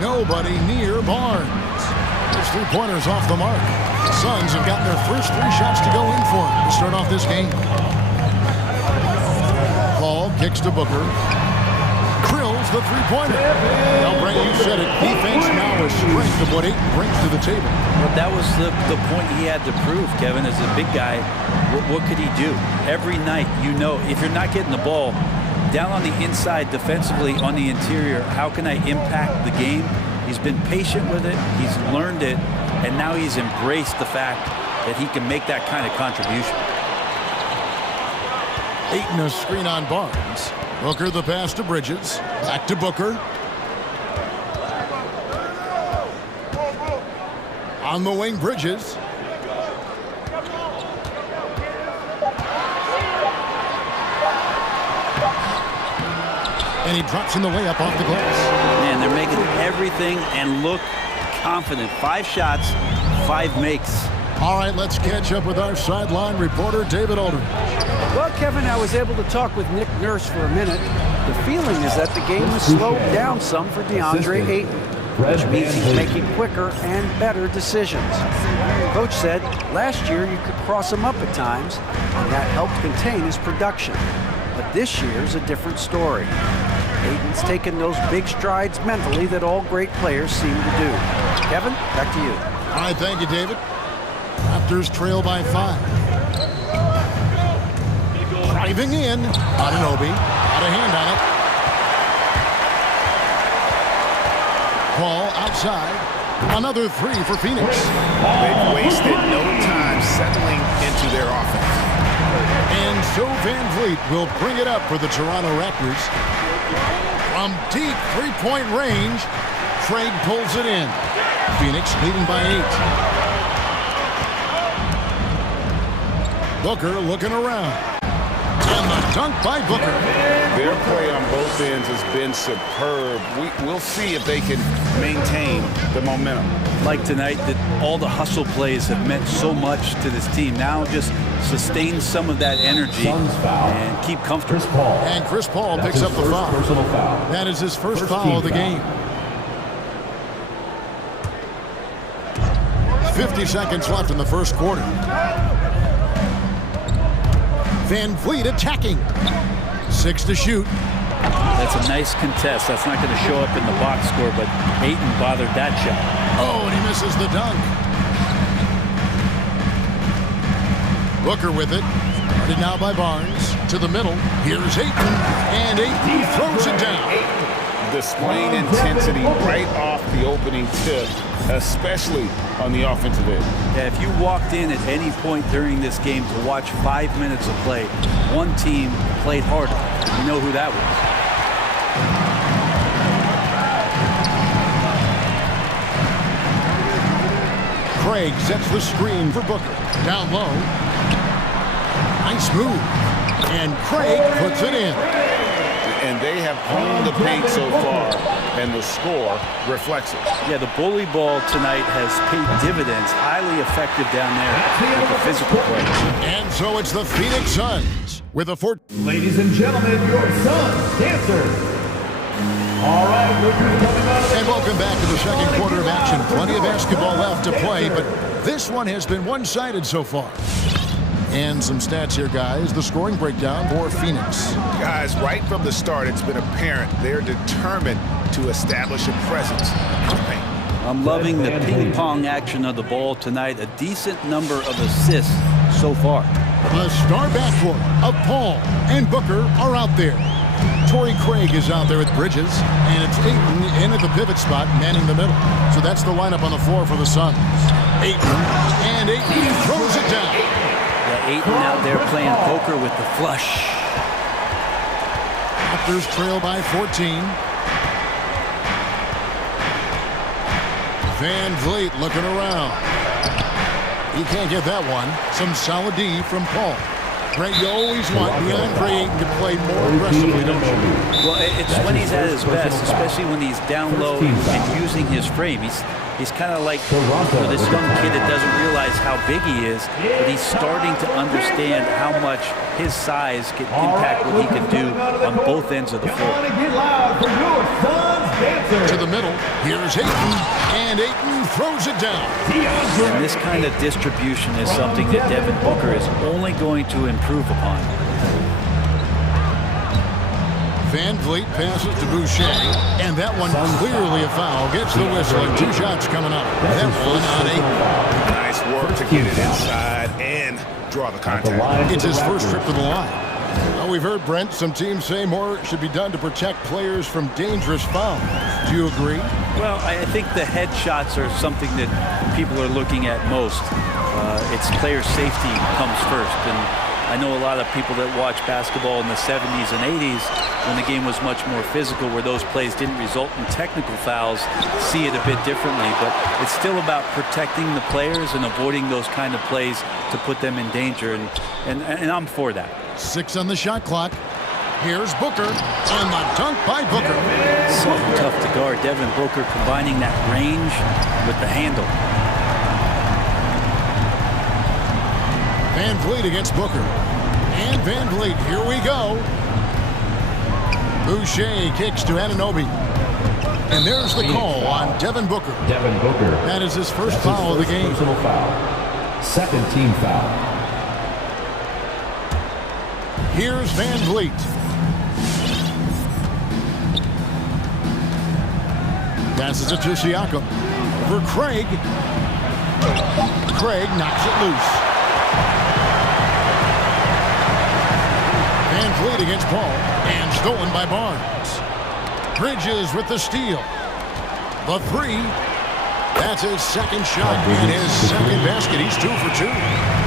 Nobody near Barnes. His 3-pointers off the mark. The Suns have gotten their first 3 shots to go in for him to start off this game. Paul kicks to Booker. Drills the 3-pointer. Now, Brent, you said it. Defense now a strength of what Ayton brings to the table. Well, that was the point he had to prove, Kevin. As a big guy, what could he do? Every night, you know, if you're not getting the ball down on the inside defensively on the interior, how can I impact the game? He's been patient with it. He's learned it. And now he's embraced the fact that he can make that kind of contribution. Ayton a screen on Barnes. Booker the pass to Bridges. Back to Booker. On the wing, Bridges. And he drops in the layup off the glass. Man, they're making everything and look confident. 5 shots, 5 makes. All right, let's catch up with our sideline reporter, David Aldridge. Well, Kevin, I was able to talk with Nick Nurse for a minute. The feeling is that the game has slowed down some for DeAndre Ayton, which means he's making quicker and better decisions. Coach said last year you could cross him up at times, and that helped contain his production. But this year's a different story. Ayton's taken those big strides mentally that all great players seem to do. Kevin, back to you. All right, thank you, David. Raptors trail by 5. Driving in, Anunoby, got a hand on it. Paul outside, another 3 for Phoenix. They've wasted no time settling into their offense. And so VanVleet will bring it up for the Toronto Raptors. From deep 3-point range, Craig pulls it in. Phoenix leading by 8. Booker looking around. And the dunk by Booker. Their play on both ends has been superb. We'll see if they can maintain the momentum. Like tonight, that all the hustle plays have meant so much to this team. Now just sustain some of that energy and keep comfortable. And Chris Paul picks up the foul. That is his first foul of the game. 50 seconds left in the first quarter. VanVleet attacking. 6 to shoot. That's a nice contest. That's not going to show up in the box score, but Ayton bothered that shot. Oh, and he misses the dunk. Booker with it. Started now by Barnes. To the middle. Here's Ayton. And Ayton throws it down. Displaying intensity right off the opening tip. especially on the offensive end. Yeah, if you walked in at any point during this game to watch 5 minutes of play, one team played harder. You know who that was. Craig sets the screen for Booker. Down low. Nice move. And Craig puts it in. And they have honed the paint so far, and the score reflects it. Yeah, the bully ball tonight has paid dividends. Highly effective down there with the physical play. And so it's the Phoenix Suns with a Ladies and gentlemen, your Suns dancers. All right, and welcome back to the second quarter of action. Plenty of basketball left to play, but this one has been one-sided so far. And some stats here, guys. The scoring breakdown for Phoenix. Guys, right from the start, it's been apparent they're determined to establish a presence. I'm loving the ping-pong action of the ball tonight. A decent number of assists so far. The star backcourt of Paul and Booker are out there. Torrey Craig is out there with Bridges, and it's Ayton in at the pivot spot, manning the middle. So that's the lineup on the floor for the Suns. Ayton, and Ayton throws it down. Yeah, Ayton out there playing poker with the flush. Raptors trail by 14. Van Vliet looking around. He can't get that one. Some solid D from Paul. Right, you always want DeAndre Ayton to play more aggressively, don't you? Well, it's when he's at his best, especially when he's down low and using his frame. He's kind of like this young kid that doesn't realize how big he is, but he's starting to understand how much his size can impact what he can do on both ends of the floor. To the middle, here's Ayton, and Ayton throws it down. And this kind of distribution is something that Devin Booker is only going to improve upon. Van Vliet passes to Boucher, and that one clearly a foul. Gets the whistle, and 2 shots coming up. That one on Ayton. Nice work to get it inside and draw the contact. It's his first trip to the line. Well, we've heard, Brent, some teams say more should be done to protect players from dangerous fouls. Do you agree? Well, I think the head shots are something that people are looking at most. It's player safety comes first, and I know a lot of people that watch basketball in the 70s and 80s when the game was much more physical, where those plays didn't result in technical fouls, see it a bit differently. But it's still about protecting the players and avoiding those kind of plays to put them in danger, and I'm for that. 6 on the shot clock. Here's Booker, and the dunk by Booker. So tough to guard. Devin Booker combining that range with the handle. Van Vliet against Booker. And Van Vliet, here we go. Boucher kicks to Anunoby. And there's the call on Devin Booker. Devin Booker. That is his first foul of the game. Personal foul. Second team foul. Here's Van Vliet. Passes it to Siakam. Over Craig. Craig knocks it loose. Van Vliet against Paul, and stolen by Barnes. Bridges with the steal. The 3. That's his second shot and his second basket. He's 2 for 2.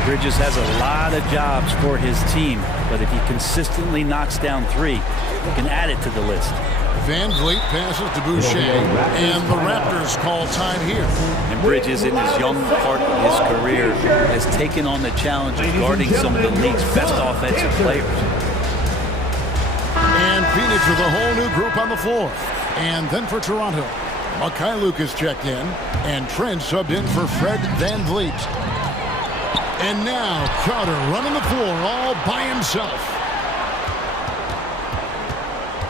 Bridges has a lot of jobs for his team, but if he consistently knocks down 3, he can add it to the list. Van Vliet passes to Boucher, and the Raptors call time here. And Bridges, in his young part of his career, has taken on the challenge of guarding some of the league's best offensive players. And Phoenix with a whole new group on the floor. And then for Toronto, Mikhailuk is checked in, and Trent subbed in for Fred Van Vliet. And now Carter running the floor all by himself.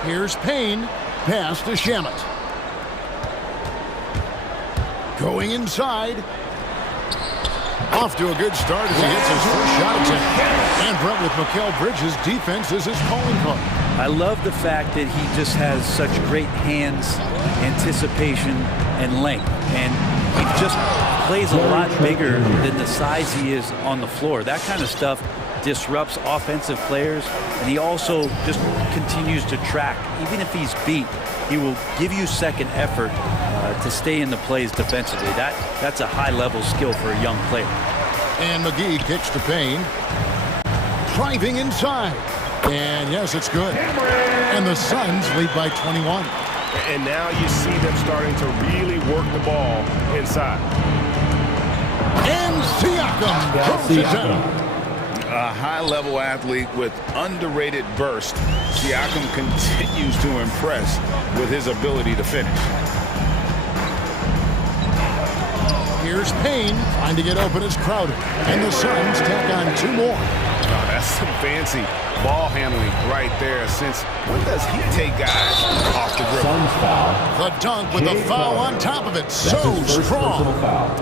Here's Payne, pass to Shamet. Going inside. Off to a good start as he hits his first shot attempt. And Brent, with Mikal Bridges, defense is his calling card. I love the fact that he just has such great hands, anticipation, and length. And he just plays a lot bigger than the size he is on the floor. That kind of stuff disrupts offensive players, and he also just continues to track. Even if he's beat, he will give you second effort to stay in the plays defensively. That's a high-level skill for a young player. And McGee kicks to Payne. Driving inside. And yes, it's good. And the Suns lead by 21. And now you see them starting to really work the ball inside. And Siakam throws it down. A high-level athlete with underrated burst. Siakam continues to impress with his ability to finish. Here's Payne trying to get open as Crowder. And the Suns tack on two more. Oh, that's some fancy ball handling right there. Since when does he take guys off the dribble? The dunk with the foul on top of it. So strong.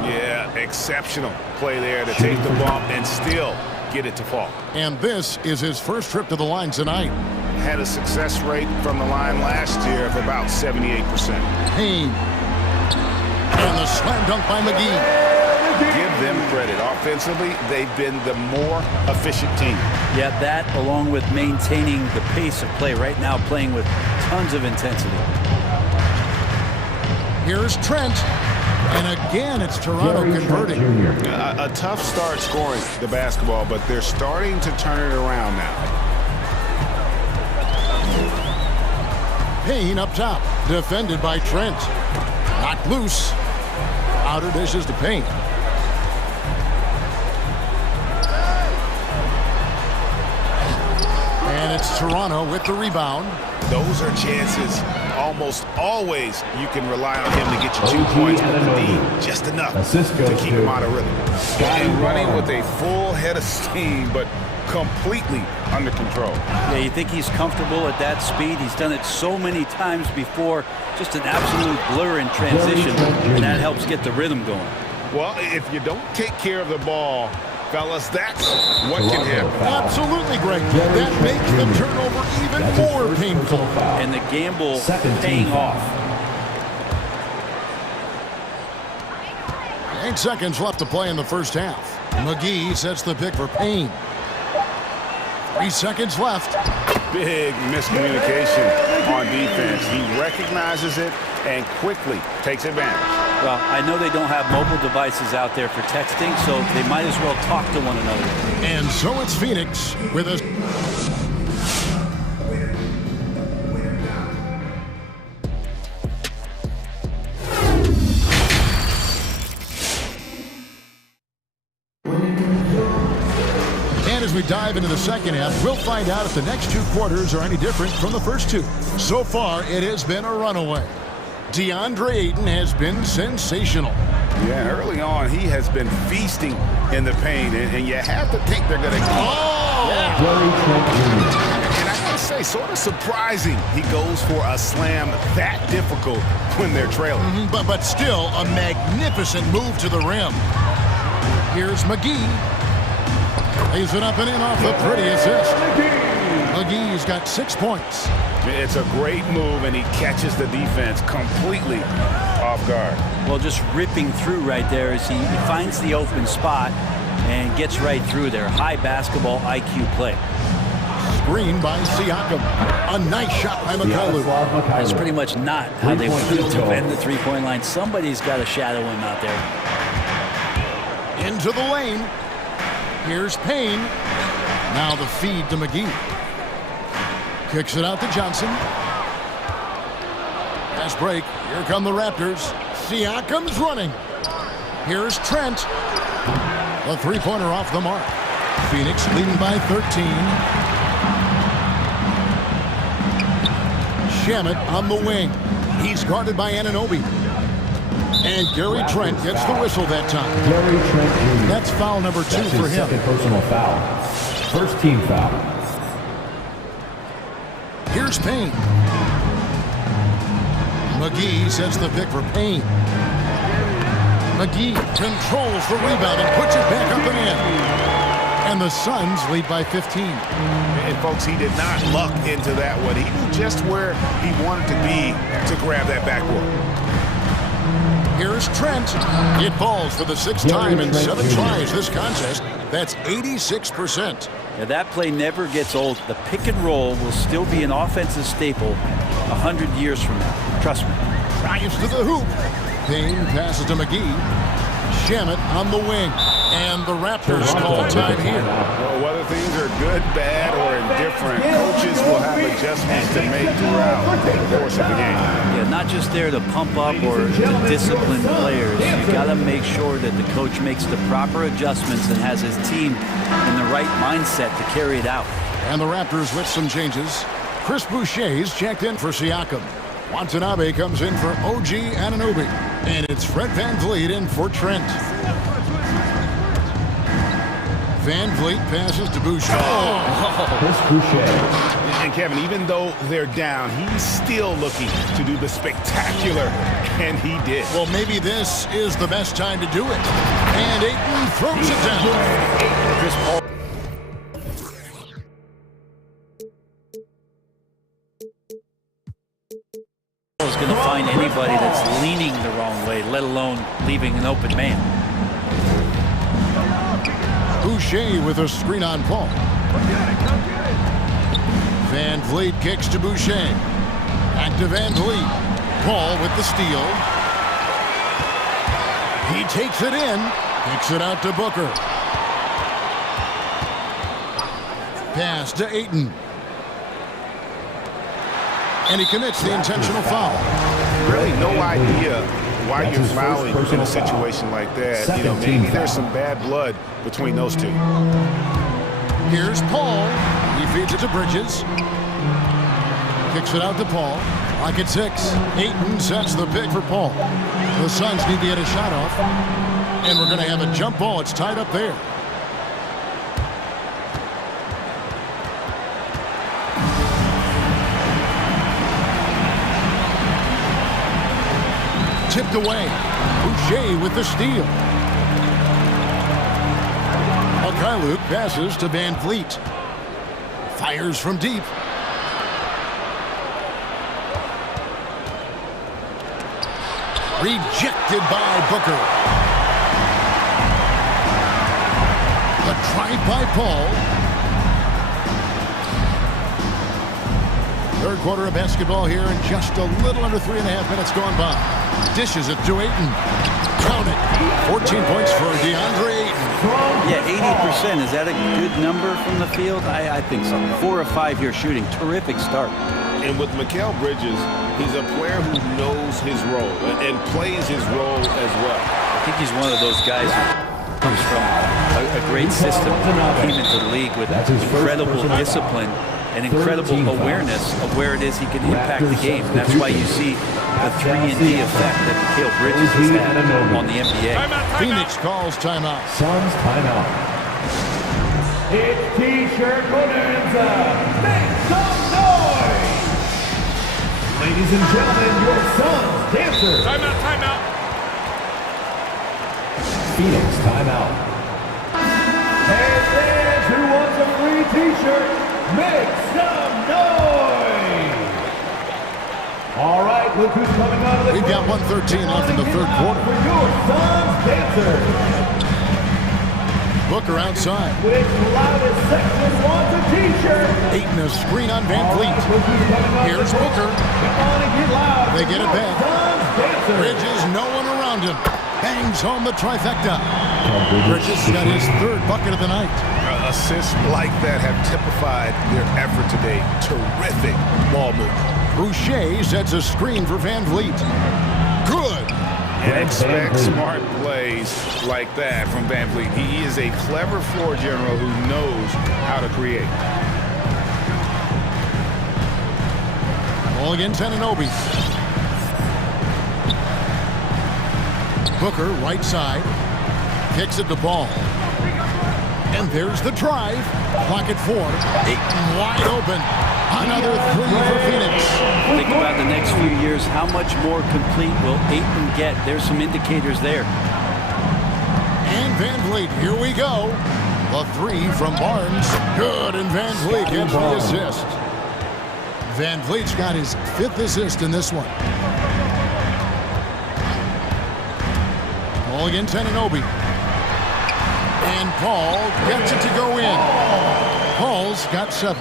Yeah, exceptional play there to take the bump and still get it to fall. And this is his first trip to the line tonight. Had a success rate from the line last year of about 78%. Payne. And the slam dunk by McGee. Give them credit. Offensively, they've been the more efficient team. Yeah, that along with maintaining the pace of play right now, playing with tons of intensity. Here's Trent. And again, it's Toronto converting. A tough start scoring the basketball, but they're starting to turn it around now. Payne up top, defended by Trent. Knocked loose. Outer dishes to Payne. And it's Toronto with the rebound. Those are chances almost always you can rely on him to get you 2 points, but the need just enough to keep him out of rhythm. And running with a full head of steam, but completely under control. Yeah, you think he's comfortable at that speed. He's done it so many times before. Just an absolute blur in transition, and that helps get the rhythm going. Well, if you don't take care of the ball, fellas, that's what can happen. Absolutely, Greg. That makes the turnover even more painful. And the gamble paying off. 8 seconds left to play in the first half. McGee sets the pick for Payne. 3 seconds left. Big miscommunication on defense. He recognizes it and quickly takes advantage. Well, I know they don't have mobile devices out there for texting, so they might as well talk to one another. And so it's Phoenix with a... And as we dive into the second half, we'll find out if the next 2 quarters are any different from the first 2. So far, it has been a runaway. DeAndre Ayton has been sensational. Yeah, early on, he has been feasting in the paint, and you have to think they're going to... Oh! Yeah. And I got to say, sort of surprising he goes for a slam that difficult when they're trailing. But still, a magnificent move to the rim. Here's McGee. Lays it up and in off the pretty assist. McGee's got 6 points. It's a great move, and he catches the defense completely off guard. Well, just ripping through right there as he finds the open spot and gets right through there. High basketball IQ play. Screen by Siakam. A nice shot by McCullough. That's pretty much not how they want to defend the three-point line. Somebody's got to shadow him out there. Into the lane. Here's Payne. Now the feed to McGee. Kicks it out to Johnson. Fast break. Here come the Raptors. Siakam's running. Here's Trent. The three-pointer off the mark. Phoenix leading by 13. Shamet on the wing. He's guarded by Anunoby. And Gary Trent gets the whistle that time. Gary Trent Jr. That's foul number 2 That's for his him. second personal foul. First team foul. Here's Payne. McGee sets the pick for Payne. McGee controls the rebound and puts it back up and in. And the Suns lead by 15. And folks, he did not luck into that one. He knew just where he wanted to be to grab that backboard. Here's Trent. It falls for the 6th time in 7 tries this contest. That's 86%. Yeah, that play never gets old. The pick and roll will still be an offensive staple 100 years from now. Trust me. Drives to the hoop. Payne passes to McGee. Shamet on the wing. And the Raptors call time here. Well, whether things are good, bad, or indifferent, coaches will have adjustments to make throughout the course of the game. Yeah, not just there to pump up or to discipline players. You got to make sure that the coach makes the proper adjustments and has his team in the right mindset to carry it out. And the Raptors with some changes. Chris Boucher's checked in for Siakam. Watanabe comes in for OG Anunoby. And it's Fred VanVleet in for Trent. VanVleet passes to Boucher. And Kevin, even though they're down, he's still looking to do the spectacular, and he did. Well, maybe this is the best time to do it. And Ayton throws it down. Chris Paul. Is going to find anybody that's leaning the wrong way, let alone leaving an open man. Boucher with a screen on Paul. VanVleet kicks to Boucher. Back to VanVleet. Paul with the steal. He takes it in. Kicks it out to Booker. Pass to Ayton. And he commits the intentional foul. Really no idea why you're fouling in a situation like that. You know, maybe there's some bad blood between those two. Here's Paul. He feeds it to Bridges. Kicks it out to Paul. Clock at 6. Ayton sets the pick for Paul. The Suns need to get a shot off. And we're going to have a jump ball. It's tied up there. Tipped away. Boucher with the steal. Luke passes to VanVleet. Fires from deep. Rejected by Booker. A drive by Paul. Third quarter of basketball here, and just a little under 3.5 minutes gone by. Dishes it to Ayton. Count it. 14 points for DeAndre Ayton. Yeah, 80%. Is that a good number from the field? I think so. 4 of 5 here shooting. Terrific start. And with Mikal Bridges, he's a player who knows his role and plays his role as well. I think he's one of those guys who comes from a great system. Came into the league with incredible discipline and incredible awareness of where it is he can impact the game. And that's why you see the 3-and-D effect that Mikal Bridges has had on the NBA. Phoenix calls timeout. Suns timeout. It's T-shirt bonanza. Make some noise! Ladies and gentlemen, your Suns dancers. Timeout, timeout. Phoenix timeout. Hey fans, who wants a free T-shirt? Make some noise! All right, look who's coming out of the... We've got 1:13 left in the third quarter. For your Suns dancers. Booker outside. Which loudest section wants a T-shirt? Ayton a screen on VanVleet. Here's Booker. They get it back. Bridges, no one around him. Bangs home the trifecta. Bridges got his third bucket of the night. Assists like that have typified their effort today. Terrific ball movement. Boucher sets a screen for VanVleet. Good. And expect smart plays like that from VanVleet. He is a clever floor general who knows how to create. Ball against Anunoby. Booker, right side. Kicks it to Ball. And there's the drive. Clock at 4. Ayton wide open. Another 3 for Phoenix. Think about the next few years. How much more complete will Ayton get? There's some indicators there. And VanVleet, here we go. A 3 from Barnes. Good, and VanVleet gets the assist. VanVleet's got his 5th assist in this one. Ball against Anunoby. And Paul gets it to go in. Paul's got 7.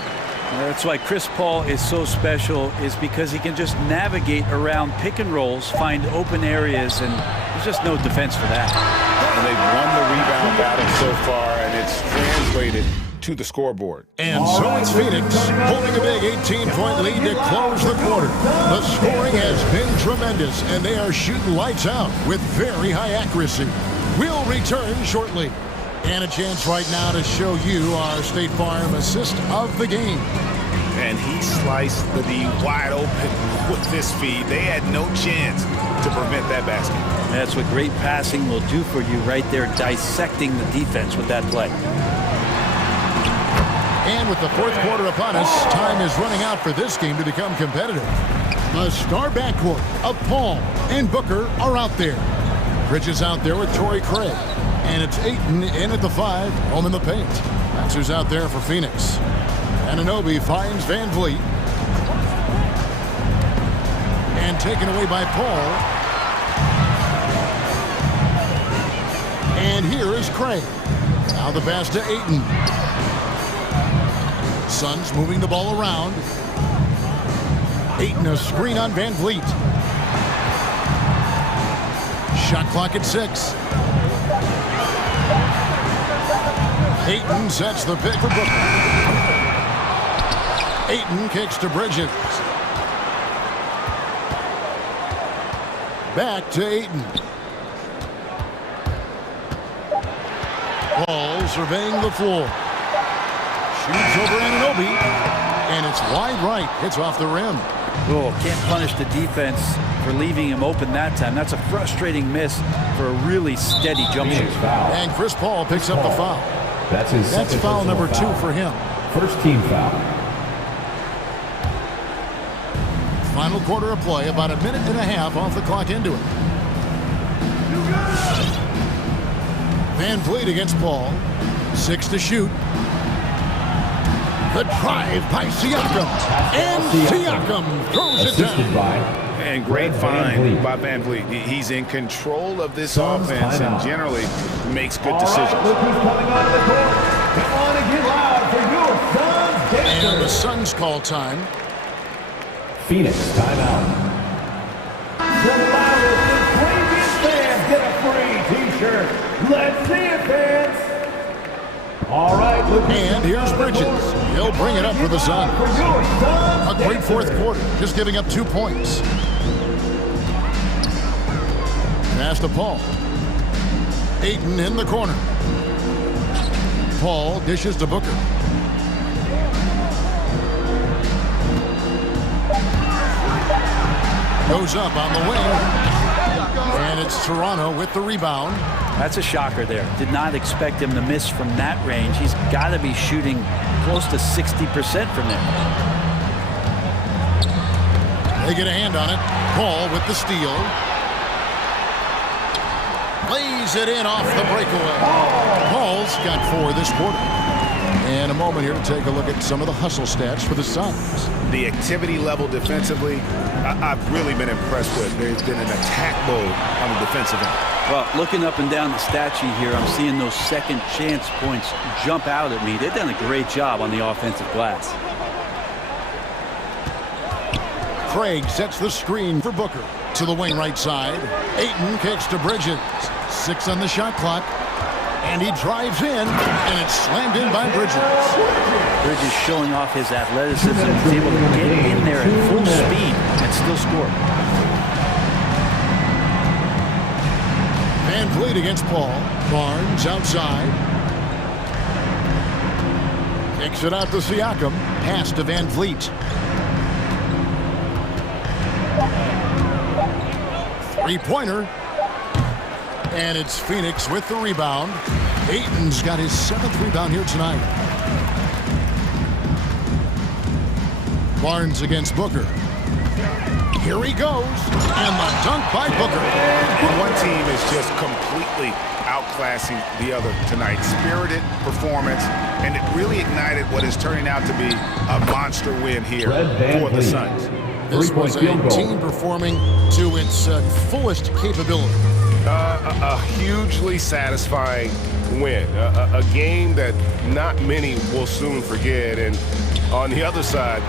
That's why Chris Paul is so special, is because he can just navigate around pick and rolls, find open areas, and there's just no defense for that. And they've won the rebound battle so far, and it's translated to the scoreboard. And so it's Phoenix holding a big 18-point lead to close the quarter. The scoring has been tremendous, and they are shooting lights out with very high accuracy. We'll return shortly. And a chance right now to show you our State Farm assist of the game. And he sliced the D wide open with this feed. They had no chance to prevent that basket. That's what great passing will do for you right there, dissecting the defense with that play. And with the fourth quarter upon us, time is running out for this game to become competitive. The star backcourt of Paul and Booker are out there. Bridges out there with Torrey Craig. And it's Ayton in at the 5, home in the paint. That's who's out there for Phoenix. Anunoby finds Van Vliet. And taken away by Paul. And here is Craig. Now the pass to Ayton. Suns moving the ball around. Ayton a screen on Van Vliet. Shot clock at 6. Ayton sets the pick for Booker. Ayton kicks to Bridges. Back to Ayton. Paul surveying the floor. Shoots over Anunoby. And it's wide right. Hits off the rim. Oh, can't punish the defense for leaving him open that time. That's a frustrating miss for a really steady jump shoot. And Chris Paul picks up the foul. That's foul number 2 for him. First team foul. Final quarter of play, about a minute and a half off the clock into it. Van Vliet against Paul. 6 to shoot. The drive by Siakam. And Siakam throws it down. And great find by Van Vliet. He's in control of this offense and generally makes good decisions. Look who's coming onto the court. Come on and get loud for your Suns. And the Suns call time. Phoenix timeout. The loudest and craziest fans get a free T-shirt. Let's see it, fans. All right, and here's Bridges. He'll bring it up for the Suns. A great fourth quarter, just giving up 2 points. Pass to Paul. Ayton in the corner. Paul dishes to Booker. Goes up on the wing. And it's Toronto with the rebound. That's a shocker there. Did not expect him to miss from that range. He's got to be shooting close to 60% from there. They get a hand on it. Paul with the steal. Lays it in off the breakaway. Paul's got 4 this quarter. And a moment here to take a look at some of the hustle stats for the Suns. The activity level defensively, I've really been impressed with. There's been an attack mode on the defensive end. Well, looking up and down the stat sheet here, I'm seeing those second chance points jump out at me. They've done a great job on the offensive glass. Craig sets the screen for Booker. To the wing right side. Ayton kicks to Bridges. 6 on the shot clock. And he drives in, and it's slammed in by Bridges. Bridges showing off his athleticism. He's able to get in there at full speed and still score. Van Vliet against Paul. Barnes outside. Kicks it out to Siakam. Pass to Van Vliet. 3-pointer. And it's Phoenix with the rebound. Ayton's got his 7th rebound here tonight. Barnes against Booker. Here he goes. And the dunk by Booker. And one team is just completely outclassing the other tonight. Spirited performance, and it really ignited what is turning out to be a monster win here for the Suns. This was a team performing to its fullest capability. a hugely satisfying win, a game that not many will soon forget, and on the other side,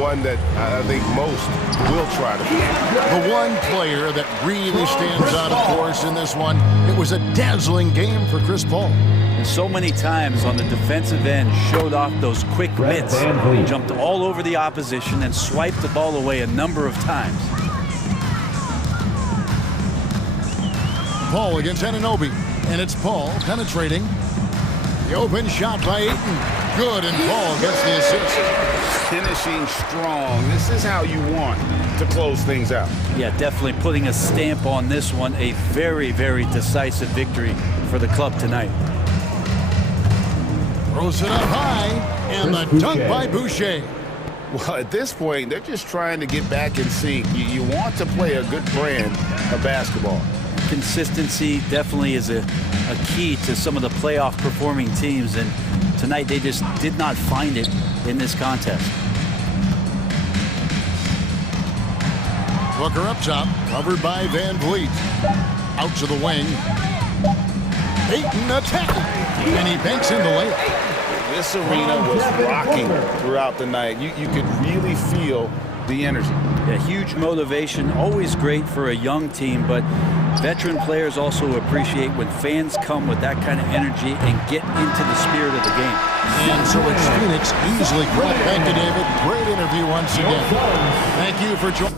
one that I think most will try to forget. The one player that really stands out, of course, in this one, it was a dazzling game for Chris Paul. And so many times on the defensive end, showed off those quick mitts, jumped all over the opposition and swiped the ball away a number of times. Paul against Anunoby, and it's Paul penetrating. The open shot by Ayton. Good, and Paul gets the assist. Finishing strong. This is how you want to close things out. Yeah, definitely putting a stamp on this one. A very, very decisive victory for the club tonight. Throws it up high, and the dunk by Boucher. Well, at this point, they're just trying to get back in sync. You want to play a good brand of basketball. Consistency definitely is a key to some of the playoff performing teams, and tonight they just did not find it in this contest. Booker up top, covered by Van Vliet. Out to the wing. Ayton attacking, and he banks in the layup. This arena was rocking throughout the night. You could really feel the energy. Yeah, huge motivation, always great for a young team, but veteran players also appreciate when fans come with that kind of energy and get into the spirit of the game. And so it's Phoenix easily correct. Thank you, David. Great interview once again. Thank you for joining.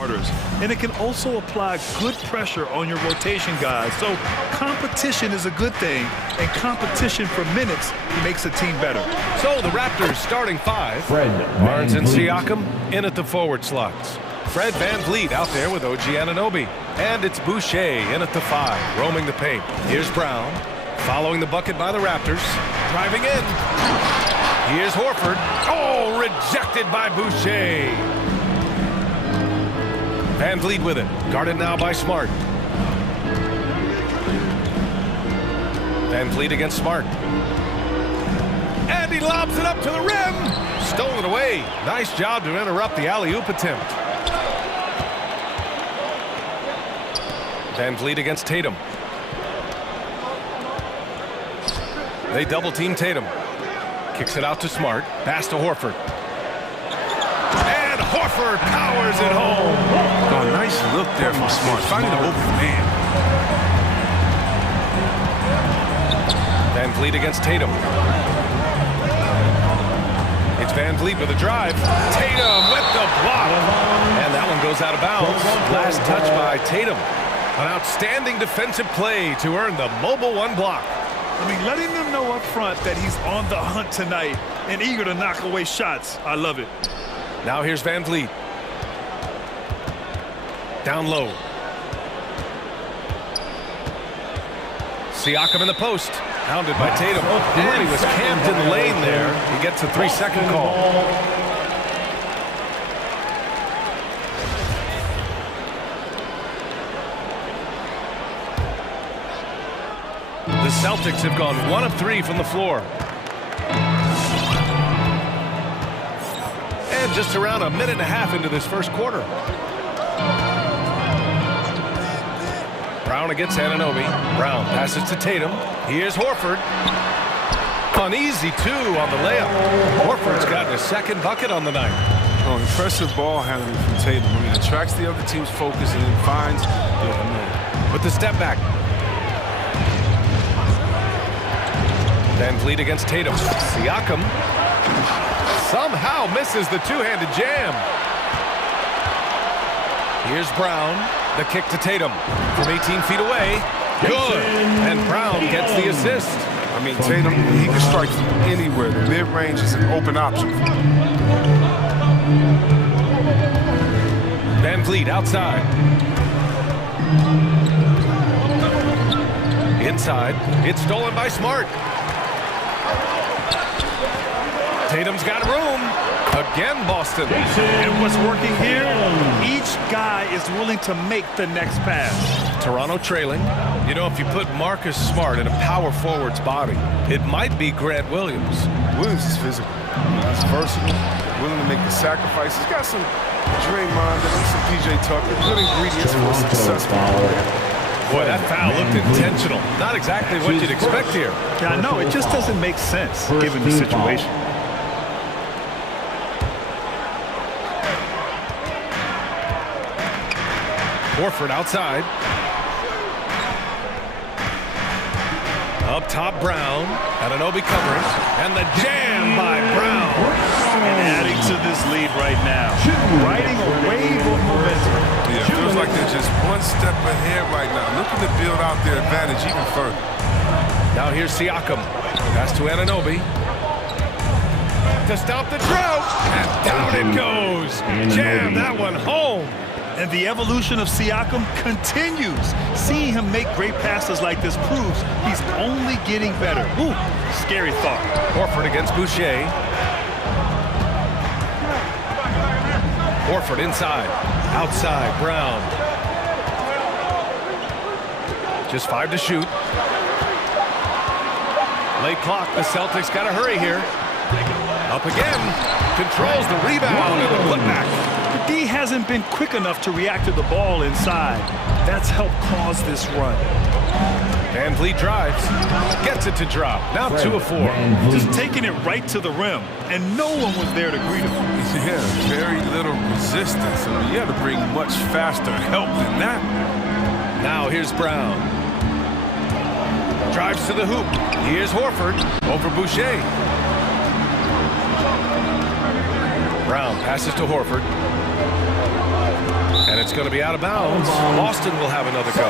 And it can also apply good pressure on your rotation guys. So competition is a good thing, and competition for minutes makes a team better. So the Raptors starting five. Barnes and Siakam in at the forward slots. Fred VanVleet out there with OG Anunoby. And it's Boucher in at the five, roaming the paint. Here's Brown, following the bucket by the Raptors. Driving in. Here's Horford. Oh, rejected by Boucher. VanVleet with it. Guarded now by Smart. VanVleet against Smart. And he lobs it up to the rim. Stolen away. Nice job to interrupt the alley-oop attempt. VanVleet against Tatum. They double-team Tatum. Kicks it out to Smart. Pass to Horford. And Horford powers it home. Oh, nice look there from Smart. Finding an open man. VanVleet against Tatum. It's VanVleet with a drive. Tatum with the block. And that one goes out of bounds. Last touch by Tatum. An outstanding defensive play to earn the mobile one block. I mean, letting them know up front that he's on the hunt tonight and eager to knock away shots. I love it. Now here's VanVleet. Down low. Siakam in the post. Hounded by Tatum. And he was camped in the lane there. He gets a 3-second call. The Celtics have gone 1 of 3 from the floor. And just around a minute and a half into this first quarter. Brown against Anunoby. Brown passes to Tatum. Here's Horford. An easy 2 on the layup. Horford's gotten a second bucket on the night. Oh, impressive ball handling from Tatum. I mean, attracts the other team's focus and then finds the other man. With the step back. VanVleet against Tatum. Siakam somehow misses the two-handed jam. Here's Brown. The kick to Tatum from 18 feet away. Good. And Brown gets the assist. I mean, Tatum, he can strike from anywhere. The mid-range is an open option. VanVleet outside. Inside. It's stolen by Smart. Tatum's got room. Again, Boston. And what's working here? Each guy is willing to make the next pass. Toronto trailing. You know, if you put Marcus Smart in a power forward's body, it might be Grant Williams. Williams is physical. He's versatile, willing to make the sacrifice. He's got some Draymond and some PJ Tucker. Good ingredients for a successful career. Boy, that foul looked intentional. Not exactly what you'd expect here. Yeah, I know. It just doesn't make sense given the situation. Horford outside. Up top, Brown. Anunoby covering. And the jam by Brown. And adding to this lead right now. Riding a wave of momentum. Yeah, it feels like they're just one step ahead right now. Looking to build out their advantage even further. Now here's Siakam. Pass to Anunoby. To stop the drought. And down it goes. Jam that one home. And the evolution of Siakam continues. Seeing him make great passes like this proves he's only getting better. Ooh, scary thought. Horford against Boucher. Horford inside. Outside, Brown. Just 5 to shoot. Late clock. The Celtics got to hurry here. Up again. Controls the rebound and the putback. The D hasn't been quick enough to react to the ball inside. That's helped cause this run. VanVleet drives. Gets it to drop. Now 2 of 4. Just taking it right to the rim. And no one was there to greet him. Yeah, very little resistance. I mean, you have to bring much faster help than that. Now here's Brown. Drives to the hoop. Here's Horford over Boucher. Brown passes to Horford. And it's going to be out of bounds. Boston will have another go.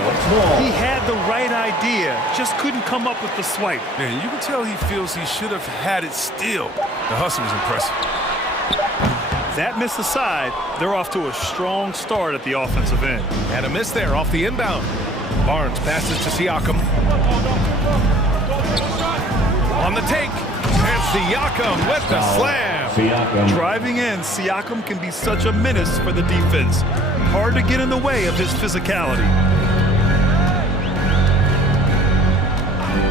He had the right idea, just couldn't come up with the swipe. Man, you can tell he feels he should have had it still. The hustle was impressive. That miss aside, they're off to a strong start at the offensive end. And a miss there off the inbound. Barnes passes to Siakam. On the take. And Siakam with the slam. Driving in, Siakam can be such a menace for the defense. Hard to get in the way of his physicality.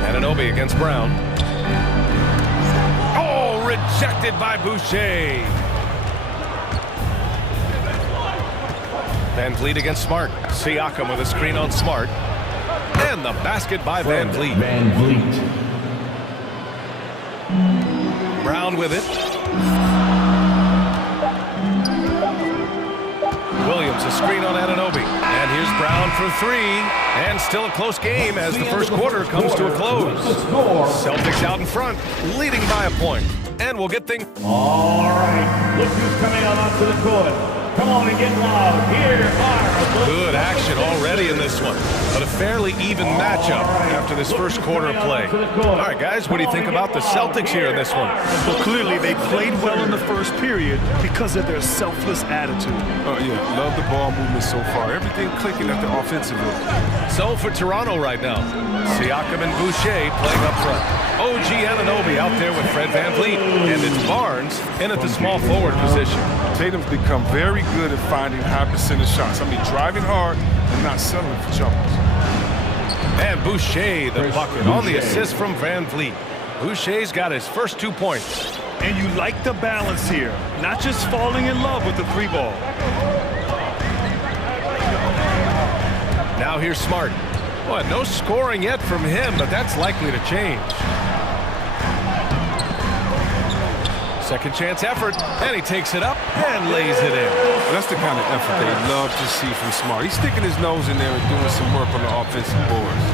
Anunoby against Brown. Oh, rejected by Boucher. Van Vliet against Smart. Siakam with a screen on Smart. And the basket by Van Vliet. Brown with it. Williams a screen on Anunoby. And here's Brown for three. And still a close game as the first quarter comes to a close. Celtics out in front, leading by a point. And we'll get things. All right, look who's coming out onto the court. Come on and get loud. Here are good action already in this one, but a fairly even matchup after this first quarter of play. All right, guys, what do you think about the Celtics here in this one? Well, clearly they played well in the first period because of their selfless attitude. Oh, yeah, love the ball movement so far. Everything clicking at the offensive end. So for Toronto right now, Siakam and Boucher playing up front. OG Anunoby out there with Fred Van Vliet, and it's Barnes in at the small forward position. Tatum's become very good at finding high percentage shots. I mean, driving hard and not settling for jumpers. And Boucher, the bucket on the assist from Van Vliet. Boucher's got his first 2 points. And you like the balance here, not just falling in love with the three ball. Now here's Smart. Well, no scoring yet from him, but that's likely to change. Second chance effort, and he takes it up and lays it in. Well, that's the kind of effort they love to see from Smart. He's sticking his nose in there and doing some work on the offensive boards.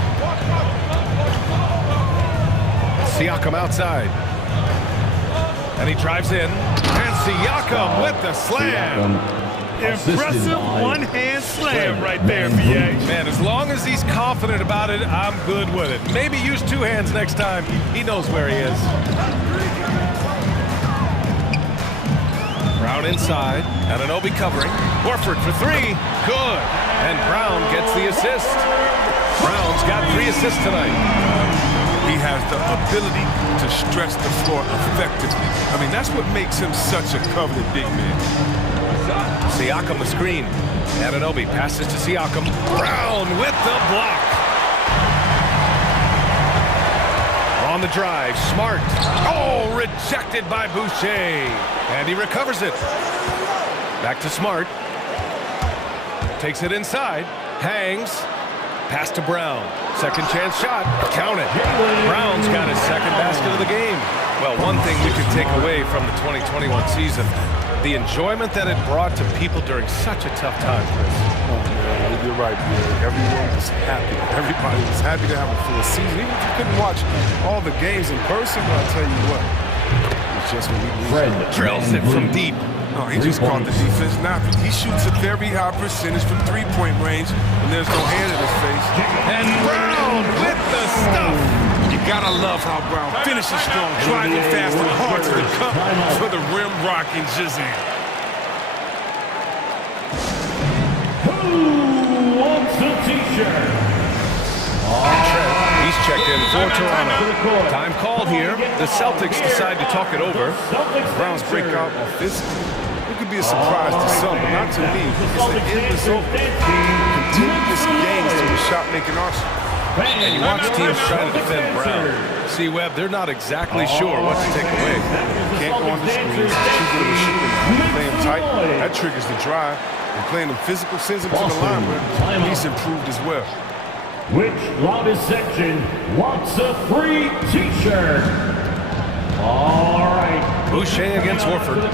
Siakam outside. And he drives in. And Siakam with the slam. Impressive one-hand slam right there, BA. Man, as long as he's confident about it, I'm good with it. Maybe use two hands next time. He knows where he is. Brown inside. Anunoby covering. Horford for three. Good. And Brown gets the assist. Brown's got 3 assists tonight. He has the ability to stretch the floor effectively. I mean, that's what makes him such a coveted big man. Siakam the screen. Anunoby passes to Siakam. Brown with the block. On the drive, Smart. Oh, rejected by Boucher. And he recovers it. Back to Smart. Takes it inside. Hangs. Pass to Brown. Second chance shot. Count it. Brown's got his second basket of the game. Well, one thing we could take away from the 2021 season, the enjoyment that it brought to people during such a tough time, Chris. Oh, man, you're right, man. Everyone was happy. Everybody was happy to have a full season. Even if you couldn't watch all the games in person, but I'll tell you what, it's just when we lose. Drills it from deep. No, he just caught the defense napping. He shoots a very high percentage from three-point range, and there's no hand in his face. And Brown with the stuff. You gotta love how Brown finishes strong, driving fast and hard to the cup for the rim rocking Jazzy. Who wants a t-shirt? He's checked in for Toronto. Time called here. The Celtics decide to talk it over. Brown's breakout offensively. It could be a surprise to some, but not to me. It's the end result. Continuous gains to the shot-making arsenal. And you watch teams try to defend Brown. See, Webb, they're not exactly sure what to take away. Can't go on the screens. Play him tight. That triggers the drive. And playing him physical sends him to the line, but he's improved as well. Which loudest section wants a free t-shirt? All right. Boucher against Horford.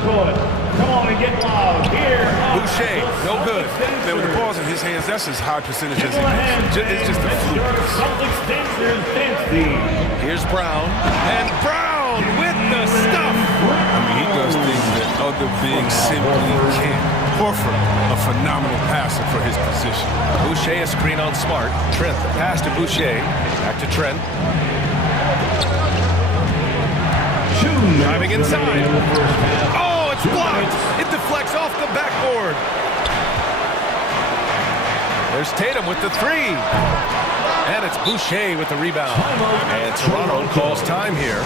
Come on and get loud. Here. Boucher, no good. Man, with the ball's in his hands, that's as high percentage as he makes. It's just a fluke. Here's Brown. And Brown with the stuff. I mean, he does things that other bigs simply can't. Horford, a phenomenal passer for his position. Boucher a screen on Smart. Trent, the pass to Boucher. Back to Trent. Driving inside. Oh, it's blocked. It deflects off the backboard. There's Tatum with the three. And it's Boucher with the rebound. And Toronto calls time here.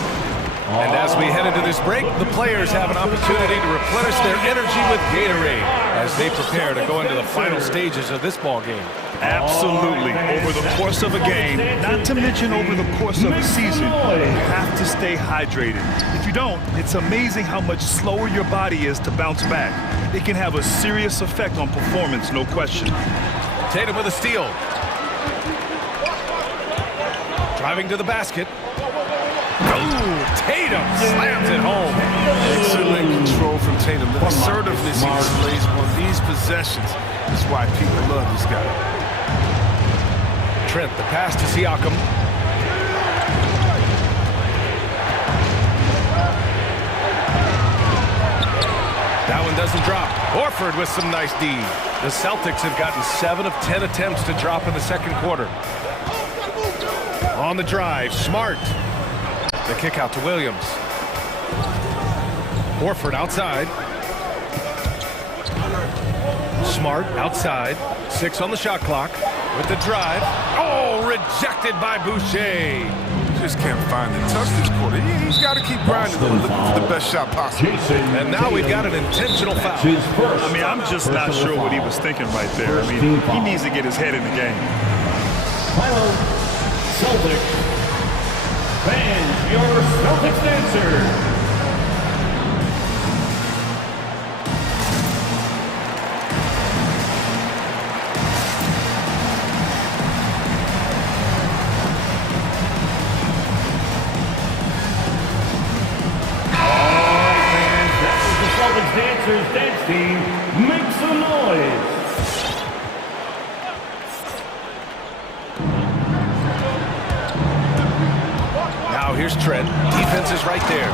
And as we head into this break, the players have an opportunity to replenish their energy with Gatorade as they prepare to go into the final stages of this ball game. Absolutely. Over the course of a game, not to mention over the course of a season, you have to stay hydrated. If you don't, it's amazing how much slower your body is to bounce back. It can have a serious effect on performance, no question. Tatum with a steal. Driving to the basket. Ooh, Tatum slams it home. Excellent control from Tatum. The assertiveness he displays on these possessions is why people love this guy. Trent, the pass to Siakam. That one doesn't drop. Horford with some nice D. The Celtics have gotten 7 of 10 attempts to drop in the second quarter. On the drive, Smart. The kick out to Williams. Horford outside. Smart outside. 6 on the shot clock. With the drive. Oh, rejected by Boucher. Just can't find the touch this quarter. He's got to keep grinding and looking for the best shot possible. And now we've got an intentional foul. I mean, I'm just not sure what he was thinking right there. I mean, he needs to get his head in the game. Final Celtics. Fans, your Celtics answer. Dancers Dance Team, make some noise. Now here's Trent. Defense is right there.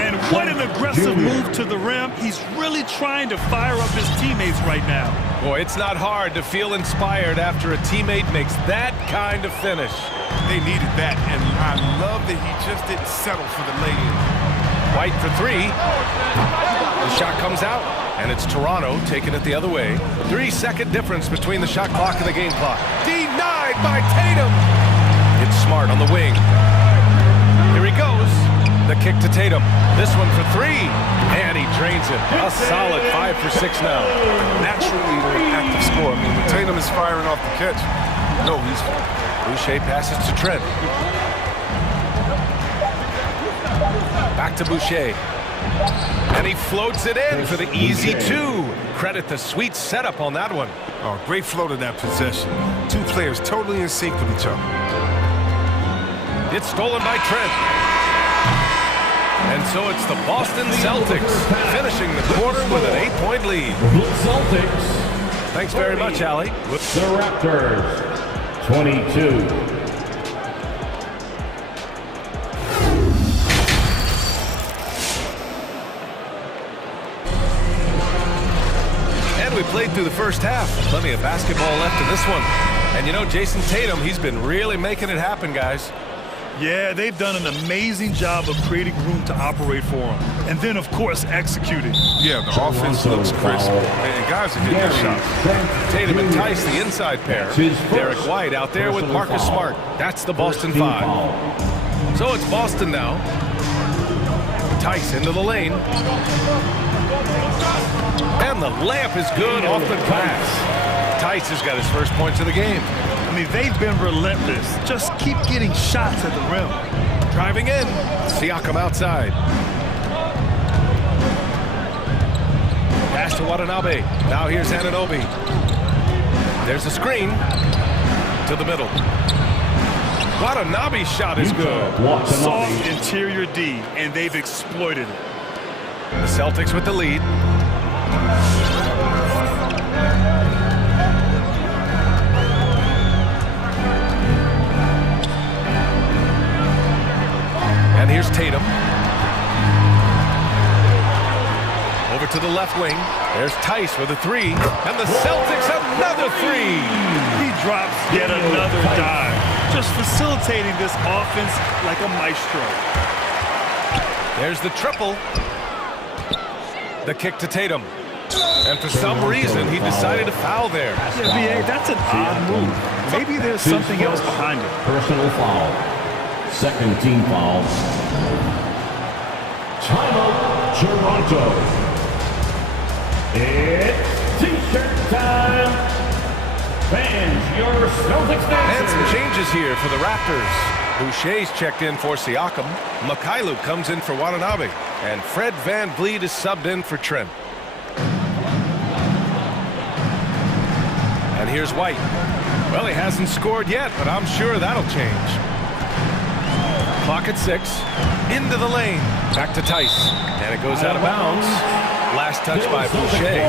And what an aggressive move to the rim. He's really trying to fire up his teammates right now. Boy, it's not hard to feel inspired after a teammate makes that kind of finish. They needed that, and I love that he just didn't settle for the lay-in. White for three. The shot comes out, and it's Toronto taking it the other way. 3-second difference between the shot clock and the game clock. Denied by Tatum. It's Smart on the wing. Here he goes. The kick to Tatum. This one for three. And he drains it. A solid 5 for 6 now. Naturally, they're an active score. I mean, when Tatum is firing off the catch, no, he's Boucher passes to Trent. Back to Boucher. And he floats it in for the easy 2. Credit the sweet setup on that one. Oh, great flow to that possession. Two players totally in sync with each other. It's stolen by Trent. And so it's the Boston Celtics finishing the quarter with an 8-point lead. The Celtics. Thanks very much, Allie. The Raptors, 22. We played through the first half. Plenty of basketball left in this one. And you know, Jason Tatum, he's been really making it happen, guys. Yeah, they've done an amazing job of creating room to operate for him. And then, of course, executing. Yeah, the offense looks crisp. And guys are hitting their shots. Tatum and Tice, the inside pair. Derek White out there with Marcus Smart. That's the Boston 5. So it's Boston now. Tice into the lane. And the layup is good off the glass. Tice has got his first points of the game. I mean, they've been relentless. Just keep getting shots at the rim. Driving in. Siakam outside. Pass to Watanabe. Now here's Anunoby. There's a screen. To the middle. Watanabe's shot is good. Soft interior D, and they've exploited it. The Celtics with the lead. And here's Tatum. Over to the left wing. There's Tice with a three. And the Celtics another three. He drops yet another dive. Just facilitating this offense like a maestro. There's the triple. The kick to Tatum. And for some reason, he decided to foul there. Yeah, BA, that's an odd move. Maybe there's something else behind it. Personal foul. Second team foul. Timeout, Toronto. It's T-shirt time. Fans, your Celtics dancers. And some changes here for the Raptors. Boucher's checked in for Siakam. Mikhailuk comes in for Watanabe. And Fred VanVleet is subbed in for Trent. And here's White. Well, he hasn't scored yet, but I'm sure that'll change. Clock at 6. Into the lane. Back to Tice. And it goes out of bounds. Last touch by Boucher.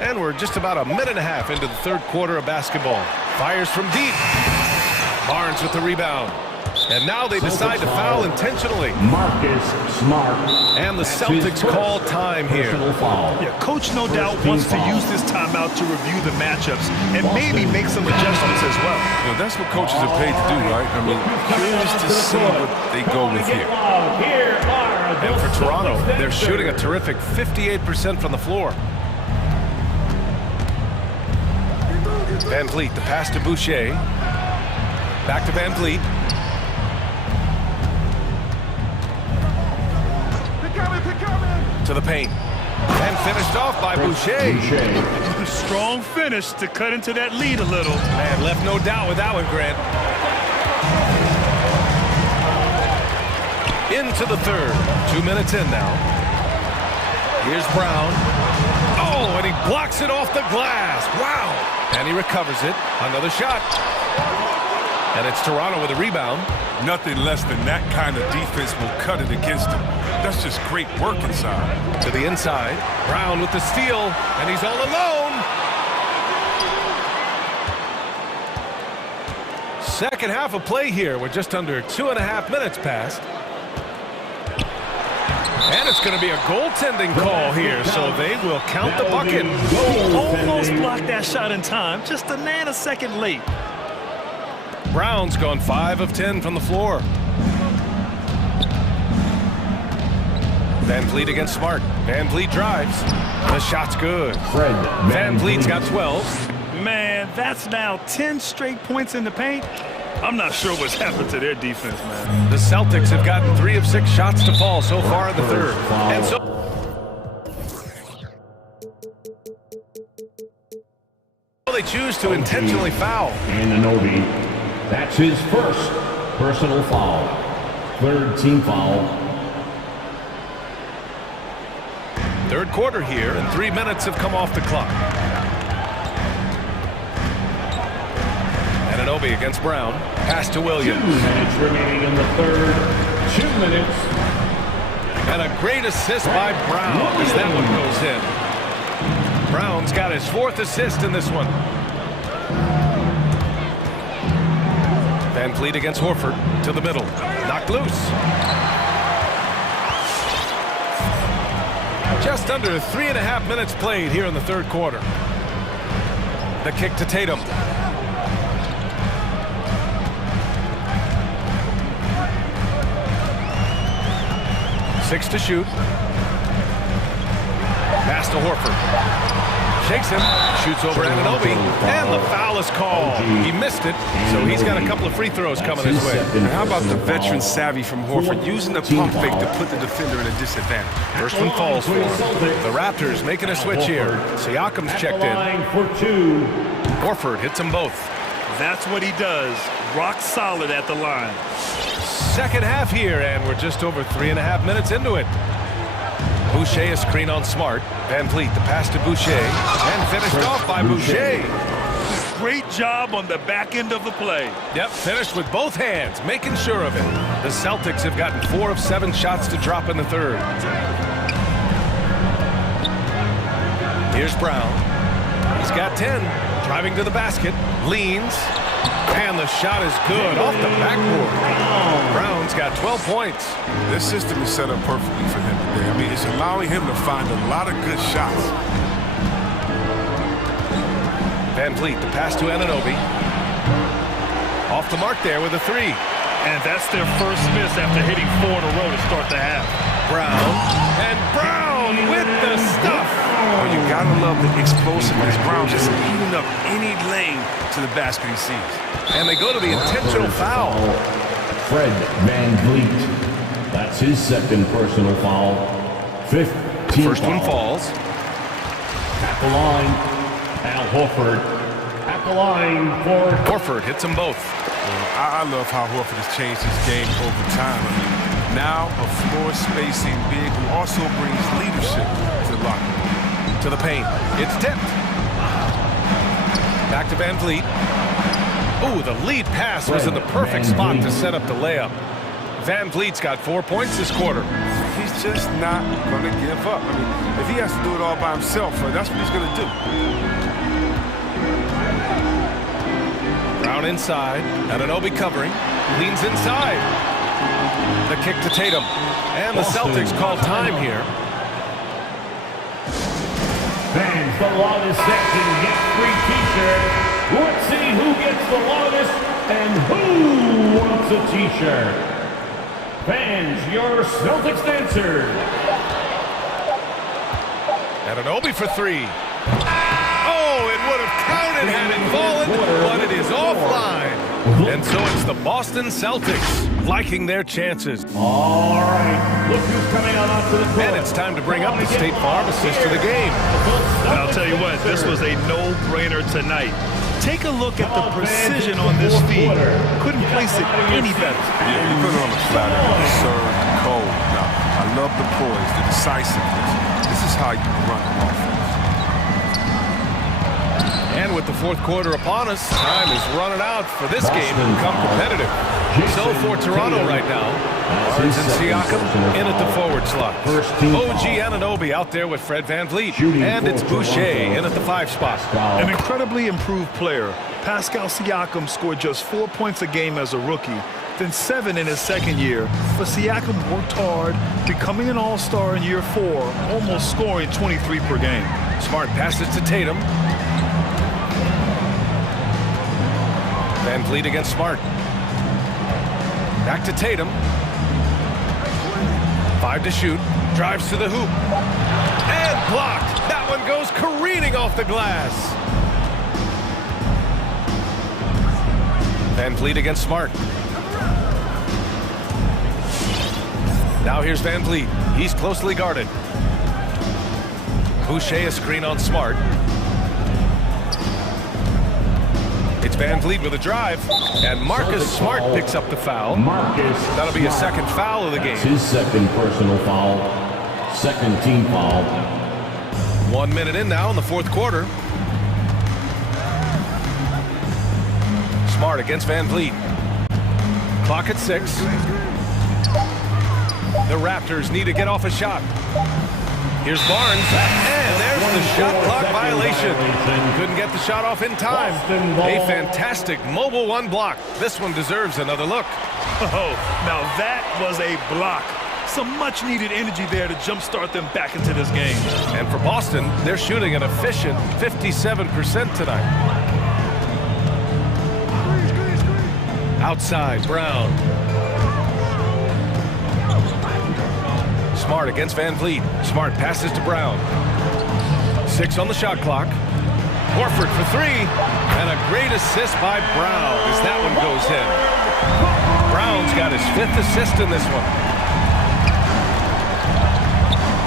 And we're just about a minute and a half into the third quarter of basketball. Fires from deep. Barnes with the rebound. And now they decide to foul intentionally. Marcus Smart. And the Celtics call time here. Yeah, coach no doubt wants to use this timeout to review the matchups and maybe make some adjustments as well. You know, that's what coaches are paid to do, right? I mean, curious to see what they go with here. And for Toronto, they're shooting a terrific 58% from the floor. VanVleet, the pass to Boucher. Back to VanVleet. To the paint. And finished off by Boucher. A strong finish to cut into that lead a little. Man, left no doubt with that one, Grant. Into the third. 2 minutes in now. Here's Brown. Oh, and he blocks it off the glass. Wow. And he recovers it. Another shot. And it's Toronto with a rebound. Nothing less than that kind of defense will cut it against them. That's just great work inside. To the inside. Brown with the steal. And he's all alone. Second half of play here. We're just under 2.5 minutes past. And it's going to be a goaltending call here, so they will count the bucket. Almost blocked that shot in time, just a nanosecond late. Brown's gone 5 of 10 from the floor. VanVleet against Smart. VanVleet drives. The shot's good. VanVleet's got 12. Man, that's now 10 straight points in the paint. I'm not sure what's happened to their defense, man. The Celtics have gotten 3 of 6 shots to fall so far in the third. And so they choose to intentionally foul. Anunoby. That's his first personal foul. Third team foul. Third quarter here, and 3 minutes have come off the clock. Anunoby against Brown. Pass to Williams. 2 minutes remaining in the third. 2 minutes. And a great assist by Brown as that one goes in. Brown's got his 4th assist in this one. VanVleet against Horford to the middle. Knocked loose. Just under 3.5 minutes played here in the third quarter. The kick to Tatum. 6 to shoot. Pass to Horford. Shakes him. Shoots over Anunoby. And the foul is called. He missed it, so he's got a couple of free throws coming his way. And how about the veteran savvy from Horford using the pump fake to put the defender in a disadvantage? First one falls for him. The Raptors making a switch here. Siakam's checked in. Horford hits them both. That's what he does. Rock solid at the line. Second half here, and we're just over 3.5 minutes into it. Boucher a screen on Smart. VanVleet the pass to Boucher. And finished off by Boucher. Great job on the back end of the play. Yep, finished with both hands, making sure of it. The Celtics have gotten 4 of 7 shots to drop in the third. Here's Brown. He's got 10. Driving to the basket, leans, and the shot is good off the backboard. Brown's got 12 points. This system is set up perfectly for him today. I mean, it's allowing him to find a lot of good shots. Van Vliet, the pass to Anunoby. Off the mark there with a three. And that's their first miss after hitting 4 in a row to start the half. Brown, and Brown with the stuff. Oh, you gotta love the explosiveness. Brown just eating up any lane to the basket he sees. And they go to the intentional foul. Fred Van Vliet. That's his second personal foul. 15 First one falls. At the line, Al Horford. At the line for... Horford hits them both. I love how Horford has changed his game over time. I mean, now a floor-spacing big who also brings leadership to the locker room. To the paint. It's tipped. Back to Van Vliet. Ooh, the lead pass was in the perfect spot to set up the layup. Van Vliet's got 4 points this quarter. He's just not going to give up. I mean, if he has to do it all by himself, that's what he's going to do. Brown inside. Anunoby covering. Leans inside. The kick to Tatum. And the Celtics call time here. Fans, the longest section gets free t-shirt. Let's see who gets the longest and who wants a t-shirt. Fans, your Celtics dancer. Anunoby for three. Oh, it would have counted had it fallen, but it is offline. And so it's the Boston Celtics liking their chances. All right, look who's coming on onto the court. And it's time to bring up the State Farm assist to the game. And I'll tell you what, this was a no-brainer tonight. Take a look at the precision on this feed. Couldn't place it any better. Yeah, you put it on the flat end, served cold. Now, I love the poise, the decisiveness. This is how you run an offense. And with the fourth quarter upon us, time is running out for this game to become competitive. So for Toronto right now, Barnes and Siakam in at the forward slot. OG Anunoby out there with Fred Van Vliet. And it's Boucher in at the 5 spot. An incredibly improved player. Pascal Siakam scored just 4 points a game as a rookie, then 7 in his second year. But Siakam worked hard, becoming an all-star in year 4, almost scoring 23 per game. Smart passes to Tatum. Van Vliet against Smart. Back to Tatum. 5 to shoot. Drives to the hoop. And blocked. That one goes careening off the glass. Van Vliet against Smart. Now here's Van Vliet. He's closely guarded. Boucher a screen on Smart. It's Van Vliet with a drive, and Marcus Smart picks up the foul. That'll be his second foul of the game. His second personal foul, second team foul. 1 minute in now in the fourth quarter. Smart against Van Vliet. Clock at 6. The Raptors need to get off a shot. Here's Barnes, and there's the shot clock violation. Couldn't get the shot off in time. A fantastic mobile 1 block. This one deserves another look. Oh, now that was a block. Some much-needed energy there to jumpstart them back into this game. And for Boston, they're shooting an efficient 57% tonight. Outside, Brown. Smart against Van Vliet. Smart passes to Brown. 6 on the shot clock. Horford for 3. And a great assist by Brown as that one goes in. Brown's got his 5th assist in this one.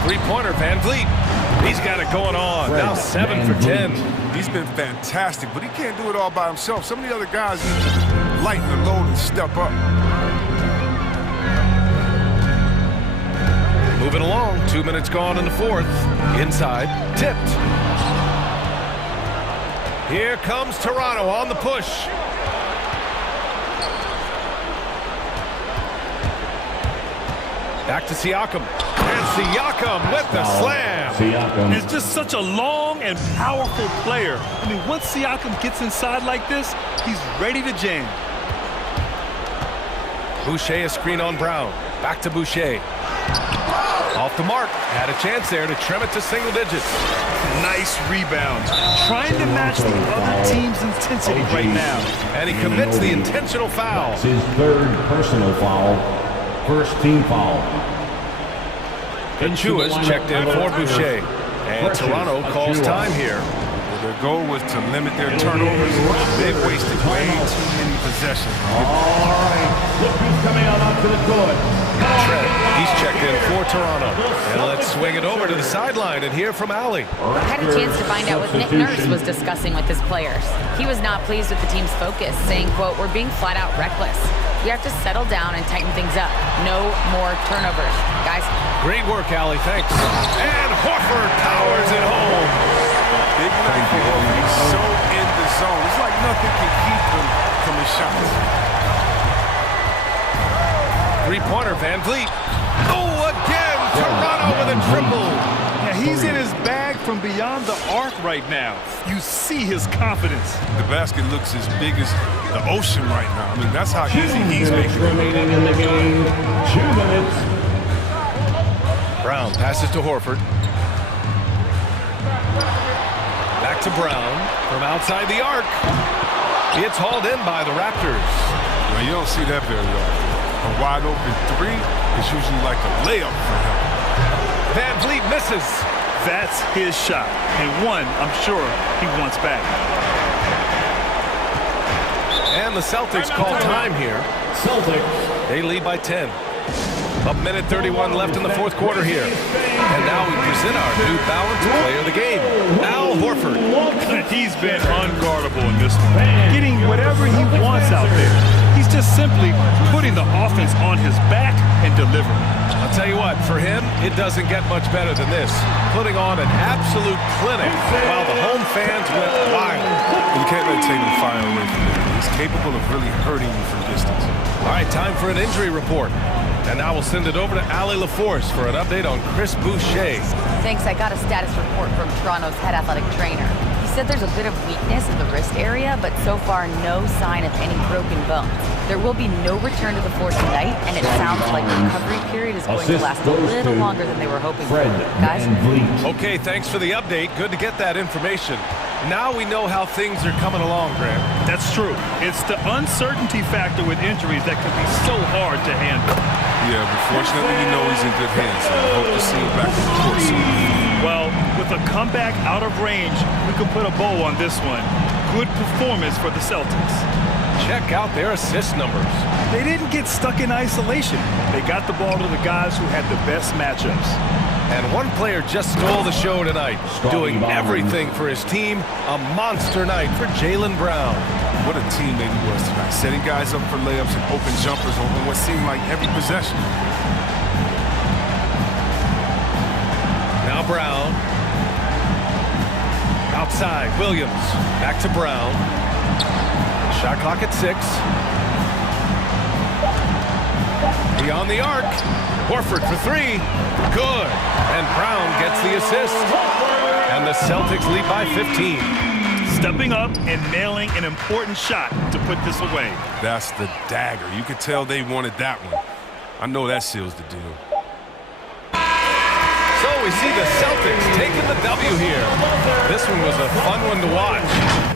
3-pointer, Van Vliet. He's got it going on. Now 7 for 10. He's been fantastic, but he can't do it all by himself. Some of the other guys need to lighten the load and step up. Moving along, 2 minutes gone in the fourth. Inside, tipped. Here comes Toronto on the push. Back to Siakam. And Siakam with the slam. It's just such a long and powerful player. I mean, once Siakam gets inside like this, he's ready to jam. Boucher a screen on Brown. Back to Boucher. Off the mark. Had a chance there to trim it to single digits. Nice rebound. Trying to match the other team's intensity right now. And he commits the intentional foul. That's his third personal foul. First team foul. Achua's checked in for Boucher. And Toronto calls time here. Their goal was to limit their turnovers. They've wasted way too many possessions. All right, look who's coming out onto the court. Trent, he's checked in for Toronto. And let's swing it over to the sideline and hear from Allie. I had a chance to find out what Nick Nurse was discussing with his players. He was not pleased with the team's focus, saying, quote, "We're being flat out reckless. We have to settle down and tighten things up. No more turnovers. Guys." Great work, Allie. Thanks. And Horford powers it home. Big night for him. He's so in the zone. It's like nothing can keep him from his shots. Three-pointer, Van Vliet. Oh, again, Toronto with a triple. Yeah, he's in his bag from beyond the arc right now. You see his confidence. The basket looks as big as the ocean right now. I mean, that's how easy he's making it. Remaining in the game, 2 minutes. Brown passes to Horford. Back to Brown from outside the arc. It's hauled in by the Raptors. Well, you don't see that very often. A wide open three is usually like a layup for him. Van Vliet misses. That's his shot. And one, I'm sure, he wants back. And the Celtics call time here. Celtics. They lead by 10. A minute 31 left in the fourth quarter here. And now we present our new balanced player of the game, Al Horford. He's been unguardable in this one. Getting whatever he wants out there. He's just simply putting the offense on his back and delivering. I'll tell you what, for him, it doesn't get much better than this. Putting on an absolute clinic while the home fans went wild. You can't let Tatum fire away from him. He's capable of really hurting you from distance. All right, time for an injury report. And now we'll send it over to Allie LaForce for an update on Chris Boucher. Thanks. I got a status report from Toronto's head athletic trainer. He said there's a bit of weakness in the wrist area, but so far no sign of any broken bones. There will be no return to the floor tonight, and it sounds like the recovery period is going to last a little longer than they were hoping for. Guys? Okay, thanks for the update. Good to get that information. Now we know how things are coming along, Grant. That's true. It's the uncertainty factor with injuries that can be so hard to handle. Yeah, but fortunately, we know he's in good hands, so I hope to see him back on the court soon. Well, with a comeback out of range, we can put a bow on this one. Good performance for the Celtics. Check out their assist numbers. They didn't get stuck in isolation. They got the ball to the guys who had the best matchups. And one player just stole the show tonight, doing everything for his team. A monster night for Jaylen Brown. What a teammate he was tonight, setting guys up for layups and open jumpers on what seemed like every possession. Now Brown. Outside, Williams. Back to Brown. Shot clock at 6. Beyond the arc. Horford for 3. Good. And Brown gets the assist. And the Celtics lead by 15. Stepping up and nailing an important shot to put this away. That's the dagger. You could tell they wanted that one. I know that seals the deal. So we see the Celtics taking the W here. This one was a fun one to watch.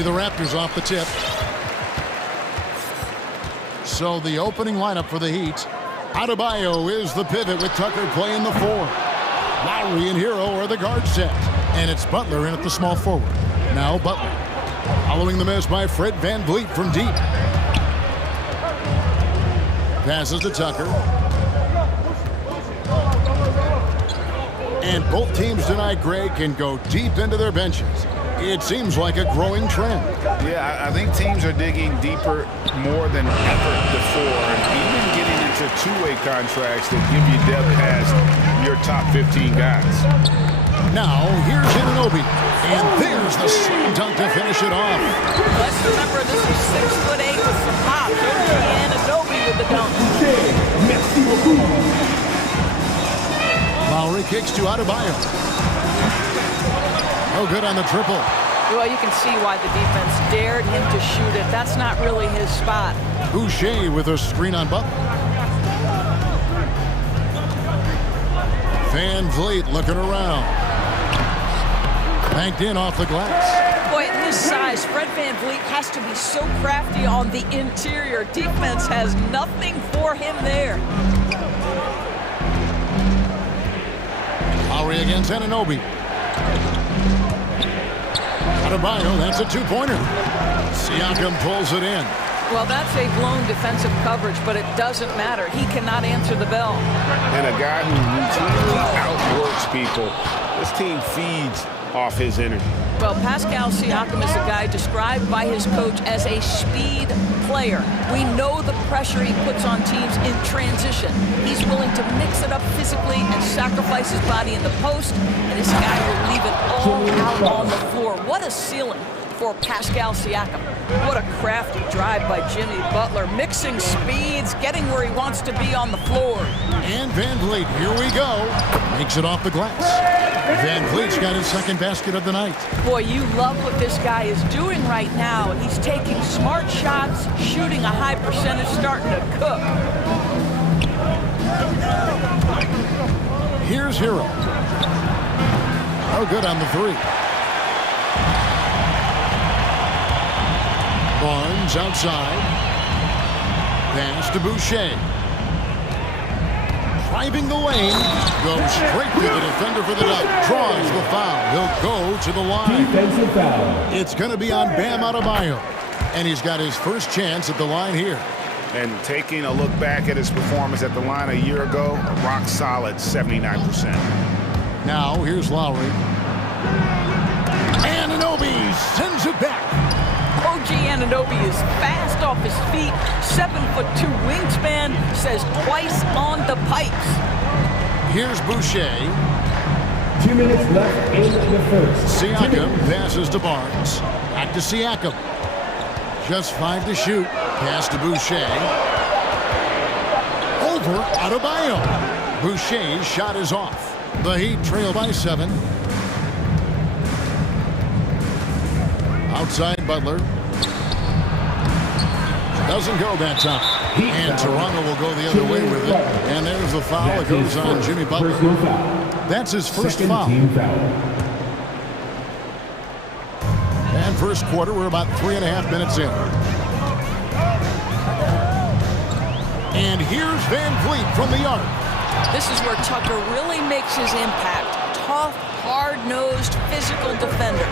be the Raptors off the tip. So the opening lineup for the Heat. Adebayo is the pivot with Tucker playing the 4. Lowry and Hero are the guard set. And it's Butler in at the small forward. Now Butler. Following the miss by Fred VanVleet from deep. Passes to Tucker. And both teams tonight, Greg, can go deep into their benches. It seems like a growing trend. Yeah, I think teams are digging deeper more than ever before, and even getting into two-way contracts that give you depth past your top 15 guys. Now, here's Anunoby, and there's the slam dunk to finish it off. Let's remember this is 6'8" with some pop. Anunoby with the dunk. Lowry kicks to Adebayo. No good on the triple. Well, you can see why the defense dared him to shoot it. That's not really his spot. Boucher with a screen on Butler. VanVleet looking around. Banked in off the glass. Boy, at his size, Fred VanVleet has to be so crafty on the interior. Defense has nothing for him there. Lowry against Anunoby. Adebayo, that's a two-pointer. Siakam pulls it in. Well, that's a blown defensive coverage, but it doesn't matter. He cannot answer the bell. And a guy who routinely outworks people. This team feeds off his energy. Well, Pascal Siakam is a guy described by his coach as a speed player. We know the pressure he puts on teams in transition. He's willing to mix it up physically and sacrifice his body in the post, and this guy will leave it all out on the floor. What a ceiling for Pascal Siakam. What a crafty drive by Jimmy Butler, mixing speeds, getting where he wants to be on the floor. And VanVleet, here we go. Makes it off the glass. VanVleet's got his second basket of the night. Boy, you love what this guy is doing right now. He's taking smart shots, shooting a high percentage, starting to cook. Here's Hero. No good on the 3. Barnes outside. Pass to Boucher. Driving the lane. Goes straight to the defender for the dunk. Draws the foul. He'll go to the line. Defensive foul. It's going to be on Bam Adebayo. And he's got his first chance at the line here. And taking a look back at his performance at the line a year ago, a rock solid 79%. Now, here's Lowry. Anunoby sends it back. OG Anunoby is fast off his feet, 7'2" wingspan, says twice on the pipes. Here's Boucher. 2 minutes left in the first. Siakam passes to Barnes. Back to Siakam. Just 5 to shoot. Pass to Boucher. Over Adebayo. Boucher's shot is off. The Heat trail by 7. Outside Butler. Doesn't go that time. And Toronto will go the other way with it. And there's the foul that goes on Jimmy Butler. That's his first foul. And first quarter, we're about 3.5 minutes in. And here's VanVleet from the arc. This is where Tucker really makes his impact. Tough, hard-nosed, physical defender.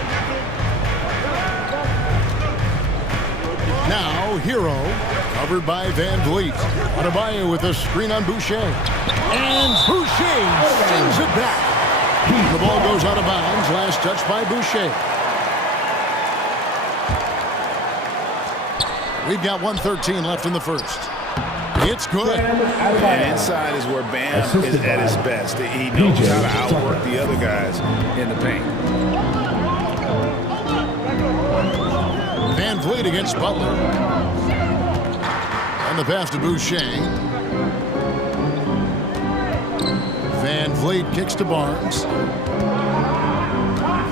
Now, Hero, covered by VanVleet. Adebayo with a screen on Boucher. And Boucher sends it back. The ball goes out of bounds. Last touch by Boucher. We've got 1:13 left in the first. It's good. And inside is where Bam is at his best. He knows how to outwork the other guys in the paint. VanVleet against Butler. And the pass to Boucher. VanVleet kicks to Barnes.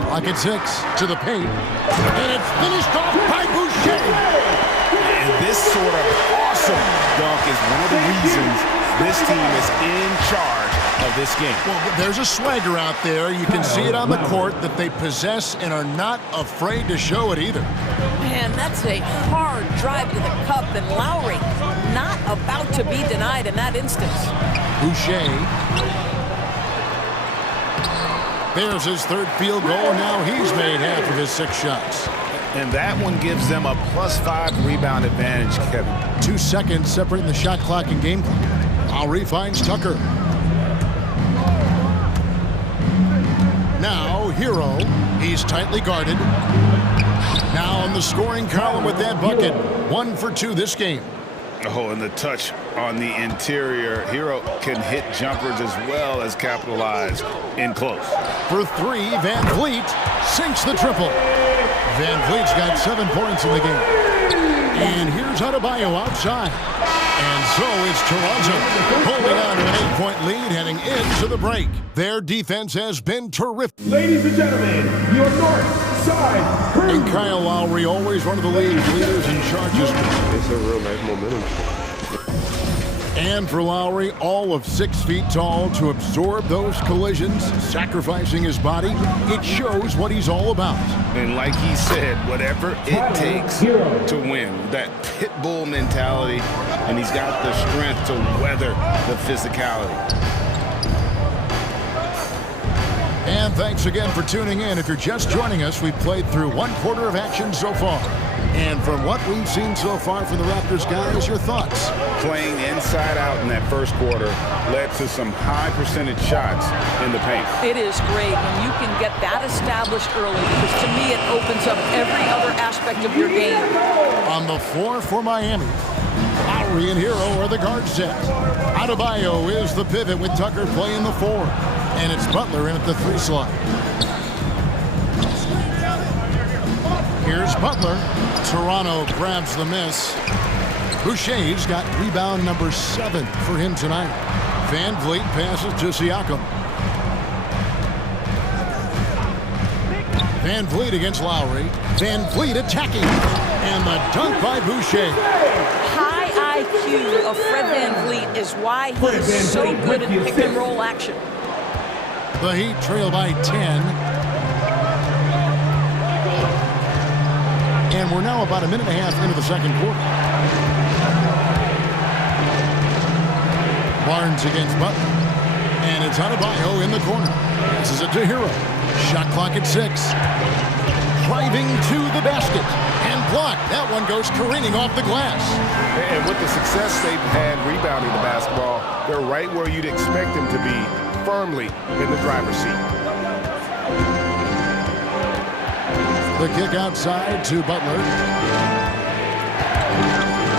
Clock at 6 to the paint. And it's finished off by Boucher. And this sort of awesome dunk is one of the reasons this team is in charge of this game. Well, there's a swagger out there. You can see it on the court that they possess and are not afraid to show it either. Man, that's a hard drive to the cup, and Lowry not about to be denied in that instance. Boucher. There's his third field goal. Now he's made half of his 6 shots. And that one gives them a +5 rebound advantage, Kevin. 2 seconds separating the shot clock and game clock. Lowry finds Tucker. Now, Hero. He's tightly guarded. Now on the scoring column with that bucket. 1 for 2 this game. Oh, and the touch on the interior. Hero can hit jumpers as well as capitalize in close. For 3, Van Vliet sinks the triple. Van Vliet's got 7 points in the game. And here's Adebayo outside. And so it's Toronto holding on to an 8-point lead heading into the break. Their defense has been terrific. Ladies and gentlemen, your north side crew. And Kyle Lowry, always one of the league's leaders in charges. It's a real nice momentum. And for Lowry, all of 6 feet tall to absorb those collisions, sacrificing his body, it shows what he's all about. And like he said, whatever it takes to win, that pit bull mentality, and he's got the strength to weather the physicality. And thanks again for tuning in. If you're just joining us, we've played through 1 quarter of action so far. And from what we've seen so far from the Raptors guys, your thoughts? Playing inside out in that first quarter led to some high percentage shots in the paint. It is great when you can get that established early, because to me it opens up every other aspect of your game. On the floor for Miami, Lowry and Hero are the guard set. Adebayo is the pivot with Tucker playing the 4. And it's Butler in at the 3 slot. Here's Butler. Toronto grabs the miss. Boucher's got rebound number 7 for him tonight. Van Vliet passes to Siakam. Van Vliet against Lowry. Van Vliet attacking. And the dunk by Boucher. High IQ of Fred Van Vliet is why he's so good at pick and roll action. The Heat trail by 10. And we're now about a minute and a half into the second quarter. Barnes against Butler. And it's Adebayo in the corner. This is it to Hero. Shot clock at 6. Driving to the basket. And blocked. That one goes careening off the glass. And with the success they've had rebounding the basketball, they're right where you'd expect them to be, firmly in the driver's seat. The kick outside to Butler.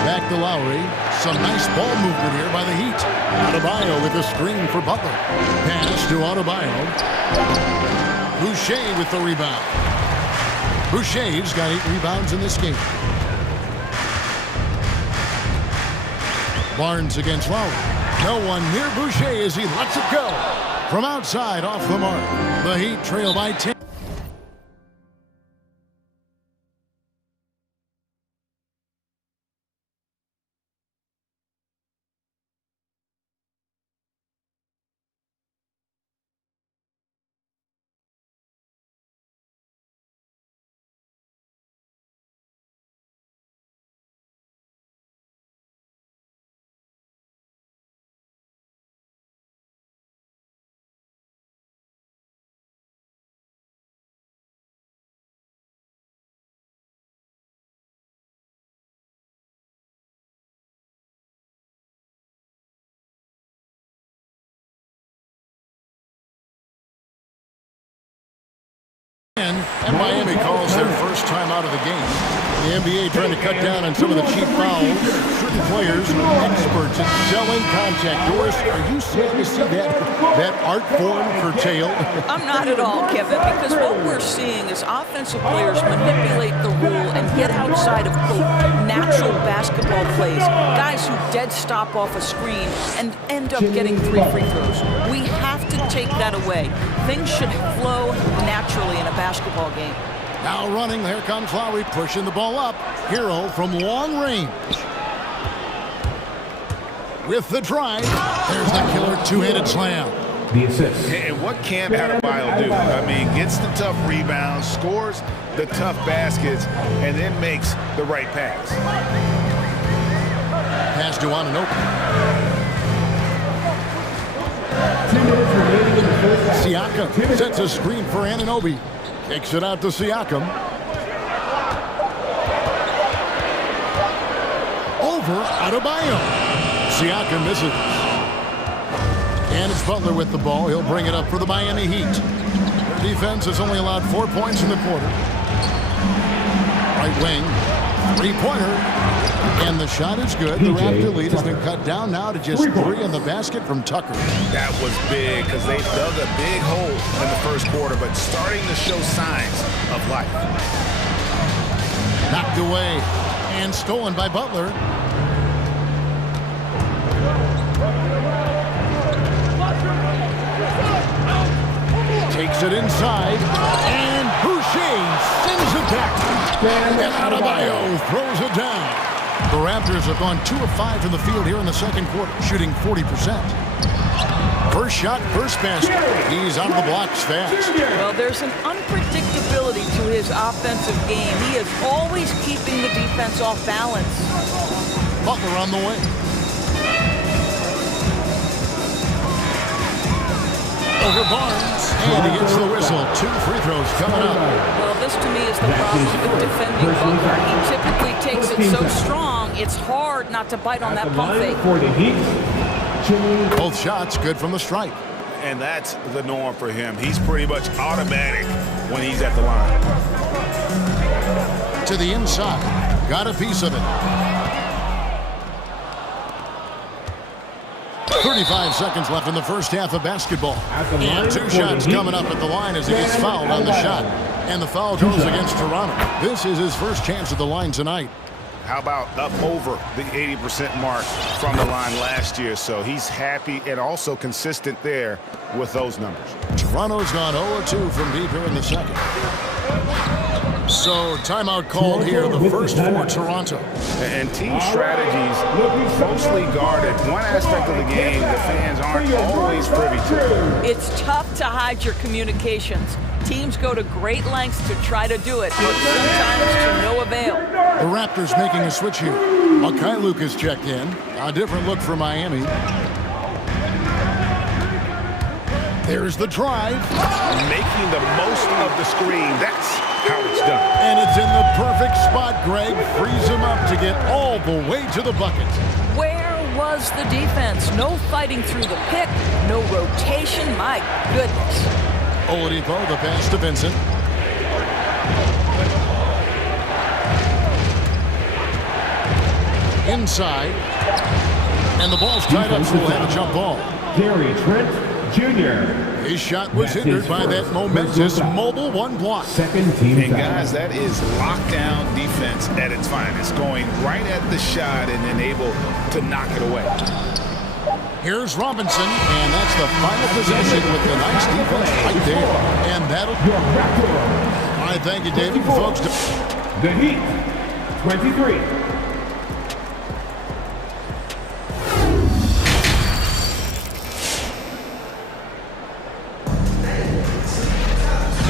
Back to Lowry. Some nice ball movement here by the Heat. Adebayo with a screen for Butler. Pass to Adebayo. Boucher with the rebound. Boucher's got 8 rebounds in this game. Barnes against Lowry. No one near Boucher as he lets it go. From outside, off the mark. The Heat trail by 10. And Miami calls their first time out of the game. The NBA trying to cut down on some of the cheap fouls. Certain players are experts at selling contact. Doris, are you starting to see that art form curtailed? I'm not at all, Kevin, because what we're seeing is offensive players manipulate the rule and get outside of, quote, natural basketball plays. Guys who dead stop off a screen and end up getting 3 free throws. We have to take that away. Things should flow naturally in a basketball game. Now running, here comes Lowry pushing the ball up. Hero from long range. With the drive, there's the killer 2-handed slam. the assist. And what can't Adebayo do? I mean, gets the tough rebounds, scores the tough baskets, and then makes the right pass. Pass to Anunoby. 2 minutes remaining in the first half. Siakam sets a screen for Anunoby. Kicks it out to Siakam. Over Adebayo. Siakam misses. And it's Butler with the ball. He'll bring it up for the Miami Heat. Their defense has only allowed 4 points in the quarter. Right wing, three-pointer. And the shot is good. The Raptor lead has been cut down now to just 3 in the basket from Tucker. That was big because they dug a big hole in the first quarter, but starting to show signs of life. Knocked away and stolen by Butler. Takes it inside, and Boucher sends it back. And Adebayo throws it down. The Raptors have gone 2 of 5 from the field here in the second quarter, shooting 40%. First shot, first basket. He's out of the blocks fast. Well, there's an unpredictability to his offensive game. He is always keeping the defense off balance. Butler on the way. Over Barnes, and he gets the whistle. 2 free throws coming up. Well, this to me is the problem with defending Butler. He typically takes it so strong, it's hard not to bite on that pump fake. For the Heat, both shots good from the stripe. And that's the norm for him. He's pretty much automatic when he's at the line. To the inside. Got a piece of it. 35 seconds left in the first half of basketball. And 2 shots coming up at the line as he gets fouled on the shot. And the foul goes against Toronto. This is his first chance at the line tonight. How about up over the 80% mark from the line last year? So he's happy and also consistent there with those numbers. Toronto's gone 0-2 from deep here in the second. So timeout called here, the first for Toronto. And team strategies closely guarded. One aspect of the game the fans aren't always privy to. It's tough to hide your communications. Teams go to great lengths to try to do it, but sometimes to no avail. The Raptors making a switch here. Mikhailuk is checked in. A different look for Miami. There's the drive. Making the most of the screen. That's how it's done. And it's in the perfect spot. Greg frees him up to get all the way to the bucket. Where was the defense? No fighting through the pick, no rotation. My goodness. Oladipo, the pass to Vincent. Inside. And the ball's tied up, so we'll have a jump ball. Gary Trent Jr. His shot was hindered by that momentous mobile 1 block. Second team. And guys, that is lockdown defense at its finest. Going right at the shot and then able to knock it away. Here's Robinson, and that's the final possession with the nice defense right there. And that'll... All right, thank you, David. Folks, the Heat, 23.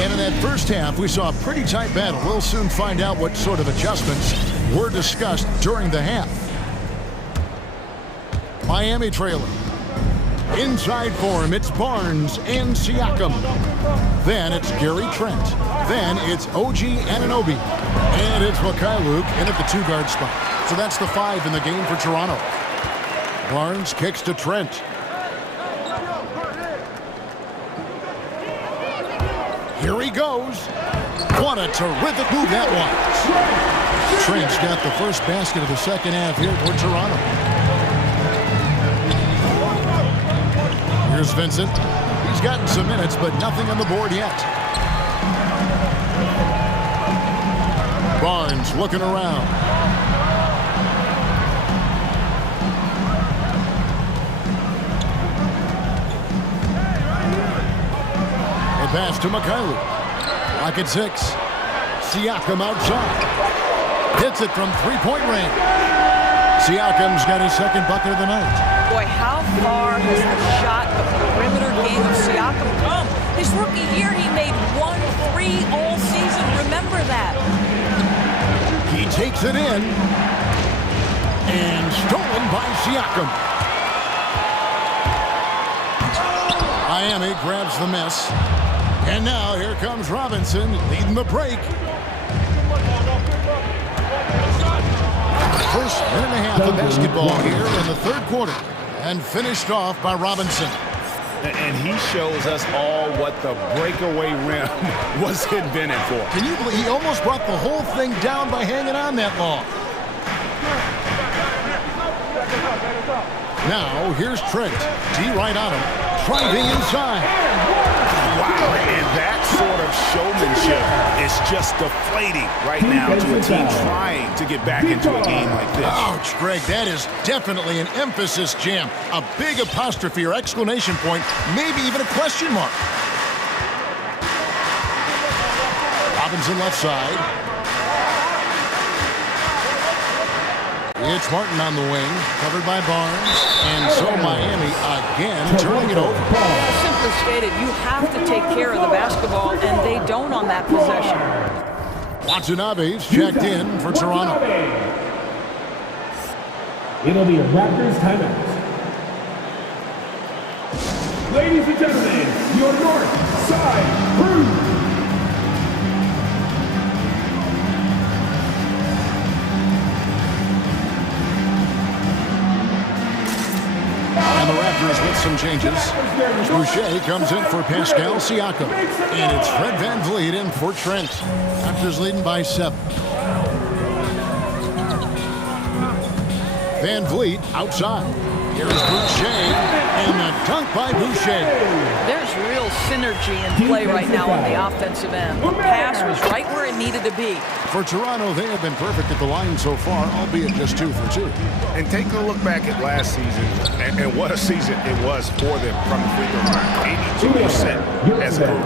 And in that first half, we saw a pretty tight battle. We'll soon find out what sort of adjustments were discussed during the half. Miami trailing. Inside for him, it's Barnes and Siakam. Then it's Gary Trent. Then it's OG Anunoby. And it's Mikhailuk in at the 2-guard spot. So that's the 5 in the game for Toronto. Barnes kicks to Trent. Here he goes. What a terrific move that was. Trent's got the first basket of the second half here for Toronto. Here's Vincent. He's gotten some minutes, but nothing on the board yet. Barnes looking around. The pass to Mikhailuk. Lock at 6. Siakam outside. Hits it from 3-point range. Siakam's got his second bucket of the night. Boy, how far has the shot, the perimeter game of Siakam come? His rookie year, he made 1-3 all season. Remember that. He takes it in. And stolen by Siakam. Miami grabs the miss. And now here comes Robinson leading the break. First minute and a half of basketball here in the third quarter. And finished off by Robinson. And he shows us all what the breakaway rim was invented for. Can you believe he almost brought the whole thing down by hanging on that long? Now, here's Trent. D right on him. Driving inside. Wow, and that sort of showmanship is just deflating right now to a team trying to get back into a game like this. Ouch, Greg, that is definitely an emphasis jam. A big apostrophe or exclamation point, maybe even a question mark. Robinson left side. It's Martin on the wing, covered by Barnes, and so Miami again turning it over. Simply stated, you have to take care of the basketball, and they don't on that possession. Watanabe's checked in for Toronto. It'll be a Raptors timeout. Ladies and gentlemen, your north side crew. And the Raptors with some changes. Boucher comes in for Pascal Siakam. And it's Fred VanVleet in for Trent. Raptors leading by 7. VanVleet outside. Here's Boucher. And the dunk by Boucher. There's real synergy in play right now on the offensive end. The pass was right where it needed to be. For Toronto, they have been perfect at the line so far, albeit just 2 for 2. And take a look back at last season, and what a season it was for them from the free throw line. 82% as a group.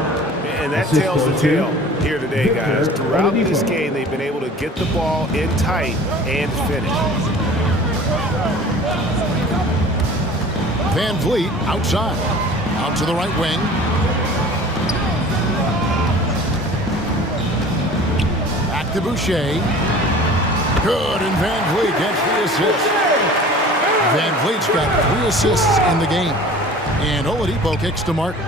And that tells the tale here today, guys. Throughout this game, they've been able to get the ball in tight and finish. VanVleet outside. Out to the right wing. Back to Boucher. Good, and VanVleet gets the assist. VanVleet's got 3 assists in the game. And Oladipo kicks to Martin.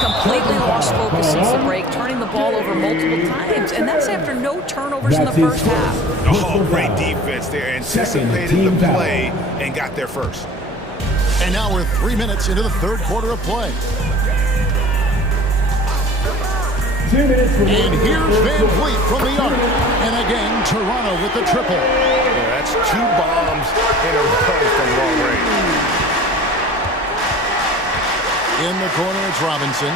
Completely lost focus since the break, turning the ball over multiple times, and that's after no turnovers in the first half. Oh, great defense there. Anticipated the play and got there first. And now we're 3 minutes into the third quarter of play. 2 minutes. And here's VanVleet from the arc. And again, Toronto with the triple. Yeah, that's 2 bombs in a row from long range. In the corner, it's Robinson.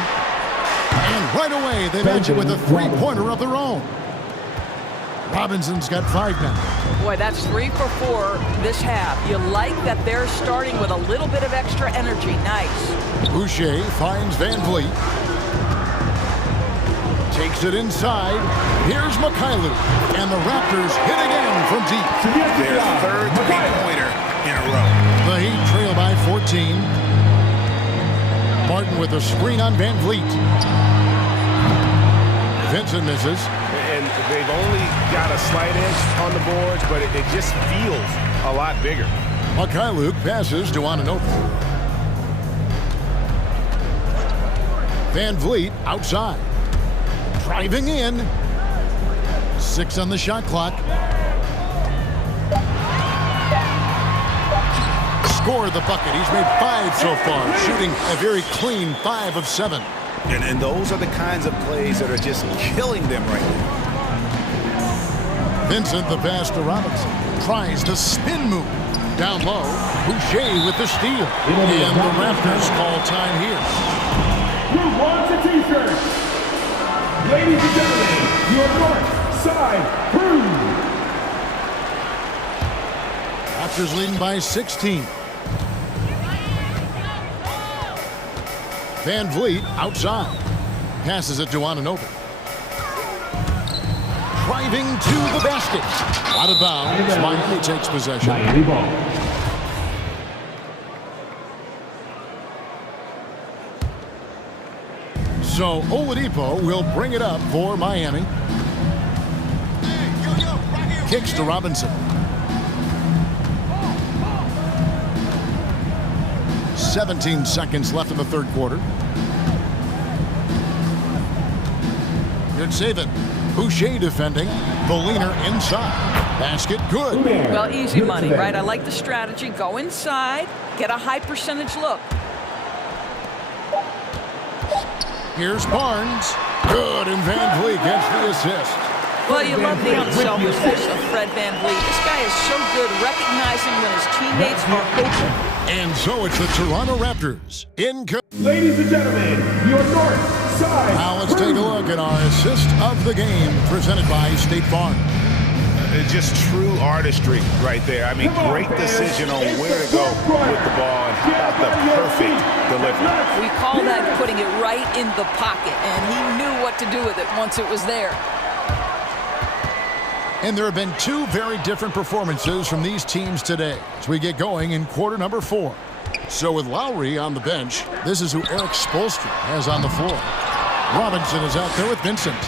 And right away, they match it with a 3-pointer of their own. Robinson's got 5 now. Boy, that's 3 for 4 this half. You like that they're starting with a little bit of extra energy. Nice. Boucher finds VanVleet. Takes it inside. Here's Mikhailuk. And the Raptors hit again from deep. Their third 3-pointer in a row. The Heat trail by 14. Martin with a screen on VanVleet. Vincent misses. And they've only got a slight edge on the boards, but it just feels a lot bigger. Mikhailuk passes to Ananobi. VanVleet outside. Driving in. 6 on the shot clock. Scored the bucket. He's made 5 so far, shooting a very clean 5 of 7. And those are the kinds of plays that are just killing them right now. Vincent, the pass to Robinson. Tries the spin move. Down low, Boucher with the steal. And the Raptors call time here. Who wants a t-shirt? Ladies and gentlemen, your north side crew. Raptors leading by 16. VanVleet outside. Passes it to Ananobi. driving to the basket. Out of bounds, Miami takes possession. Miami ball. So Oladipo will bring it up for Miami. Kicks to Robinson. 17 seconds left in the third quarter. Good save it. Boucher defending. The leaner inside. Basket good. Well, easy money, right? I like the strategy. Go inside, get a high percentage look. Here's Barnes. Good, and Van Vliet gets the assist. Well, you love the unselfishness of Fred Van Vliet. This guy is so good recognizing when his teammates are open. And so it's the Toronto Raptors in. Ladies and gentlemen, your north side. Now let's take a look at our assist of the game presented by State Farm. Just true artistry right there. I mean, great decision on where to go with the ball and how about the perfect delivery. We call that putting it right in the pocket, and he knew what to do with it once it was there. And there have been two very different performances from these teams today as we get going in quarter number 4. So with Lowry on the bench, this is who Eric Spoelstra has on the floor. Robinson is out there with Vincent.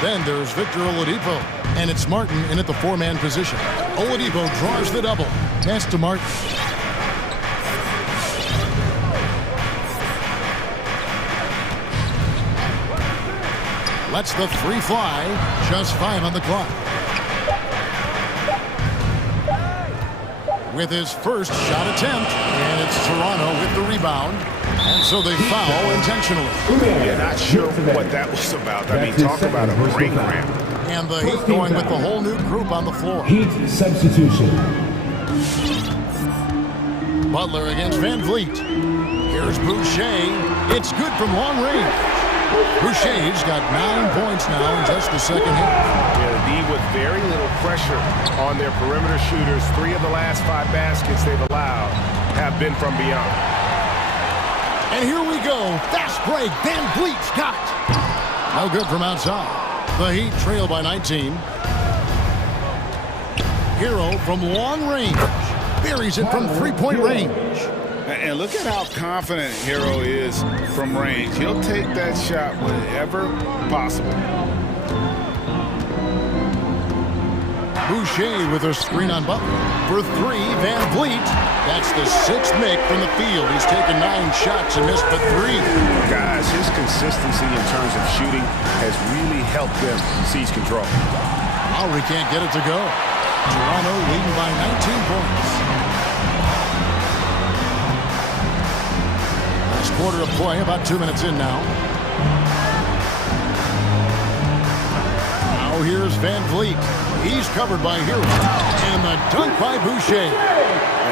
Then there's Victor Oladipo, and it's Martin in at the 4-man position. Oladipo draws the double. Pass to Martin. Lets the 3 fly. Just 5 on the clock. With his first shot attempt, and it's Toronto with the rebound. And so they foul intentionally. Yeah, not sure what that was about. I mean, talk about a break ramp. And the Heat going with the whole new group on the floor. Heat substitution. Butler against Van Vliet. Here's Boucher. It's good from long range. Boucher's got 9 points now in just the second hit. Yeah, the D with very little pressure on their perimeter shooters. 3 of the last 5 baskets they've allowed have been from beyond. And here we go. Fast break. Van Vliet's got it. No good from outside. The Heat trail by 19. Hero from long range. Buries it from 3-point range. And look at how confident Hero is from range. He'll take that shot whenever possible. Boucher with a screen on Butler. For 3, Van Vliet. That's the 6th make from the field. He's taken 9 shots and missed but 3. Guys, his consistency in terms of shooting has really helped them seize control. Lowry can't get it to go. Toronto leading by 19 points. Last quarter of play, about 2 minutes in now. Now here's Van Vliet. He's covered by Hero. And the dunk by Boucher.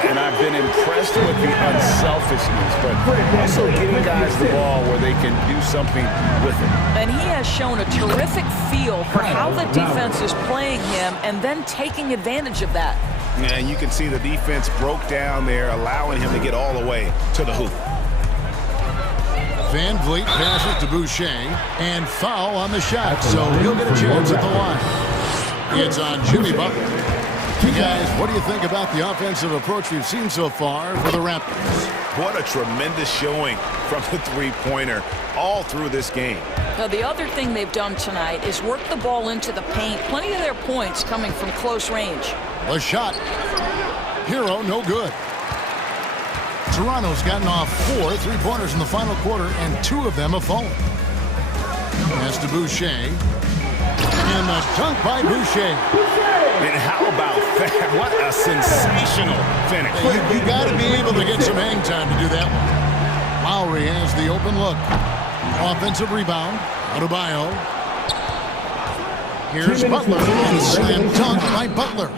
And I've been impressed with the unselfishness, but also getting guys the ball where they can do something with it. And he has shown a terrific feel for how the defense is playing him and then taking advantage of that. And you can see the defense broke down there, allowing him to get all the way to the hoop. Van Vliet passes to Boucher, and foul on the shot, so he'll get a chance at the line. It's on Jimmy Butler. Hey guys, what do you think about the offensive approach we've seen so far for the Raptors? What a tremendous showing from the three-pointer all through this game. Now, the other thing they've done tonight is work the ball into the paint. Plenty of their points coming from close range. A shot. Hero, no good. Toronto's gotten off 4 3-pointers in the final quarter, and 2 of them have fallen. Pass to Boucher. And the dunk by Boucher. And how about that? What a sensational finish. You got to be able to get some hang time to do that one. Lowry has the open look. Offensive rebound. Adebayo. Here's Butler. And slam dunk by Butler.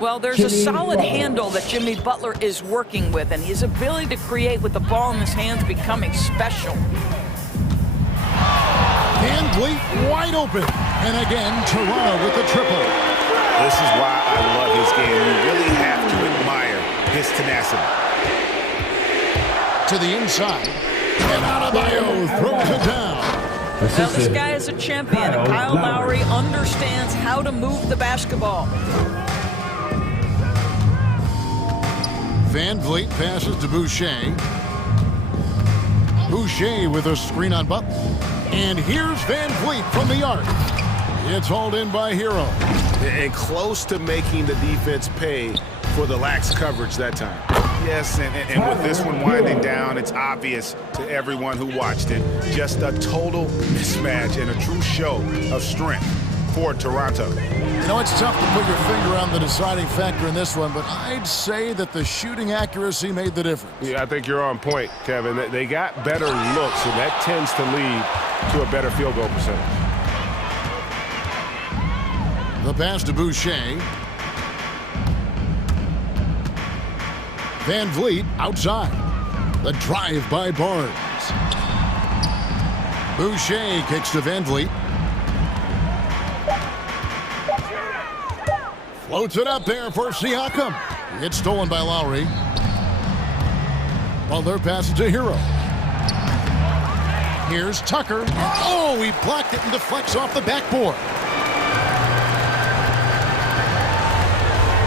Well, there's a solid handle that Jimmy Butler is working with, and his ability to create with the ball in his hands becoming special. Van Vliet wide open. And again, Toronto with the triple. This is why I love his game. You really have to admire his tenacity. To the inside. And Adebayo throws it down. Now, this guy is a champion, and Kyle Lowry understands how to move the basketball. Van Vliet passes to Boucher. Boucher with a screen on Butler. And here's Van Vliet from the arc. It's hauled in by Hero. And close to making the defense pay for the lax coverage that time. Yes, and with this one winding down, it's obvious to everyone who watched it. Just a total mismatch and a true show of strength for Toronto. You know, it's tough to put your finger on the deciding factor in this one, but I'd say that the shooting accuracy made the difference. Yeah, I think you're on point, Kevin. They got better looks, and that tends to lead to a better field goal percentage. The pass to Boucher. Van Vliet outside. The drive by Barnes. Boucher kicks to Van Vliet. Floats it up there for Siakam. It's stolen by Lowry. Butler passes to Hero. Here's Tucker. Oh, he blocked it and deflects off the backboard.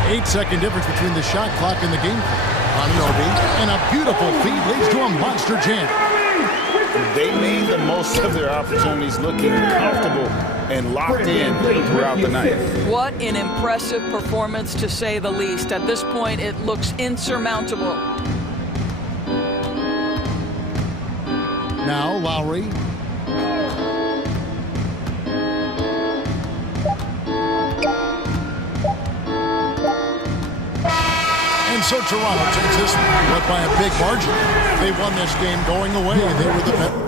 8-second difference between the shot clock and the game clock. Anunoby, and a beautiful feed leads to a monster jam. They made the most of their opportunities, looking comfortable and locked in throughout the night. What an impressive performance, to say the least. At this point, it looks insurmountable. Now Lowry. And so Toronto takes this one, but by a big margin. They won this game going away. They were the better.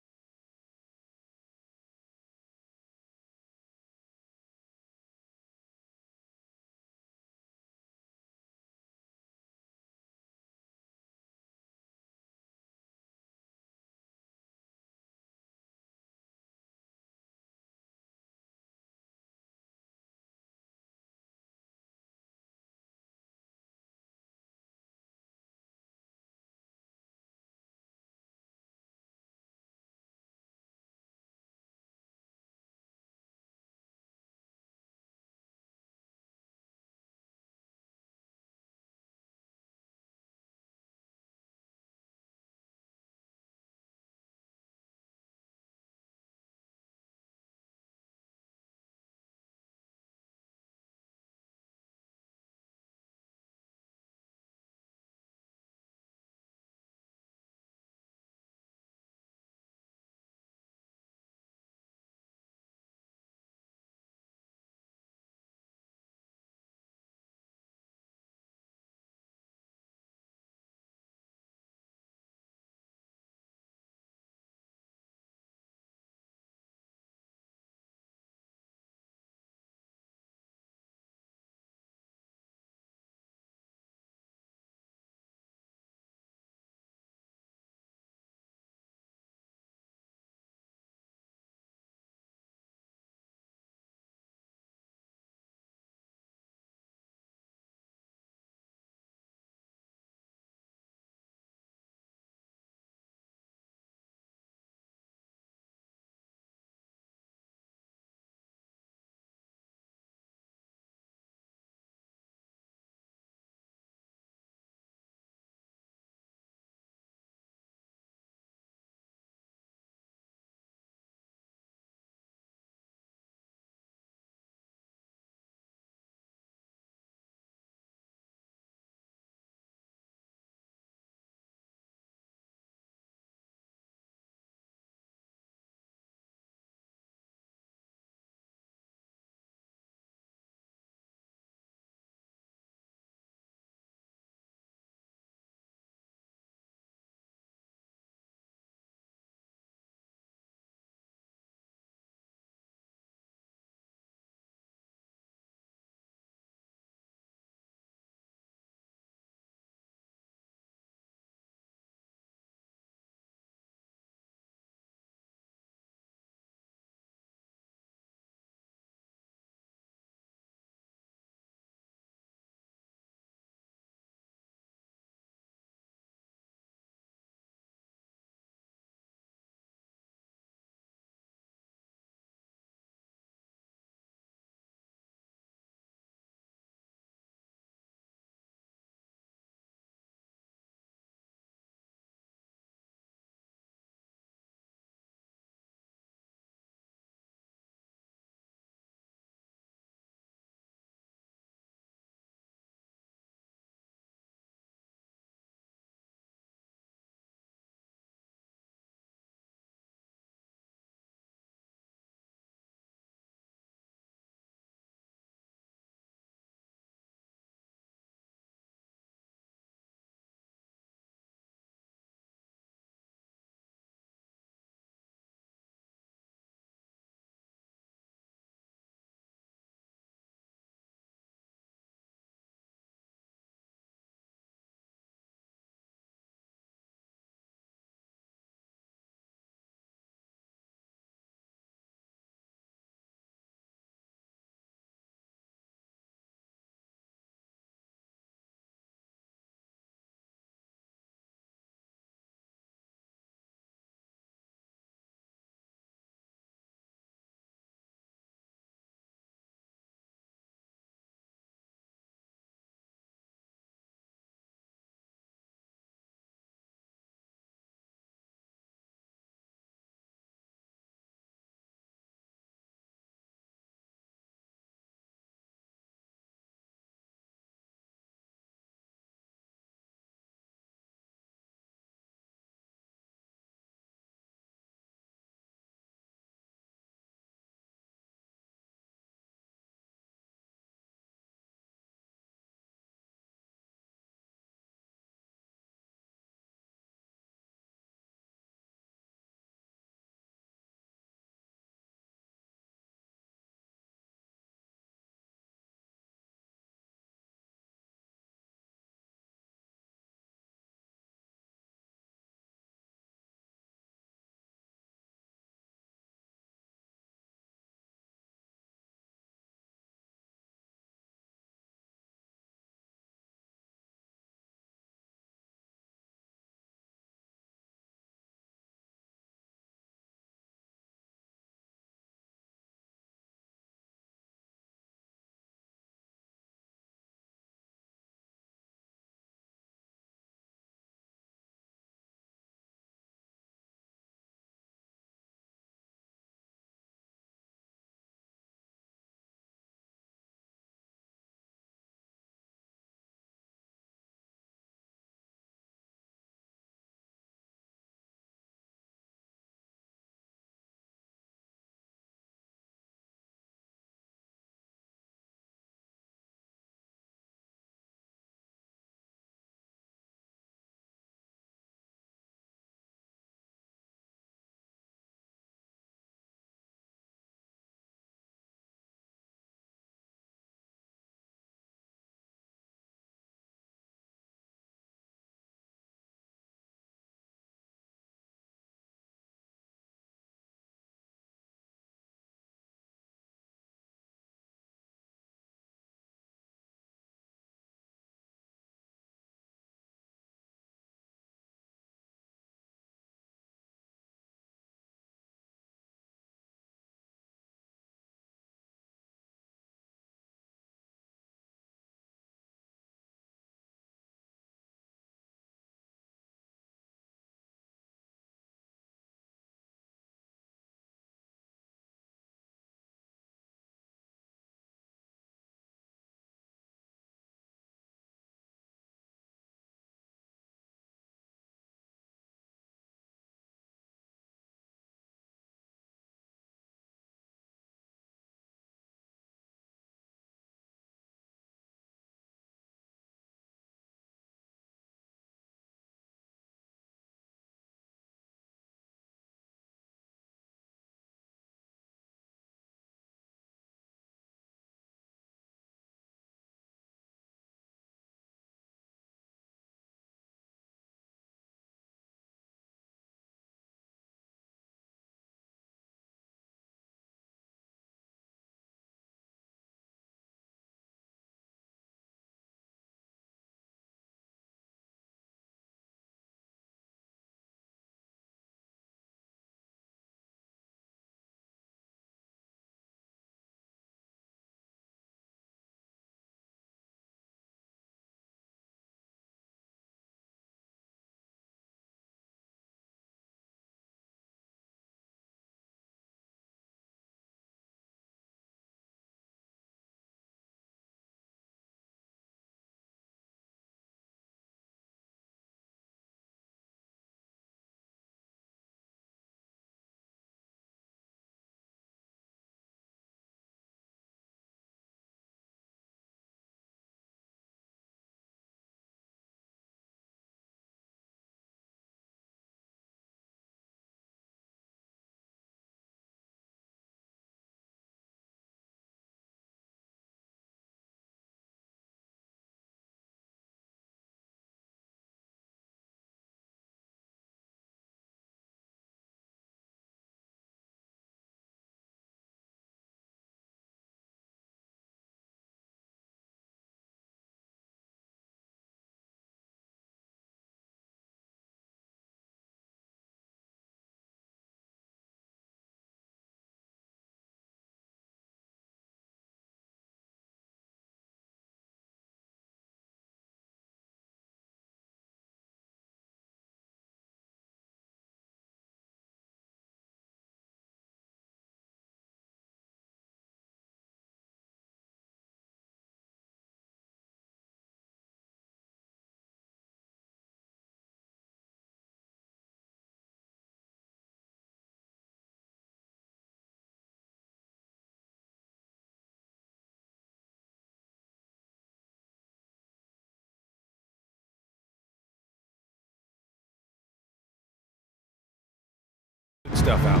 stuff out.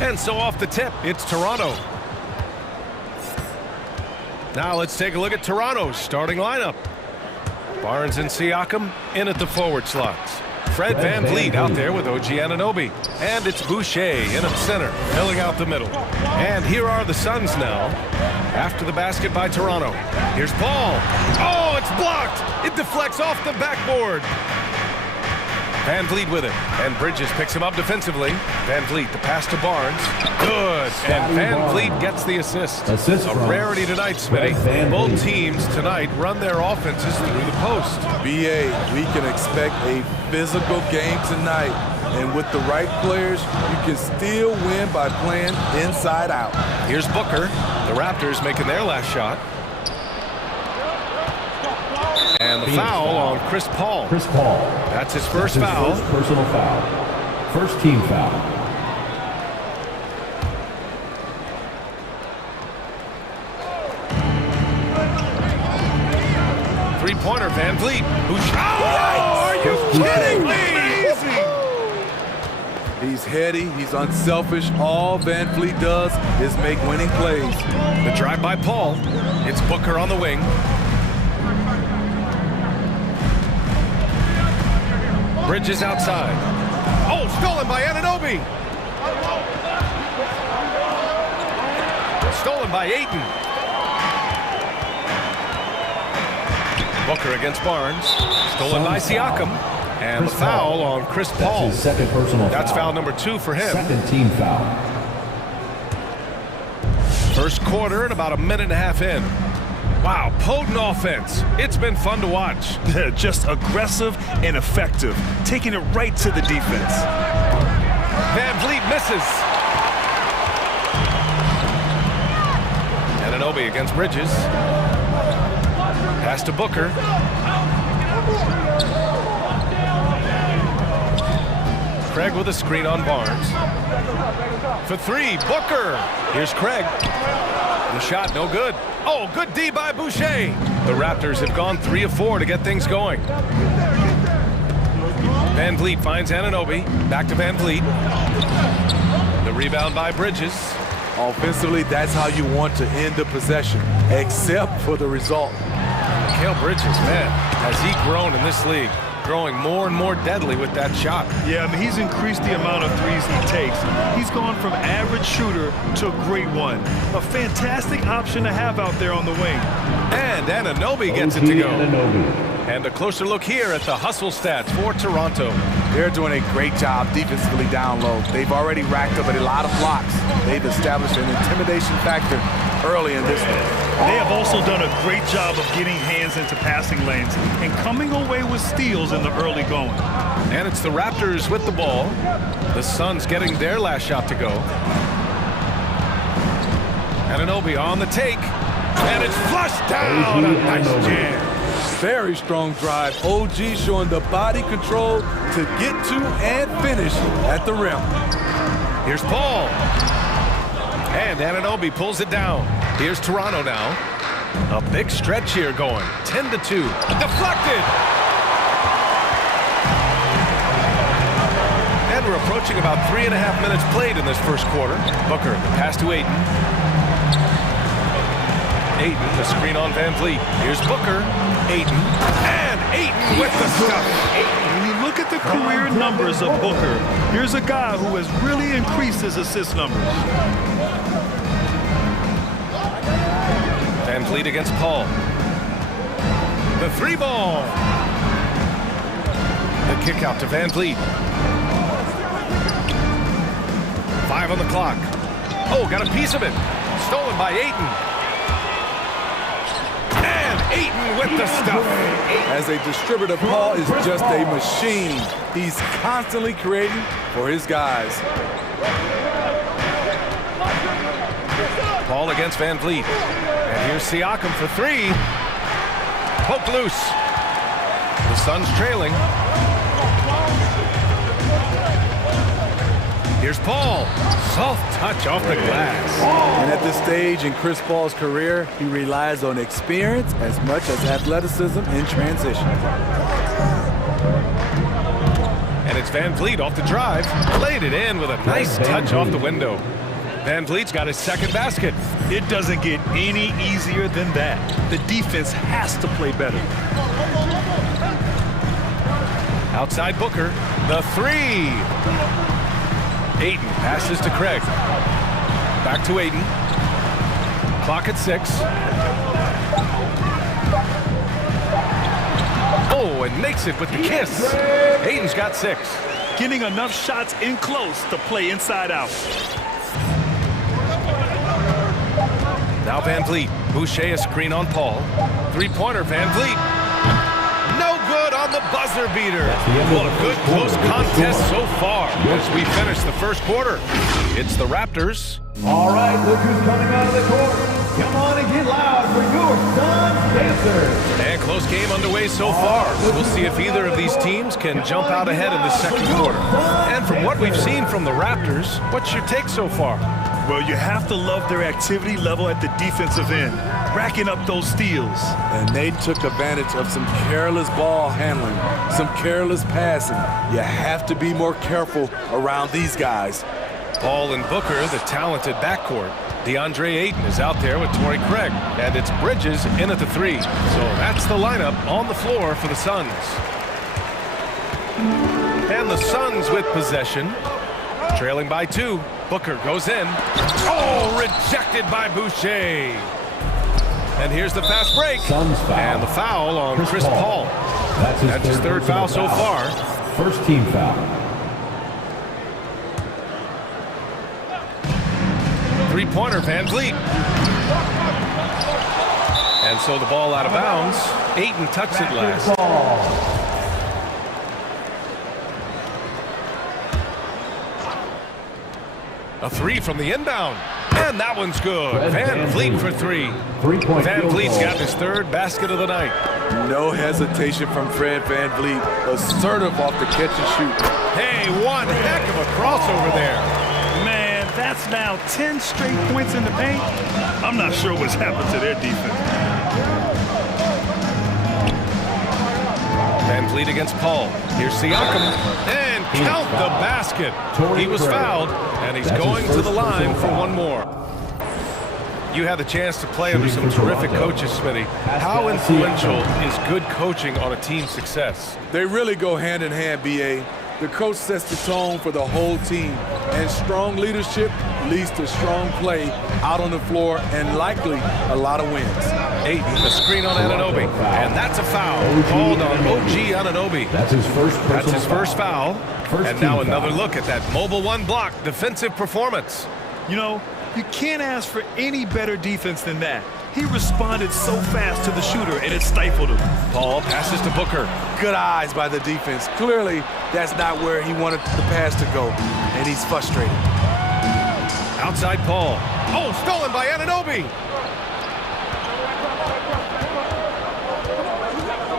And so off the tip, it's Toronto. Now let's take a look at Toronto's starting lineup. Barnes and Siakam in at the forward slots. Fred VanVleet out there with OG Anunoby. And it's Boucher in at center, filling out the middle. And here are the Suns now, after the basket by Toronto. Here's Paul. Oh, it's blocked! It deflects off the backboard. VanVleet with it, and Bridges picks him up defensively. VanVleet, the pass to Barnes. Good, and VanVleet gets the assist. A rarity tonight, Smitty. Both teams tonight run their offenses through the post. BA, we can expect a physical game tonight. And with the right players, you can still win by playing inside out. Here's Booker. The Raptors making their last shot. And the foul on Chris Paul. Chris Paul. That's his first foul. First personal foul. First team foul. Three-pointer, VanVleet. Oh, are you kidding me? He's heady, he's unselfish. All VanVleet does is make winning plays. The drive by Paul. It's Booker on the wing. Bridges outside. Oh, stolen by Anunoby. Stolen by Ayton. Booker against Barnes. Stolen by Siakam. And the foul on Chris Paul. That's his second personal That's foul. foul number 2 for him. Second team foul. First quarter and about a minute and a half in. Wow, potent offense. It's been fun to watch. Just aggressive and effective, taking it right to the defense. VanVleet misses. Anunoby against Bridges. Pass to Booker. Craig with a screen on Barnes. For three, Booker. Here's Craig. The shot, no good. Oh, good D by Boucher. The Raptors have gone 3 of 4 to get things going. VanVleet finds Anunoby. Back to VanVleet. The rebound by Bridges. Offensively, that's how you want to end the possession, except for the result. Mikal Bridges, man, has he grown in this league? Growing more and more deadly with that shot. Yeah, I mean, he's increased the amount of threes he takes. He's gone from average shooter to a great one. A fantastic option to have out there on the wing. And Anunoby gets it to go. And a closer look here at the hustle stats for Toronto. They're doing a great job defensively down low. They've already racked up a lot of blocks. They've established an intimidation factor early in this one. They have also done a great job of getting hands into passing lanes and coming away with steals in the early going. And it's the Raptors with the ball. The Suns getting their last shot to go. Anunoby on the take. And it's flushed down. A nice jam. Very strong drive. OG showing the body control to get to and finish at the rim. Here's Paul. And Anunoby pulls it down. Here's Toronto now. A big stretch here going. 10-2. Deflected. And we're approaching about 3.5 minutes played in this first quarter. Booker, pass to Ayton. Ayton, the screen on VanVleet. Here's Booker. Ayton. And Ayton with the stuff. When you look at the career numbers of Booker, here's a guy who has really increased his assist numbers. VanVleet against Paul. The three ball. The kick out to VanVleet. 5 on the clock. Oh, got a piece of it. Stolen by Ayton. And Ayton with the stuff. As a distributor, Paul is just a machine. He's constantly creating for his guys. Paul against VanVleet. And here's Siakam for 3. Poke loose. The Suns trailing. Here's Paul. Soft touch off the glass. And at this stage in Chris Paul's career, he relies on experience as much as athleticism in transition. Here's Van Vliet off the drive. Played it in with a nice touch off the window. Van Vliet's got his second basket. It doesn't get any easier than that. The defense has to play better. Outside Booker, the three. Ayton passes to Craig. Back to Ayton. Clock at 6. Oh, and makes it with the kiss. Ayton's got 6. Getting enough shots in close to play inside out. Now Van Vliet. Boucher a screen on Paul. Three-pointer, Van Vliet. No good on the buzzer beater. Well, a good close contest so far as we finish the first quarter. It's the Raptors. All right, look who's coming out of the court. Come on and get loud for your Suns dancers. And close game underway so far. We'll see if either of these teams can jump out ahead in the second quarter. And from what we've seen from the Raptors, what's your take so far? Well, you have to love their activity level at the defensive end, racking up those steals. And they took advantage of some careless ball handling, some careless passing. You have to be more careful around these guys. Paul and Booker, the talented backcourt. DeAndre Ayton is out there with Torrey Craig, and it's Bridges in at the 3. So that's the lineup on the floor for the Suns. And the Suns with possession, trailing by 2. Booker goes in. Oh, rejected by Boucher. And here's the fast break. And the foul on Chris Paul. That's his third foul so far. First team foul. Three-pointer, Van Vliet. And so the ball out of bounds. Ayton tucks it last. A 3 from the inbound. And that one's good. Van Vliet for 3. Van Vliet's got his third basket of the night. No hesitation from Fred Van Vliet. Assertive off the catch and shoot. Hey, one heck of a crossover there. Man, that's now 10 straight points in the paint. I'm not sure what's happened to their defense. Van Vliet against Paul. Here's Siakam. And count the basket. He was fouled, and he's going to the line for one more. You had the chance to play under some terrific coaches, Smitty. How influential is good coaching on a team's success? They really go hand in hand, B.A. The coach sets the tone for the whole team, and strong leadership leads to strong play out on the floor and likely a lot of wins. Ayton, the screen on Anunoby, and that's a foul called on OG Anunoby. That's his first foul. And now another look at that mobile one block defensive performance. You know, you can't ask for any better defense than that. He responded so fast to the shooter, and it stifled him. Paul passes to Booker. Good eyes by the defense. Clearly, that's not where he wanted the pass to go, and he's frustrated. Outside Paul. Oh, stolen by Anunoby.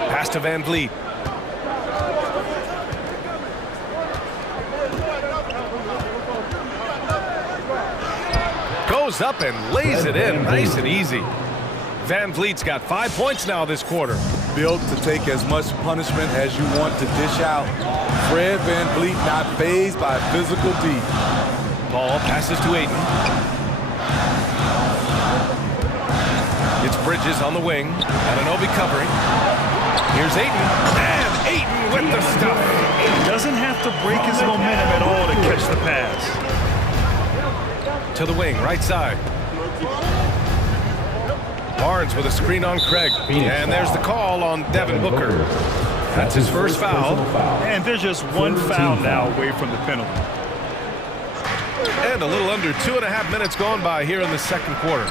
Pass to Van Vliet. Goes up and lays it in nice and easy. Van Vliet's got 5 points now this quarter. Built to take as much punishment as you want to dish out. Fred Van Vliet not fazed by physical D. Paul passes to Ayton. It's Bridges on the wing. Anunoby covering. Here's Ayton. And Ayton with the stuff. He doesn't have to break his momentum at all to catch the pass. To the wing, right side. Barnes with a screen on Craig. And there's the call on Devin Booker. That's his first foul. And there's just one foul now away from the penalty. And a little under 2.5 minutes gone by here in the second quarter.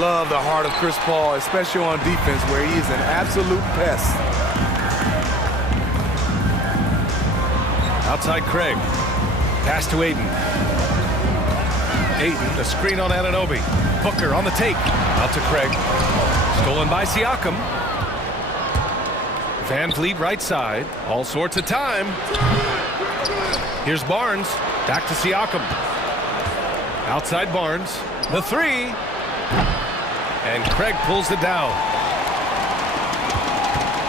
Love the heart of Chris Paul, especially on defense where he is an absolute pest. Outside Craig. Pass to Ayton. Ayton, the screen on Anunoby. Booker on the take. Out to Craig. Stolen by Siakam. Van Vliet right side. All sorts of time. Here's Barnes. Back to Siakam. Outside Barnes. The 3. And Craig pulls it down.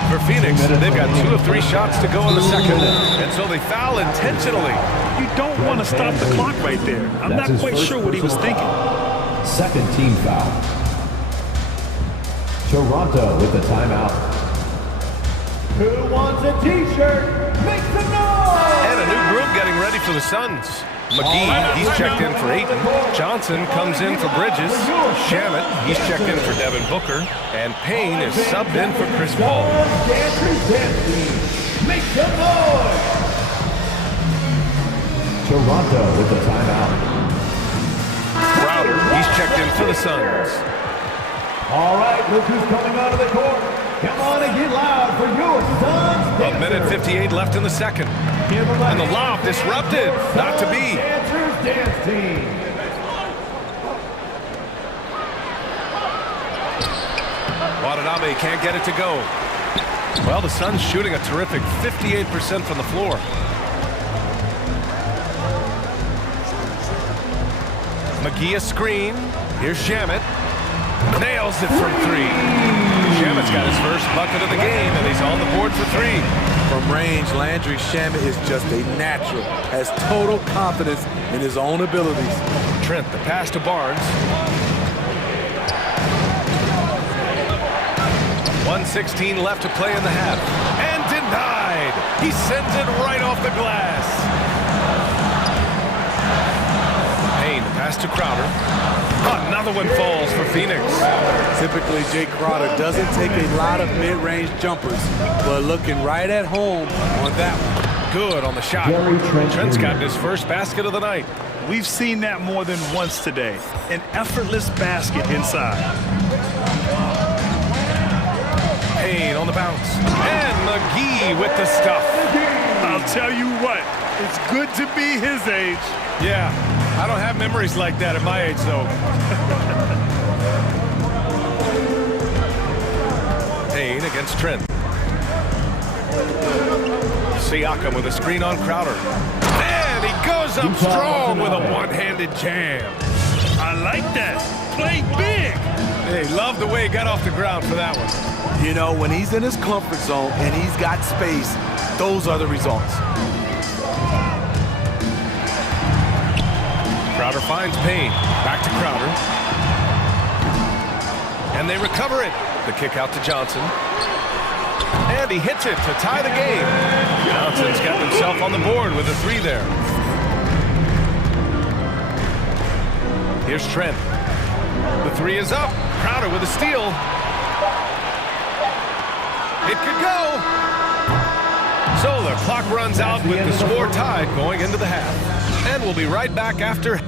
For Phoenix, they've got 2 of 3 shots to go in the second, and so they foul intentionally. You don't want to stop the clock right there. I'm not quite sure what he was thinking. Second team foul. Toronto with the timeout. Who wants a t-shirt? Make some noise! And a new group getting ready for the Suns. McGee, he's checked in for Ayton. Johnson comes in for Bridges. Shamet, he's checked in for Devin Booker. And Payne is subbed in for Chris Paul. Make some noise! Toronto with the timeout. Crowder, he's checked in for the Suns. All right, look who's coming out of the court. Come on and get loud for your Suns. A minute 58 left in the second. And the lob disrupted. Not to be. Dancers Dance Team. Watanabe can't get it to go. Well, the Suns shooting a terrific 58% from the floor. McGee a screen. Here's Shamet. Nails it from 3. Shamet's got his first bucket of the game, and he's on the board for 3. From range, Landry Shamet is just a natural, has total confidence in his own abilities. Trent, the pass to Barnes. 1:16 left to play in the half. And denied! He sends it right off the glass. Payne, pass to Crowder. Another one falls for Phoenix. Typically, Jay Crowder doesn't take a lot of mid-range jumpers, but looking right at home on that one. Good on the shot. Trent's gotten his first basket of the night. We've seen that more than once today. An effortless basket inside. Payne on the bounce. And McGee with the stuff. I'll tell you what, it's good to be his age. Yeah, I don't have memories like that at my age, though. Payne against Trent. Siakam with a screen on Crowder. And he goes up strong with a one-handed jam. I like that. Play big. Hey, love the way he got off the ground for that one. You know, when he's in his comfort zone and he's got space, those are the results. Crowder finds Payne. Back to Crowder. And they recover it. The kick out to Johnson. And he hits it to tie the game. Johnson's got himself on the board with a 3 there. Here's Trent. The 3 is up. Crowder with a steal. It could go. So the clock runs out with the score tied going into the half. And we'll be right back after.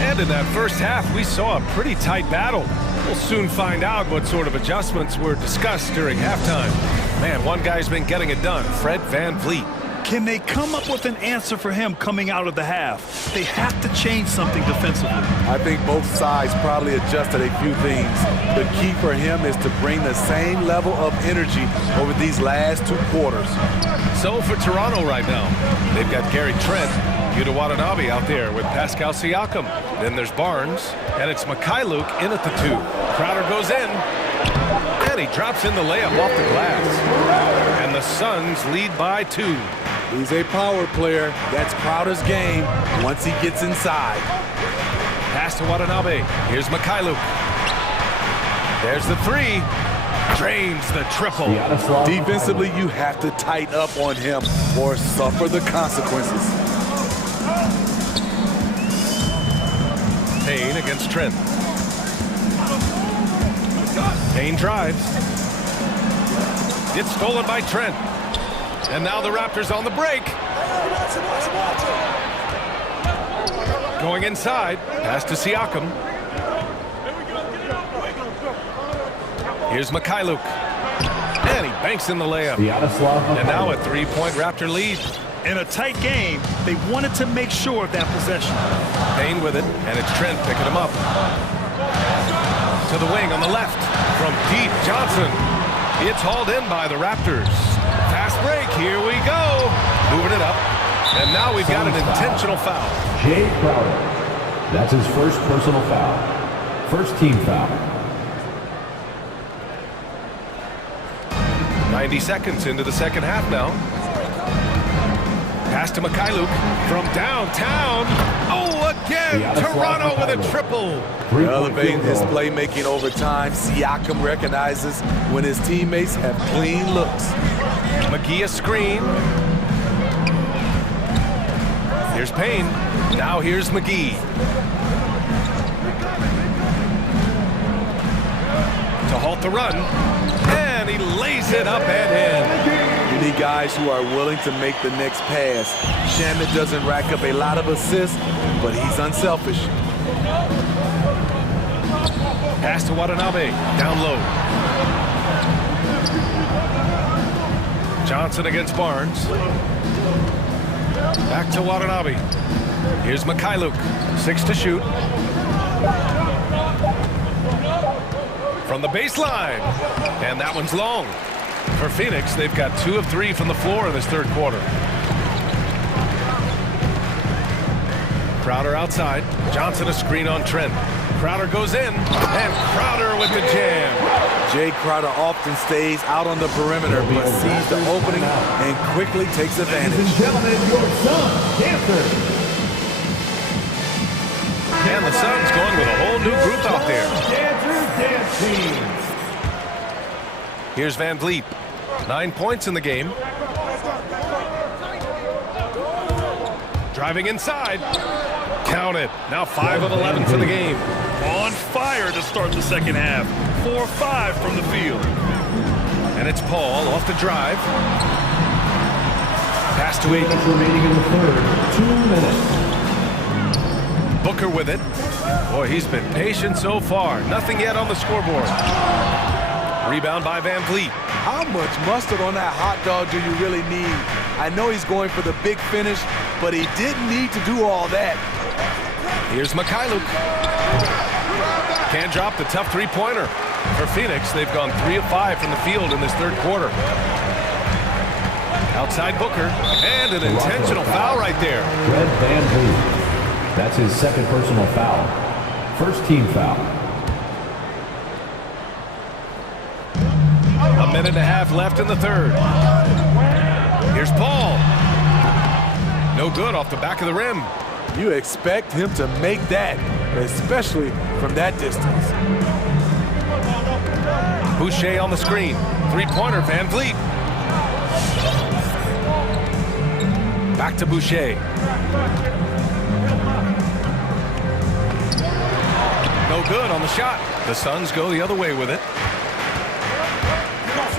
And in that first half, we saw a pretty tight battle. We'll soon find out what sort of adjustments were discussed during halftime. Man, one guy's been getting it done, Fred VanVleet. Can they come up with an answer for him coming out of the half? They have to change something defensively. I think both sides probably adjusted a few things. The key for him is to bring the same level of energy over these last 2 quarters. So for Toronto right now, they've got Gary Trent, Yuta Watanabe out there with Pascal Siakam. Then there's Barnes, and it's Mikhailuk in at the 2. Crowder goes in, and he drops in the layup off the glass. And the Suns lead by 2. He's a power player. That's Crowder's game once he gets inside. Pass to Watanabe. Here's Mikhailuk. There's the 3. Drains the triple. Defensively, you have to tighten up on him or suffer the consequences. Payne against Trent. Payne drives. It's stolen by Trent. And now the Raptors on the break. Going inside. Pass to Siakam. Here's Mikhailuk. And he banks in the layup. And now a 3-point Raptor lead. In a tight game, they wanted to make sure of that possession. Payne with it, and it's Trent picking him up. To the wing on the left. From deep, Johnson. It's hauled in by the Raptors. Fast break. Here we go. Moving it up. And now we've got an intentional foul. Jay Crowder. That's his first personal foul. First team foul. 90 seconds into the second half now. Pass to Mikhailuk from downtown. Oh, again, Toronto with a triple. Elevating his playmaking over time, Siakam recognizes when his teammates have clean looks. McGee a screen. Here's Payne. Now here's McGee. To halt the run. And he lays it up and in. You need guys who are willing to make the next pass. Shannon doesn't rack up a lot of assists, but he's unselfish. Pass to Watanabe, down low. Johnson against Barnes. Back to Watanabe. Here's Mikhailuk, 6 to shoot. From the baseline, and that one's long. For Phoenix, they've got 2 of 3 from the floor in this third quarter. Crowder outside. Johnson a screen on Trent. Crowder goes in, and Crowder with the jam. Jay Crowder often stays out on the perimeter, but sees the opening and quickly takes advantage. Ladies and gentlemen, your son, Dancer. And the Suns going with a whole new group out there. Here's Van Vliet. 9 points in the game. Driving inside. Count it. Now 5 of 11 for the game. On fire to start the second half. 4-5 from the field. And it's Paul off the drive. Pass to 8. Remaining in the third. 2 minutes. Booker with it. Boy, he's been patient so far. Nothing yet on the scoreboard. Rebound by Van Vliet. How much mustard on that hot dog do you really need? I know he's going for the big finish, but he didn't need to do all that. Here's Mikhailuk. Can't drop the tough three-pointer. For Phoenix, they've gone 3 of 5 from the field in this third quarter. Outside Booker, and an intentional foul right there. Fred Van Vliet. That's his second personal foul. First team foul. A minute and a half left in the third. Here's Paul. No good off the back of the rim. You expect him to make that, especially from that distance. Boucher on the screen. Three-pointer, Van Vliet. Back to Boucher. No good on the shot. The Suns go the other way with it.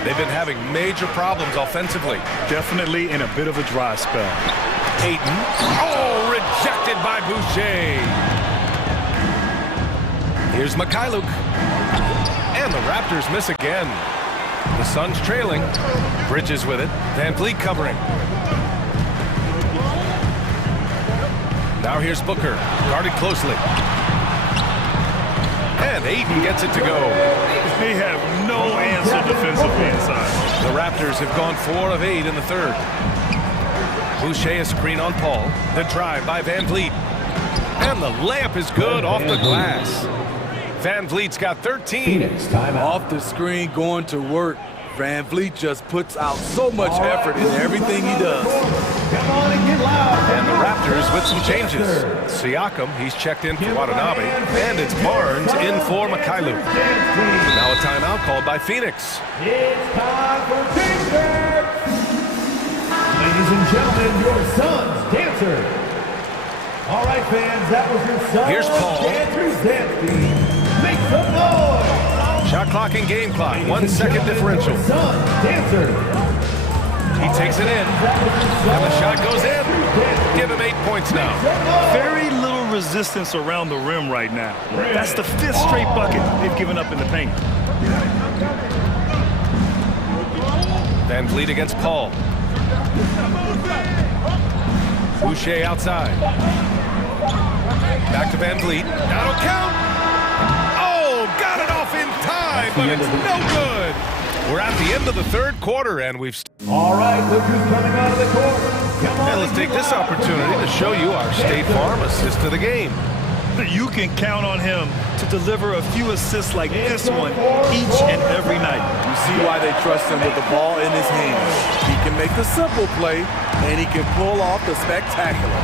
They've been having major problems offensively. Definitely in a bit of a dry spell. Ayton. Oh, rejected by Boucher. Here's Mikhailuk. And the Raptors miss again. The Suns trailing. Bridges with it. Van Vliet covering. Now here's Booker. Guarded closely. And Ayton gets it to go. They have no answer defensively inside. The Raptors have gone 4 of 8 in the third. Boucher a screen on Paul. The drive by Van Vliet. And the layup is good off the glass. Van Vliet's got 13. Phoenix, timeout. Off the screen, going to work. Van Vliet just puts out so much effort in everything he does. Come on and get loud. And the Raptors with some changes. Siakam, he's checked in for Watanabe. And it's Barnes in for Mikhailuk. Now a timeout called by Phoenix. It's time for defense. Ladies and gentlemen, your son's dancer. All right, fans, that was your son. Here's Paul. Make some noise. Shot clock and game clock. 1 second differential. Son, dancer. He takes it in. And the shot goes in. Give him 8 points now. Very little resistance around the rim right now. That's the 5th straight bucket they've given up in the paint. Van Vliet against Paul. Boucher outside. Back to Van Vliet. That'll count. Oh, got it off in time, but it's no good. We're at the end of the third quarter, and we've... All right, look who's coming out of the court. Come on, and let's take this opportunity to show you our State Farm assist to the game. You can count on him to deliver a few assists like this one each and every night. You see why they trust him with the ball in his hands. He can make the simple play, and he can pull off the spectacular.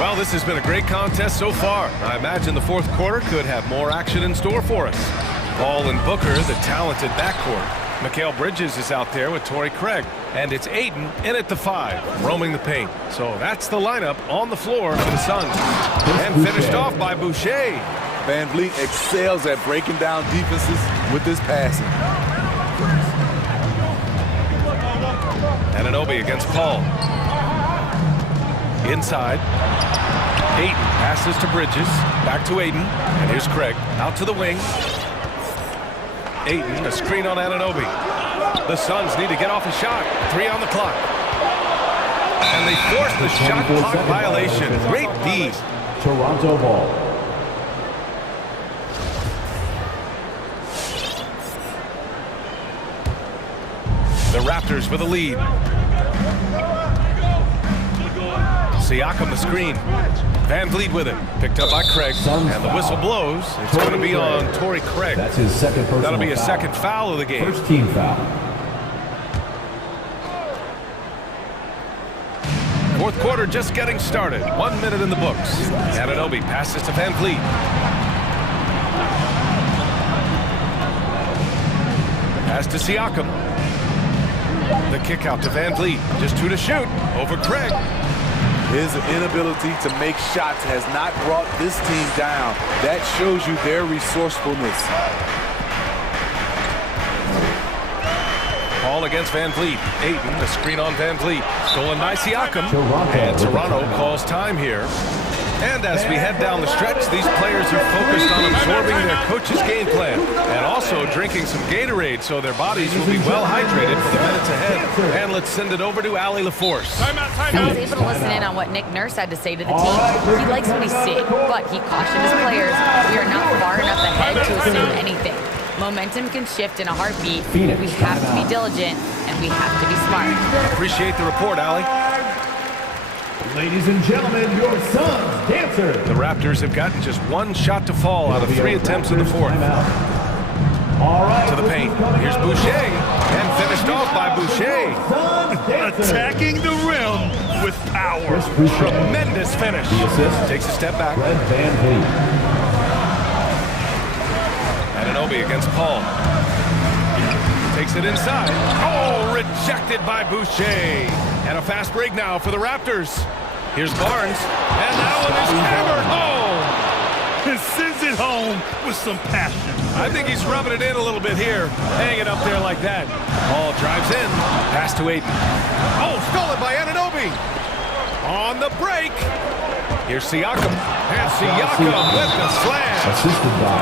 Well, this has been a great contest so far. I imagine the fourth quarter could have more action in store for us. Paul and Booker, the talented backcourt. Mikal Bridges is out there with Torrey Craig. And it's Ayton in at the 5, roaming the paint. So that's the lineup on the floor for the Suns. And finished off by Boucher. Van Vliet excels at breaking down defenses with his passing. Anunoby against Paul. Inside. Ayton passes to Bridges. Back to Ayton. And here's Craig. Out to the wing. Ayton, a screen on Anunoby. The Suns need to get off a shot. 3 on the clock. And they force the shot clock violation. Great D. Toronto ball. The Raptors with a lead. Siakam the screen. Van Vliet with it. Picked up by Craig. And the whistle blows. It's going to be on Torrey Craig. That's his second personal That'll be a foul. second foul of the game. First team foul. Fourth quarter just getting started. 1 minute in the books. Anunoby passes to Van Vliet. Pass to Siakam. The kick out to Van Vliet. Just 2 to shoot. Over Craig. His inability to make shots has not brought this team down. That shows you their resourcefulness. Paul against Van Vliet. Ayton, the screen on Van Vliet. Stolen by Siakam. And Toronto calls time here. And as we head down the stretch, these players are focused on absorbing their coach's game plan and also drinking some Gatorade so their bodies will be well hydrated for the minutes ahead. And let's send it over to Allie LaForce. I was able to listen in on what Nick Nurse had to say to the team. He likes what he's seeing, but he cautioned his players we are not far enough ahead to assume anything. Momentum can shift in a heartbeat. We have to be diligent, and we have to be smart. Appreciate the report, Allie. Ladies and gentlemen, your Suns dancer. The Raptors have gotten just 1 shot to fall out of 3 attempts in the fourth. All right, to the paint. Here's Boucher. And finished off by Boucher. Attacking the rim with power. Tremendous finish. The assist. Takes a step back. Fred Van Vliet. Anunoby against Paul. Takes it inside. Oh, rejected by Boucher. And a fast break now for the Raptors. Here's Barnes. And that one is hammered home. And sends it home with some passion. I think he's rubbing it in a little bit here. Hang it up there like that. Paul drives in. Pass to Ayton. Oh, stolen by Anunoby. On the break. Here's Siakam. And Siakam with the slam.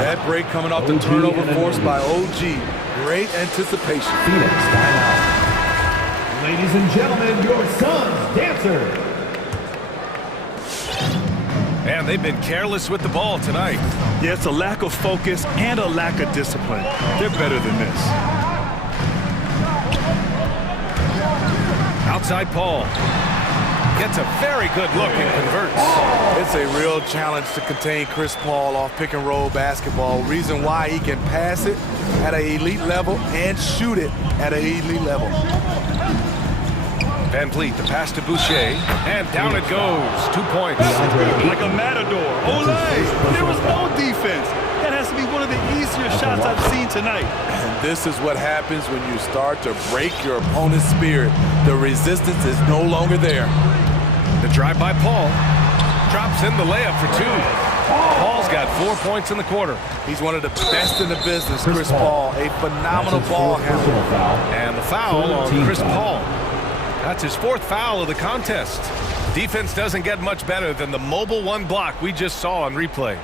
That break coming off the turnover forced by OG. Great anticipation. Phoenix timeout. Ladies and gentlemen, your Suns dancer. And they've been careless with the ball tonight. Yeah, it's a lack of focus and a lack of discipline. They're better than this. Outside Paul. Gets a very good look and converts. It's a real challenge to contain Chris Paul off pick and roll basketball. Reason why he can pass it at an elite level and shoot it at an elite level. Van Vliet, the pass to Boucher, and down it goes. 2 points. Like a matador. Olay! There was no defense. That has to be one of the easier shots I've seen tonight. And this is what happens when you start to break your opponent's spirit. The resistance is no longer there. The drive by Paul. Drops in the layup for 2. Paul's got 4 points in the quarter. He's one of the best in the business, Chris Paul. A phenomenal ball handler. And the foul on Chris Paul. That's his 4th foul of the contest. Defense doesn't get much better than the mobile 1 block we just saw on replay.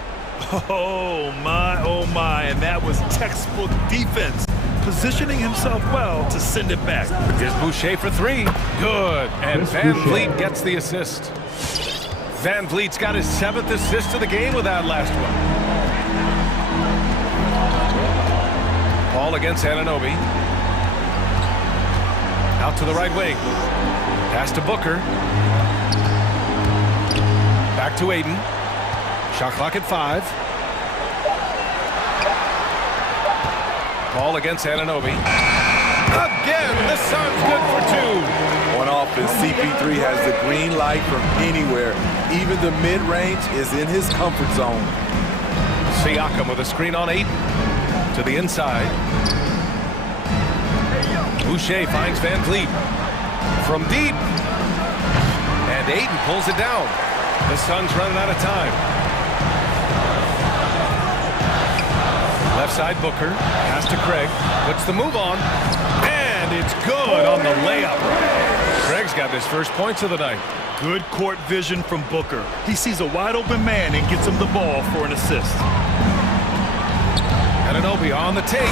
Oh my, and that was textbook defense. Positioning himself well to send it back. Here's Boucher for 3. Good. And Van Vliet gets the assist. Van Vliet's got his 7th assist of the game with that last one. Ball against Anunoby. Out to the right wing. Pass to Booker. Back to Aiden. Shot clock at 5. Ball against Anunoby. Again, the Suns good for 2. On offense, CP3 has the green light from anywhere. Even the mid-range is in his comfort zone. Siakam with a screen on Aiden. To the inside. Boucher finds Van Vliet. From deep. And Aiden pulls it down. The Suns running out of time. Left side Booker. Pass to Craig. Puts the move on. And it's good on the layup. Craig's got his first points of the night. Good court vision from Booker. He sees a wide open man and gets him the ball for an assist. Anunoby on the take.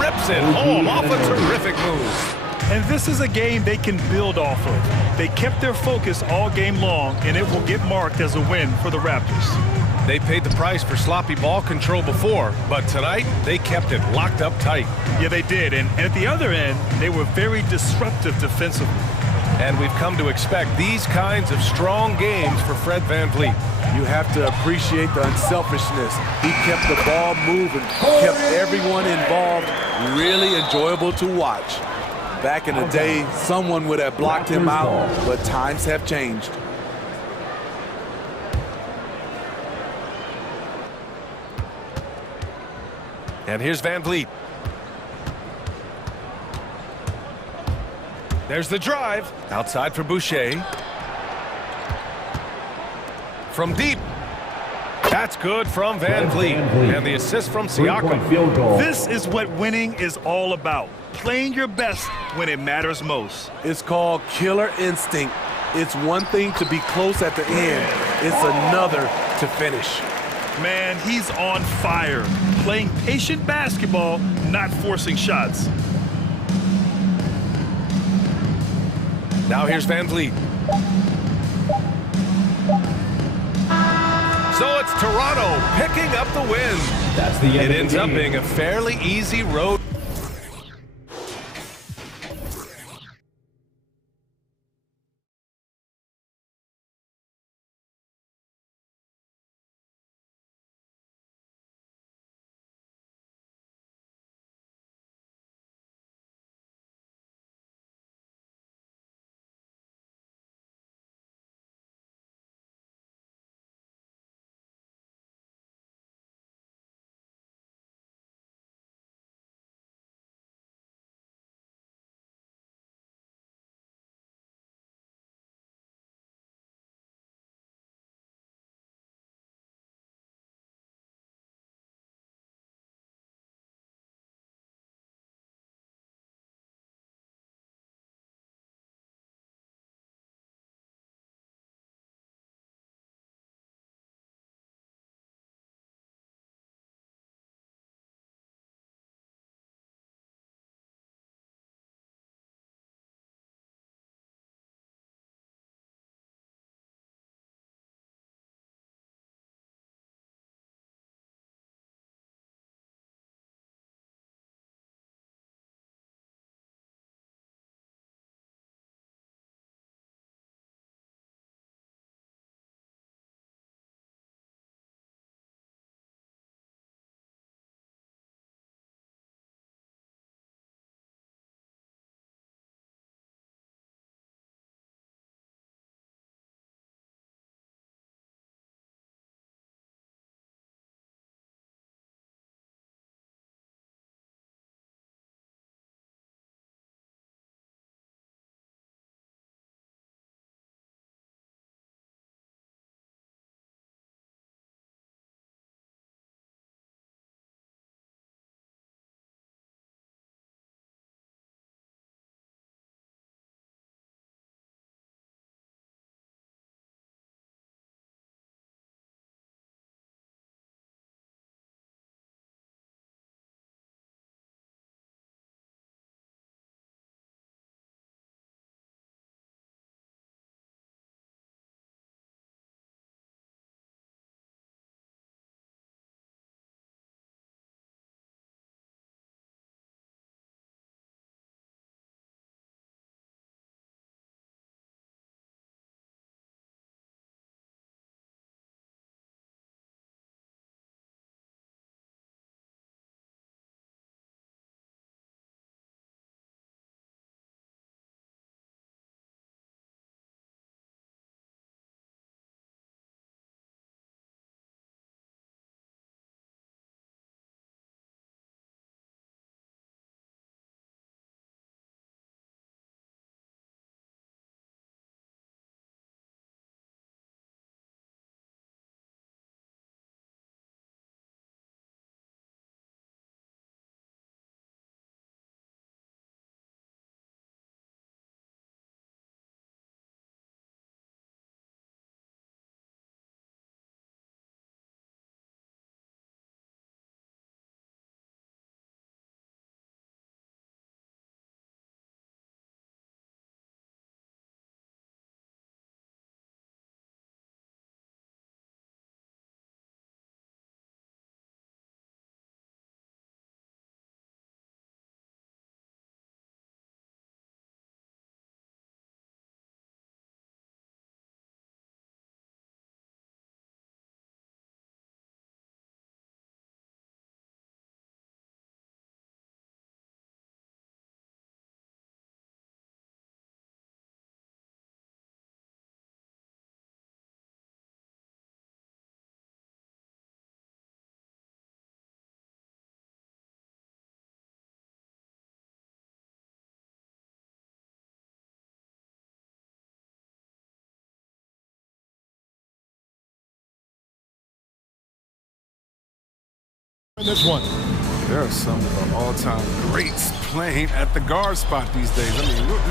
Rips it home off a terrific move. And this is a game they can build off of. They kept their focus all game long, and it will get marked as a win for the Raptors. They paid the price for sloppy ball control before, but tonight they kept it locked up tight. Yeah, they did. And at the other end, they were very disruptive defensively. And we've come to expect these kinds of strong games for Fred VanVleet. You have to appreciate the unselfishness. He kept the ball moving, kept everyone involved, really enjoyable to watch. Back in the day, someone would have blocked him out, but times have changed. And here's VanVleet. There's the drive. Outside for Boucher. From deep. That's good from VanVleet. And the assist from Siakam. This is what winning is all about. Playing your best when it matters most. It's called killer instinct. It's one thing to be close at the end. It's another to finish. Man, he's on fire. Playing patient basketball, not forcing shots. Now here's VanVleet. So it's Toronto picking up the win. That's the end It of the ends up game. being a fairly easy road. in this one. There are some of the all-time greats playing at the guard spot these days. I mean, look,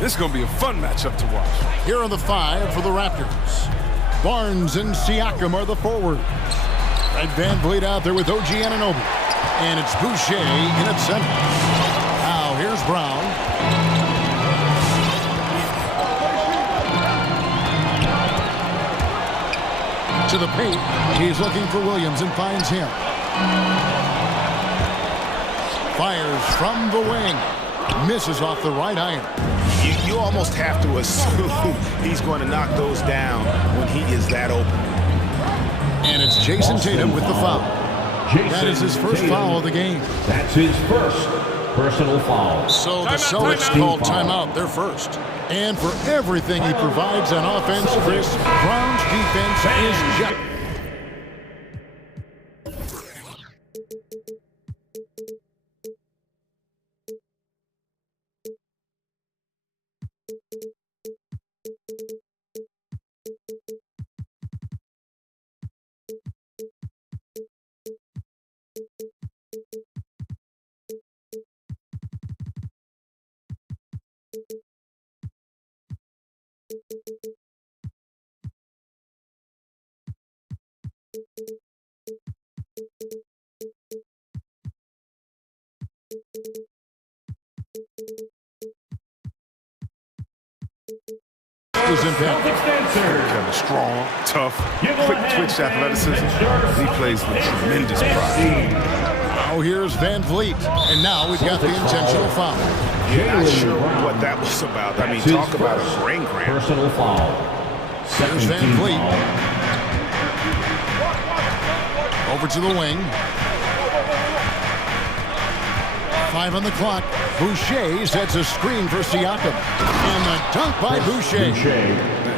this is going to be a fun matchup to watch. Here are the 5 for the Raptors. Barnes and Siakam are the forwards. Fred VanVleet out there with OG Anunoby. And it's Boucher in at center. Now here's Brown. To the paint. He's looking for Williams and finds him. Fires from the wing. Misses off the right iron. You almost have to assume he's going to knock those down when he is that open. And it's Jason Tatum with the foul. That is his first foul of the game. That's his first personal foul. So the Celtics called timeout, their first. And for everything he provides on offense, Chris, Brown's defense is just... Kind of strong, tough, quick twitch athleticism. He plays with tremendous pride. Now here's VanVleet, and now we've got the intentional foul. Yeah, not sure what that was about. I mean, talk about a brain cramp. Personal foul. Here's VanVleet. Over to the wing. 5 on the clock. Boucher sets a screen for Siakam. And the dunk by Boucher.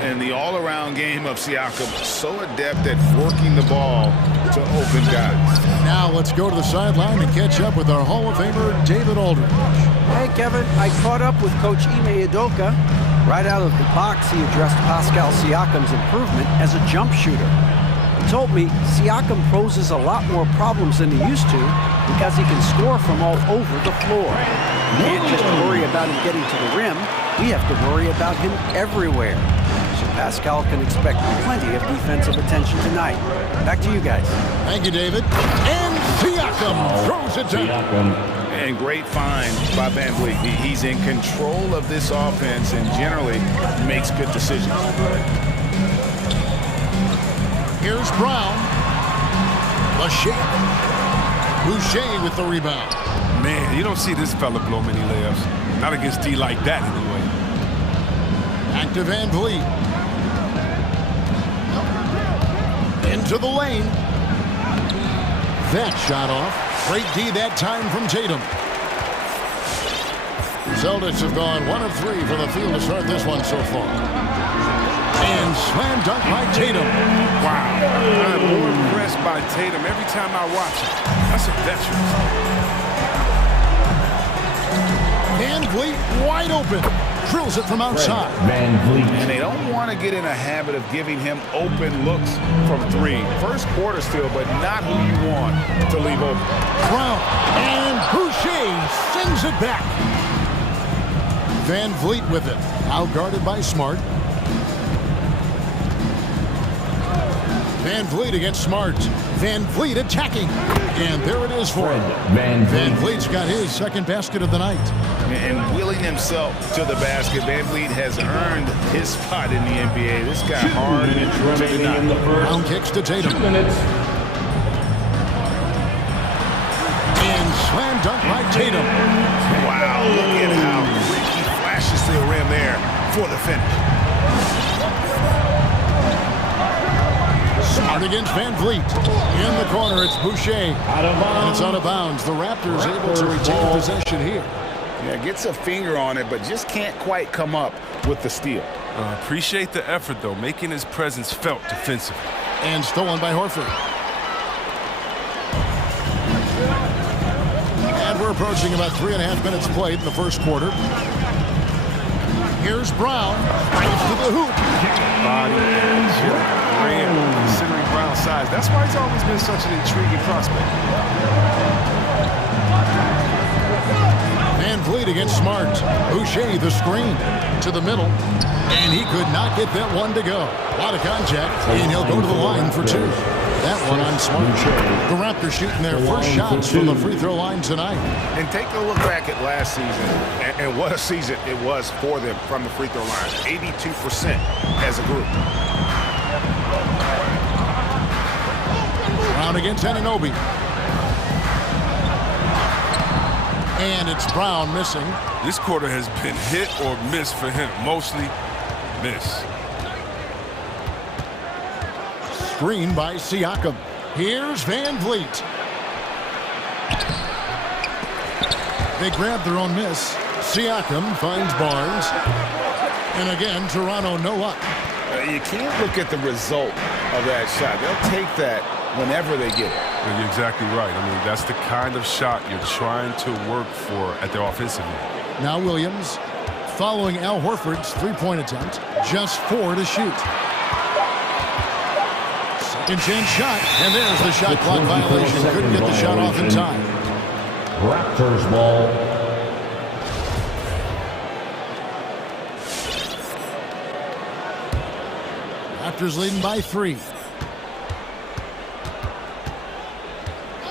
And the all-around game of Siakam, so adept at working the ball to open guys. Now let's go to the sideline and catch up with our Hall of Famer, David Aldridge. Hey, Kevin, I caught up with Coach Ime Udoka. Right out of the box, he addressed Pascal Siakam's improvement as a jump shooter. He told me Siakam poses a lot more problems than he used to because he can score from all over the floor. We can't just worry about him getting to the rim. We have to worry about him everywhere. So Pascal can expect plenty of defensive attention tonight. Back to you guys. Thank you, David. And Siakam throws it down. And great find by VanVleet. He's in control of this offense and generally makes good decisions. Here's Brown. Lachey. Boucher with the rebound. Man, you don't see this fella blow many layups. Not against D like that, anyway. Back to VanVleet. Into the lane. That shot off. Great D that time from Tatum. Celtics have gone 1 of 3 from the field to start this one so far. And slam dunk by Tatum. Wow. I'm more impressed by Tatum every time I watch him. That's a veteran. VanVleet wide open. Drills it from outside. And they don't want to get in a habit of giving him open looks from 3. First quarter still, but not who you want to leave open. Brown and Boucher sends it back. VanVleet with it. Out guarded by Smart. VanVleet against Smart. VanVleet attacking. And there it is for him. VanVleet's got his second basket of the night. And wheeling himself to the basket, VanVleet has earned his spot in the NBA. This guy hard to deny. Brown kicks to Tatum. 2 minutes. And slam dunk by Tatum. Wow, look at how he flashes to the rim there for the finish. Smart against VanVleet. In the corner, it's Boucher. And it's out of bounds. The Raptors able to retain possession here. Yeah, gets a finger on it, but just can't quite come up with the steal. Appreciate the effort, though, making his presence felt defensively. And stolen by Horford. And we're approaching about 3.5 minutes played in the first quarter. Here's Brown. Drives to the hoop. Body and ran, considering Jaylen Brown's size. That's why he's always been such an intriguing prospect. Van Vliet against Smart. Boucher the screen to the middle. And he could not get that one to go. A lot of contact, and he'll go to the line for two. That one on Smart. The Raptors shooting their first shots from the free throw line tonight. And take a look back at last season, and what a season it was for them from the free throw line. 82% as a group. Brown against Anunoby. And it's Brown missing. This quarter has been hit or miss for him. Mostly miss. Screen by Siakam. Here's Van Vliet. They grab their own miss. Siakam finds Barnes. And again, Toronto no luck. You can't look at the result of that shot. They'll take that whenever they get it. You're exactly right. I mean, that's the kind of shot you're trying to work for at the offensive end. Now Williams, following Al Horford's three-point attempt, just 4 to shoot. Second chance shot, and there's the shot clock violation. Couldn't get the shot off in time. Raptors ball. Raptors leading by 3.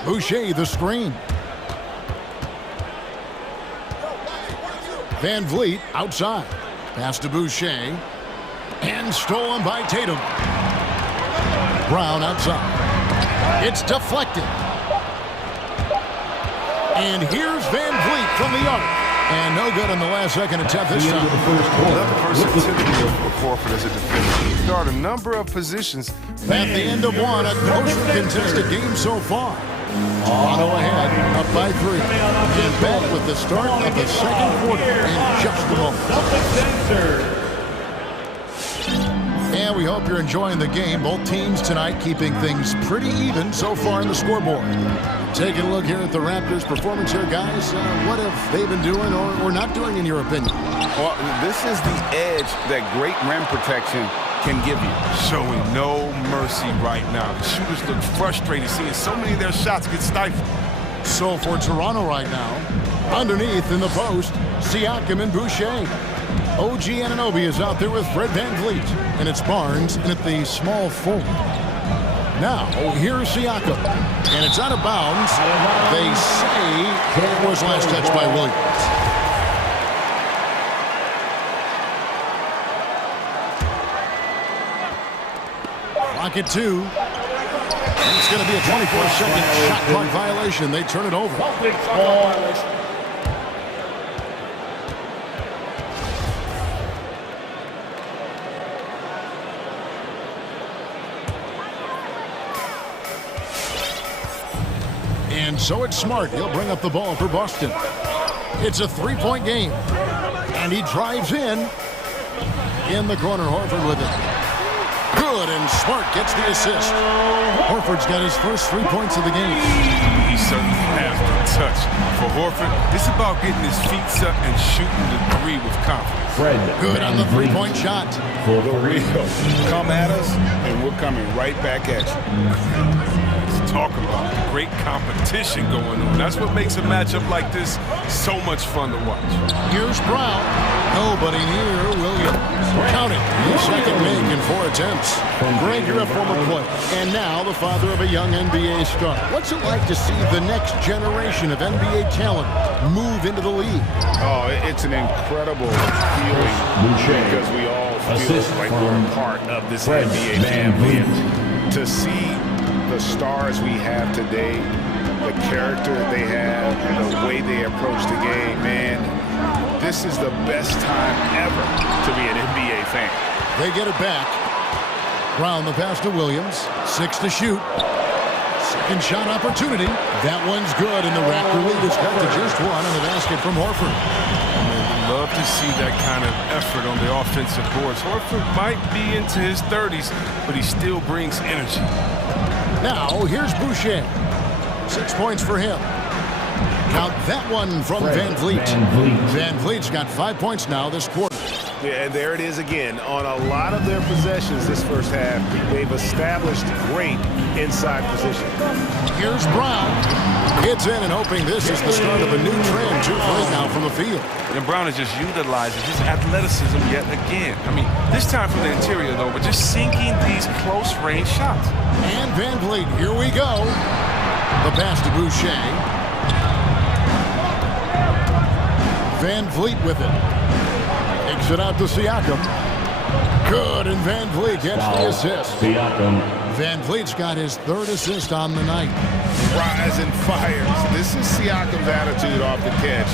Boucher the screen. Van Vliet outside. Pass to Boucher. And stolen by Tatum. Brown outside. It's deflected. And here's Van Vliet from the arc. And no good on the last second attempt this time. Another versatility of Horford as a defender. He's guarded a number of positions. At the end of one, a closely contested game so far. Toronto ahead, up by 3. Get back with the start of the second quarter in just a moment. And we hope you're enjoying the game. Both teams tonight keeping things pretty even so far in the scoreboard. Taking a look here at the Raptors' performance here, guys. What have they been doing or not doing, in your opinion? Well, this is the edge that great rim protection can give you. Showing no mercy right now. The shooters look frustrated seeing so many of their shots get stifled. So for Toronto right now, underneath in the post, Siakam and Boucher. OG Anunoby is out there with Fred Van Vliet, and it's Barnes and at the small forward. Now, here's Siakam, and it's out of bounds. They say it was last touched by Williams. Clock at 2. And it's going to be a 24-second shot clock violation. They turn it over. And so it's Smart. He'll bring up the ball for Boston. It's a 3-point game. And he drives in the corner. Horford with it. Good, and Smart gets the assist. Horford's got his first 3 points of the game. He certainly has the touch. For Horford, it's about getting his feet set and shooting the 3 with confidence. Good on the 3-point shot. For the real. Come at us, and we're coming right back at you. Let's talk about great competition going on. That's what makes a matchup like this so much fun to watch. Here's Brown. Nobody near Williams. Count it. The second make in 4 attempts. Greg, you're a former player, and now the father of a young NBA star. What's it like to see the next generation of NBA talent move into the league? Oh, it's an incredible feeling because we all feel like we're a part of this NBA family. And to see the stars we have today, the character that they have, and the way they approach the game, man, this is the best time ever to be an NBA fan. They get it back. Brown the pass to Williams. 6 to shoot. Second shot opportunity. That one's good, and the Raptor lead is cut to just 1 on the basket from Horford. Love to see that kind of effort on the offensive boards. Horford might be into his 30s, but he still brings energy. Now, here's Boucher. 6 points for him. Count that one from Van Vliet. Van Vliet's got 5 points now this quarter. Yeah, and there it is again. On a lot of their possessions this first half, they've established great inside position. Here's Brown. Gets in and hoping this is the start of a new trend. 2 plays now from the field. And Brown is just utilizing his athleticism yet again. I mean, this time from the interior, though, but just sinking these close-range shots. And Van Vliet, here we go. The pass to Boucher. Van Vliet with it. Takes it out to Siakam. Good, and Van Vliet gets the assist. Van Vliet's got his 3rd assist on the night. Rise and fires. This is Siakam's attitude off the catch.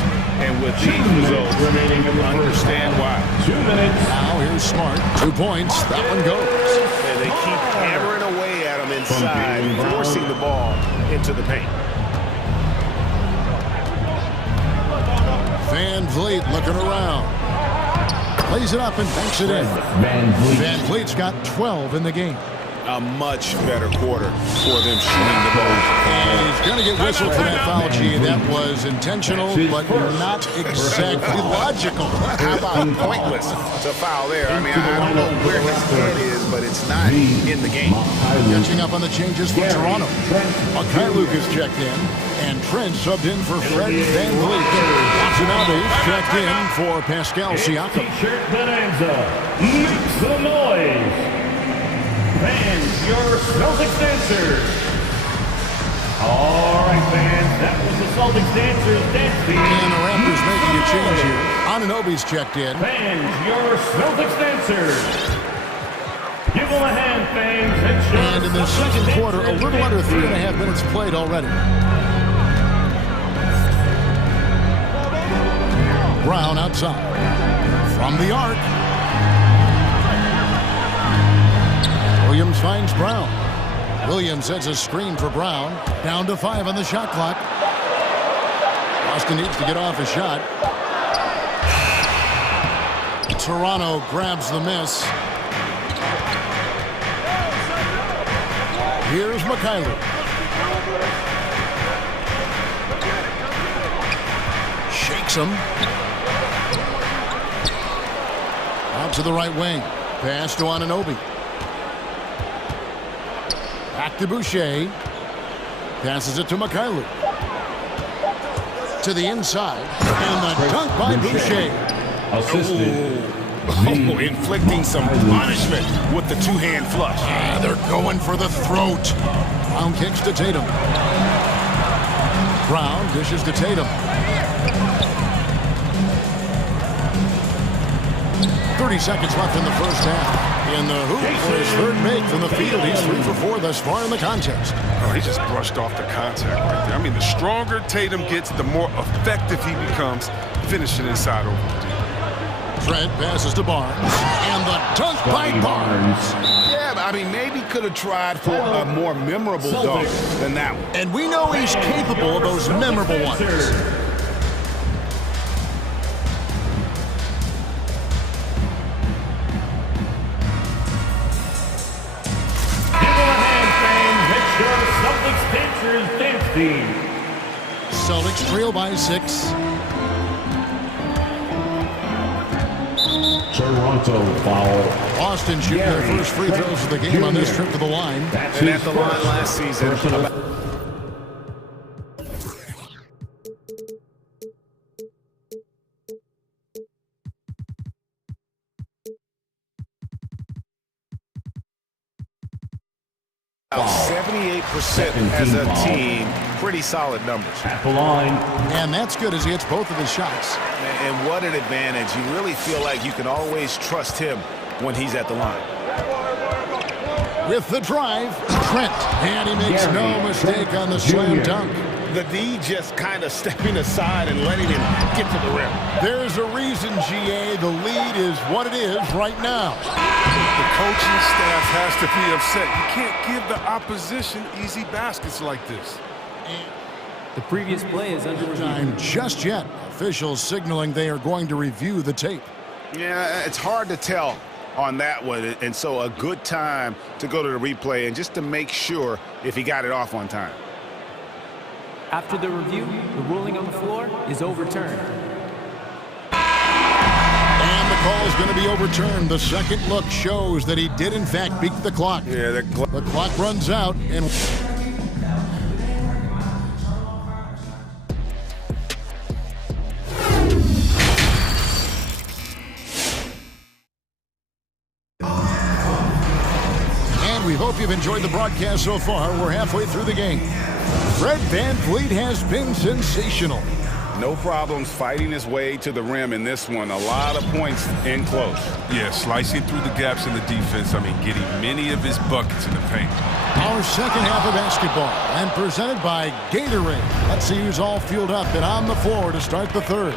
And with these results, you understand why. 2 minutes. Now here's Smart. 2 points. That one goes. And they keep hammering away at him inside, forcing the ball into the paint. Van Vliet looking around. Plays it up and banks it in. Van Vliet's got 12 in the game. A much better quarter for them shooting the ball. And he's going to get whistled for that foul, G. That was intentional, but not exactly logical. How about pointless to foul there? I mean, I don't know where his head is, but it's not in the game. Catching up on the changes for Toronto. Luke is checked in, and Trent subbed in for Fred Van Vliet. Watanabe's checked in for Pascal Siakam. T-shirt bonanza. Make some noise. Fans, your Celtics dancers. All right, fans, that was the Celtics dancers dancing. And the Raptors making a change here. Anunoby's checked in. Fans, your Celtics dancers. Give them a hand, fans. And in the second quarter, a little under 3.5 minutes played already. Brown outside. From the arc. Williams finds Brown. Williams sets a screen for Brown. Down to 5 on the shot clock. Boston needs to get off a shot. Toronto grabs the miss. Here's Mikhailuk. Shakes him. Out to the right wing. Pass to Anunoby. Back to Boucher. Passes it to Mikhailuk. To the inside. And the dunk by Boucher. Assisted. Inflicting some punishment with the 2-hand flush. They're going for the throat. Brown kicks to Tatum. Brown dishes to Tatum. 30 seconds left in the first half. In the hoop for his 3rd make from the field. He's 3 for 4 thus far in the contest. Oh, he just brushed off the contact right there. I mean, the stronger Tatum gets, the more effective he becomes finishing inside over the deep. Trent passes to Barnes. And the dunk by Barnes. Yeah, I mean, maybe could have tried for a more memorable dunk than that one. And we know he's capable of those memorable ones. Celtics trail by 6. Toronto foul. Boston shooting their first free throws of the game on this trip to the line. And at the line last season. About 78% as a team. Pretty solid numbers. At the line. And that's good as he hits both of his shots. And what an advantage. You really feel like you can always trust him when he's at the line. With the drive, Trent. And he makes no mistake on the slam dunk. The D just kind of stepping aside and letting him get to the rim. There's a reason, GA, the lead is what it is right now. The coaching staff has to be upset. You can't give the opposition easy baskets like this. The previous play is under time just yet. Officials signaling they are going to review the tape. Yeah, it's hard to tell on that one, and so a good time to go to the replay and just to make sure if he got it off on time. After the review, the ruling on the floor is overturned. And the That call is going to be overturned. The second look shows that he did, in fact, beat the clock. Yeah, the clock runs out, and we hope you've enjoyed the broadcast so far. We're halfway through the game. Fred VanVleet has been sensational. No problems fighting his way to the rim in this one. A lot of points in close. Yeah, slicing through the gaps in the defense. I mean, getting many of his buckets in the paint. Our second half of basketball, and presented by Gatorade. Let's see who's all fueled up and on the floor to start the third.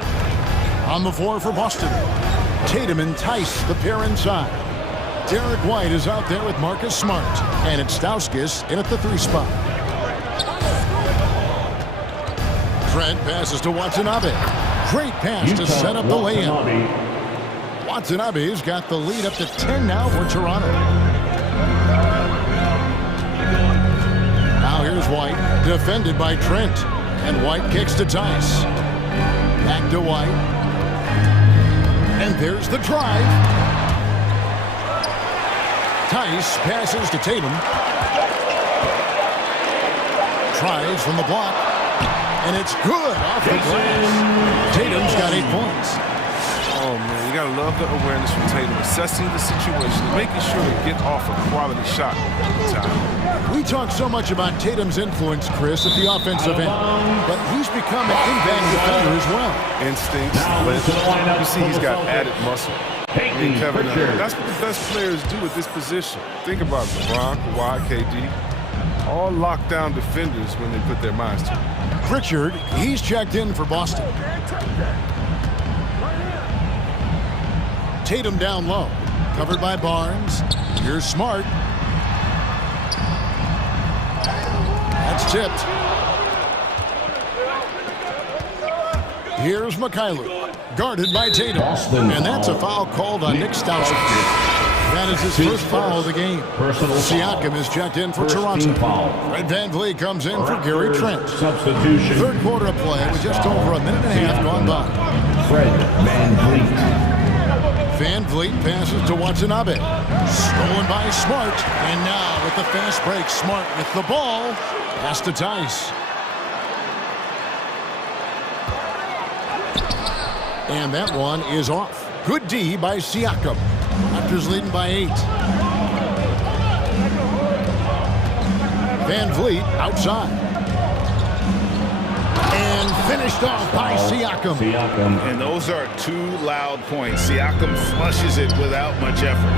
On the floor for Boston, Tatum and Tice, the pair inside. Derek White is out there with Marcus Smart, and it's Stauskas in at the 3 spot. Fred passes to Watanabe. Great pass to set up the lay-in. Watanabe's got the lead up to 10 now for Toronto. Now here's White, defended by Trent, and White kicks to Tice. Back to White, and there's the drive. Tice passes to Tatum. Tries from the block. And it's good off the glass. Tatum's got 8 points. Oh, man, you got to love the awareness from Tatum. Assessing the situation, making sure to get off a quality shot every time. We talk so much about Tatum's influence, Chris, at the offensive end. But he's become an impact defender as well. Instincts, you see he's got added muscle. And Kevin, that's what the best players do at this position. Think about LeBron, Kawhi, KD. All lockdown defenders when they put their minds to it. Pritchard, he's checked in for Boston. Tatum down low, covered by Barnes. Here's Smart. That's tipped. Here's Mikhailuk, guarded by Tatum. And that's a foul called on Nick Stauskas. That is his first foul of the game. Siakam is checked in for Toronto. Fred VanVleet comes in for Gary Trent. Substitution. Third quarter of play with just over a minute and a half gone by. Fred VanVleet. VanVleet passes to Watanabe. Stolen by Smart. And now with the fast break, Smart with the ball. Pass to Tice. And that one is off. Good D by Siakam. Raptors leading by 8. VanVleet outside. And finished off by Siakam. And those are 2 loud points. Siakam flushes it without much effort.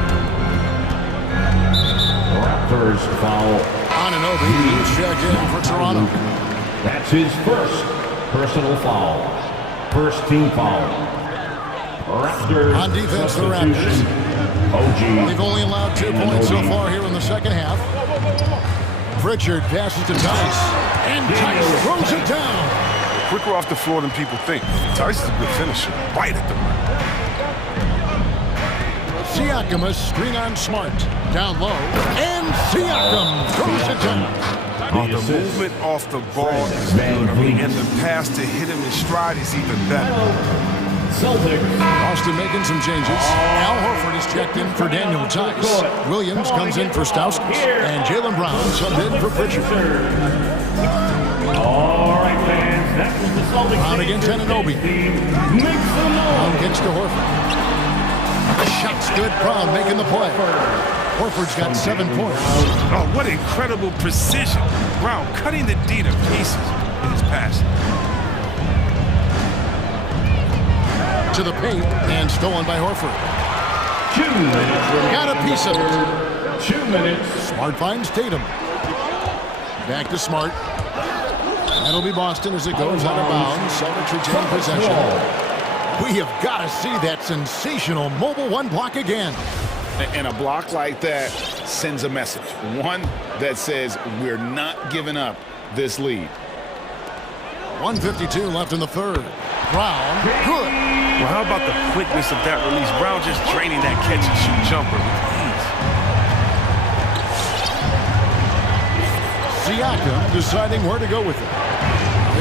Raptors foul. Anunoby is checked in for Toronto. That's his first personal foul. First team foul. Raptors on defense, the Raptors. They've only allowed 2 points so far here in the second half. Pritchard passes to Tice. And Tice throws it down. Quicker off the floor than people think. Tice is a good finisher. Right at the rim. Siakam, a screen on Smart. Down low. And Siakam throws it down. The movement off the ball is good. I mean, and the pass to hit him in stride is even better. Boston making some changes. Al Horford is checked in for Daniel Tice. Williams comes in for Stauskas. And Jaylen Brown subbed in for Pritchard. All right, fans, that was the Celtics. Brown against Anunoby. Brown gets to Horford. The shot's good. Brown making the play. Horford's got 7 points. Oh, what incredible precision. Brown cutting the D to pieces in his pass. To the paint and stolen by Horford. 2 minutes. Got a piece of it. 2 minutes. Smart finds Tatum. Back to Smart. That'll be Boston as it goes out of bounds. Celtics retain possession. We have got to see that sensational mobile 1 block again. And a block like that sends a message. One that says we're not giving up this lead. 1:52 left in the third. Brown, good. Well, how about the quickness of that release? Brown just draining that catch-and-shoot jumper with ease. Siakam deciding where to go with it.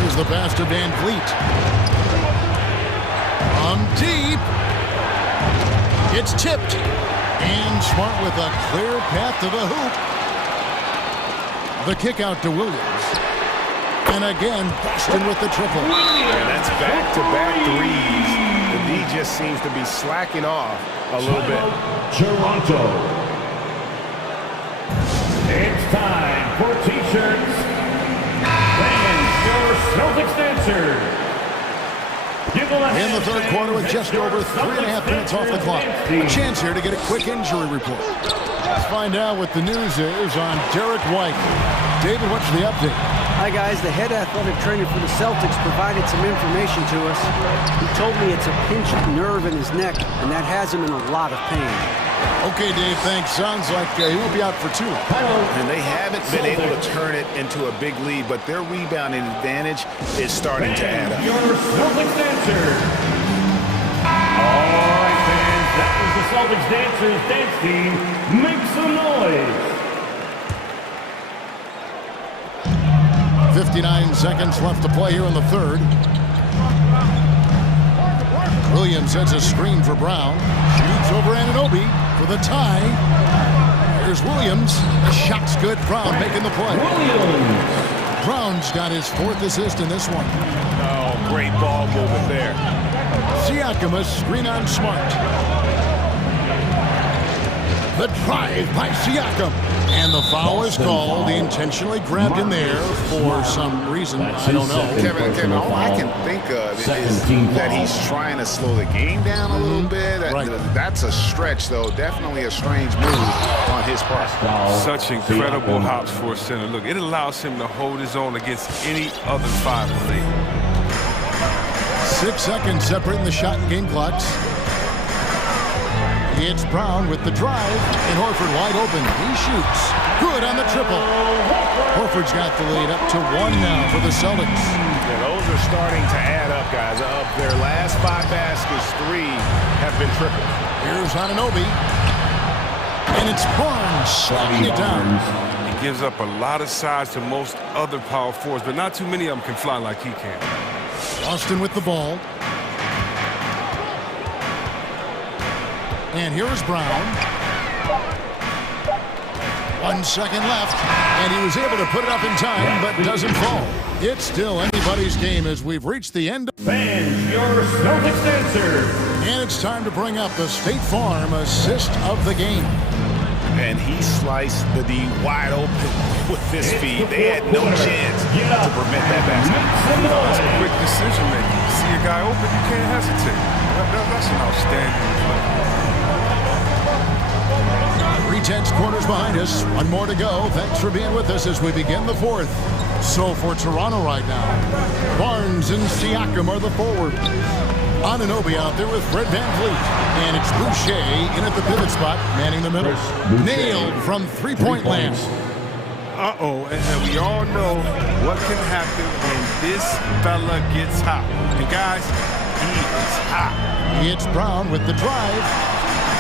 Here's the pass to VanVleet. Deep. It's tipped. And Smart with a clear path to the hoop. The kick out to Williams. And again, Boston with the triple. And that's back-to-back threes. The D just seems to be slacking off a little bit. Toronto. It's time for T-shirts. Fans, your Celtics dancers. In the third quarter with just over 3.5 minutes off the clock. A chance here to get a quick injury report. Let's find out what the news is on Derek White. David, what's the update? Hi, guys. The head athletic trainer for the Celtics provided some information to us. He told me it's a pinched nerve in his neck, and that has him in a lot of pain. Okay, Dave, thanks. Sounds like he won't be out for too long. And they haven't been able to turn it into a big lead, but their rebounding advantage is starting to add up. Your Celtics dancers. All right, fans, that was the Celtics dancers dance team. Make some noise. 59 seconds left to play here in the third. Williams sets a screen for Brown. Shoots over Anunoby for the tie. Here's Williams. The shot's good. Brown making the play. Brown's got his 4th assist in this one. Oh, great ball movement there. Siakam, a screen on Smart. The drive by Siakam. And the foul is called. He intentionally grabbed in there for some reason. I don't know. Kevin, all I can think of is that he's trying to slow the game down a little bit. Right. That's a stretch, though. Definitely a strange move on his part. Such incredible hops for a center. Look, it allows him to hold his own against any other 5 in the league. 6 seconds separating the shot and game clocks. It's Brown with the drive, and Horford wide open. He shoots. Good on the triple. Horford's got the lead up to 1 now for the Celtics. Yeah, those are starting to add up, guys. Of their last 5 baskets, 3 have been triple. Here's Anunoby. And it's Barnes sliding it down. He gives up a lot of size to most other power forwards, but not too many of them can fly like he can. Boston with the ball. And here is Brown. 1 second left, and he was able to put it up in time, but doesn't fall. It's still anybody's game as we've reached the end. Fans, your Celtics dancers. And it's time to bring up the State Farm assist of the game. And he sliced the D wide open with this feed. They had no chance to prevent that basket. That's a quick decision making. You see a guy open, you can't hesitate. That's an outstanding play. 3 quarters behind us. 1 more to go. Thanks for being with us as we begin the 4th. So for Toronto right now, Barnes and Siakam are the forwards. Anunoby out there with Fred VanVleet. And it's Boucher in at the pivot spot, manning the middle. Nailed from 3-point land. Uh-oh, and we all know what can happen when this fella gets hot. And guys, he is hot. It's Brown with the drive.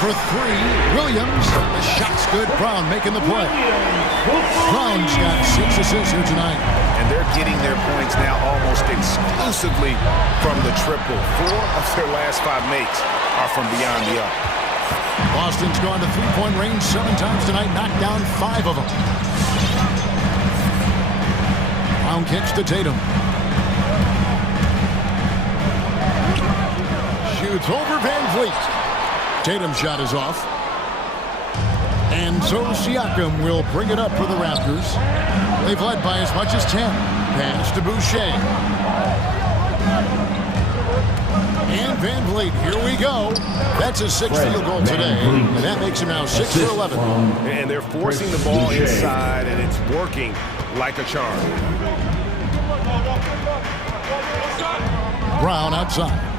For 3, Williams. The shot's good. Brown making the play. Brown's got 6 assists here tonight. And they're getting their points now almost exclusively from the triple. 4 of their last 5 makes are from beyond the arc. Boston's gone to 3-point range 7 times tonight, knocked down 5 of them. Brown kicks to Tatum. Shoots over VanVleet. Tatum's shot is off. And so Siakam will bring it up for the Raptors. They've led by as much as 10. Pass to Boucher. And VanVleet, here we go. That's his 6th field goal today. And that makes him now 6 for 11. And they're forcing the ball inside, and it's working like a charm. Brown outside.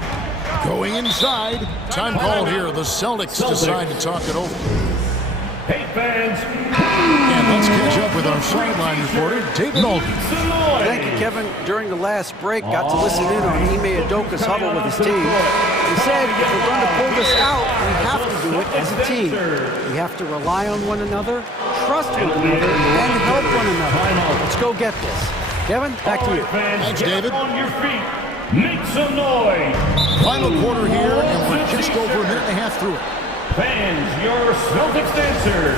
Going inside. Time call here. The Celtics decide to talk it over. Hey, fans. And let's catch up with our sideline reporter, David Aldridge. Thank you, Kevin. During the last break, got to listen in on Ime Udoka's huddle with his team. He said, if we're going to pull this out, we have to do it as a team. We have to rely on one another, trust one another, and help one another. Let's go get this. Kevin, back to you. Thanks, David. On your feet. Make some noise. Final quarter here, and we're just over a minute and a half through it. Fans, your Celtics answer.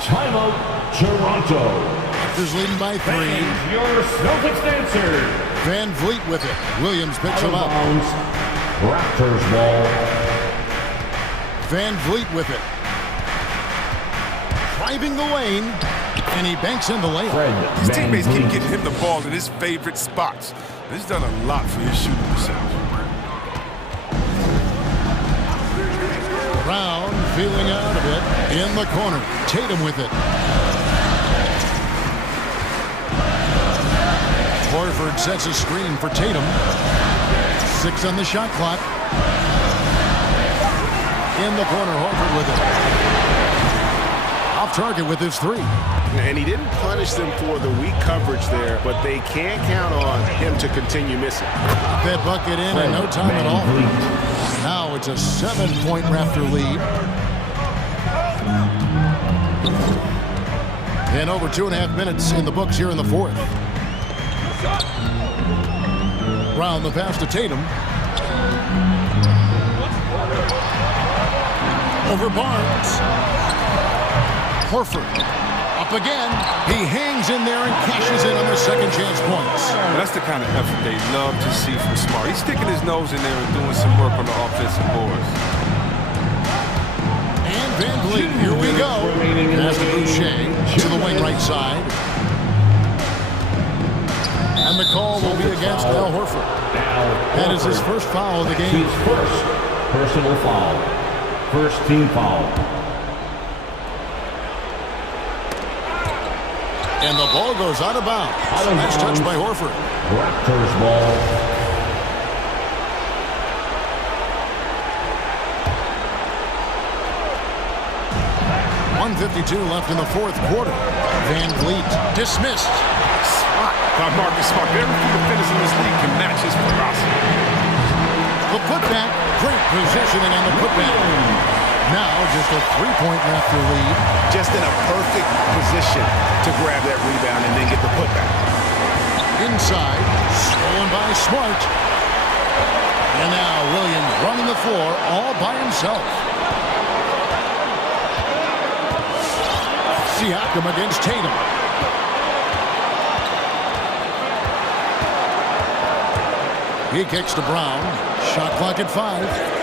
Timeout, Toronto. Raptors leading by 3. Fans, your Celtics answer. Van Vliet with it. Williams picks him up. Raptors ball. Van Vliet with it. Driving the lane, and he banks in the layup. His teammates keep getting him the ball in his favorite spots. This has done a lot for his shooting percentage. Brown feeling out of it in the corner. Tatum with it. Horford sets a screen for Tatum. 6 on the shot clock. In the corner, Horford with it. Off target with his 3. And he didn't punish them for the weak coverage there, but they can't count on him to continue missing. That bucket in no time at all. Now it's a 7-point Raptor lead. And over 2.5 minutes in the books here in the 4th. Brown the pass to Tatum. Over Barnes. Horford up again. He hangs in there and cashes in on their second chance points. Well, that's the kind of effort they love to see from Smart. He's sticking his nose in there and doing some work on the offensive boards. And Van Vliet, here we go. Pass to Boucher to the wing right side. And the call will be against Al Horford. That is his first foul of the game. His first personal foul. First team foul. And the ball goes out of bounds. Nice touch by Horford. Raptors ball. .152 left in the 4th quarter. Van Vliet dismissed. Smart by Marcus Smart. Very few defenders in this league can match his velocity. The putback. Great positioning on the putback. Now just a 3-point Raptor lead. Just in a perfect position to grab that rebound and then get the putback. Inside, stolen by Smart. And now Williams running the floor all by himself. Siakam against Tatum. He kicks to Brown. Shot clock at 5.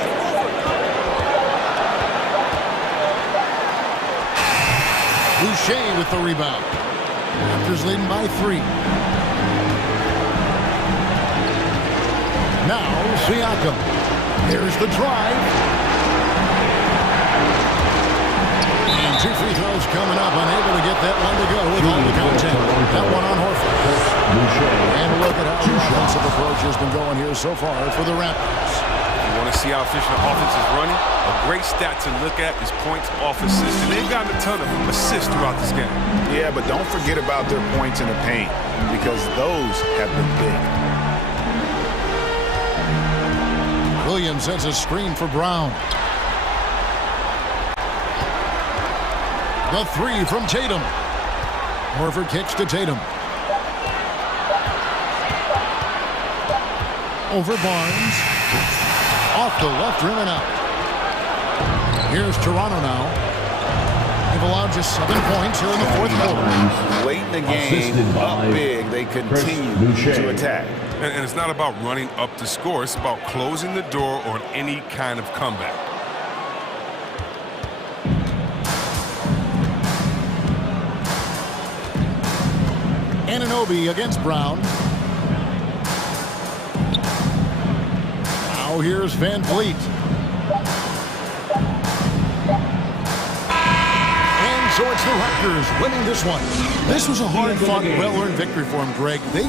Boucher with the rebound. Raptors leading by 3. Now Siakam. Here's the drive. And 2 free throws coming up. Unable to get that one to go with all the content. That one on Horford. And look at how the offensive approach has been going here so far for the Raptors. You want to see how efficient the offense is running? A great stat to look at is points off assists. And they've gotten a ton of assists throughout this game. Yeah, but don't forget about their points in the paint, because those have been big. Williams sends a screen for Brown. The 3 from Tatum. Horford kicks to Tatum. Over Barnes. Off the left rim and out. Here's Toronto now. They've allowed just 7 points here in the 4th quarter. Late in the game, up big, they continue to attack. And it's not about running up the score. It's about closing the door on any kind of comeback. Anunoby against Brown. Now here's Van Vliet. And so it's the Raptors winning this one. This was a hard-fought, well-earned victory for them, Greg. They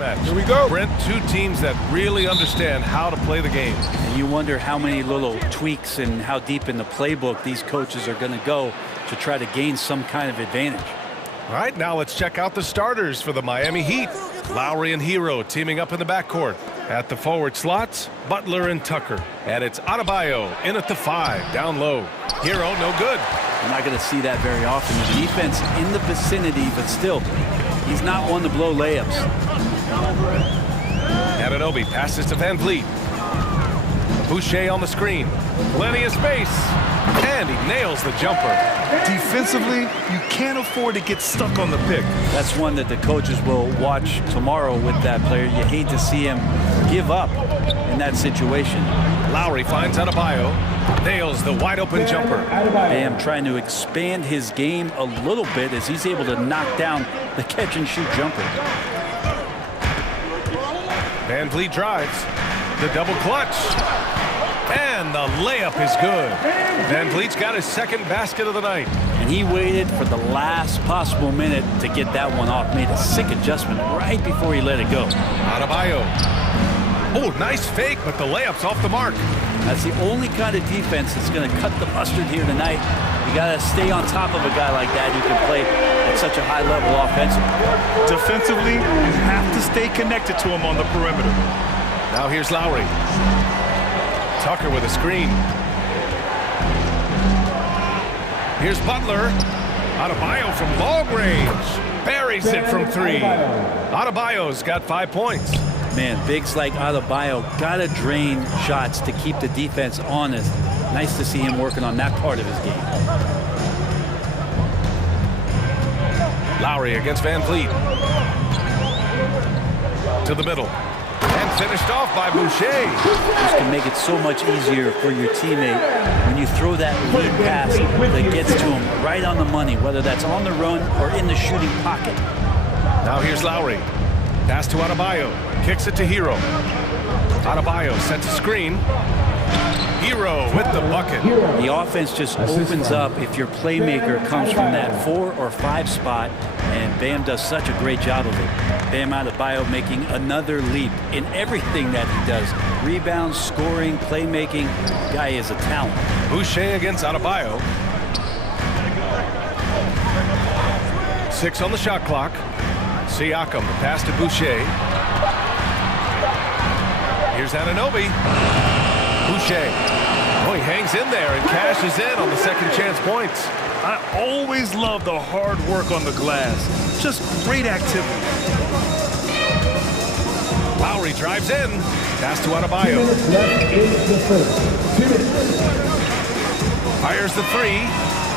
match. Here we go. Brent, two teams that really understand how to play the game. And you wonder how many little tweaks and how deep in the playbook these coaches are going to go to try to gain some kind of advantage. All right, now let's check out the starters for the Miami Heat. Lowry and Hero teaming up in the backcourt. At the forward slots, Butler and Tucker. And it's Adebayo in at the 5, down low. Hero, no good. You're not going to see that very often. The defense in the vicinity, but still, he's not one to blow layups. Anunoby passes to Van Vliet. Boucher on the screen. Plenty of space. And he nails the jumper. Defensively, you can't afford to get stuck on the pick. That's one that the coaches will watch tomorrow with that player. You hate to see him give up in that situation. Lowry finds Adebayo. Nails the wide open jumper. Bam trying to expand his game a little bit as he's able to knock down the catch and shoot jumper. Van Vliet drives. The double clutch. And the layup is good. Van Vliet's got his second basket of the night. And he waited for the last possible minute to get that one off. Made a sick adjustment right before he let it go. Adebayo. Oh, nice fake, but the layup's off the mark. That's the only kind of defense that's going to cut the mustard here tonight. You got to stay on top of a guy like that who can play at such a high level offensively. Defensively, you have to stay connected to him on the perimeter. Now here's Lowry. Tucker with a screen. Here's Butler. Adebayo from long range. Buries it from 3. Adebayo's got 5 points. Man, bigs like Adebayo gotta drain shots to keep the defense honest. Nice to see him working on that part of his game. Lowry against Van Vliet. To the middle. And finished off by Boucher. This can make it so much easier for your teammate when you throw that lead pass that gets to him right on the money, whether that's on the run or in the shooting pocket. Now here's Lowry. Pass to Adebayo. Kicks it to Hero. Adebayo sets a screen. Hero with the bucket. The offense just opens up if your playmaker comes from that 4 or 5 spot, and Bam does such a great job of it. Bam Adebayo making another leap in everything that he does. Rebounds, scoring, playmaking. Guy is a talent. Boucher against Adebayo. 6 on the shot clock. Siakam, the pass to Boucher. Here's Anunoby. Boucher. Oh, he hangs in there and cashes in on the second chance points. I always love the hard work on the glass. Just great activity. Lowry drives in. Pass to Adebayo. Fires the 3.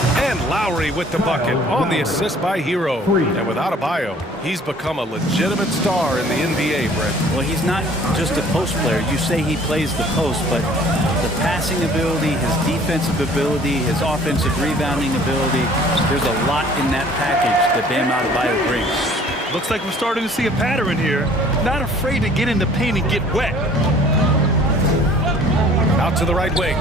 And Lowry with the bucket on the assist by Hero. And with Adebayo, he's become a legitimate star in the NBA, Brent. Well, he's not just a post player. You say he plays the post, but the passing ability, his defensive ability, his offensive rebounding ability, there's a lot in that package that Bam Adebayo brings. Looks like we're starting to see a pattern here. Not afraid to get in the paint and get wet. Out to the right wing.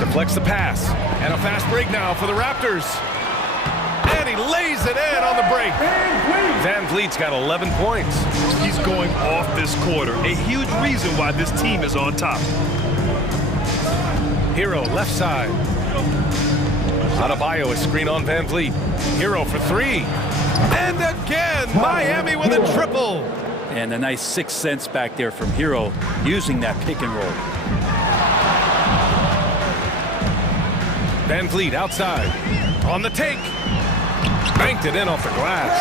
Deflects the pass. And a fast break now for the Raptors. And he lays it in on the break. Van Vliet's got 11 points. He's going off this quarter. A huge reason why this team is on top. Hero left side. Adebayo is screen on Van Vliet. Hero for 3. And again, Miami with a triple. And a nice 6 cents back there from Hero using that pick and roll. Van Vliet outside. On the take. Banked it in off the glass.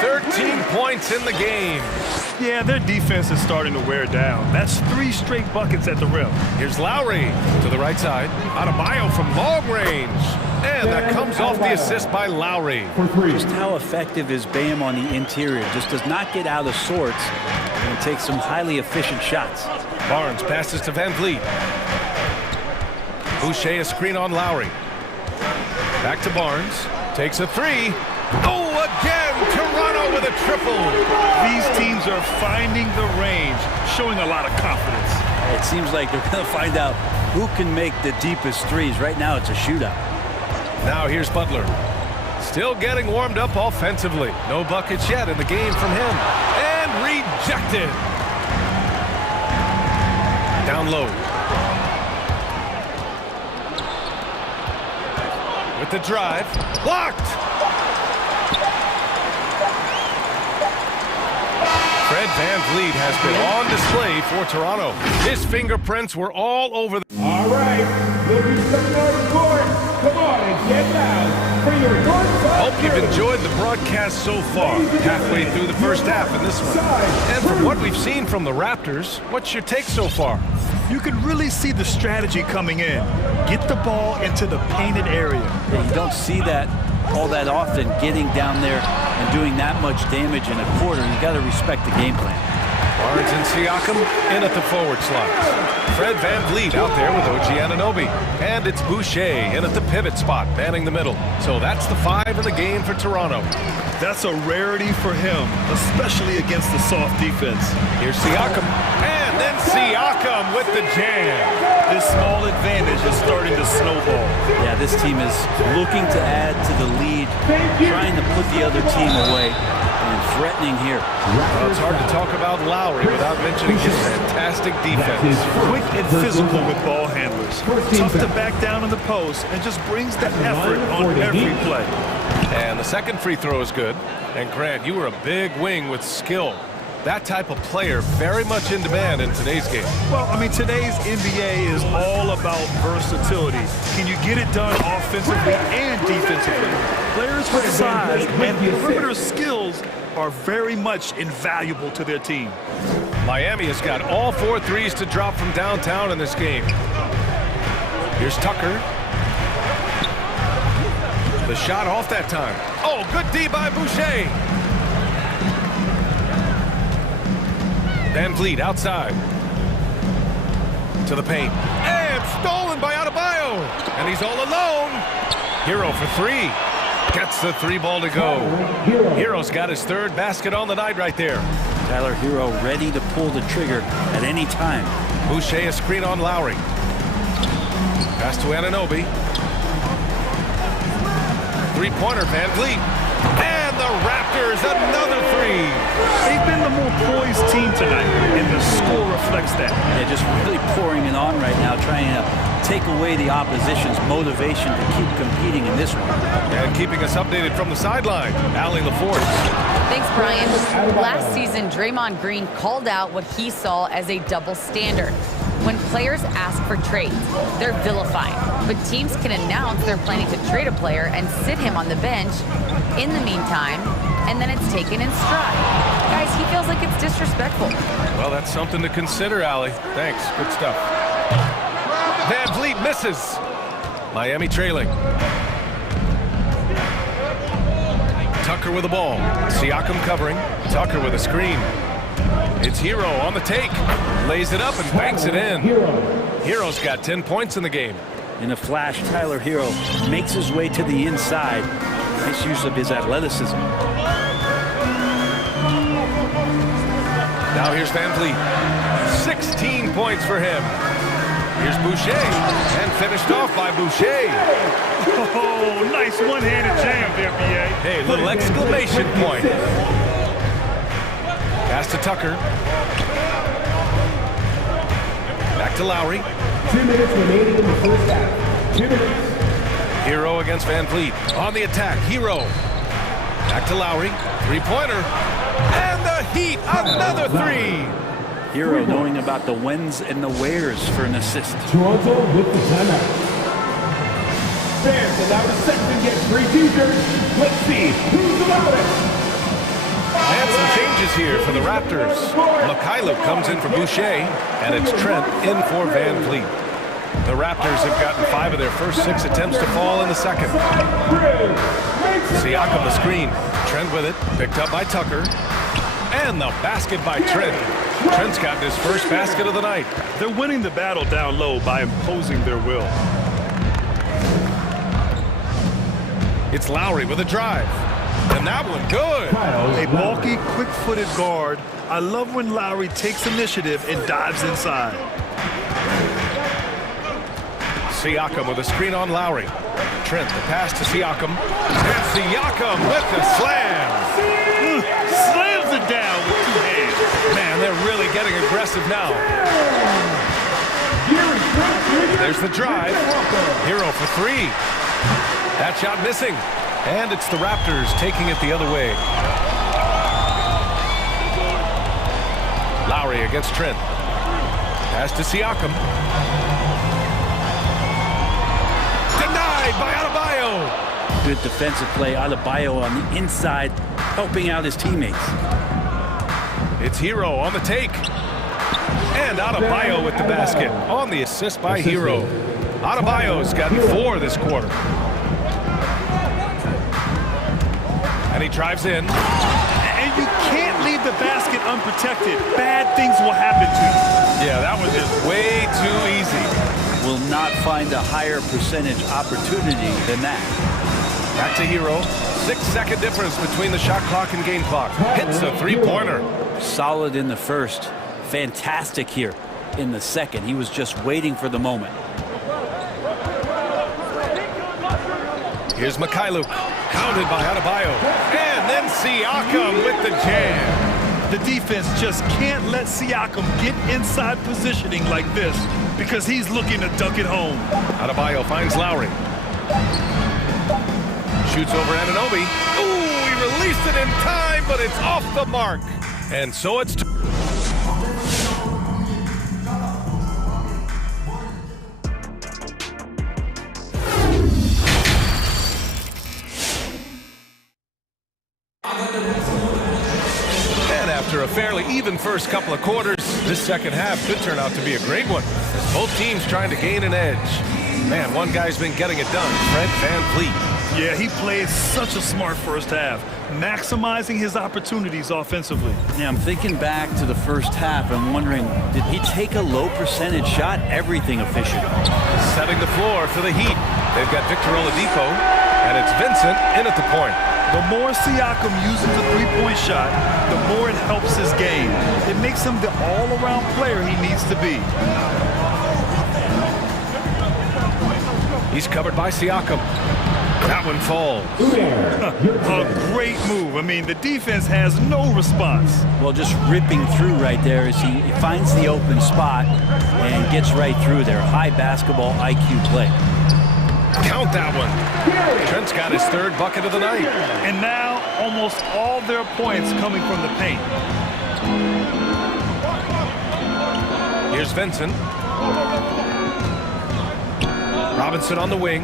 13 points in the game. Yeah, their defense is starting to wear down. That's 3 straight buckets at the rim. Here's Lowry to the right side. Adebayo from long range. And that comes off the assist by Lowry. Just how effective is Bam on the interior? Just does not get out of sorts and takes some highly efficient shots. Barnes passes to Van Vliet. Boucher a screen on Lowry. Back to Barnes. Takes a 3. Oh, again, Toronto with a triple. These teams are finding the range, showing a lot of confidence. It seems like they're going to find out who can make the deepest threes. Right now, it's a shootout. Now here's Butler. Still getting warmed up offensively. No buckets yet in the game from him. And rejected. Down low. With the drive. Blocked! Fred VanVleet has been on display for Toronto. His fingerprints were all over the... All right, looking for North Court. Come on and get down for your North Court. Hope you've enjoyed the broadcast so far. Halfway through the first half in this one. And from what we've seen from the Raptors, what's your take so far? You can really see the strategy coming in. Get the ball into the painted area. Yeah, you don't see that all that often, getting down there and doing that much damage in a quarter. You got to respect the game plan. Barnes and Siakam in at the forward slots. Fred VanVleet out there with OG Anunoby. And it's Boucher in at the pivot spot, manning the middle. So that's the 5 in the game for Toronto. That's a rarity for him, especially against the soft defense. Here's Siakam. And then Siakam with the jam. This small advantage is starting to snowball. Yeah, this team is looking to add to the lead, trying to put the other team away, and threatening here. Well, it's hard to talk about Lowry without mentioning his fantastic defense. Quick and physical with ball handlers. Tough to back down in the post and just brings the effort on every play. And the second free throw is good. And Grant, you were a big wing with skill. That type of player very much in demand in today's game. Well, I mean, today's NBA is all about versatility. Can you get it done offensively and defensively? Players with size and perimeter skills are very much invaluable to their team. Miami has got all 4 threes to drop from downtown in this game. Here's Tucker. The shot off that time. Oh, good D by Boucher. VanVleet outside. To the paint. And stolen by Adebayo. And he's all alone. Hero for 3. Gets the 3 ball to go. Hero's got his 3rd basket on the night right there. Tyler Hero ready to pull the trigger at any time. Boucher a screen on Lowry. Pass to Anunoby. 3-pointer, VanVleet. And the Raptors, another 3. They've been the more poised team tonight, and the score reflects that. They're just really pouring it on right now, trying to take away the opposition's motivation to keep competing in this one. And keeping us updated from the sideline, Allie LaForce. Thanks, Brian. Last season, Draymond Green called out what he saw as a double standard. When players ask for trades, they're vilified. But teams can announce they're planning to trade a player and sit him on the bench in the meantime, and then it's taken in stride. Guys, he feels like it's disrespectful. Well, that's something to consider, Allie. Thanks. Good stuff. VanVleet misses. Miami trailing. Tucker with the ball. Siakam covering. Tucker with a screen. It's Hero on the take. Lays it up and banks it in. Hero's got 10 points in the game. In a flash, Tyler Hero makes his way to the inside. Nice use of his athleticism. Now here's VanVleet. 16 points for him. Here's Boucher. And finished off by Boucher. Oh, nice one-handed jam there, B.A. Hey, little exclamation point. Pass to Tucker. Back to Lowry. 2 minutes remaining in the first half. 2 minutes. Hero against VanVleet. On the attack, Hero. Back to Lowry. 3-pointer. And the Heat, another 3. Hero knowing about the whens and the wheres for an assist. Toronto with the timeout. Fans, and now the section gets 3 t-shirts. Let's see who's about it. And some changes here for the Raptors. Mikhailuk comes in for Boucher, and it's Trent in for VanVleet. The Raptors have gotten 5 of their first 6 attempts to fall in the second. Siakam the screen. Trent with it, picked up by Tucker. And the basket by Trent. Trent's got his first basket of the night. They're winning the battle down low by imposing their will. It's Lowry with a drive. And that one good. A bulky, quick-footed guard. I love when Lowry takes initiative and dives inside. Siakam with a screen on Lowry. Trent, the pass to Siakam. And Siakam with the slam. Slams it down with 2 hands. Man, they're really getting aggressive now. There's the drive. Hero for 3. That shot missing. And it's the Raptors taking it the other way. Lowry against Trent. Pass to Siakam. Denied by Adebayo. Good defensive play. Adebayo on the inside, helping out his teammates. It's Hero on the take. And Adebayo with the basket on the assist by Hero. Adebayo's gotten 4 this quarter. And he drives in. And you can't leave the basket unprotected. Bad things will happen to you. Yeah, that was just way too easy. Will not find a higher percentage opportunity than that. Back to Hero. 6-second difference between the shot clock and game clock. Hits a 3-pointer. Solid in the first. Fantastic here in the second. He was just waiting for the moment. Here's Mikhailuk. Counted by Adebayo. And then Siakam with the jam. The defense just can't let Siakam get inside positioning like this because he's looking to dunk it home. Adebayo finds Lowry. Shoots over Anunoby. Ooh, he released it in time, but it's off the mark. And so it's... And after a fairly even first couple of quarters, this second half could turn out to be a great one, as both teams trying to gain an edge. Man, one guy's been getting it done, Fred VanVleet. Yeah, he played such a smart first half, maximizing his opportunities offensively. Yeah, I'm thinking back to the first half and wondering, did he take a low percentage shot? Everything efficient. Setting the floor for the Heat. They've got Victor Oladipo, and it's Vincent in at the point. The more Siakam uses the three-point shot, the more it helps his game. It makes him the all-around player he needs to be. He's covered by Siakam. That one falls. A great move. I mean, the defense has no response. Well, just ripping through right there as he finds the open spot and gets right through there. High basketball IQ play. Count that one. Trent's got his 3rd bucket of the night. And now almost all their points coming from the paint. Here's Vincent. Robinson on the wing.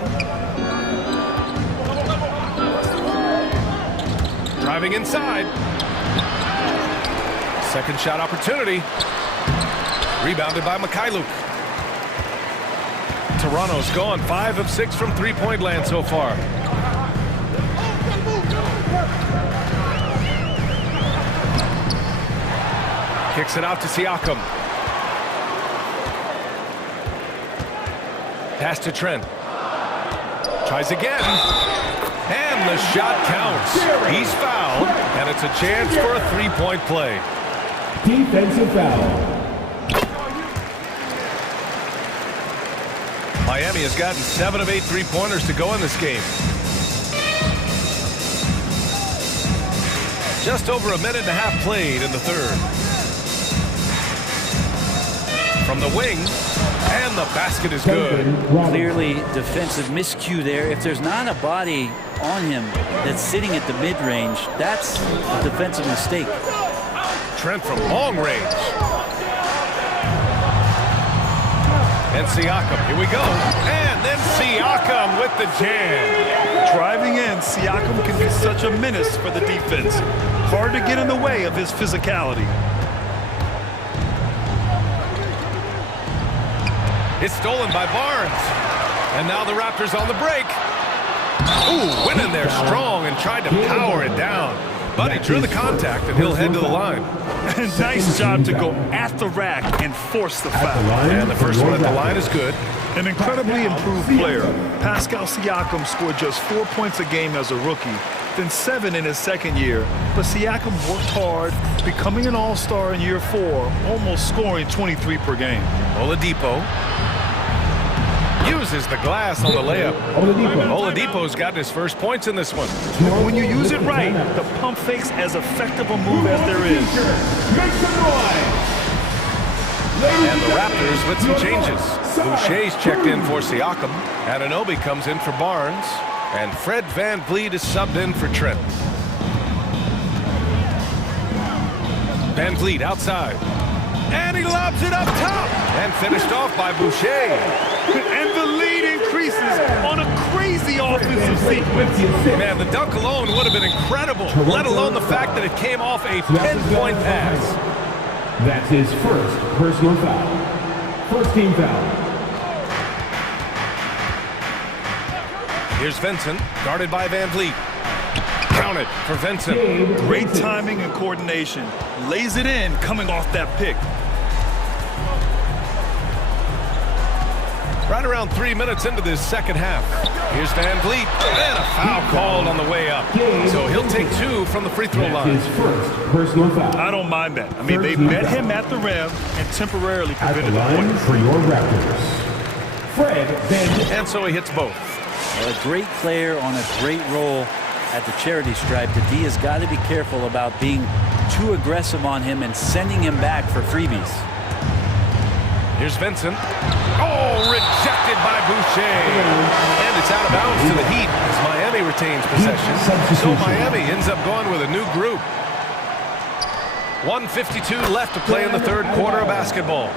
Driving inside. Second shot opportunity. Rebounded by Mikhailuk. Toronto's gone 5 of 6 from three-point land so far. Kicks it out to Siakam. Pass to Trent. Tries again. And the shot counts. He's fouled, and it's a chance for a three-point play. Defensive foul. Miami has gotten 7 of 8 three-pointers to go in this game. Just over a minute and a half played in the third. From the wing, and the basket is good. Clearly defensive miscue there. If there's not a body on him that's sitting at the mid-range, that's a defensive mistake. Trent from long range. And Siakam, here we go. And then Siakam with the jam. Driving in, Siakam can be such a menace for the defense. Hard to get in the way of his physicality. It's stolen by Barnes. And now the Raptors on the break. Ooh, went in there strong and tried to power it down. But he drew the contact, and he'll head to the line. Nice job to go at the rack and force the foul. And the first one at the line is good. An incredibly improved player. Pascal Siakam scored just 4 points a game as a rookie, then 7 in his second year. But Siakam worked hard, becoming an all-star in year 4, almost scoring 23 per game. Oladipo. Uses the glass on the layup. Oladipo's gotten his first points in this one. When you use it right, the pump fake's as effective a move as there is. And the Raptors with some changes. Boucher's checked in for Siakam. Anunoby comes in for Barnes. And Fred VanVleet is subbed in for Trent. VanVleet outside. And he lobs it up top. And finished off by Boucher. And the lead increases on a crazy offensive sequence. Man, the dunk alone would have been incredible, let alone the fact that it came off a pinpoint pass. That's his first personal foul. First team foul. Here's Vincent, guarded by VanVleet. Counted for Vincent. Great timing and coordination. Lays it in coming off that pick. Right around 3 minutes into this second half. Here's VanVleet, and a foul called on the way up. So he'll take 2 from the free throw line. His first personal foul. I don't mind that. I mean, they met him at the rim and temporarily prevented the point. For your Raptors, Fred VanVleet. And so he hits both. A great player on a great role at the charity stripe. The D has got to be careful about being too aggressive on him and sending him back for freebies. Here's Vincent. Oh, rejected by Boucher. And it's out of bounds to the Heat as Miami retains possession. So Miami ends up going with a new group. 1:52 left to play in the third quarter of basketball.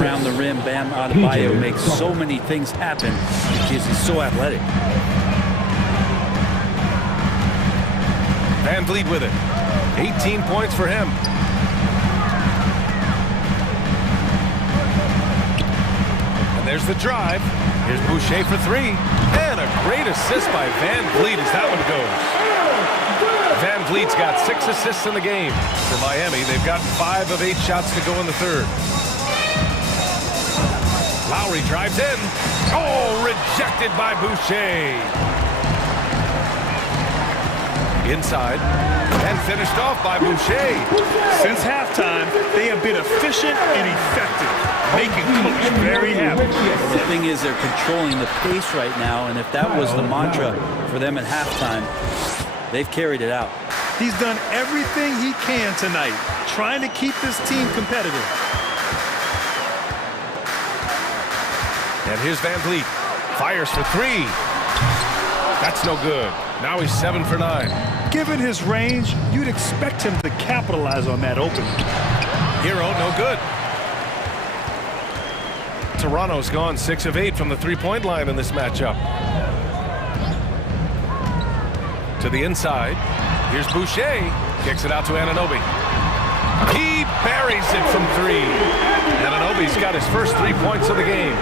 Around the rim, Bam Adebayo makes so many things happen because he's so athletic. VanVleet with it. 18 points for him. And there's the drive. Here's Boucher for 3. And a great assist by VanVleet as that one goes. VanVleet's got 6 assists in the game. For Miami, they've got 5 of 8 shots to go in the third. Lowry drives in. Oh, rejected by Boucher. Inside. And finished off by Boucher. Since halftime, they have been efficient and effective, making Coach very happy. The thing is, they're controlling the pace right now, and if that was the mantra for them at halftime, they've carried it out. He's done everything he can tonight, trying to keep this team competitive. And here's VanVleet. Fires for 3. That's no good. Now he's 7 for 9. Given his range, you'd expect him to capitalize on that opening. Hero, no good. Toronto's gone 6 of 8 from the three-point line in this matchup. To the inside. Here's Boucher. Kicks it out to Anunoby. He buries it from 3. Anunoby's got his first 3 points of the game.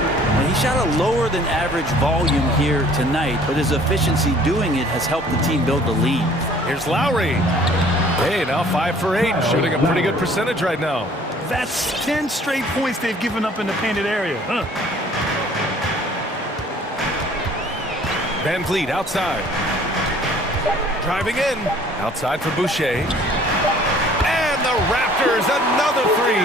He shot a lower than average volume here tonight, but his efficiency doing it has helped the team build the lead. Here's Lowry. Hey, now 5 for 8, shooting a pretty good percentage right now. That's 10 straight points they've given up in the painted area. VanVleet outside. Driving in. Outside for Boucher. And the Raptors, another 3.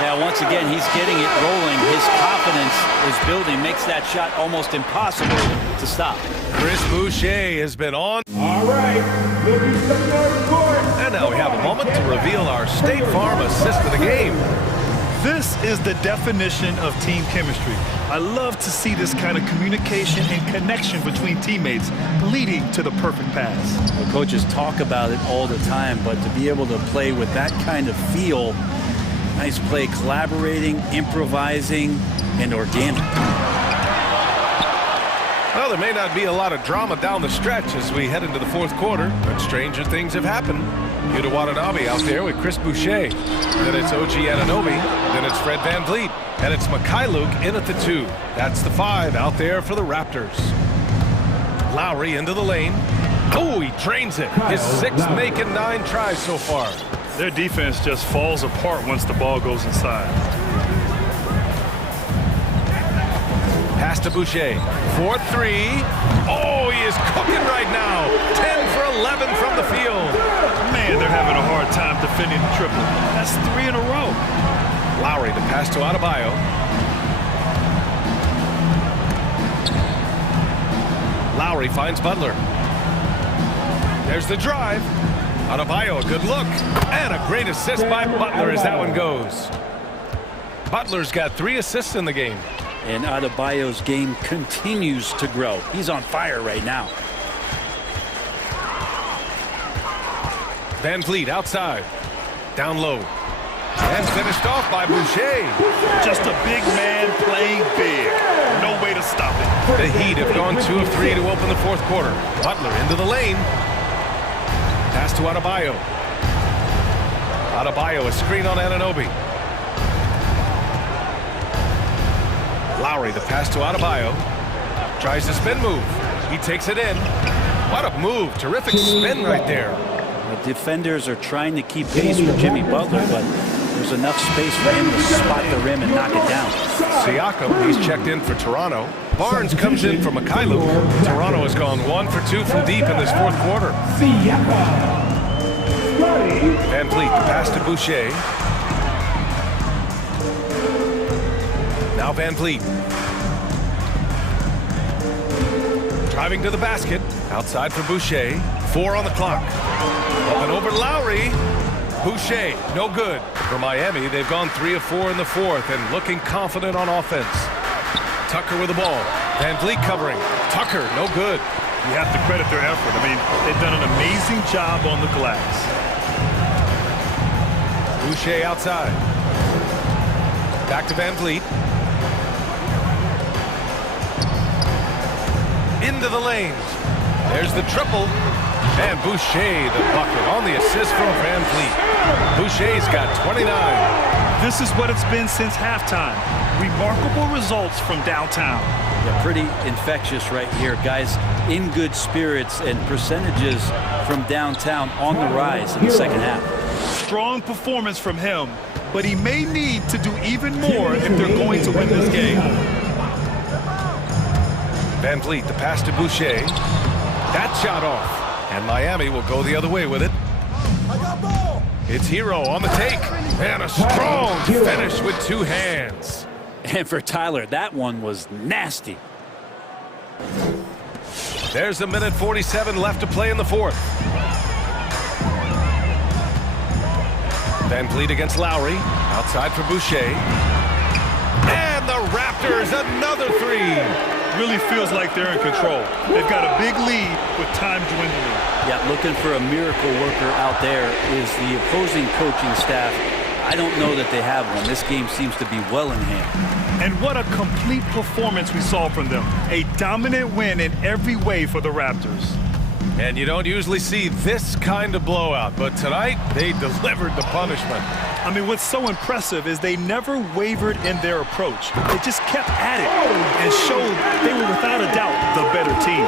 Now, once again, he's getting it rolling. His confidence is building, makes that shot almost impossible to stop. Chris Boucher has been on. All right, and now we have a moment to reveal our State Farm assist of the game. This is the definition of team chemistry. I love to see this kind of communication and connection between teammates leading to the perfect pass. The coaches talk about it all the time, but to be able to play with that kind of feel, nice play, collaborating, improvising, and organic. Well, there may not be a lot of drama down the stretch as we head into the fourth quarter, but stranger things have happened. Yuta Watanabe out there with Chris Boucher. Then it's OG Anunoby. Then it's Fred VanVleet. And it's Mikhailuk in at the 2. That's the 5 out there for the Raptors. Lowry into the lane. Oh, he drains it. His 6th make and 9 tries so far. Their defense just falls apart once the ball goes inside. Pass to Boucher. 4-3. Oh, he is cooking right now. 10 for 11 from the field. Man, they're having a hard time defending the triple. That's 3 in a row. Lowry, the pass to Adebayo. Lowry finds Butler. There's the drive. Adebayo, a good look. And a great assist by Butler as that one goes. Butler's got 3 assists in the game. And Adebayo's game continues to grow. He's on fire right now. Van Vliet outside. Down low. And finished off by Boucher. Just a big man playing big. No way to stop it. The Heat have gone 2 of 3 to open the fourth quarter. Butler into the lane. Pass to Adebayo. Adebayo, a screen on Anunoby. Lowry, the pass to Adebayo. Tries the spin move. He takes it in. What a move. Terrific spin right there. The defenders are trying to keep pace with Jimmy Butler, but there's enough space for him to spot the rim and knock it down. Siakam, he's checked in for Toronto. Barnes comes in for Mikhailuk. Toronto has gone 1 for 2 from deep in this fourth quarter. Van Vliet, the pass to Boucher. Now Van Vliet. Driving to the basket. Outside for Boucher. 4 on the clock. Up and over Lowry. Boucher, no good. For Miami, they've gone 3 of 4 in the fourth and looking confident on offense. Tucker with the ball. Van Vliet covering. Tucker, no good. You have to credit their effort. I mean, they've done an amazing job on the glass. Boucher outside. Back to Van Vliet. Into the lanes. There's the triple. And Boucher, the bucket on the assist from Van Vliet. Boucher's got 29. This is what it's been since halftime. Remarkable results from downtown. Yeah, pretty infectious right here. Guys in good spirits and percentages from downtown on the rise in the second half. Strong performance from him, but he may need to do even more if they're going to win this game. Van Vliet, the pass to Boucher. That shot off. And Miami will go the other way with it. It's Hero on the take. And a strong finish with 2 hands. And for Tyler, that one was nasty. There's a minute 47 left to play in the fourth. Van Vliet against Lowry. Outside for Boucher. And the Raptors, another 3. Really feels like they're in control. They've got a big lead with time dwindling. Yeah, looking for a miracle worker out there is the opposing coaching staff. I don't know that they have one. This game seems to be well in hand. And what a complete performance we saw from them. A dominant win in every way for the Raptors. And you don't usually see this kind of blowout, but tonight they delivered the punishment. I mean, what's so impressive is they never wavered in their approach. They just kept at it and showed they were without a doubt the better team.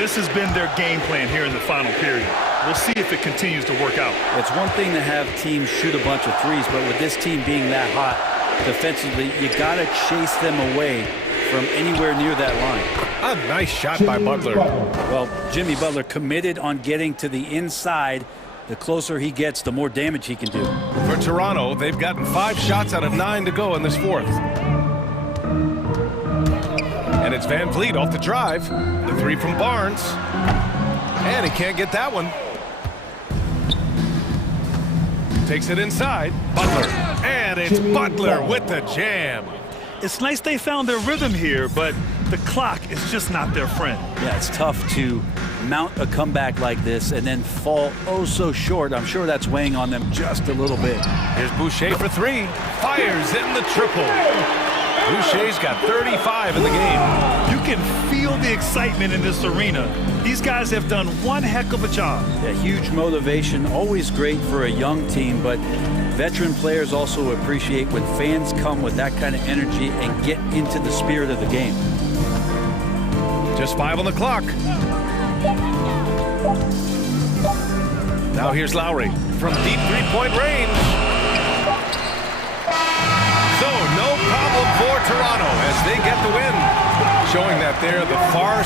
This has been their game plan here in the final period. We'll see if it continues to work out. It's one thing to have teams shoot a bunch of threes, but with this team being that hot defensively, you got to chase them away from anywhere near that line. A nice shot by Butler. Well, Jimmy Butler committed on getting to the inside. The closer he gets, the more damage he can do. For Toronto, they've gotten 5 shots out of 9 to go in this fourth. And it's Van Vliet off the drive. The 3 from Barnes. And he can't get that one. Takes it inside. Butler. And it's Butler with the jam. It's nice they found their rhythm here, but the clock is just not their friend. Yeah, it's tough to mount a comeback like this and then fall oh so short. I'm sure that's weighing on them just a little bit. Here's Boucher for 3. Fires in the triple. Boucher's got 35 in the game. You can feel the excitement in this arena. These guys have done one heck of a job. Yeah, huge motivation, always great for a young team, but veteran players also appreciate when fans come with that kind of energy and get into the spirit of the game. Just 5 on the clock. Now here's Lowry from deep 3-point range. So no problem for Toronto as they get the win, showing that they're the far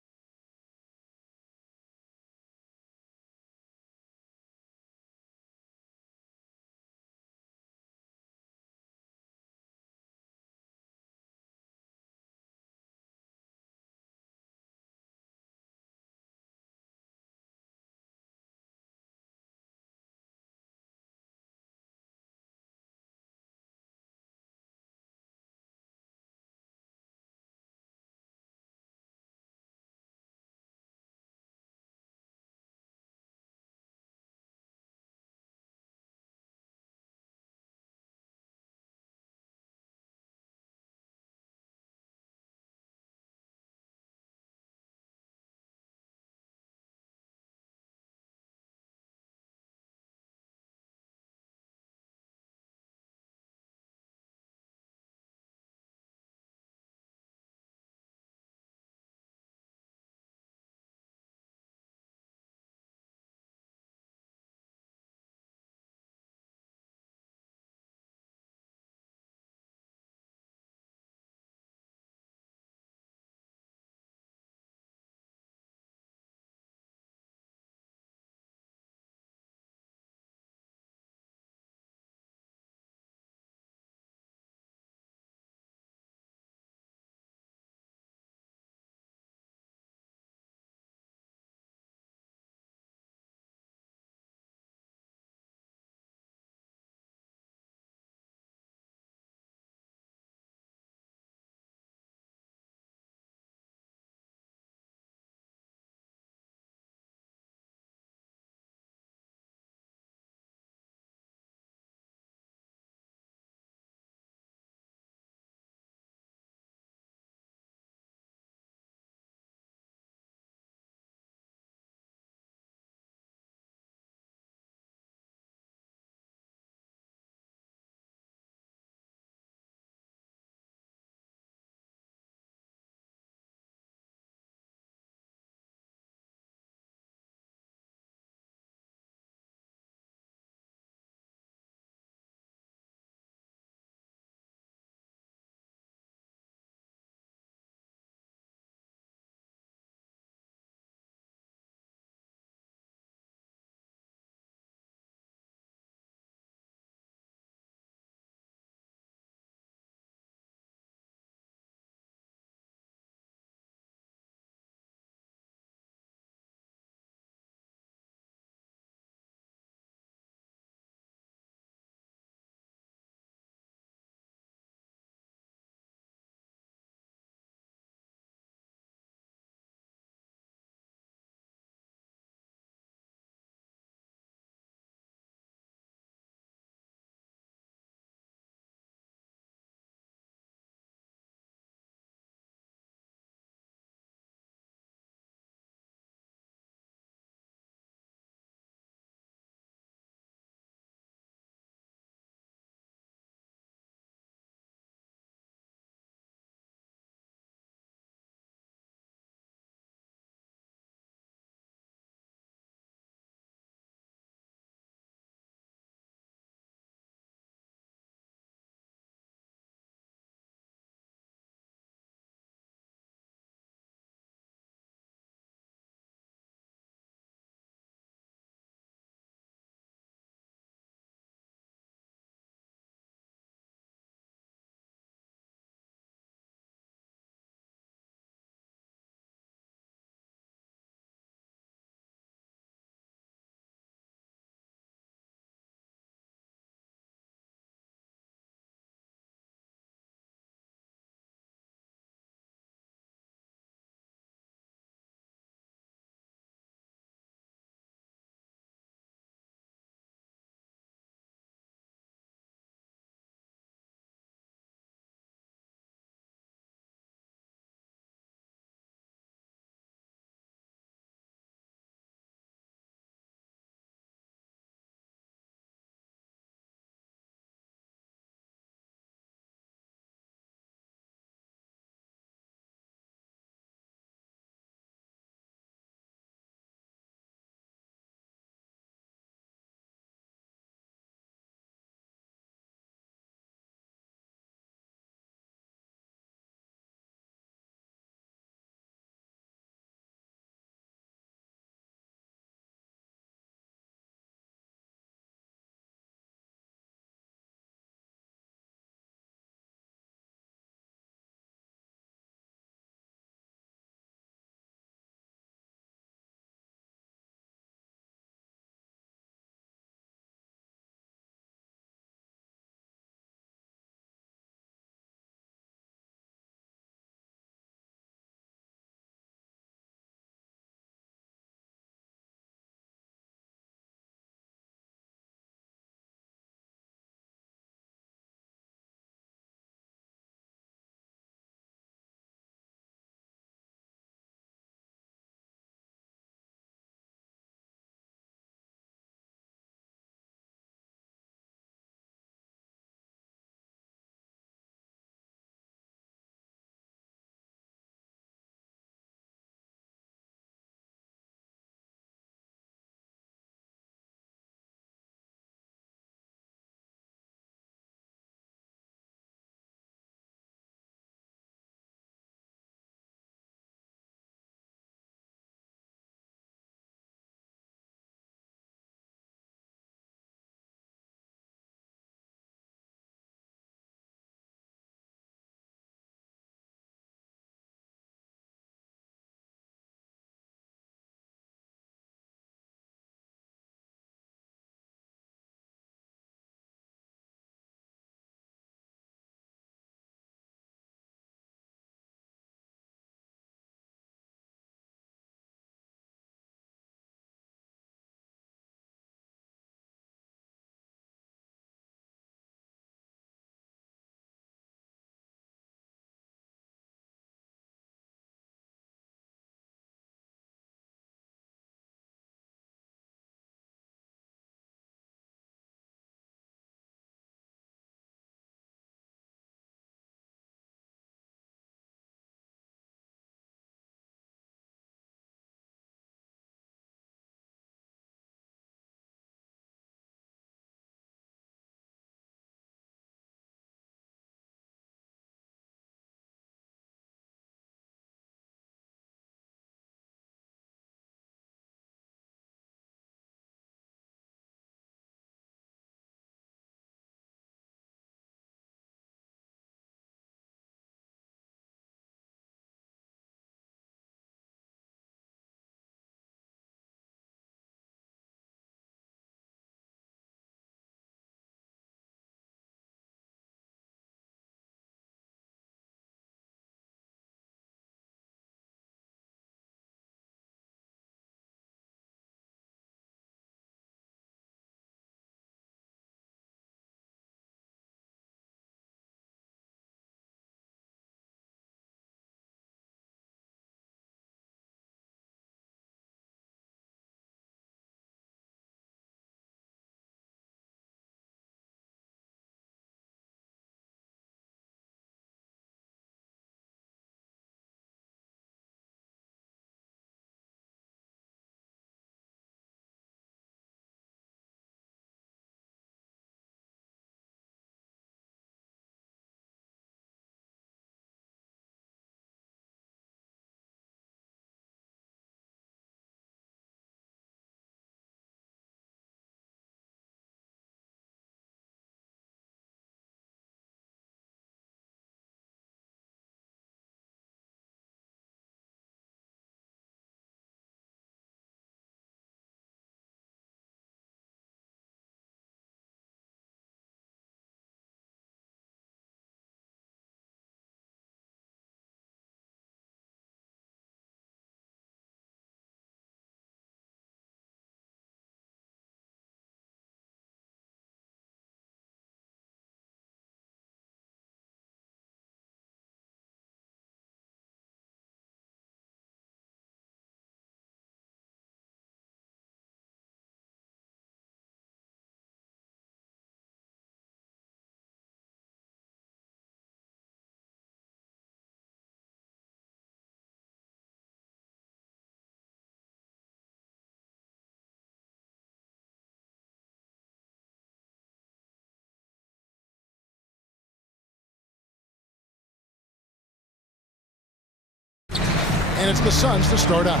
And it's the Suns to start out.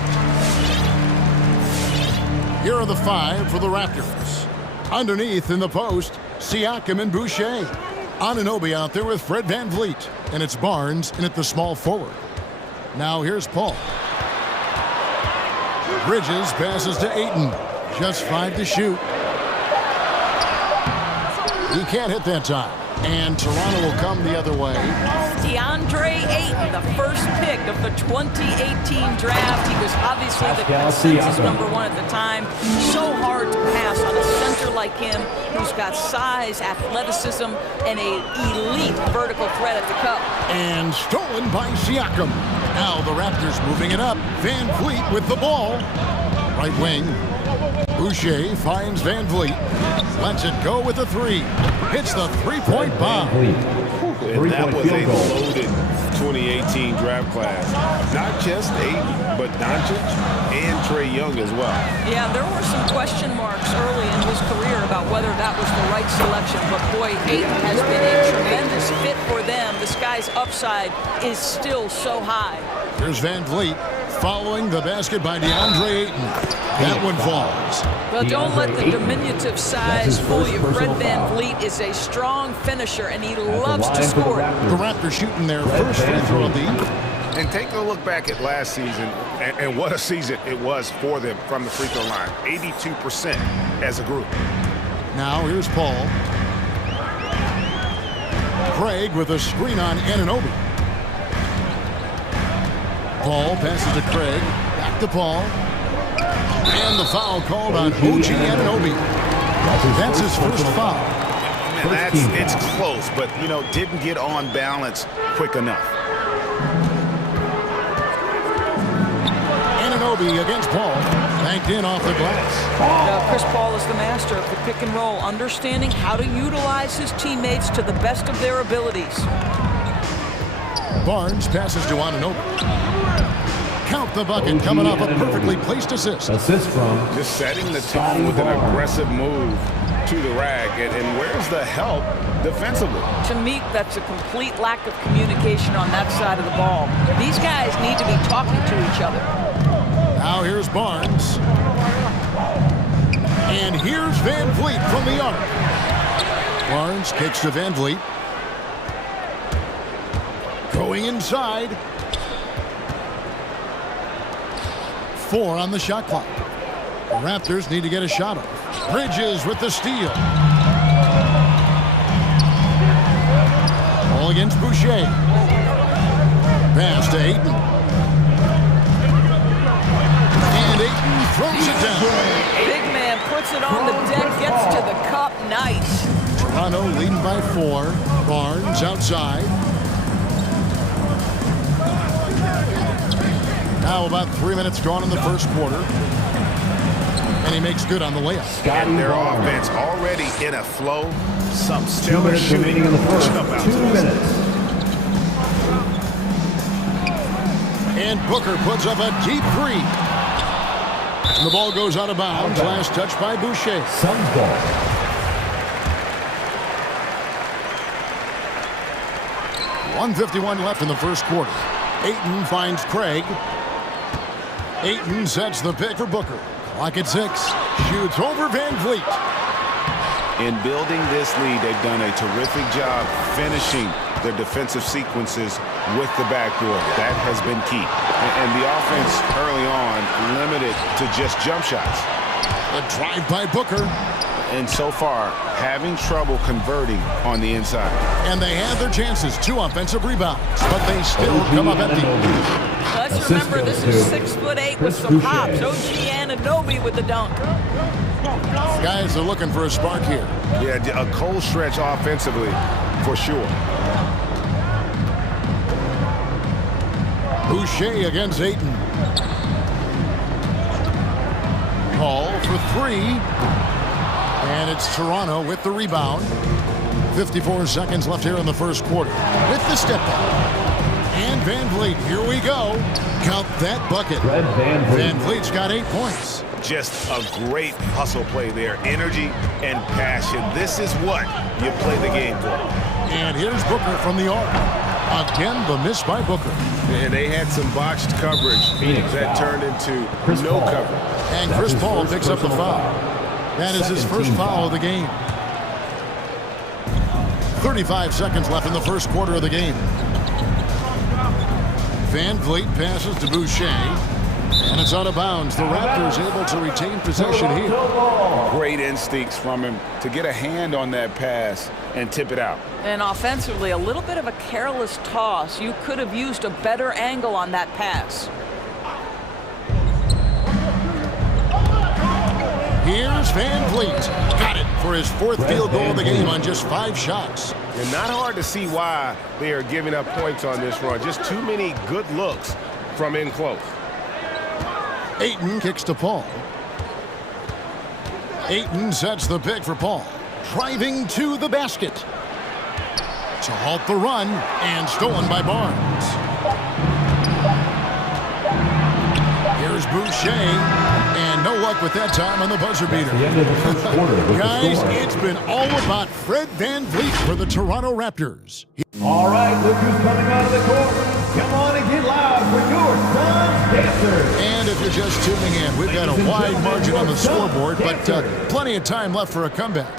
Here are the 5 for the Raptors. Underneath in the post, Siakam and Boucher. Anunoby out there with Fred VanVleet. And it's Barnes in at the small forward. Now here's Paul. Bridges passes to Ayton. Just 5 to shoot. He can't hit that time. And Toronto will come the other way. DeAndre Ayton, the first pick of the 2018 draft. He was obviously the consensus #1 at the time. So hard to pass on a center like him who's got size, athleticism, and an elite vertical threat at the cup. And stolen by Siakam. Now the Raptors moving it up. VanVleet with the ball. Right wing. Boucher finds VanVleet. Lets it go with a 3. Hits the three-point bomb. And that was a loaded 2018 draft class. Not just Ayton, but Doncic and Trae Young as well. Yeah, there were some question marks early in his career about whether that was the right selection. But boy, Ayton has been a tremendous fit for them. This guy's upside is still so high. Here's VanVleet following the basket by DeAndre Ayton. That one falls. Well, don't let the diminutive size fool you. Fred VanVleet is a strong finisher, and he loves to score. The Raptors shooting their first free throw of the evening. And take a look back at last season, and what a season it was for them from the free throw line. 82% as a group. Now here's Paul. Craig with a screen on Anunoby. Paul passes to Craig. Back to Paul. And the foul called on OG Anunoby. That's his first foul. It's close, but, you know, didn't get on balance quick enough. Anunoby against Paul. Banked in off the glass. Chris Paul is the master of the pick and roll, understanding how to utilize his teammates to the best of their abilities. Barnes passes to Anunoby. Count the bucket, coming off a perfectly placed assist. Assist from just setting the tone with an aggressive move to the rack. And where's the help defensively? To me, that's a complete lack of communication on that side of the ball. These guys need to be talking to each other. Now here's Barnes. And here's VanVleet from the arc. Barnes kicks to VanVleet. Going inside. 4 on the shot clock. The Raptors need to get a shot off. Bridges with the steal. Ball against Boucher. Pass to Ayton. And Ayton throws it down. Big man puts it on the deck, gets to the cup. Nice. Toronto leading by 4. Barnes outside. Now about 3 minutes gone in the first quarter. And he makes good on the layup. And their offense already in a flow. Some stellar shooting in the first. 2 minutes. And Booker puts up a deep 3. And the ball goes out of bounds. Last touch by Boucher. Suns ball. .151 left in the first quarter. Ayton finds Craig. Ayton sets the pick for Booker. Clock at 6. Shoots over VanVleet. In building this lead, they've done a terrific job finishing their defensive sequences with the backboard. That has been key. And the offense early on limited to just jump shots. A drive by Booker. And so far, having trouble converting on the inside. And they have their chances. 2 offensive rebounds. But they still come up empty. Let's remember this is 6'8" with some hops. OG Anunoby with the dunk. Guys are looking for a spark here. Yeah, a cold stretch offensively for sure. Boucher against Ayton. Paul for 3. And it's Toronto with the rebound. 54 seconds left here in the first quarter. With the step back. And VanVleet, here we go. Count that bucket. VanVleet's got 8 points. Just a great hustle play there. Energy and passion. This is what you play the game for. And here's Booker from the arc. Again, the miss by Booker. And they had some botched coverage that turned into no coverage. And Chris Paul picks up the foul. That is his first foul of the game. 35 seconds left in the first quarter of the game. Van Vliet passes to Boucher, and it's out of bounds. The Raptors able to retain possession here. Great instincts from him to get a hand on that pass and tip it out. And offensively, a little bit of a careless toss. You could have used a better angle on that pass. Here's Van Vliet. Got it for his fourth field goal of the game on just 5 shots. And not hard to see why they are giving up points on this run. Just too many good looks from in close. Ayton kicks to Paul. Ayton sets the pick for Paul. Driving to the basket. To halt the run, and stolen by Barnes. Here's Boucher. And no luck with that time on the buzzer beater. Guys, it's been all about Fred Van Vliet for the Toronto Raptors. All right, look who's coming out of the court. Come on and get loud for your Suns dancers. And if you're just tuning in, we've got a wide margin on the scoreboard, but plenty of time left for a comeback.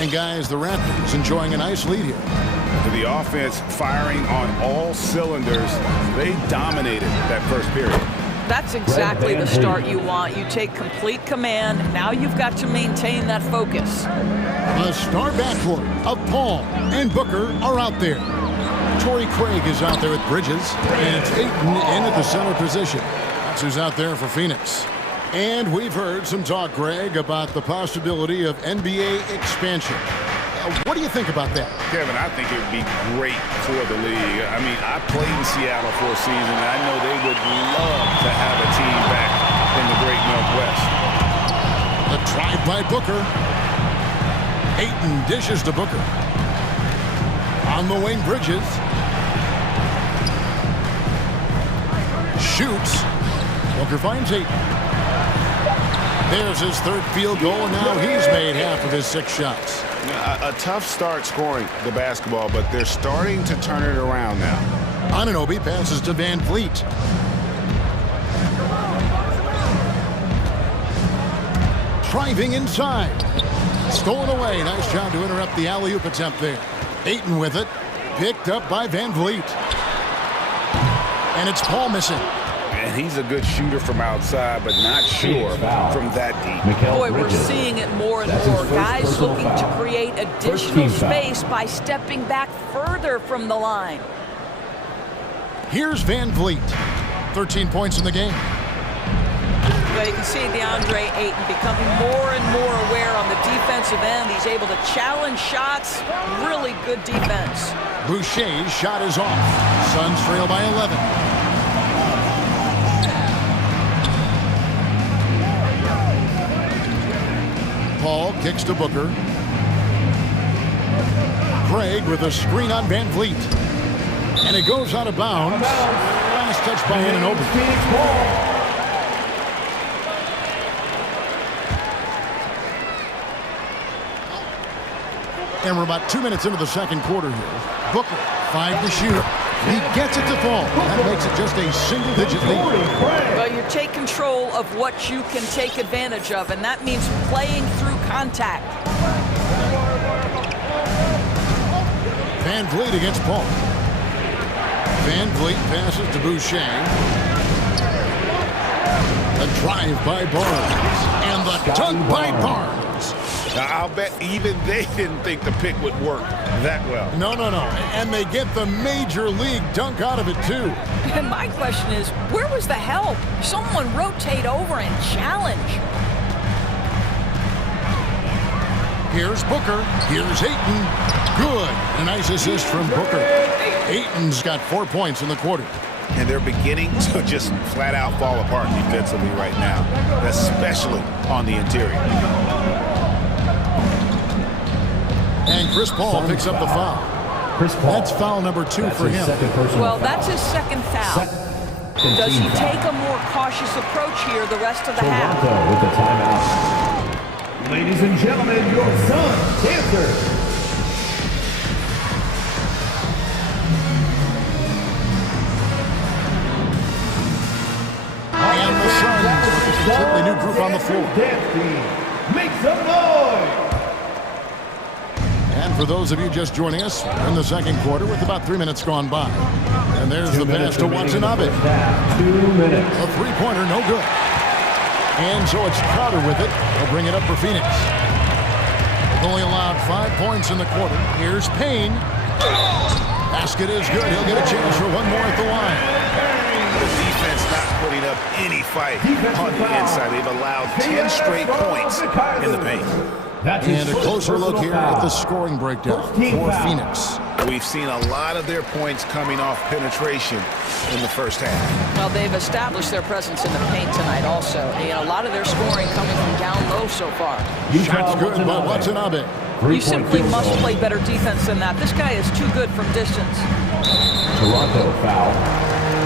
And guys, the Raptors enjoying a nice lead here. The offense firing on all cylinders. They dominated that first period. That's exactly the start you want. You take complete command. Now you've got to maintain that focus. The star backcourt of Paul and Booker are out there. Torrey Craig is out there with Bridges, and it's Ayton in at the center position. That's who's out there for Phoenix. And we've heard some talk, Greg, about the possibility of NBA expansion. What do you think about that? Kevin, I think it would be great for the league. I mean, I played in Seattle for a season, and I know they would love to have a team back in the Great Northwest. The drive by Booker. Ayton dishes to Booker. On the wing, Bridges. Shoots. Booker finds Ayton. There's his third field goal, and now he's made half of his 6 shots. A tough start scoring the basketball, but they're starting to turn it around now. Anunoby passes to Van Vliet. Driving inside. Stolen away. Nice job to interrupt the alley-oop attempt there. Ayton with it. Picked up by Van Vliet. And it's Paul missing. And he's a good shooter from outside, but not sure from that deep. Boy, we're seeing it more and more. Guys looking to create additional space by stepping back further from the line. Here's Van Vliet. 13 points in the game. Well, you can see DeAndre Ayton becoming more and more aware on the defensive end. He's able to challenge shots. Really good defense. Boucher's shot is off. Suns trail by 11. Paul kicks to Booker. Craig with a screen on Van Vliet. And it goes out of bounds. Last touch by Anunoby. And we're about 2 minutes into the second quarter here. Booker, 5 to shoot. He gets it to fall. That makes it just a single-digit lead. Well, you take control of what you can take advantage of, and that means playing through contact. Van Vliet against Paul. Van Vliet passes to Boucher. A drive by Barnes. And the dunk by Barnes. Now, I'll bet even they didn't think the pick would work that well. No. And they get the major league dunk out of it, too. And my question is, where was the help? Someone rotate over and challenge. Here's Booker. Here's Ayton. Good. A nice assist from Booker. Ayton's got 4 points in the quarter. And they're beginning to just flat out fall apart defensively right now, especially on the interior. And Chris Paul picks up the foul. That's foul number 2 for him. Well, that's his second foul. Does he take a more cautious approach here the rest of the half? With the timeout. Ladies and gentlemen, your Suns dancers. up on the floor. Make some noise! And for those of you just joining us, we're in the second quarter with about 3 minutes gone by. And there's the pass to Watanabe. 2 minutes. A three-pointer, no good. And so it's Crowder with it. He'll bring it up for Phoenix. They've only allowed 5 points in the quarter. Here's Payne. Basket is good. He'll get a chance for one more at the line. The defense not putting up any fight on the inside. They've allowed 10 straight points in the paint. And a closer look here at the scoring breakdown for Phoenix. We've seen a lot of their points coming off penetration in the first half. Well, they've established their presence in the paint tonight also. And a lot of their scoring coming from down low so far. Shots good by Watanabe. You simply must play better defense than that. This guy is too good from distance. Toronto foul.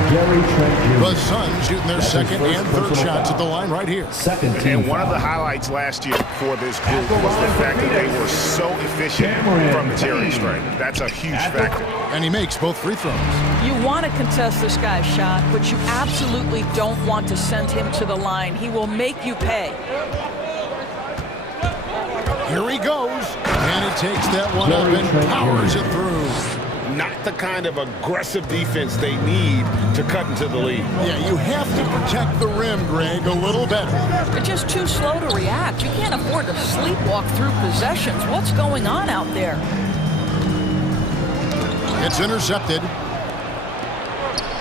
Gary Trent Jr. The Suns shooting their second and third shots at the line right here. And one of the highlights last year for this group was the fact that they were so efficient from the charity stripe. That's a huge factor. And he makes both free throws. You want to contest this guy's shot, but you absolutely don't want to send him to the line. He will make you pay. Here he goes. And he takes that one up and powers it through. Not the kind of aggressive defense they need to cut into the lead. Yeah, you have to protect the rim, Greg, a little better. They're just too slow to react. You can't afford to sleepwalk through possessions. What's going on out there? It's intercepted.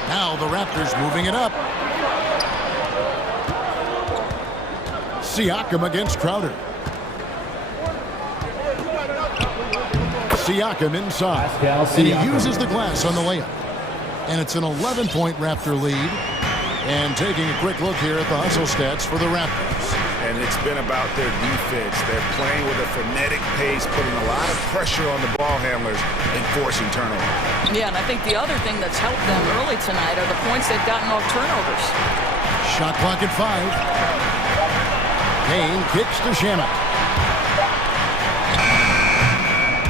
Now the Raptors moving it up. Siakam against Crowder. Siakam inside, and he uses the glass on the layup. And it's an 11-point Raptor lead. And taking a quick look here at the hustle stats for the Raptors. And it's been about their defense. They're playing with a frenetic pace, putting a lot of pressure on the ball handlers and forcing turnovers. Yeah, and I think the other thing that's helped them early tonight are the points they've gotten off turnovers. Shot clock at 5. Payne kicks to Shamet.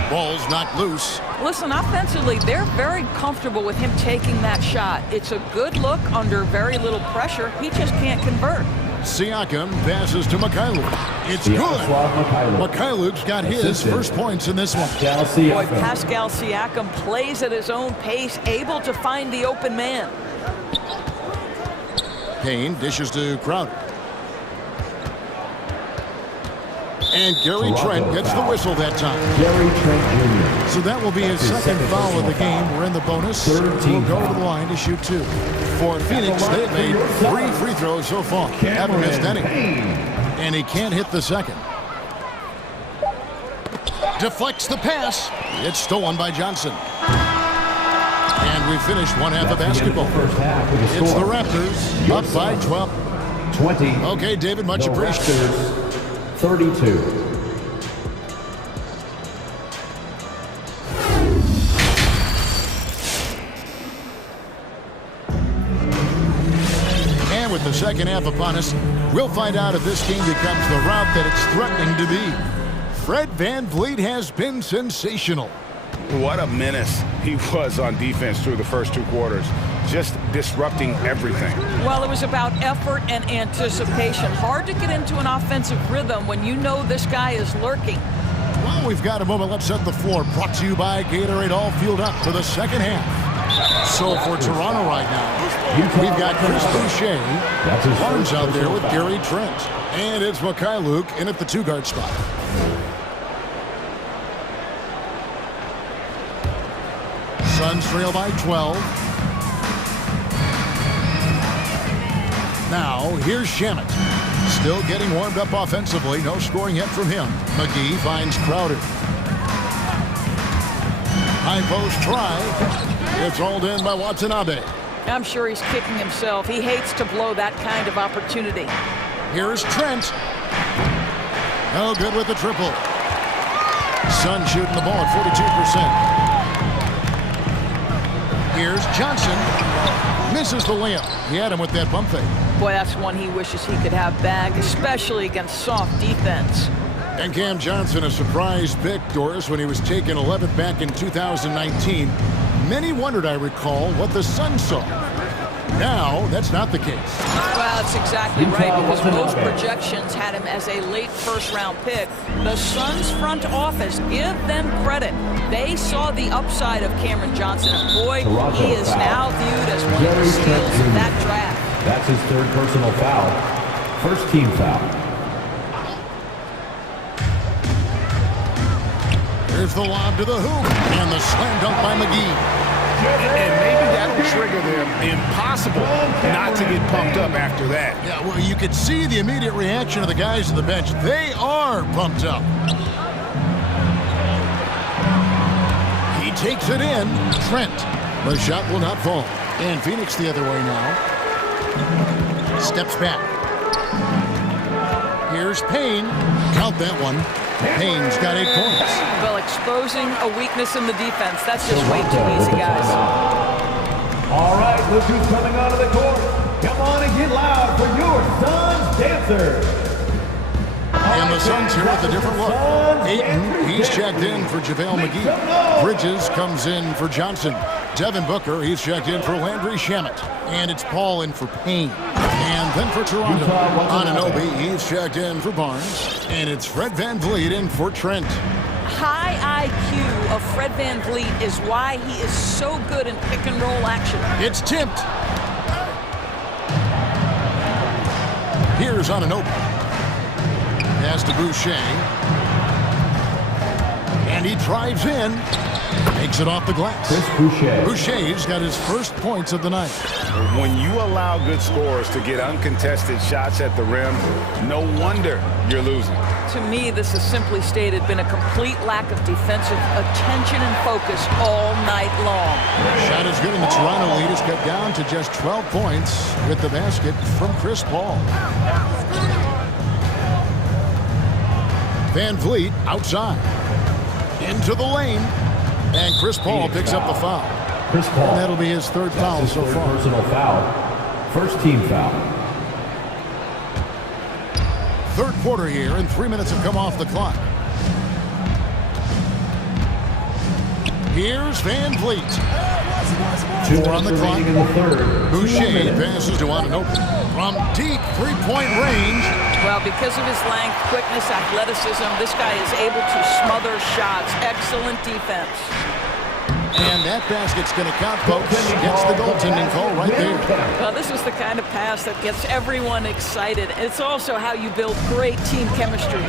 Ball's knocked loose. Listen, offensively, they're very comfortable with him taking that shot. It's a good look under very little pressure. He just can't convert. Siakam passes to Mikhailuk. It's good. Mikhailuk's got his first points in this one. Boy, Pascal Siakam plays at his own pace, able to find the open man. Payne dishes to Crowder. And Gary Trent gets the whistle that time. Gary Trent Jr. So that will be his second foul of the game. We're in the bonus. We'll go to the line to shoot 2. For Phoenix, they've made 3 free throws so far. Haven't missed any. And he can't hit the second. Deflects the pass. It's stolen by Johnson. And we finished one half of basketball. It's the Raptors up by 12. 20. Okay, David, much appreciated. 32. And with the second half upon us, we'll find out if this game becomes the route that it's threatening to be. Fred VanVleet has been sensational. What a menace he was on defense through the first 2 quarters. Just disrupting everything. Well, it was about effort and anticipation. Hard to get into an offensive rhythm when you know this guy is lurking. Well, we've got a moment. Let's set the floor. Brought to you by Gatorade, all fueled up for the second half. So for Toronto right now, we've got Chris Boucher. Barnes out there with Gary Trent. And it's Mikhailuk in at the 2-guard spot. Suns trail by 12. Now, here's Shamet. Still getting warmed up offensively. No scoring yet from him. McGee finds Crowder. High post try. It's rolled in by Watanabe. I'm sure he's kicking himself. He hates to blow that kind of opportunity. Here's Trent. No good with the triple. Sun shooting the ball at 42%. Here's Johnson. Misses the layup. He had him with that bump fake. Boy, that's one he wishes he could have bagged, especially against soft defense. And Cam Johnson, a surprise pick, Doris, when he was taken 11th back in 2019. Many wondered, I recall, what the Suns saw. Now, that's not the case. Well, that's exactly right, because most projections had him as a late first-round pick. The Suns front office, give them credit. They saw the upside of Cameron Johnson, and boy, he is now viewed as one of the steals of that draft. That's his third personal foul. First team foul. Here's the lob to the hoop, and the slam dunk by McGee. And maybe that'll trigger them. Impossible not to get pumped up after that. Yeah, well, you could see the immediate reaction of the guys on the bench. They are pumped up. He takes it in. Trent. The shot will not fall. And Phoenix the other way now. Steps back. Here's Payne. Count that one. Payne's got 8 points. Well, exposing a weakness in the defense, that's just way too easy, guys. All right, look who's coming onto the court. Come on and get loud for your Suns dancer. And the Suns here with a different look. Ayton, he's checked in for JaVale McGee. Bridges comes in for Johnson. Devin Booker, he's checked in for Landry Shamet. And it's Paul in for Payne. And then for Toronto, Anunoby, he's checked in for Barnes. And it's Fred VanVleet in for Trent. High IQ of Fred VanVleet is why he is so good in pick-and-roll action. It's tipped. Here's Anunoby. Pass to Boucher. And he drives in. Makes it off the glass. Boucher's got his first points of the night. When you allow good scorers to get uncontested shots at the rim, no wonder you're losing. To me, this has simply stated been a complete lack of defensive attention and focus all night long. Shot is good, and the Toronto lead is cut down to just 12 points with the basket from Chris Paul. VanVleet outside. Into the lane. And Chris Paul picks up the foul. Chris Paul. And that'll be his third foul so far. Personal foul. First team foul. Third quarter here, and 3 minutes have come off the clock. Here's VanVleet. 4 on the clock. Boucher passes to Anunoby. From deep three-point range. Well, because of his length, quickness, athleticism, this guy is able to smother shots. Excellent defense. And that basket's going to count, folks. Gets the goaltending call right there. Well, this is the kind of pass that gets everyone excited. It's also how you build great team chemistry.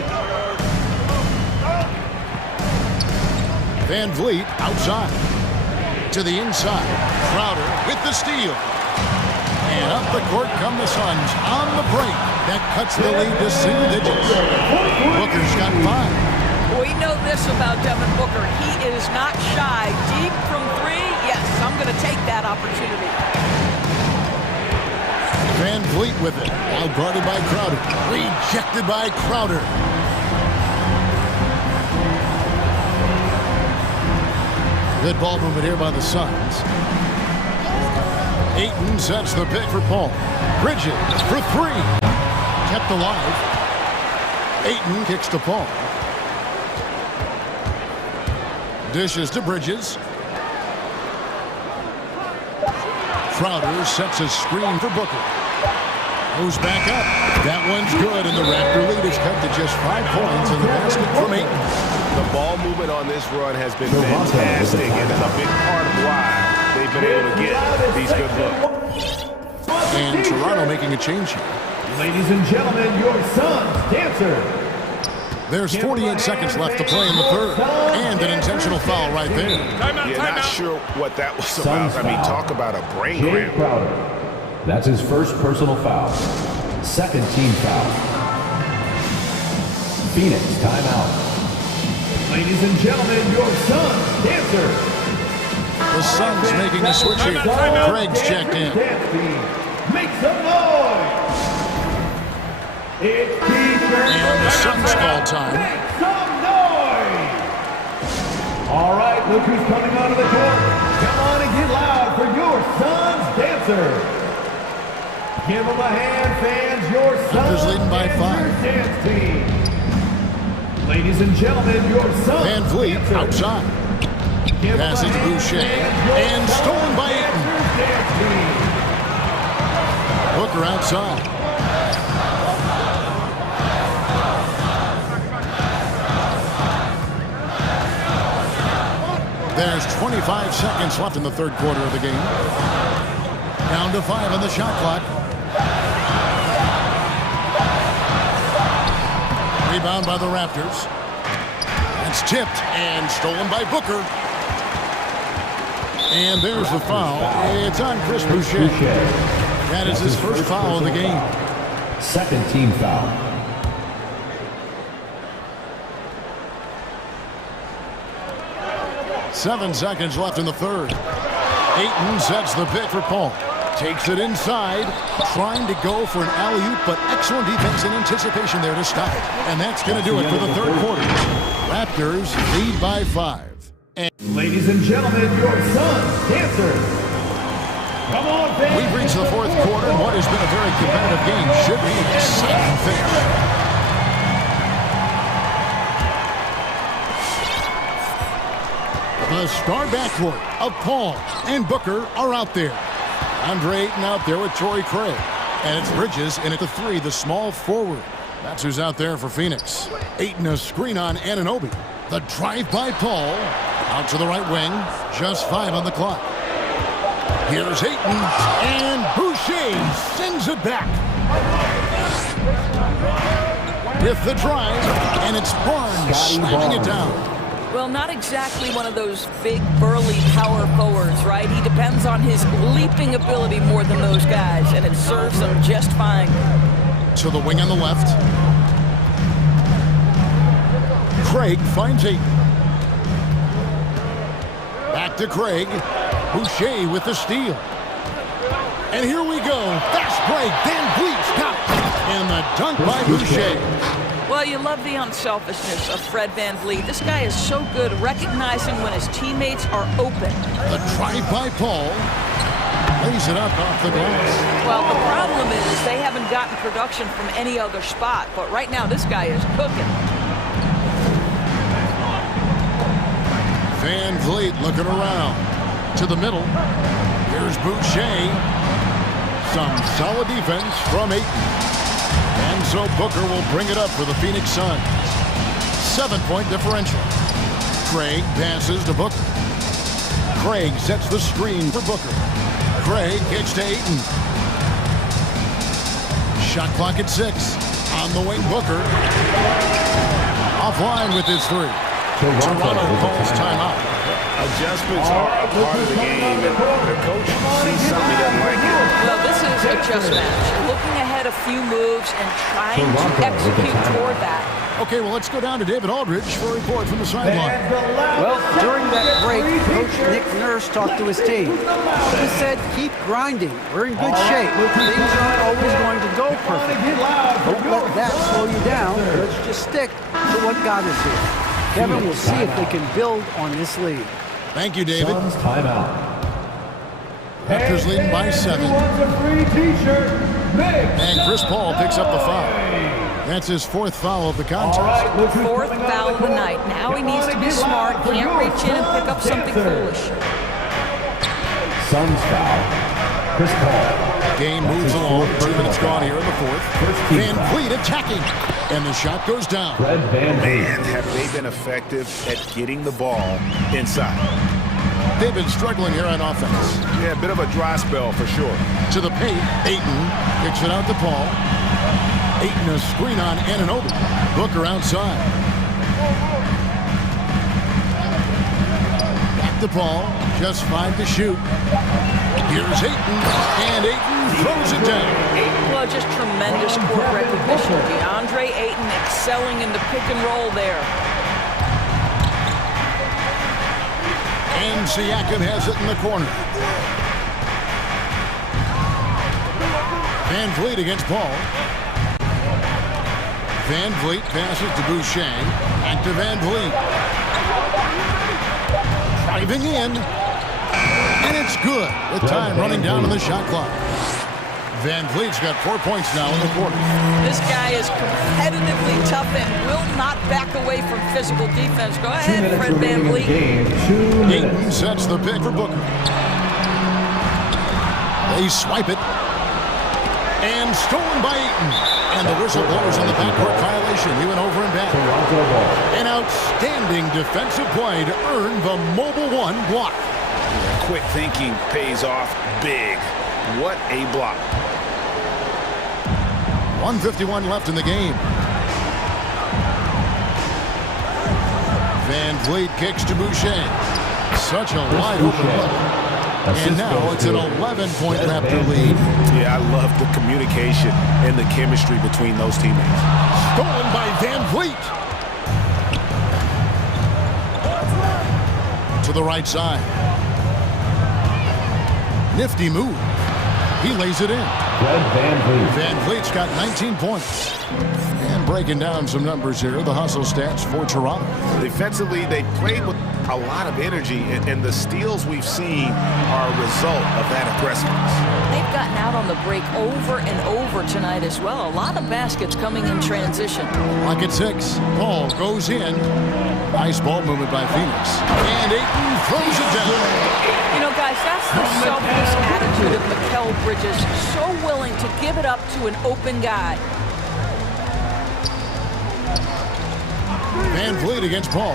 VanVleet outside. To the inside. Crowder with the steal. And up the court come the Suns on the break. That cuts the lead to single digits. Booker's got 5. We know this about Devin Booker. He is not shy. Deep from 3, yes, I'm going to take that opportunity. VanVleet with it. Now guarded by Crowder. Rejected by Crowder. Good ball movement here by the Suns. Ayton sets the pick for Paul. Bridges for 3. Kept alive. Ayton kicks to Paul. Dishes to Bridges. Crowder sets a screen for Booker. Goes back up. That one's good, and the Raptor lead is cut to just 5 points in the basket from Ayton. The ball movement on this run has been fantastic, and is a big part of why they've been able to get these good looks. And Toronto making a change here. Ladies and gentlemen, your Suns dancer. There's 48 seconds left to play in the third. And an intentional foul right there. Yeah, not sure what that was about. I mean, talk about a brain cramp. That's his first personal foul. Second team foul. Phoenix timeout. Ladies and gentlemen, your Suns dancer. The Suns making a switch here. Craig's checked in. Make some noise. It's and the Suns call time. Make some noise. All right, look who's coming onto the court. Come on and get loud for your Suns dancer. Give them a hand, fans. Your Suns leading by 5. Dance team. Ladies and gentlemen, your Suns VanVleet dancer. outside. Passing to Boucher. And stolen by Ayton. Booker outside. There's 25 seconds left in the third quarter of the game. Down to 5 on the shot clock. Rebound by the Raptors. It's tipped and stolen by Booker. And there's the foul. It's on Chris Boucher. That is his first foul of the game. Second team foul. Seven seconds left in the third. Ayton sets the pick for Paul. Takes it inside, trying to go for an alley-oop, but excellent defense and anticipation there to stop it. And that's going to do it for the third quarter. Raptors lead by 5. And ladies and gentlemen, your Suns dancers. Come on, baby. We've reached the fourth quarter, and what has been a very competitive game should be an exciting finish. The star backcourt of Paul and Booker are out there. Andre Ayton out there with Torrey Craig. And it's Bridges in at the 3, the small forward. That's who's out there for Phoenix. Ayton a screen on Anunoby. The drive by Paul. Out to the right wing. Just 5 on the clock. Here's Ayton. And Boucher sends it back. With the drive. And it's Barnes slamming it down. Well, not exactly one of those big, burly power forwards, right? He depends on his leaping ability more than those guys, and it serves him just fine. To the wing on the left. Craig finds Ayton. Back to Craig. Boucher with the steal. And here we go. Fast break. Van Vliet's got it. And the dunk by Boucher. Well, you love the unselfishness of Fred Van Vliet. This guy is so good recognizing when his teammates are open. The drive by Paul. Lays it up off the glass. Well, the problem is they haven't gotten production from any other spot. But right now, this guy is cooking. Van Vliet looking around. To the middle. Here's Boucher. Some solid defense from Ayton. And so Booker will bring it up for the Phoenix Suns. 7-point differential. Craig passes to Booker. Craig sets the screen for Booker. Craig gets to Ayton. Shot clock at 6. On the wing, Booker. Offline with his 3. Toronto calls timeout. Adjustments are a part of the game, and the coach sees something he doesn't like it. Well, this is a chess match. Looking ahead a few moves and trying to execute toward that. Okay, well, let's go down to David Aldridge for a report from the sideline. Well, during that break, Coach Nick Nurse talked to his team. He said, keep grinding. We're in good shape. Things aren't always going to go perfect. Don't let that slow you down. Let's just stick to what got us here. Kevin will see if they can build on this lead. Thank you, David. Suns timeout. Raptors leading by 7. And Chris Paul picks up the foul. That's his 4th foul of the contest. 4th foul of the night. Now he needs to be smart. Can't reach in and pick up something foolish. Suns foul. Chris Paul. Game moves along. 2 minutes gone here in the 4th. Van Vliet attacking. And the shot goes down. Man, have they been effective at getting the ball inside. They've been struggling here on offense. Yeah, a bit of a dry spell for sure. To the paint, Ayton kicks it out to Paul. Ayton a screen on Anunoby. Booker outside. Back to Paul. Just 5 to shoot. Here's Ayton, and Ayton throws it down. Well, just tremendous court recognition. DeAndre Ayton excelling in the pick and roll there. And Siakam has it in the corner. Van Vliet against Paul. Van Vliet passes to Boucher. Back to Van Vliet. Driving in. And it's good with time running down on the shot clock. Van Vliet's got 4 points now in the quarter. This guy is competitively tough and will not back away from physical defense. Go ahead, Fred Van Vliet. Ayton sets the pick for Booker. They swipe it. And stolen by Eaton. And the whistle blows on the backcourt violation. He went over and back. An outstanding defensive play to earn the mobile one block. Quick thinking pays off big. What a block. 1:51 left in the game. Van Vliet kicks to Boucher. Such a wide open look. And now it's an 11-point Raptor lead. Yeah, I love the communication and the chemistry between those teammates. Stolen by Van Vliet. To the right side. Nifty move. He lays it in. Van Vliet's got 19 points. And breaking down some numbers here, the hustle stats for Toronto. Defensively, they played with a lot of energy, and the steals we've seen are a result of that aggressiveness. They've gotten out on the break over and over tonight as well. A lot of baskets coming in transition. Lock at 6. Paul goes in. Nice ball movement by Phoenix. And Ayton throws it down. You know, guys, that's the selfless attitude of Mikal Bridges. So willing to give it up to an open guy. Van Vliet against Paul.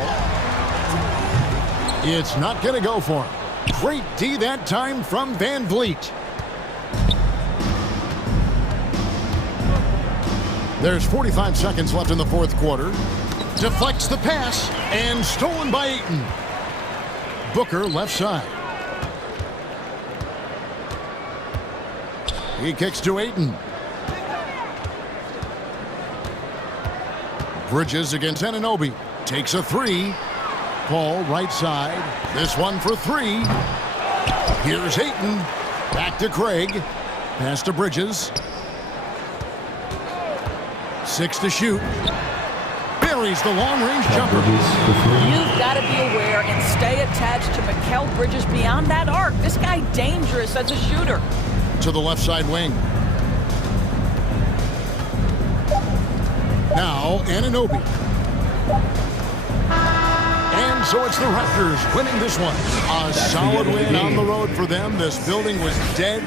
It's not going to go for him. Great D that time from Van Vliet. There's 45 seconds left in the fourth quarter. Deflects the pass and stolen by Ayton. Booker left side. He kicks to Ayton. Bridges against Anunoby. Takes a three. Paul right side. This one for three. Here's Ayton. Back to Craig. Pass to Bridges. 6 to shoot. Buries the long-range jumper. You've got to be aware and stay attached to Mikal Bridges beyond that arc. This guy dangerous as a shooter. To the left side wing. Now, Anunoby. And so it's the Raptors winning this one. A solid win on the road for them. This building was dead.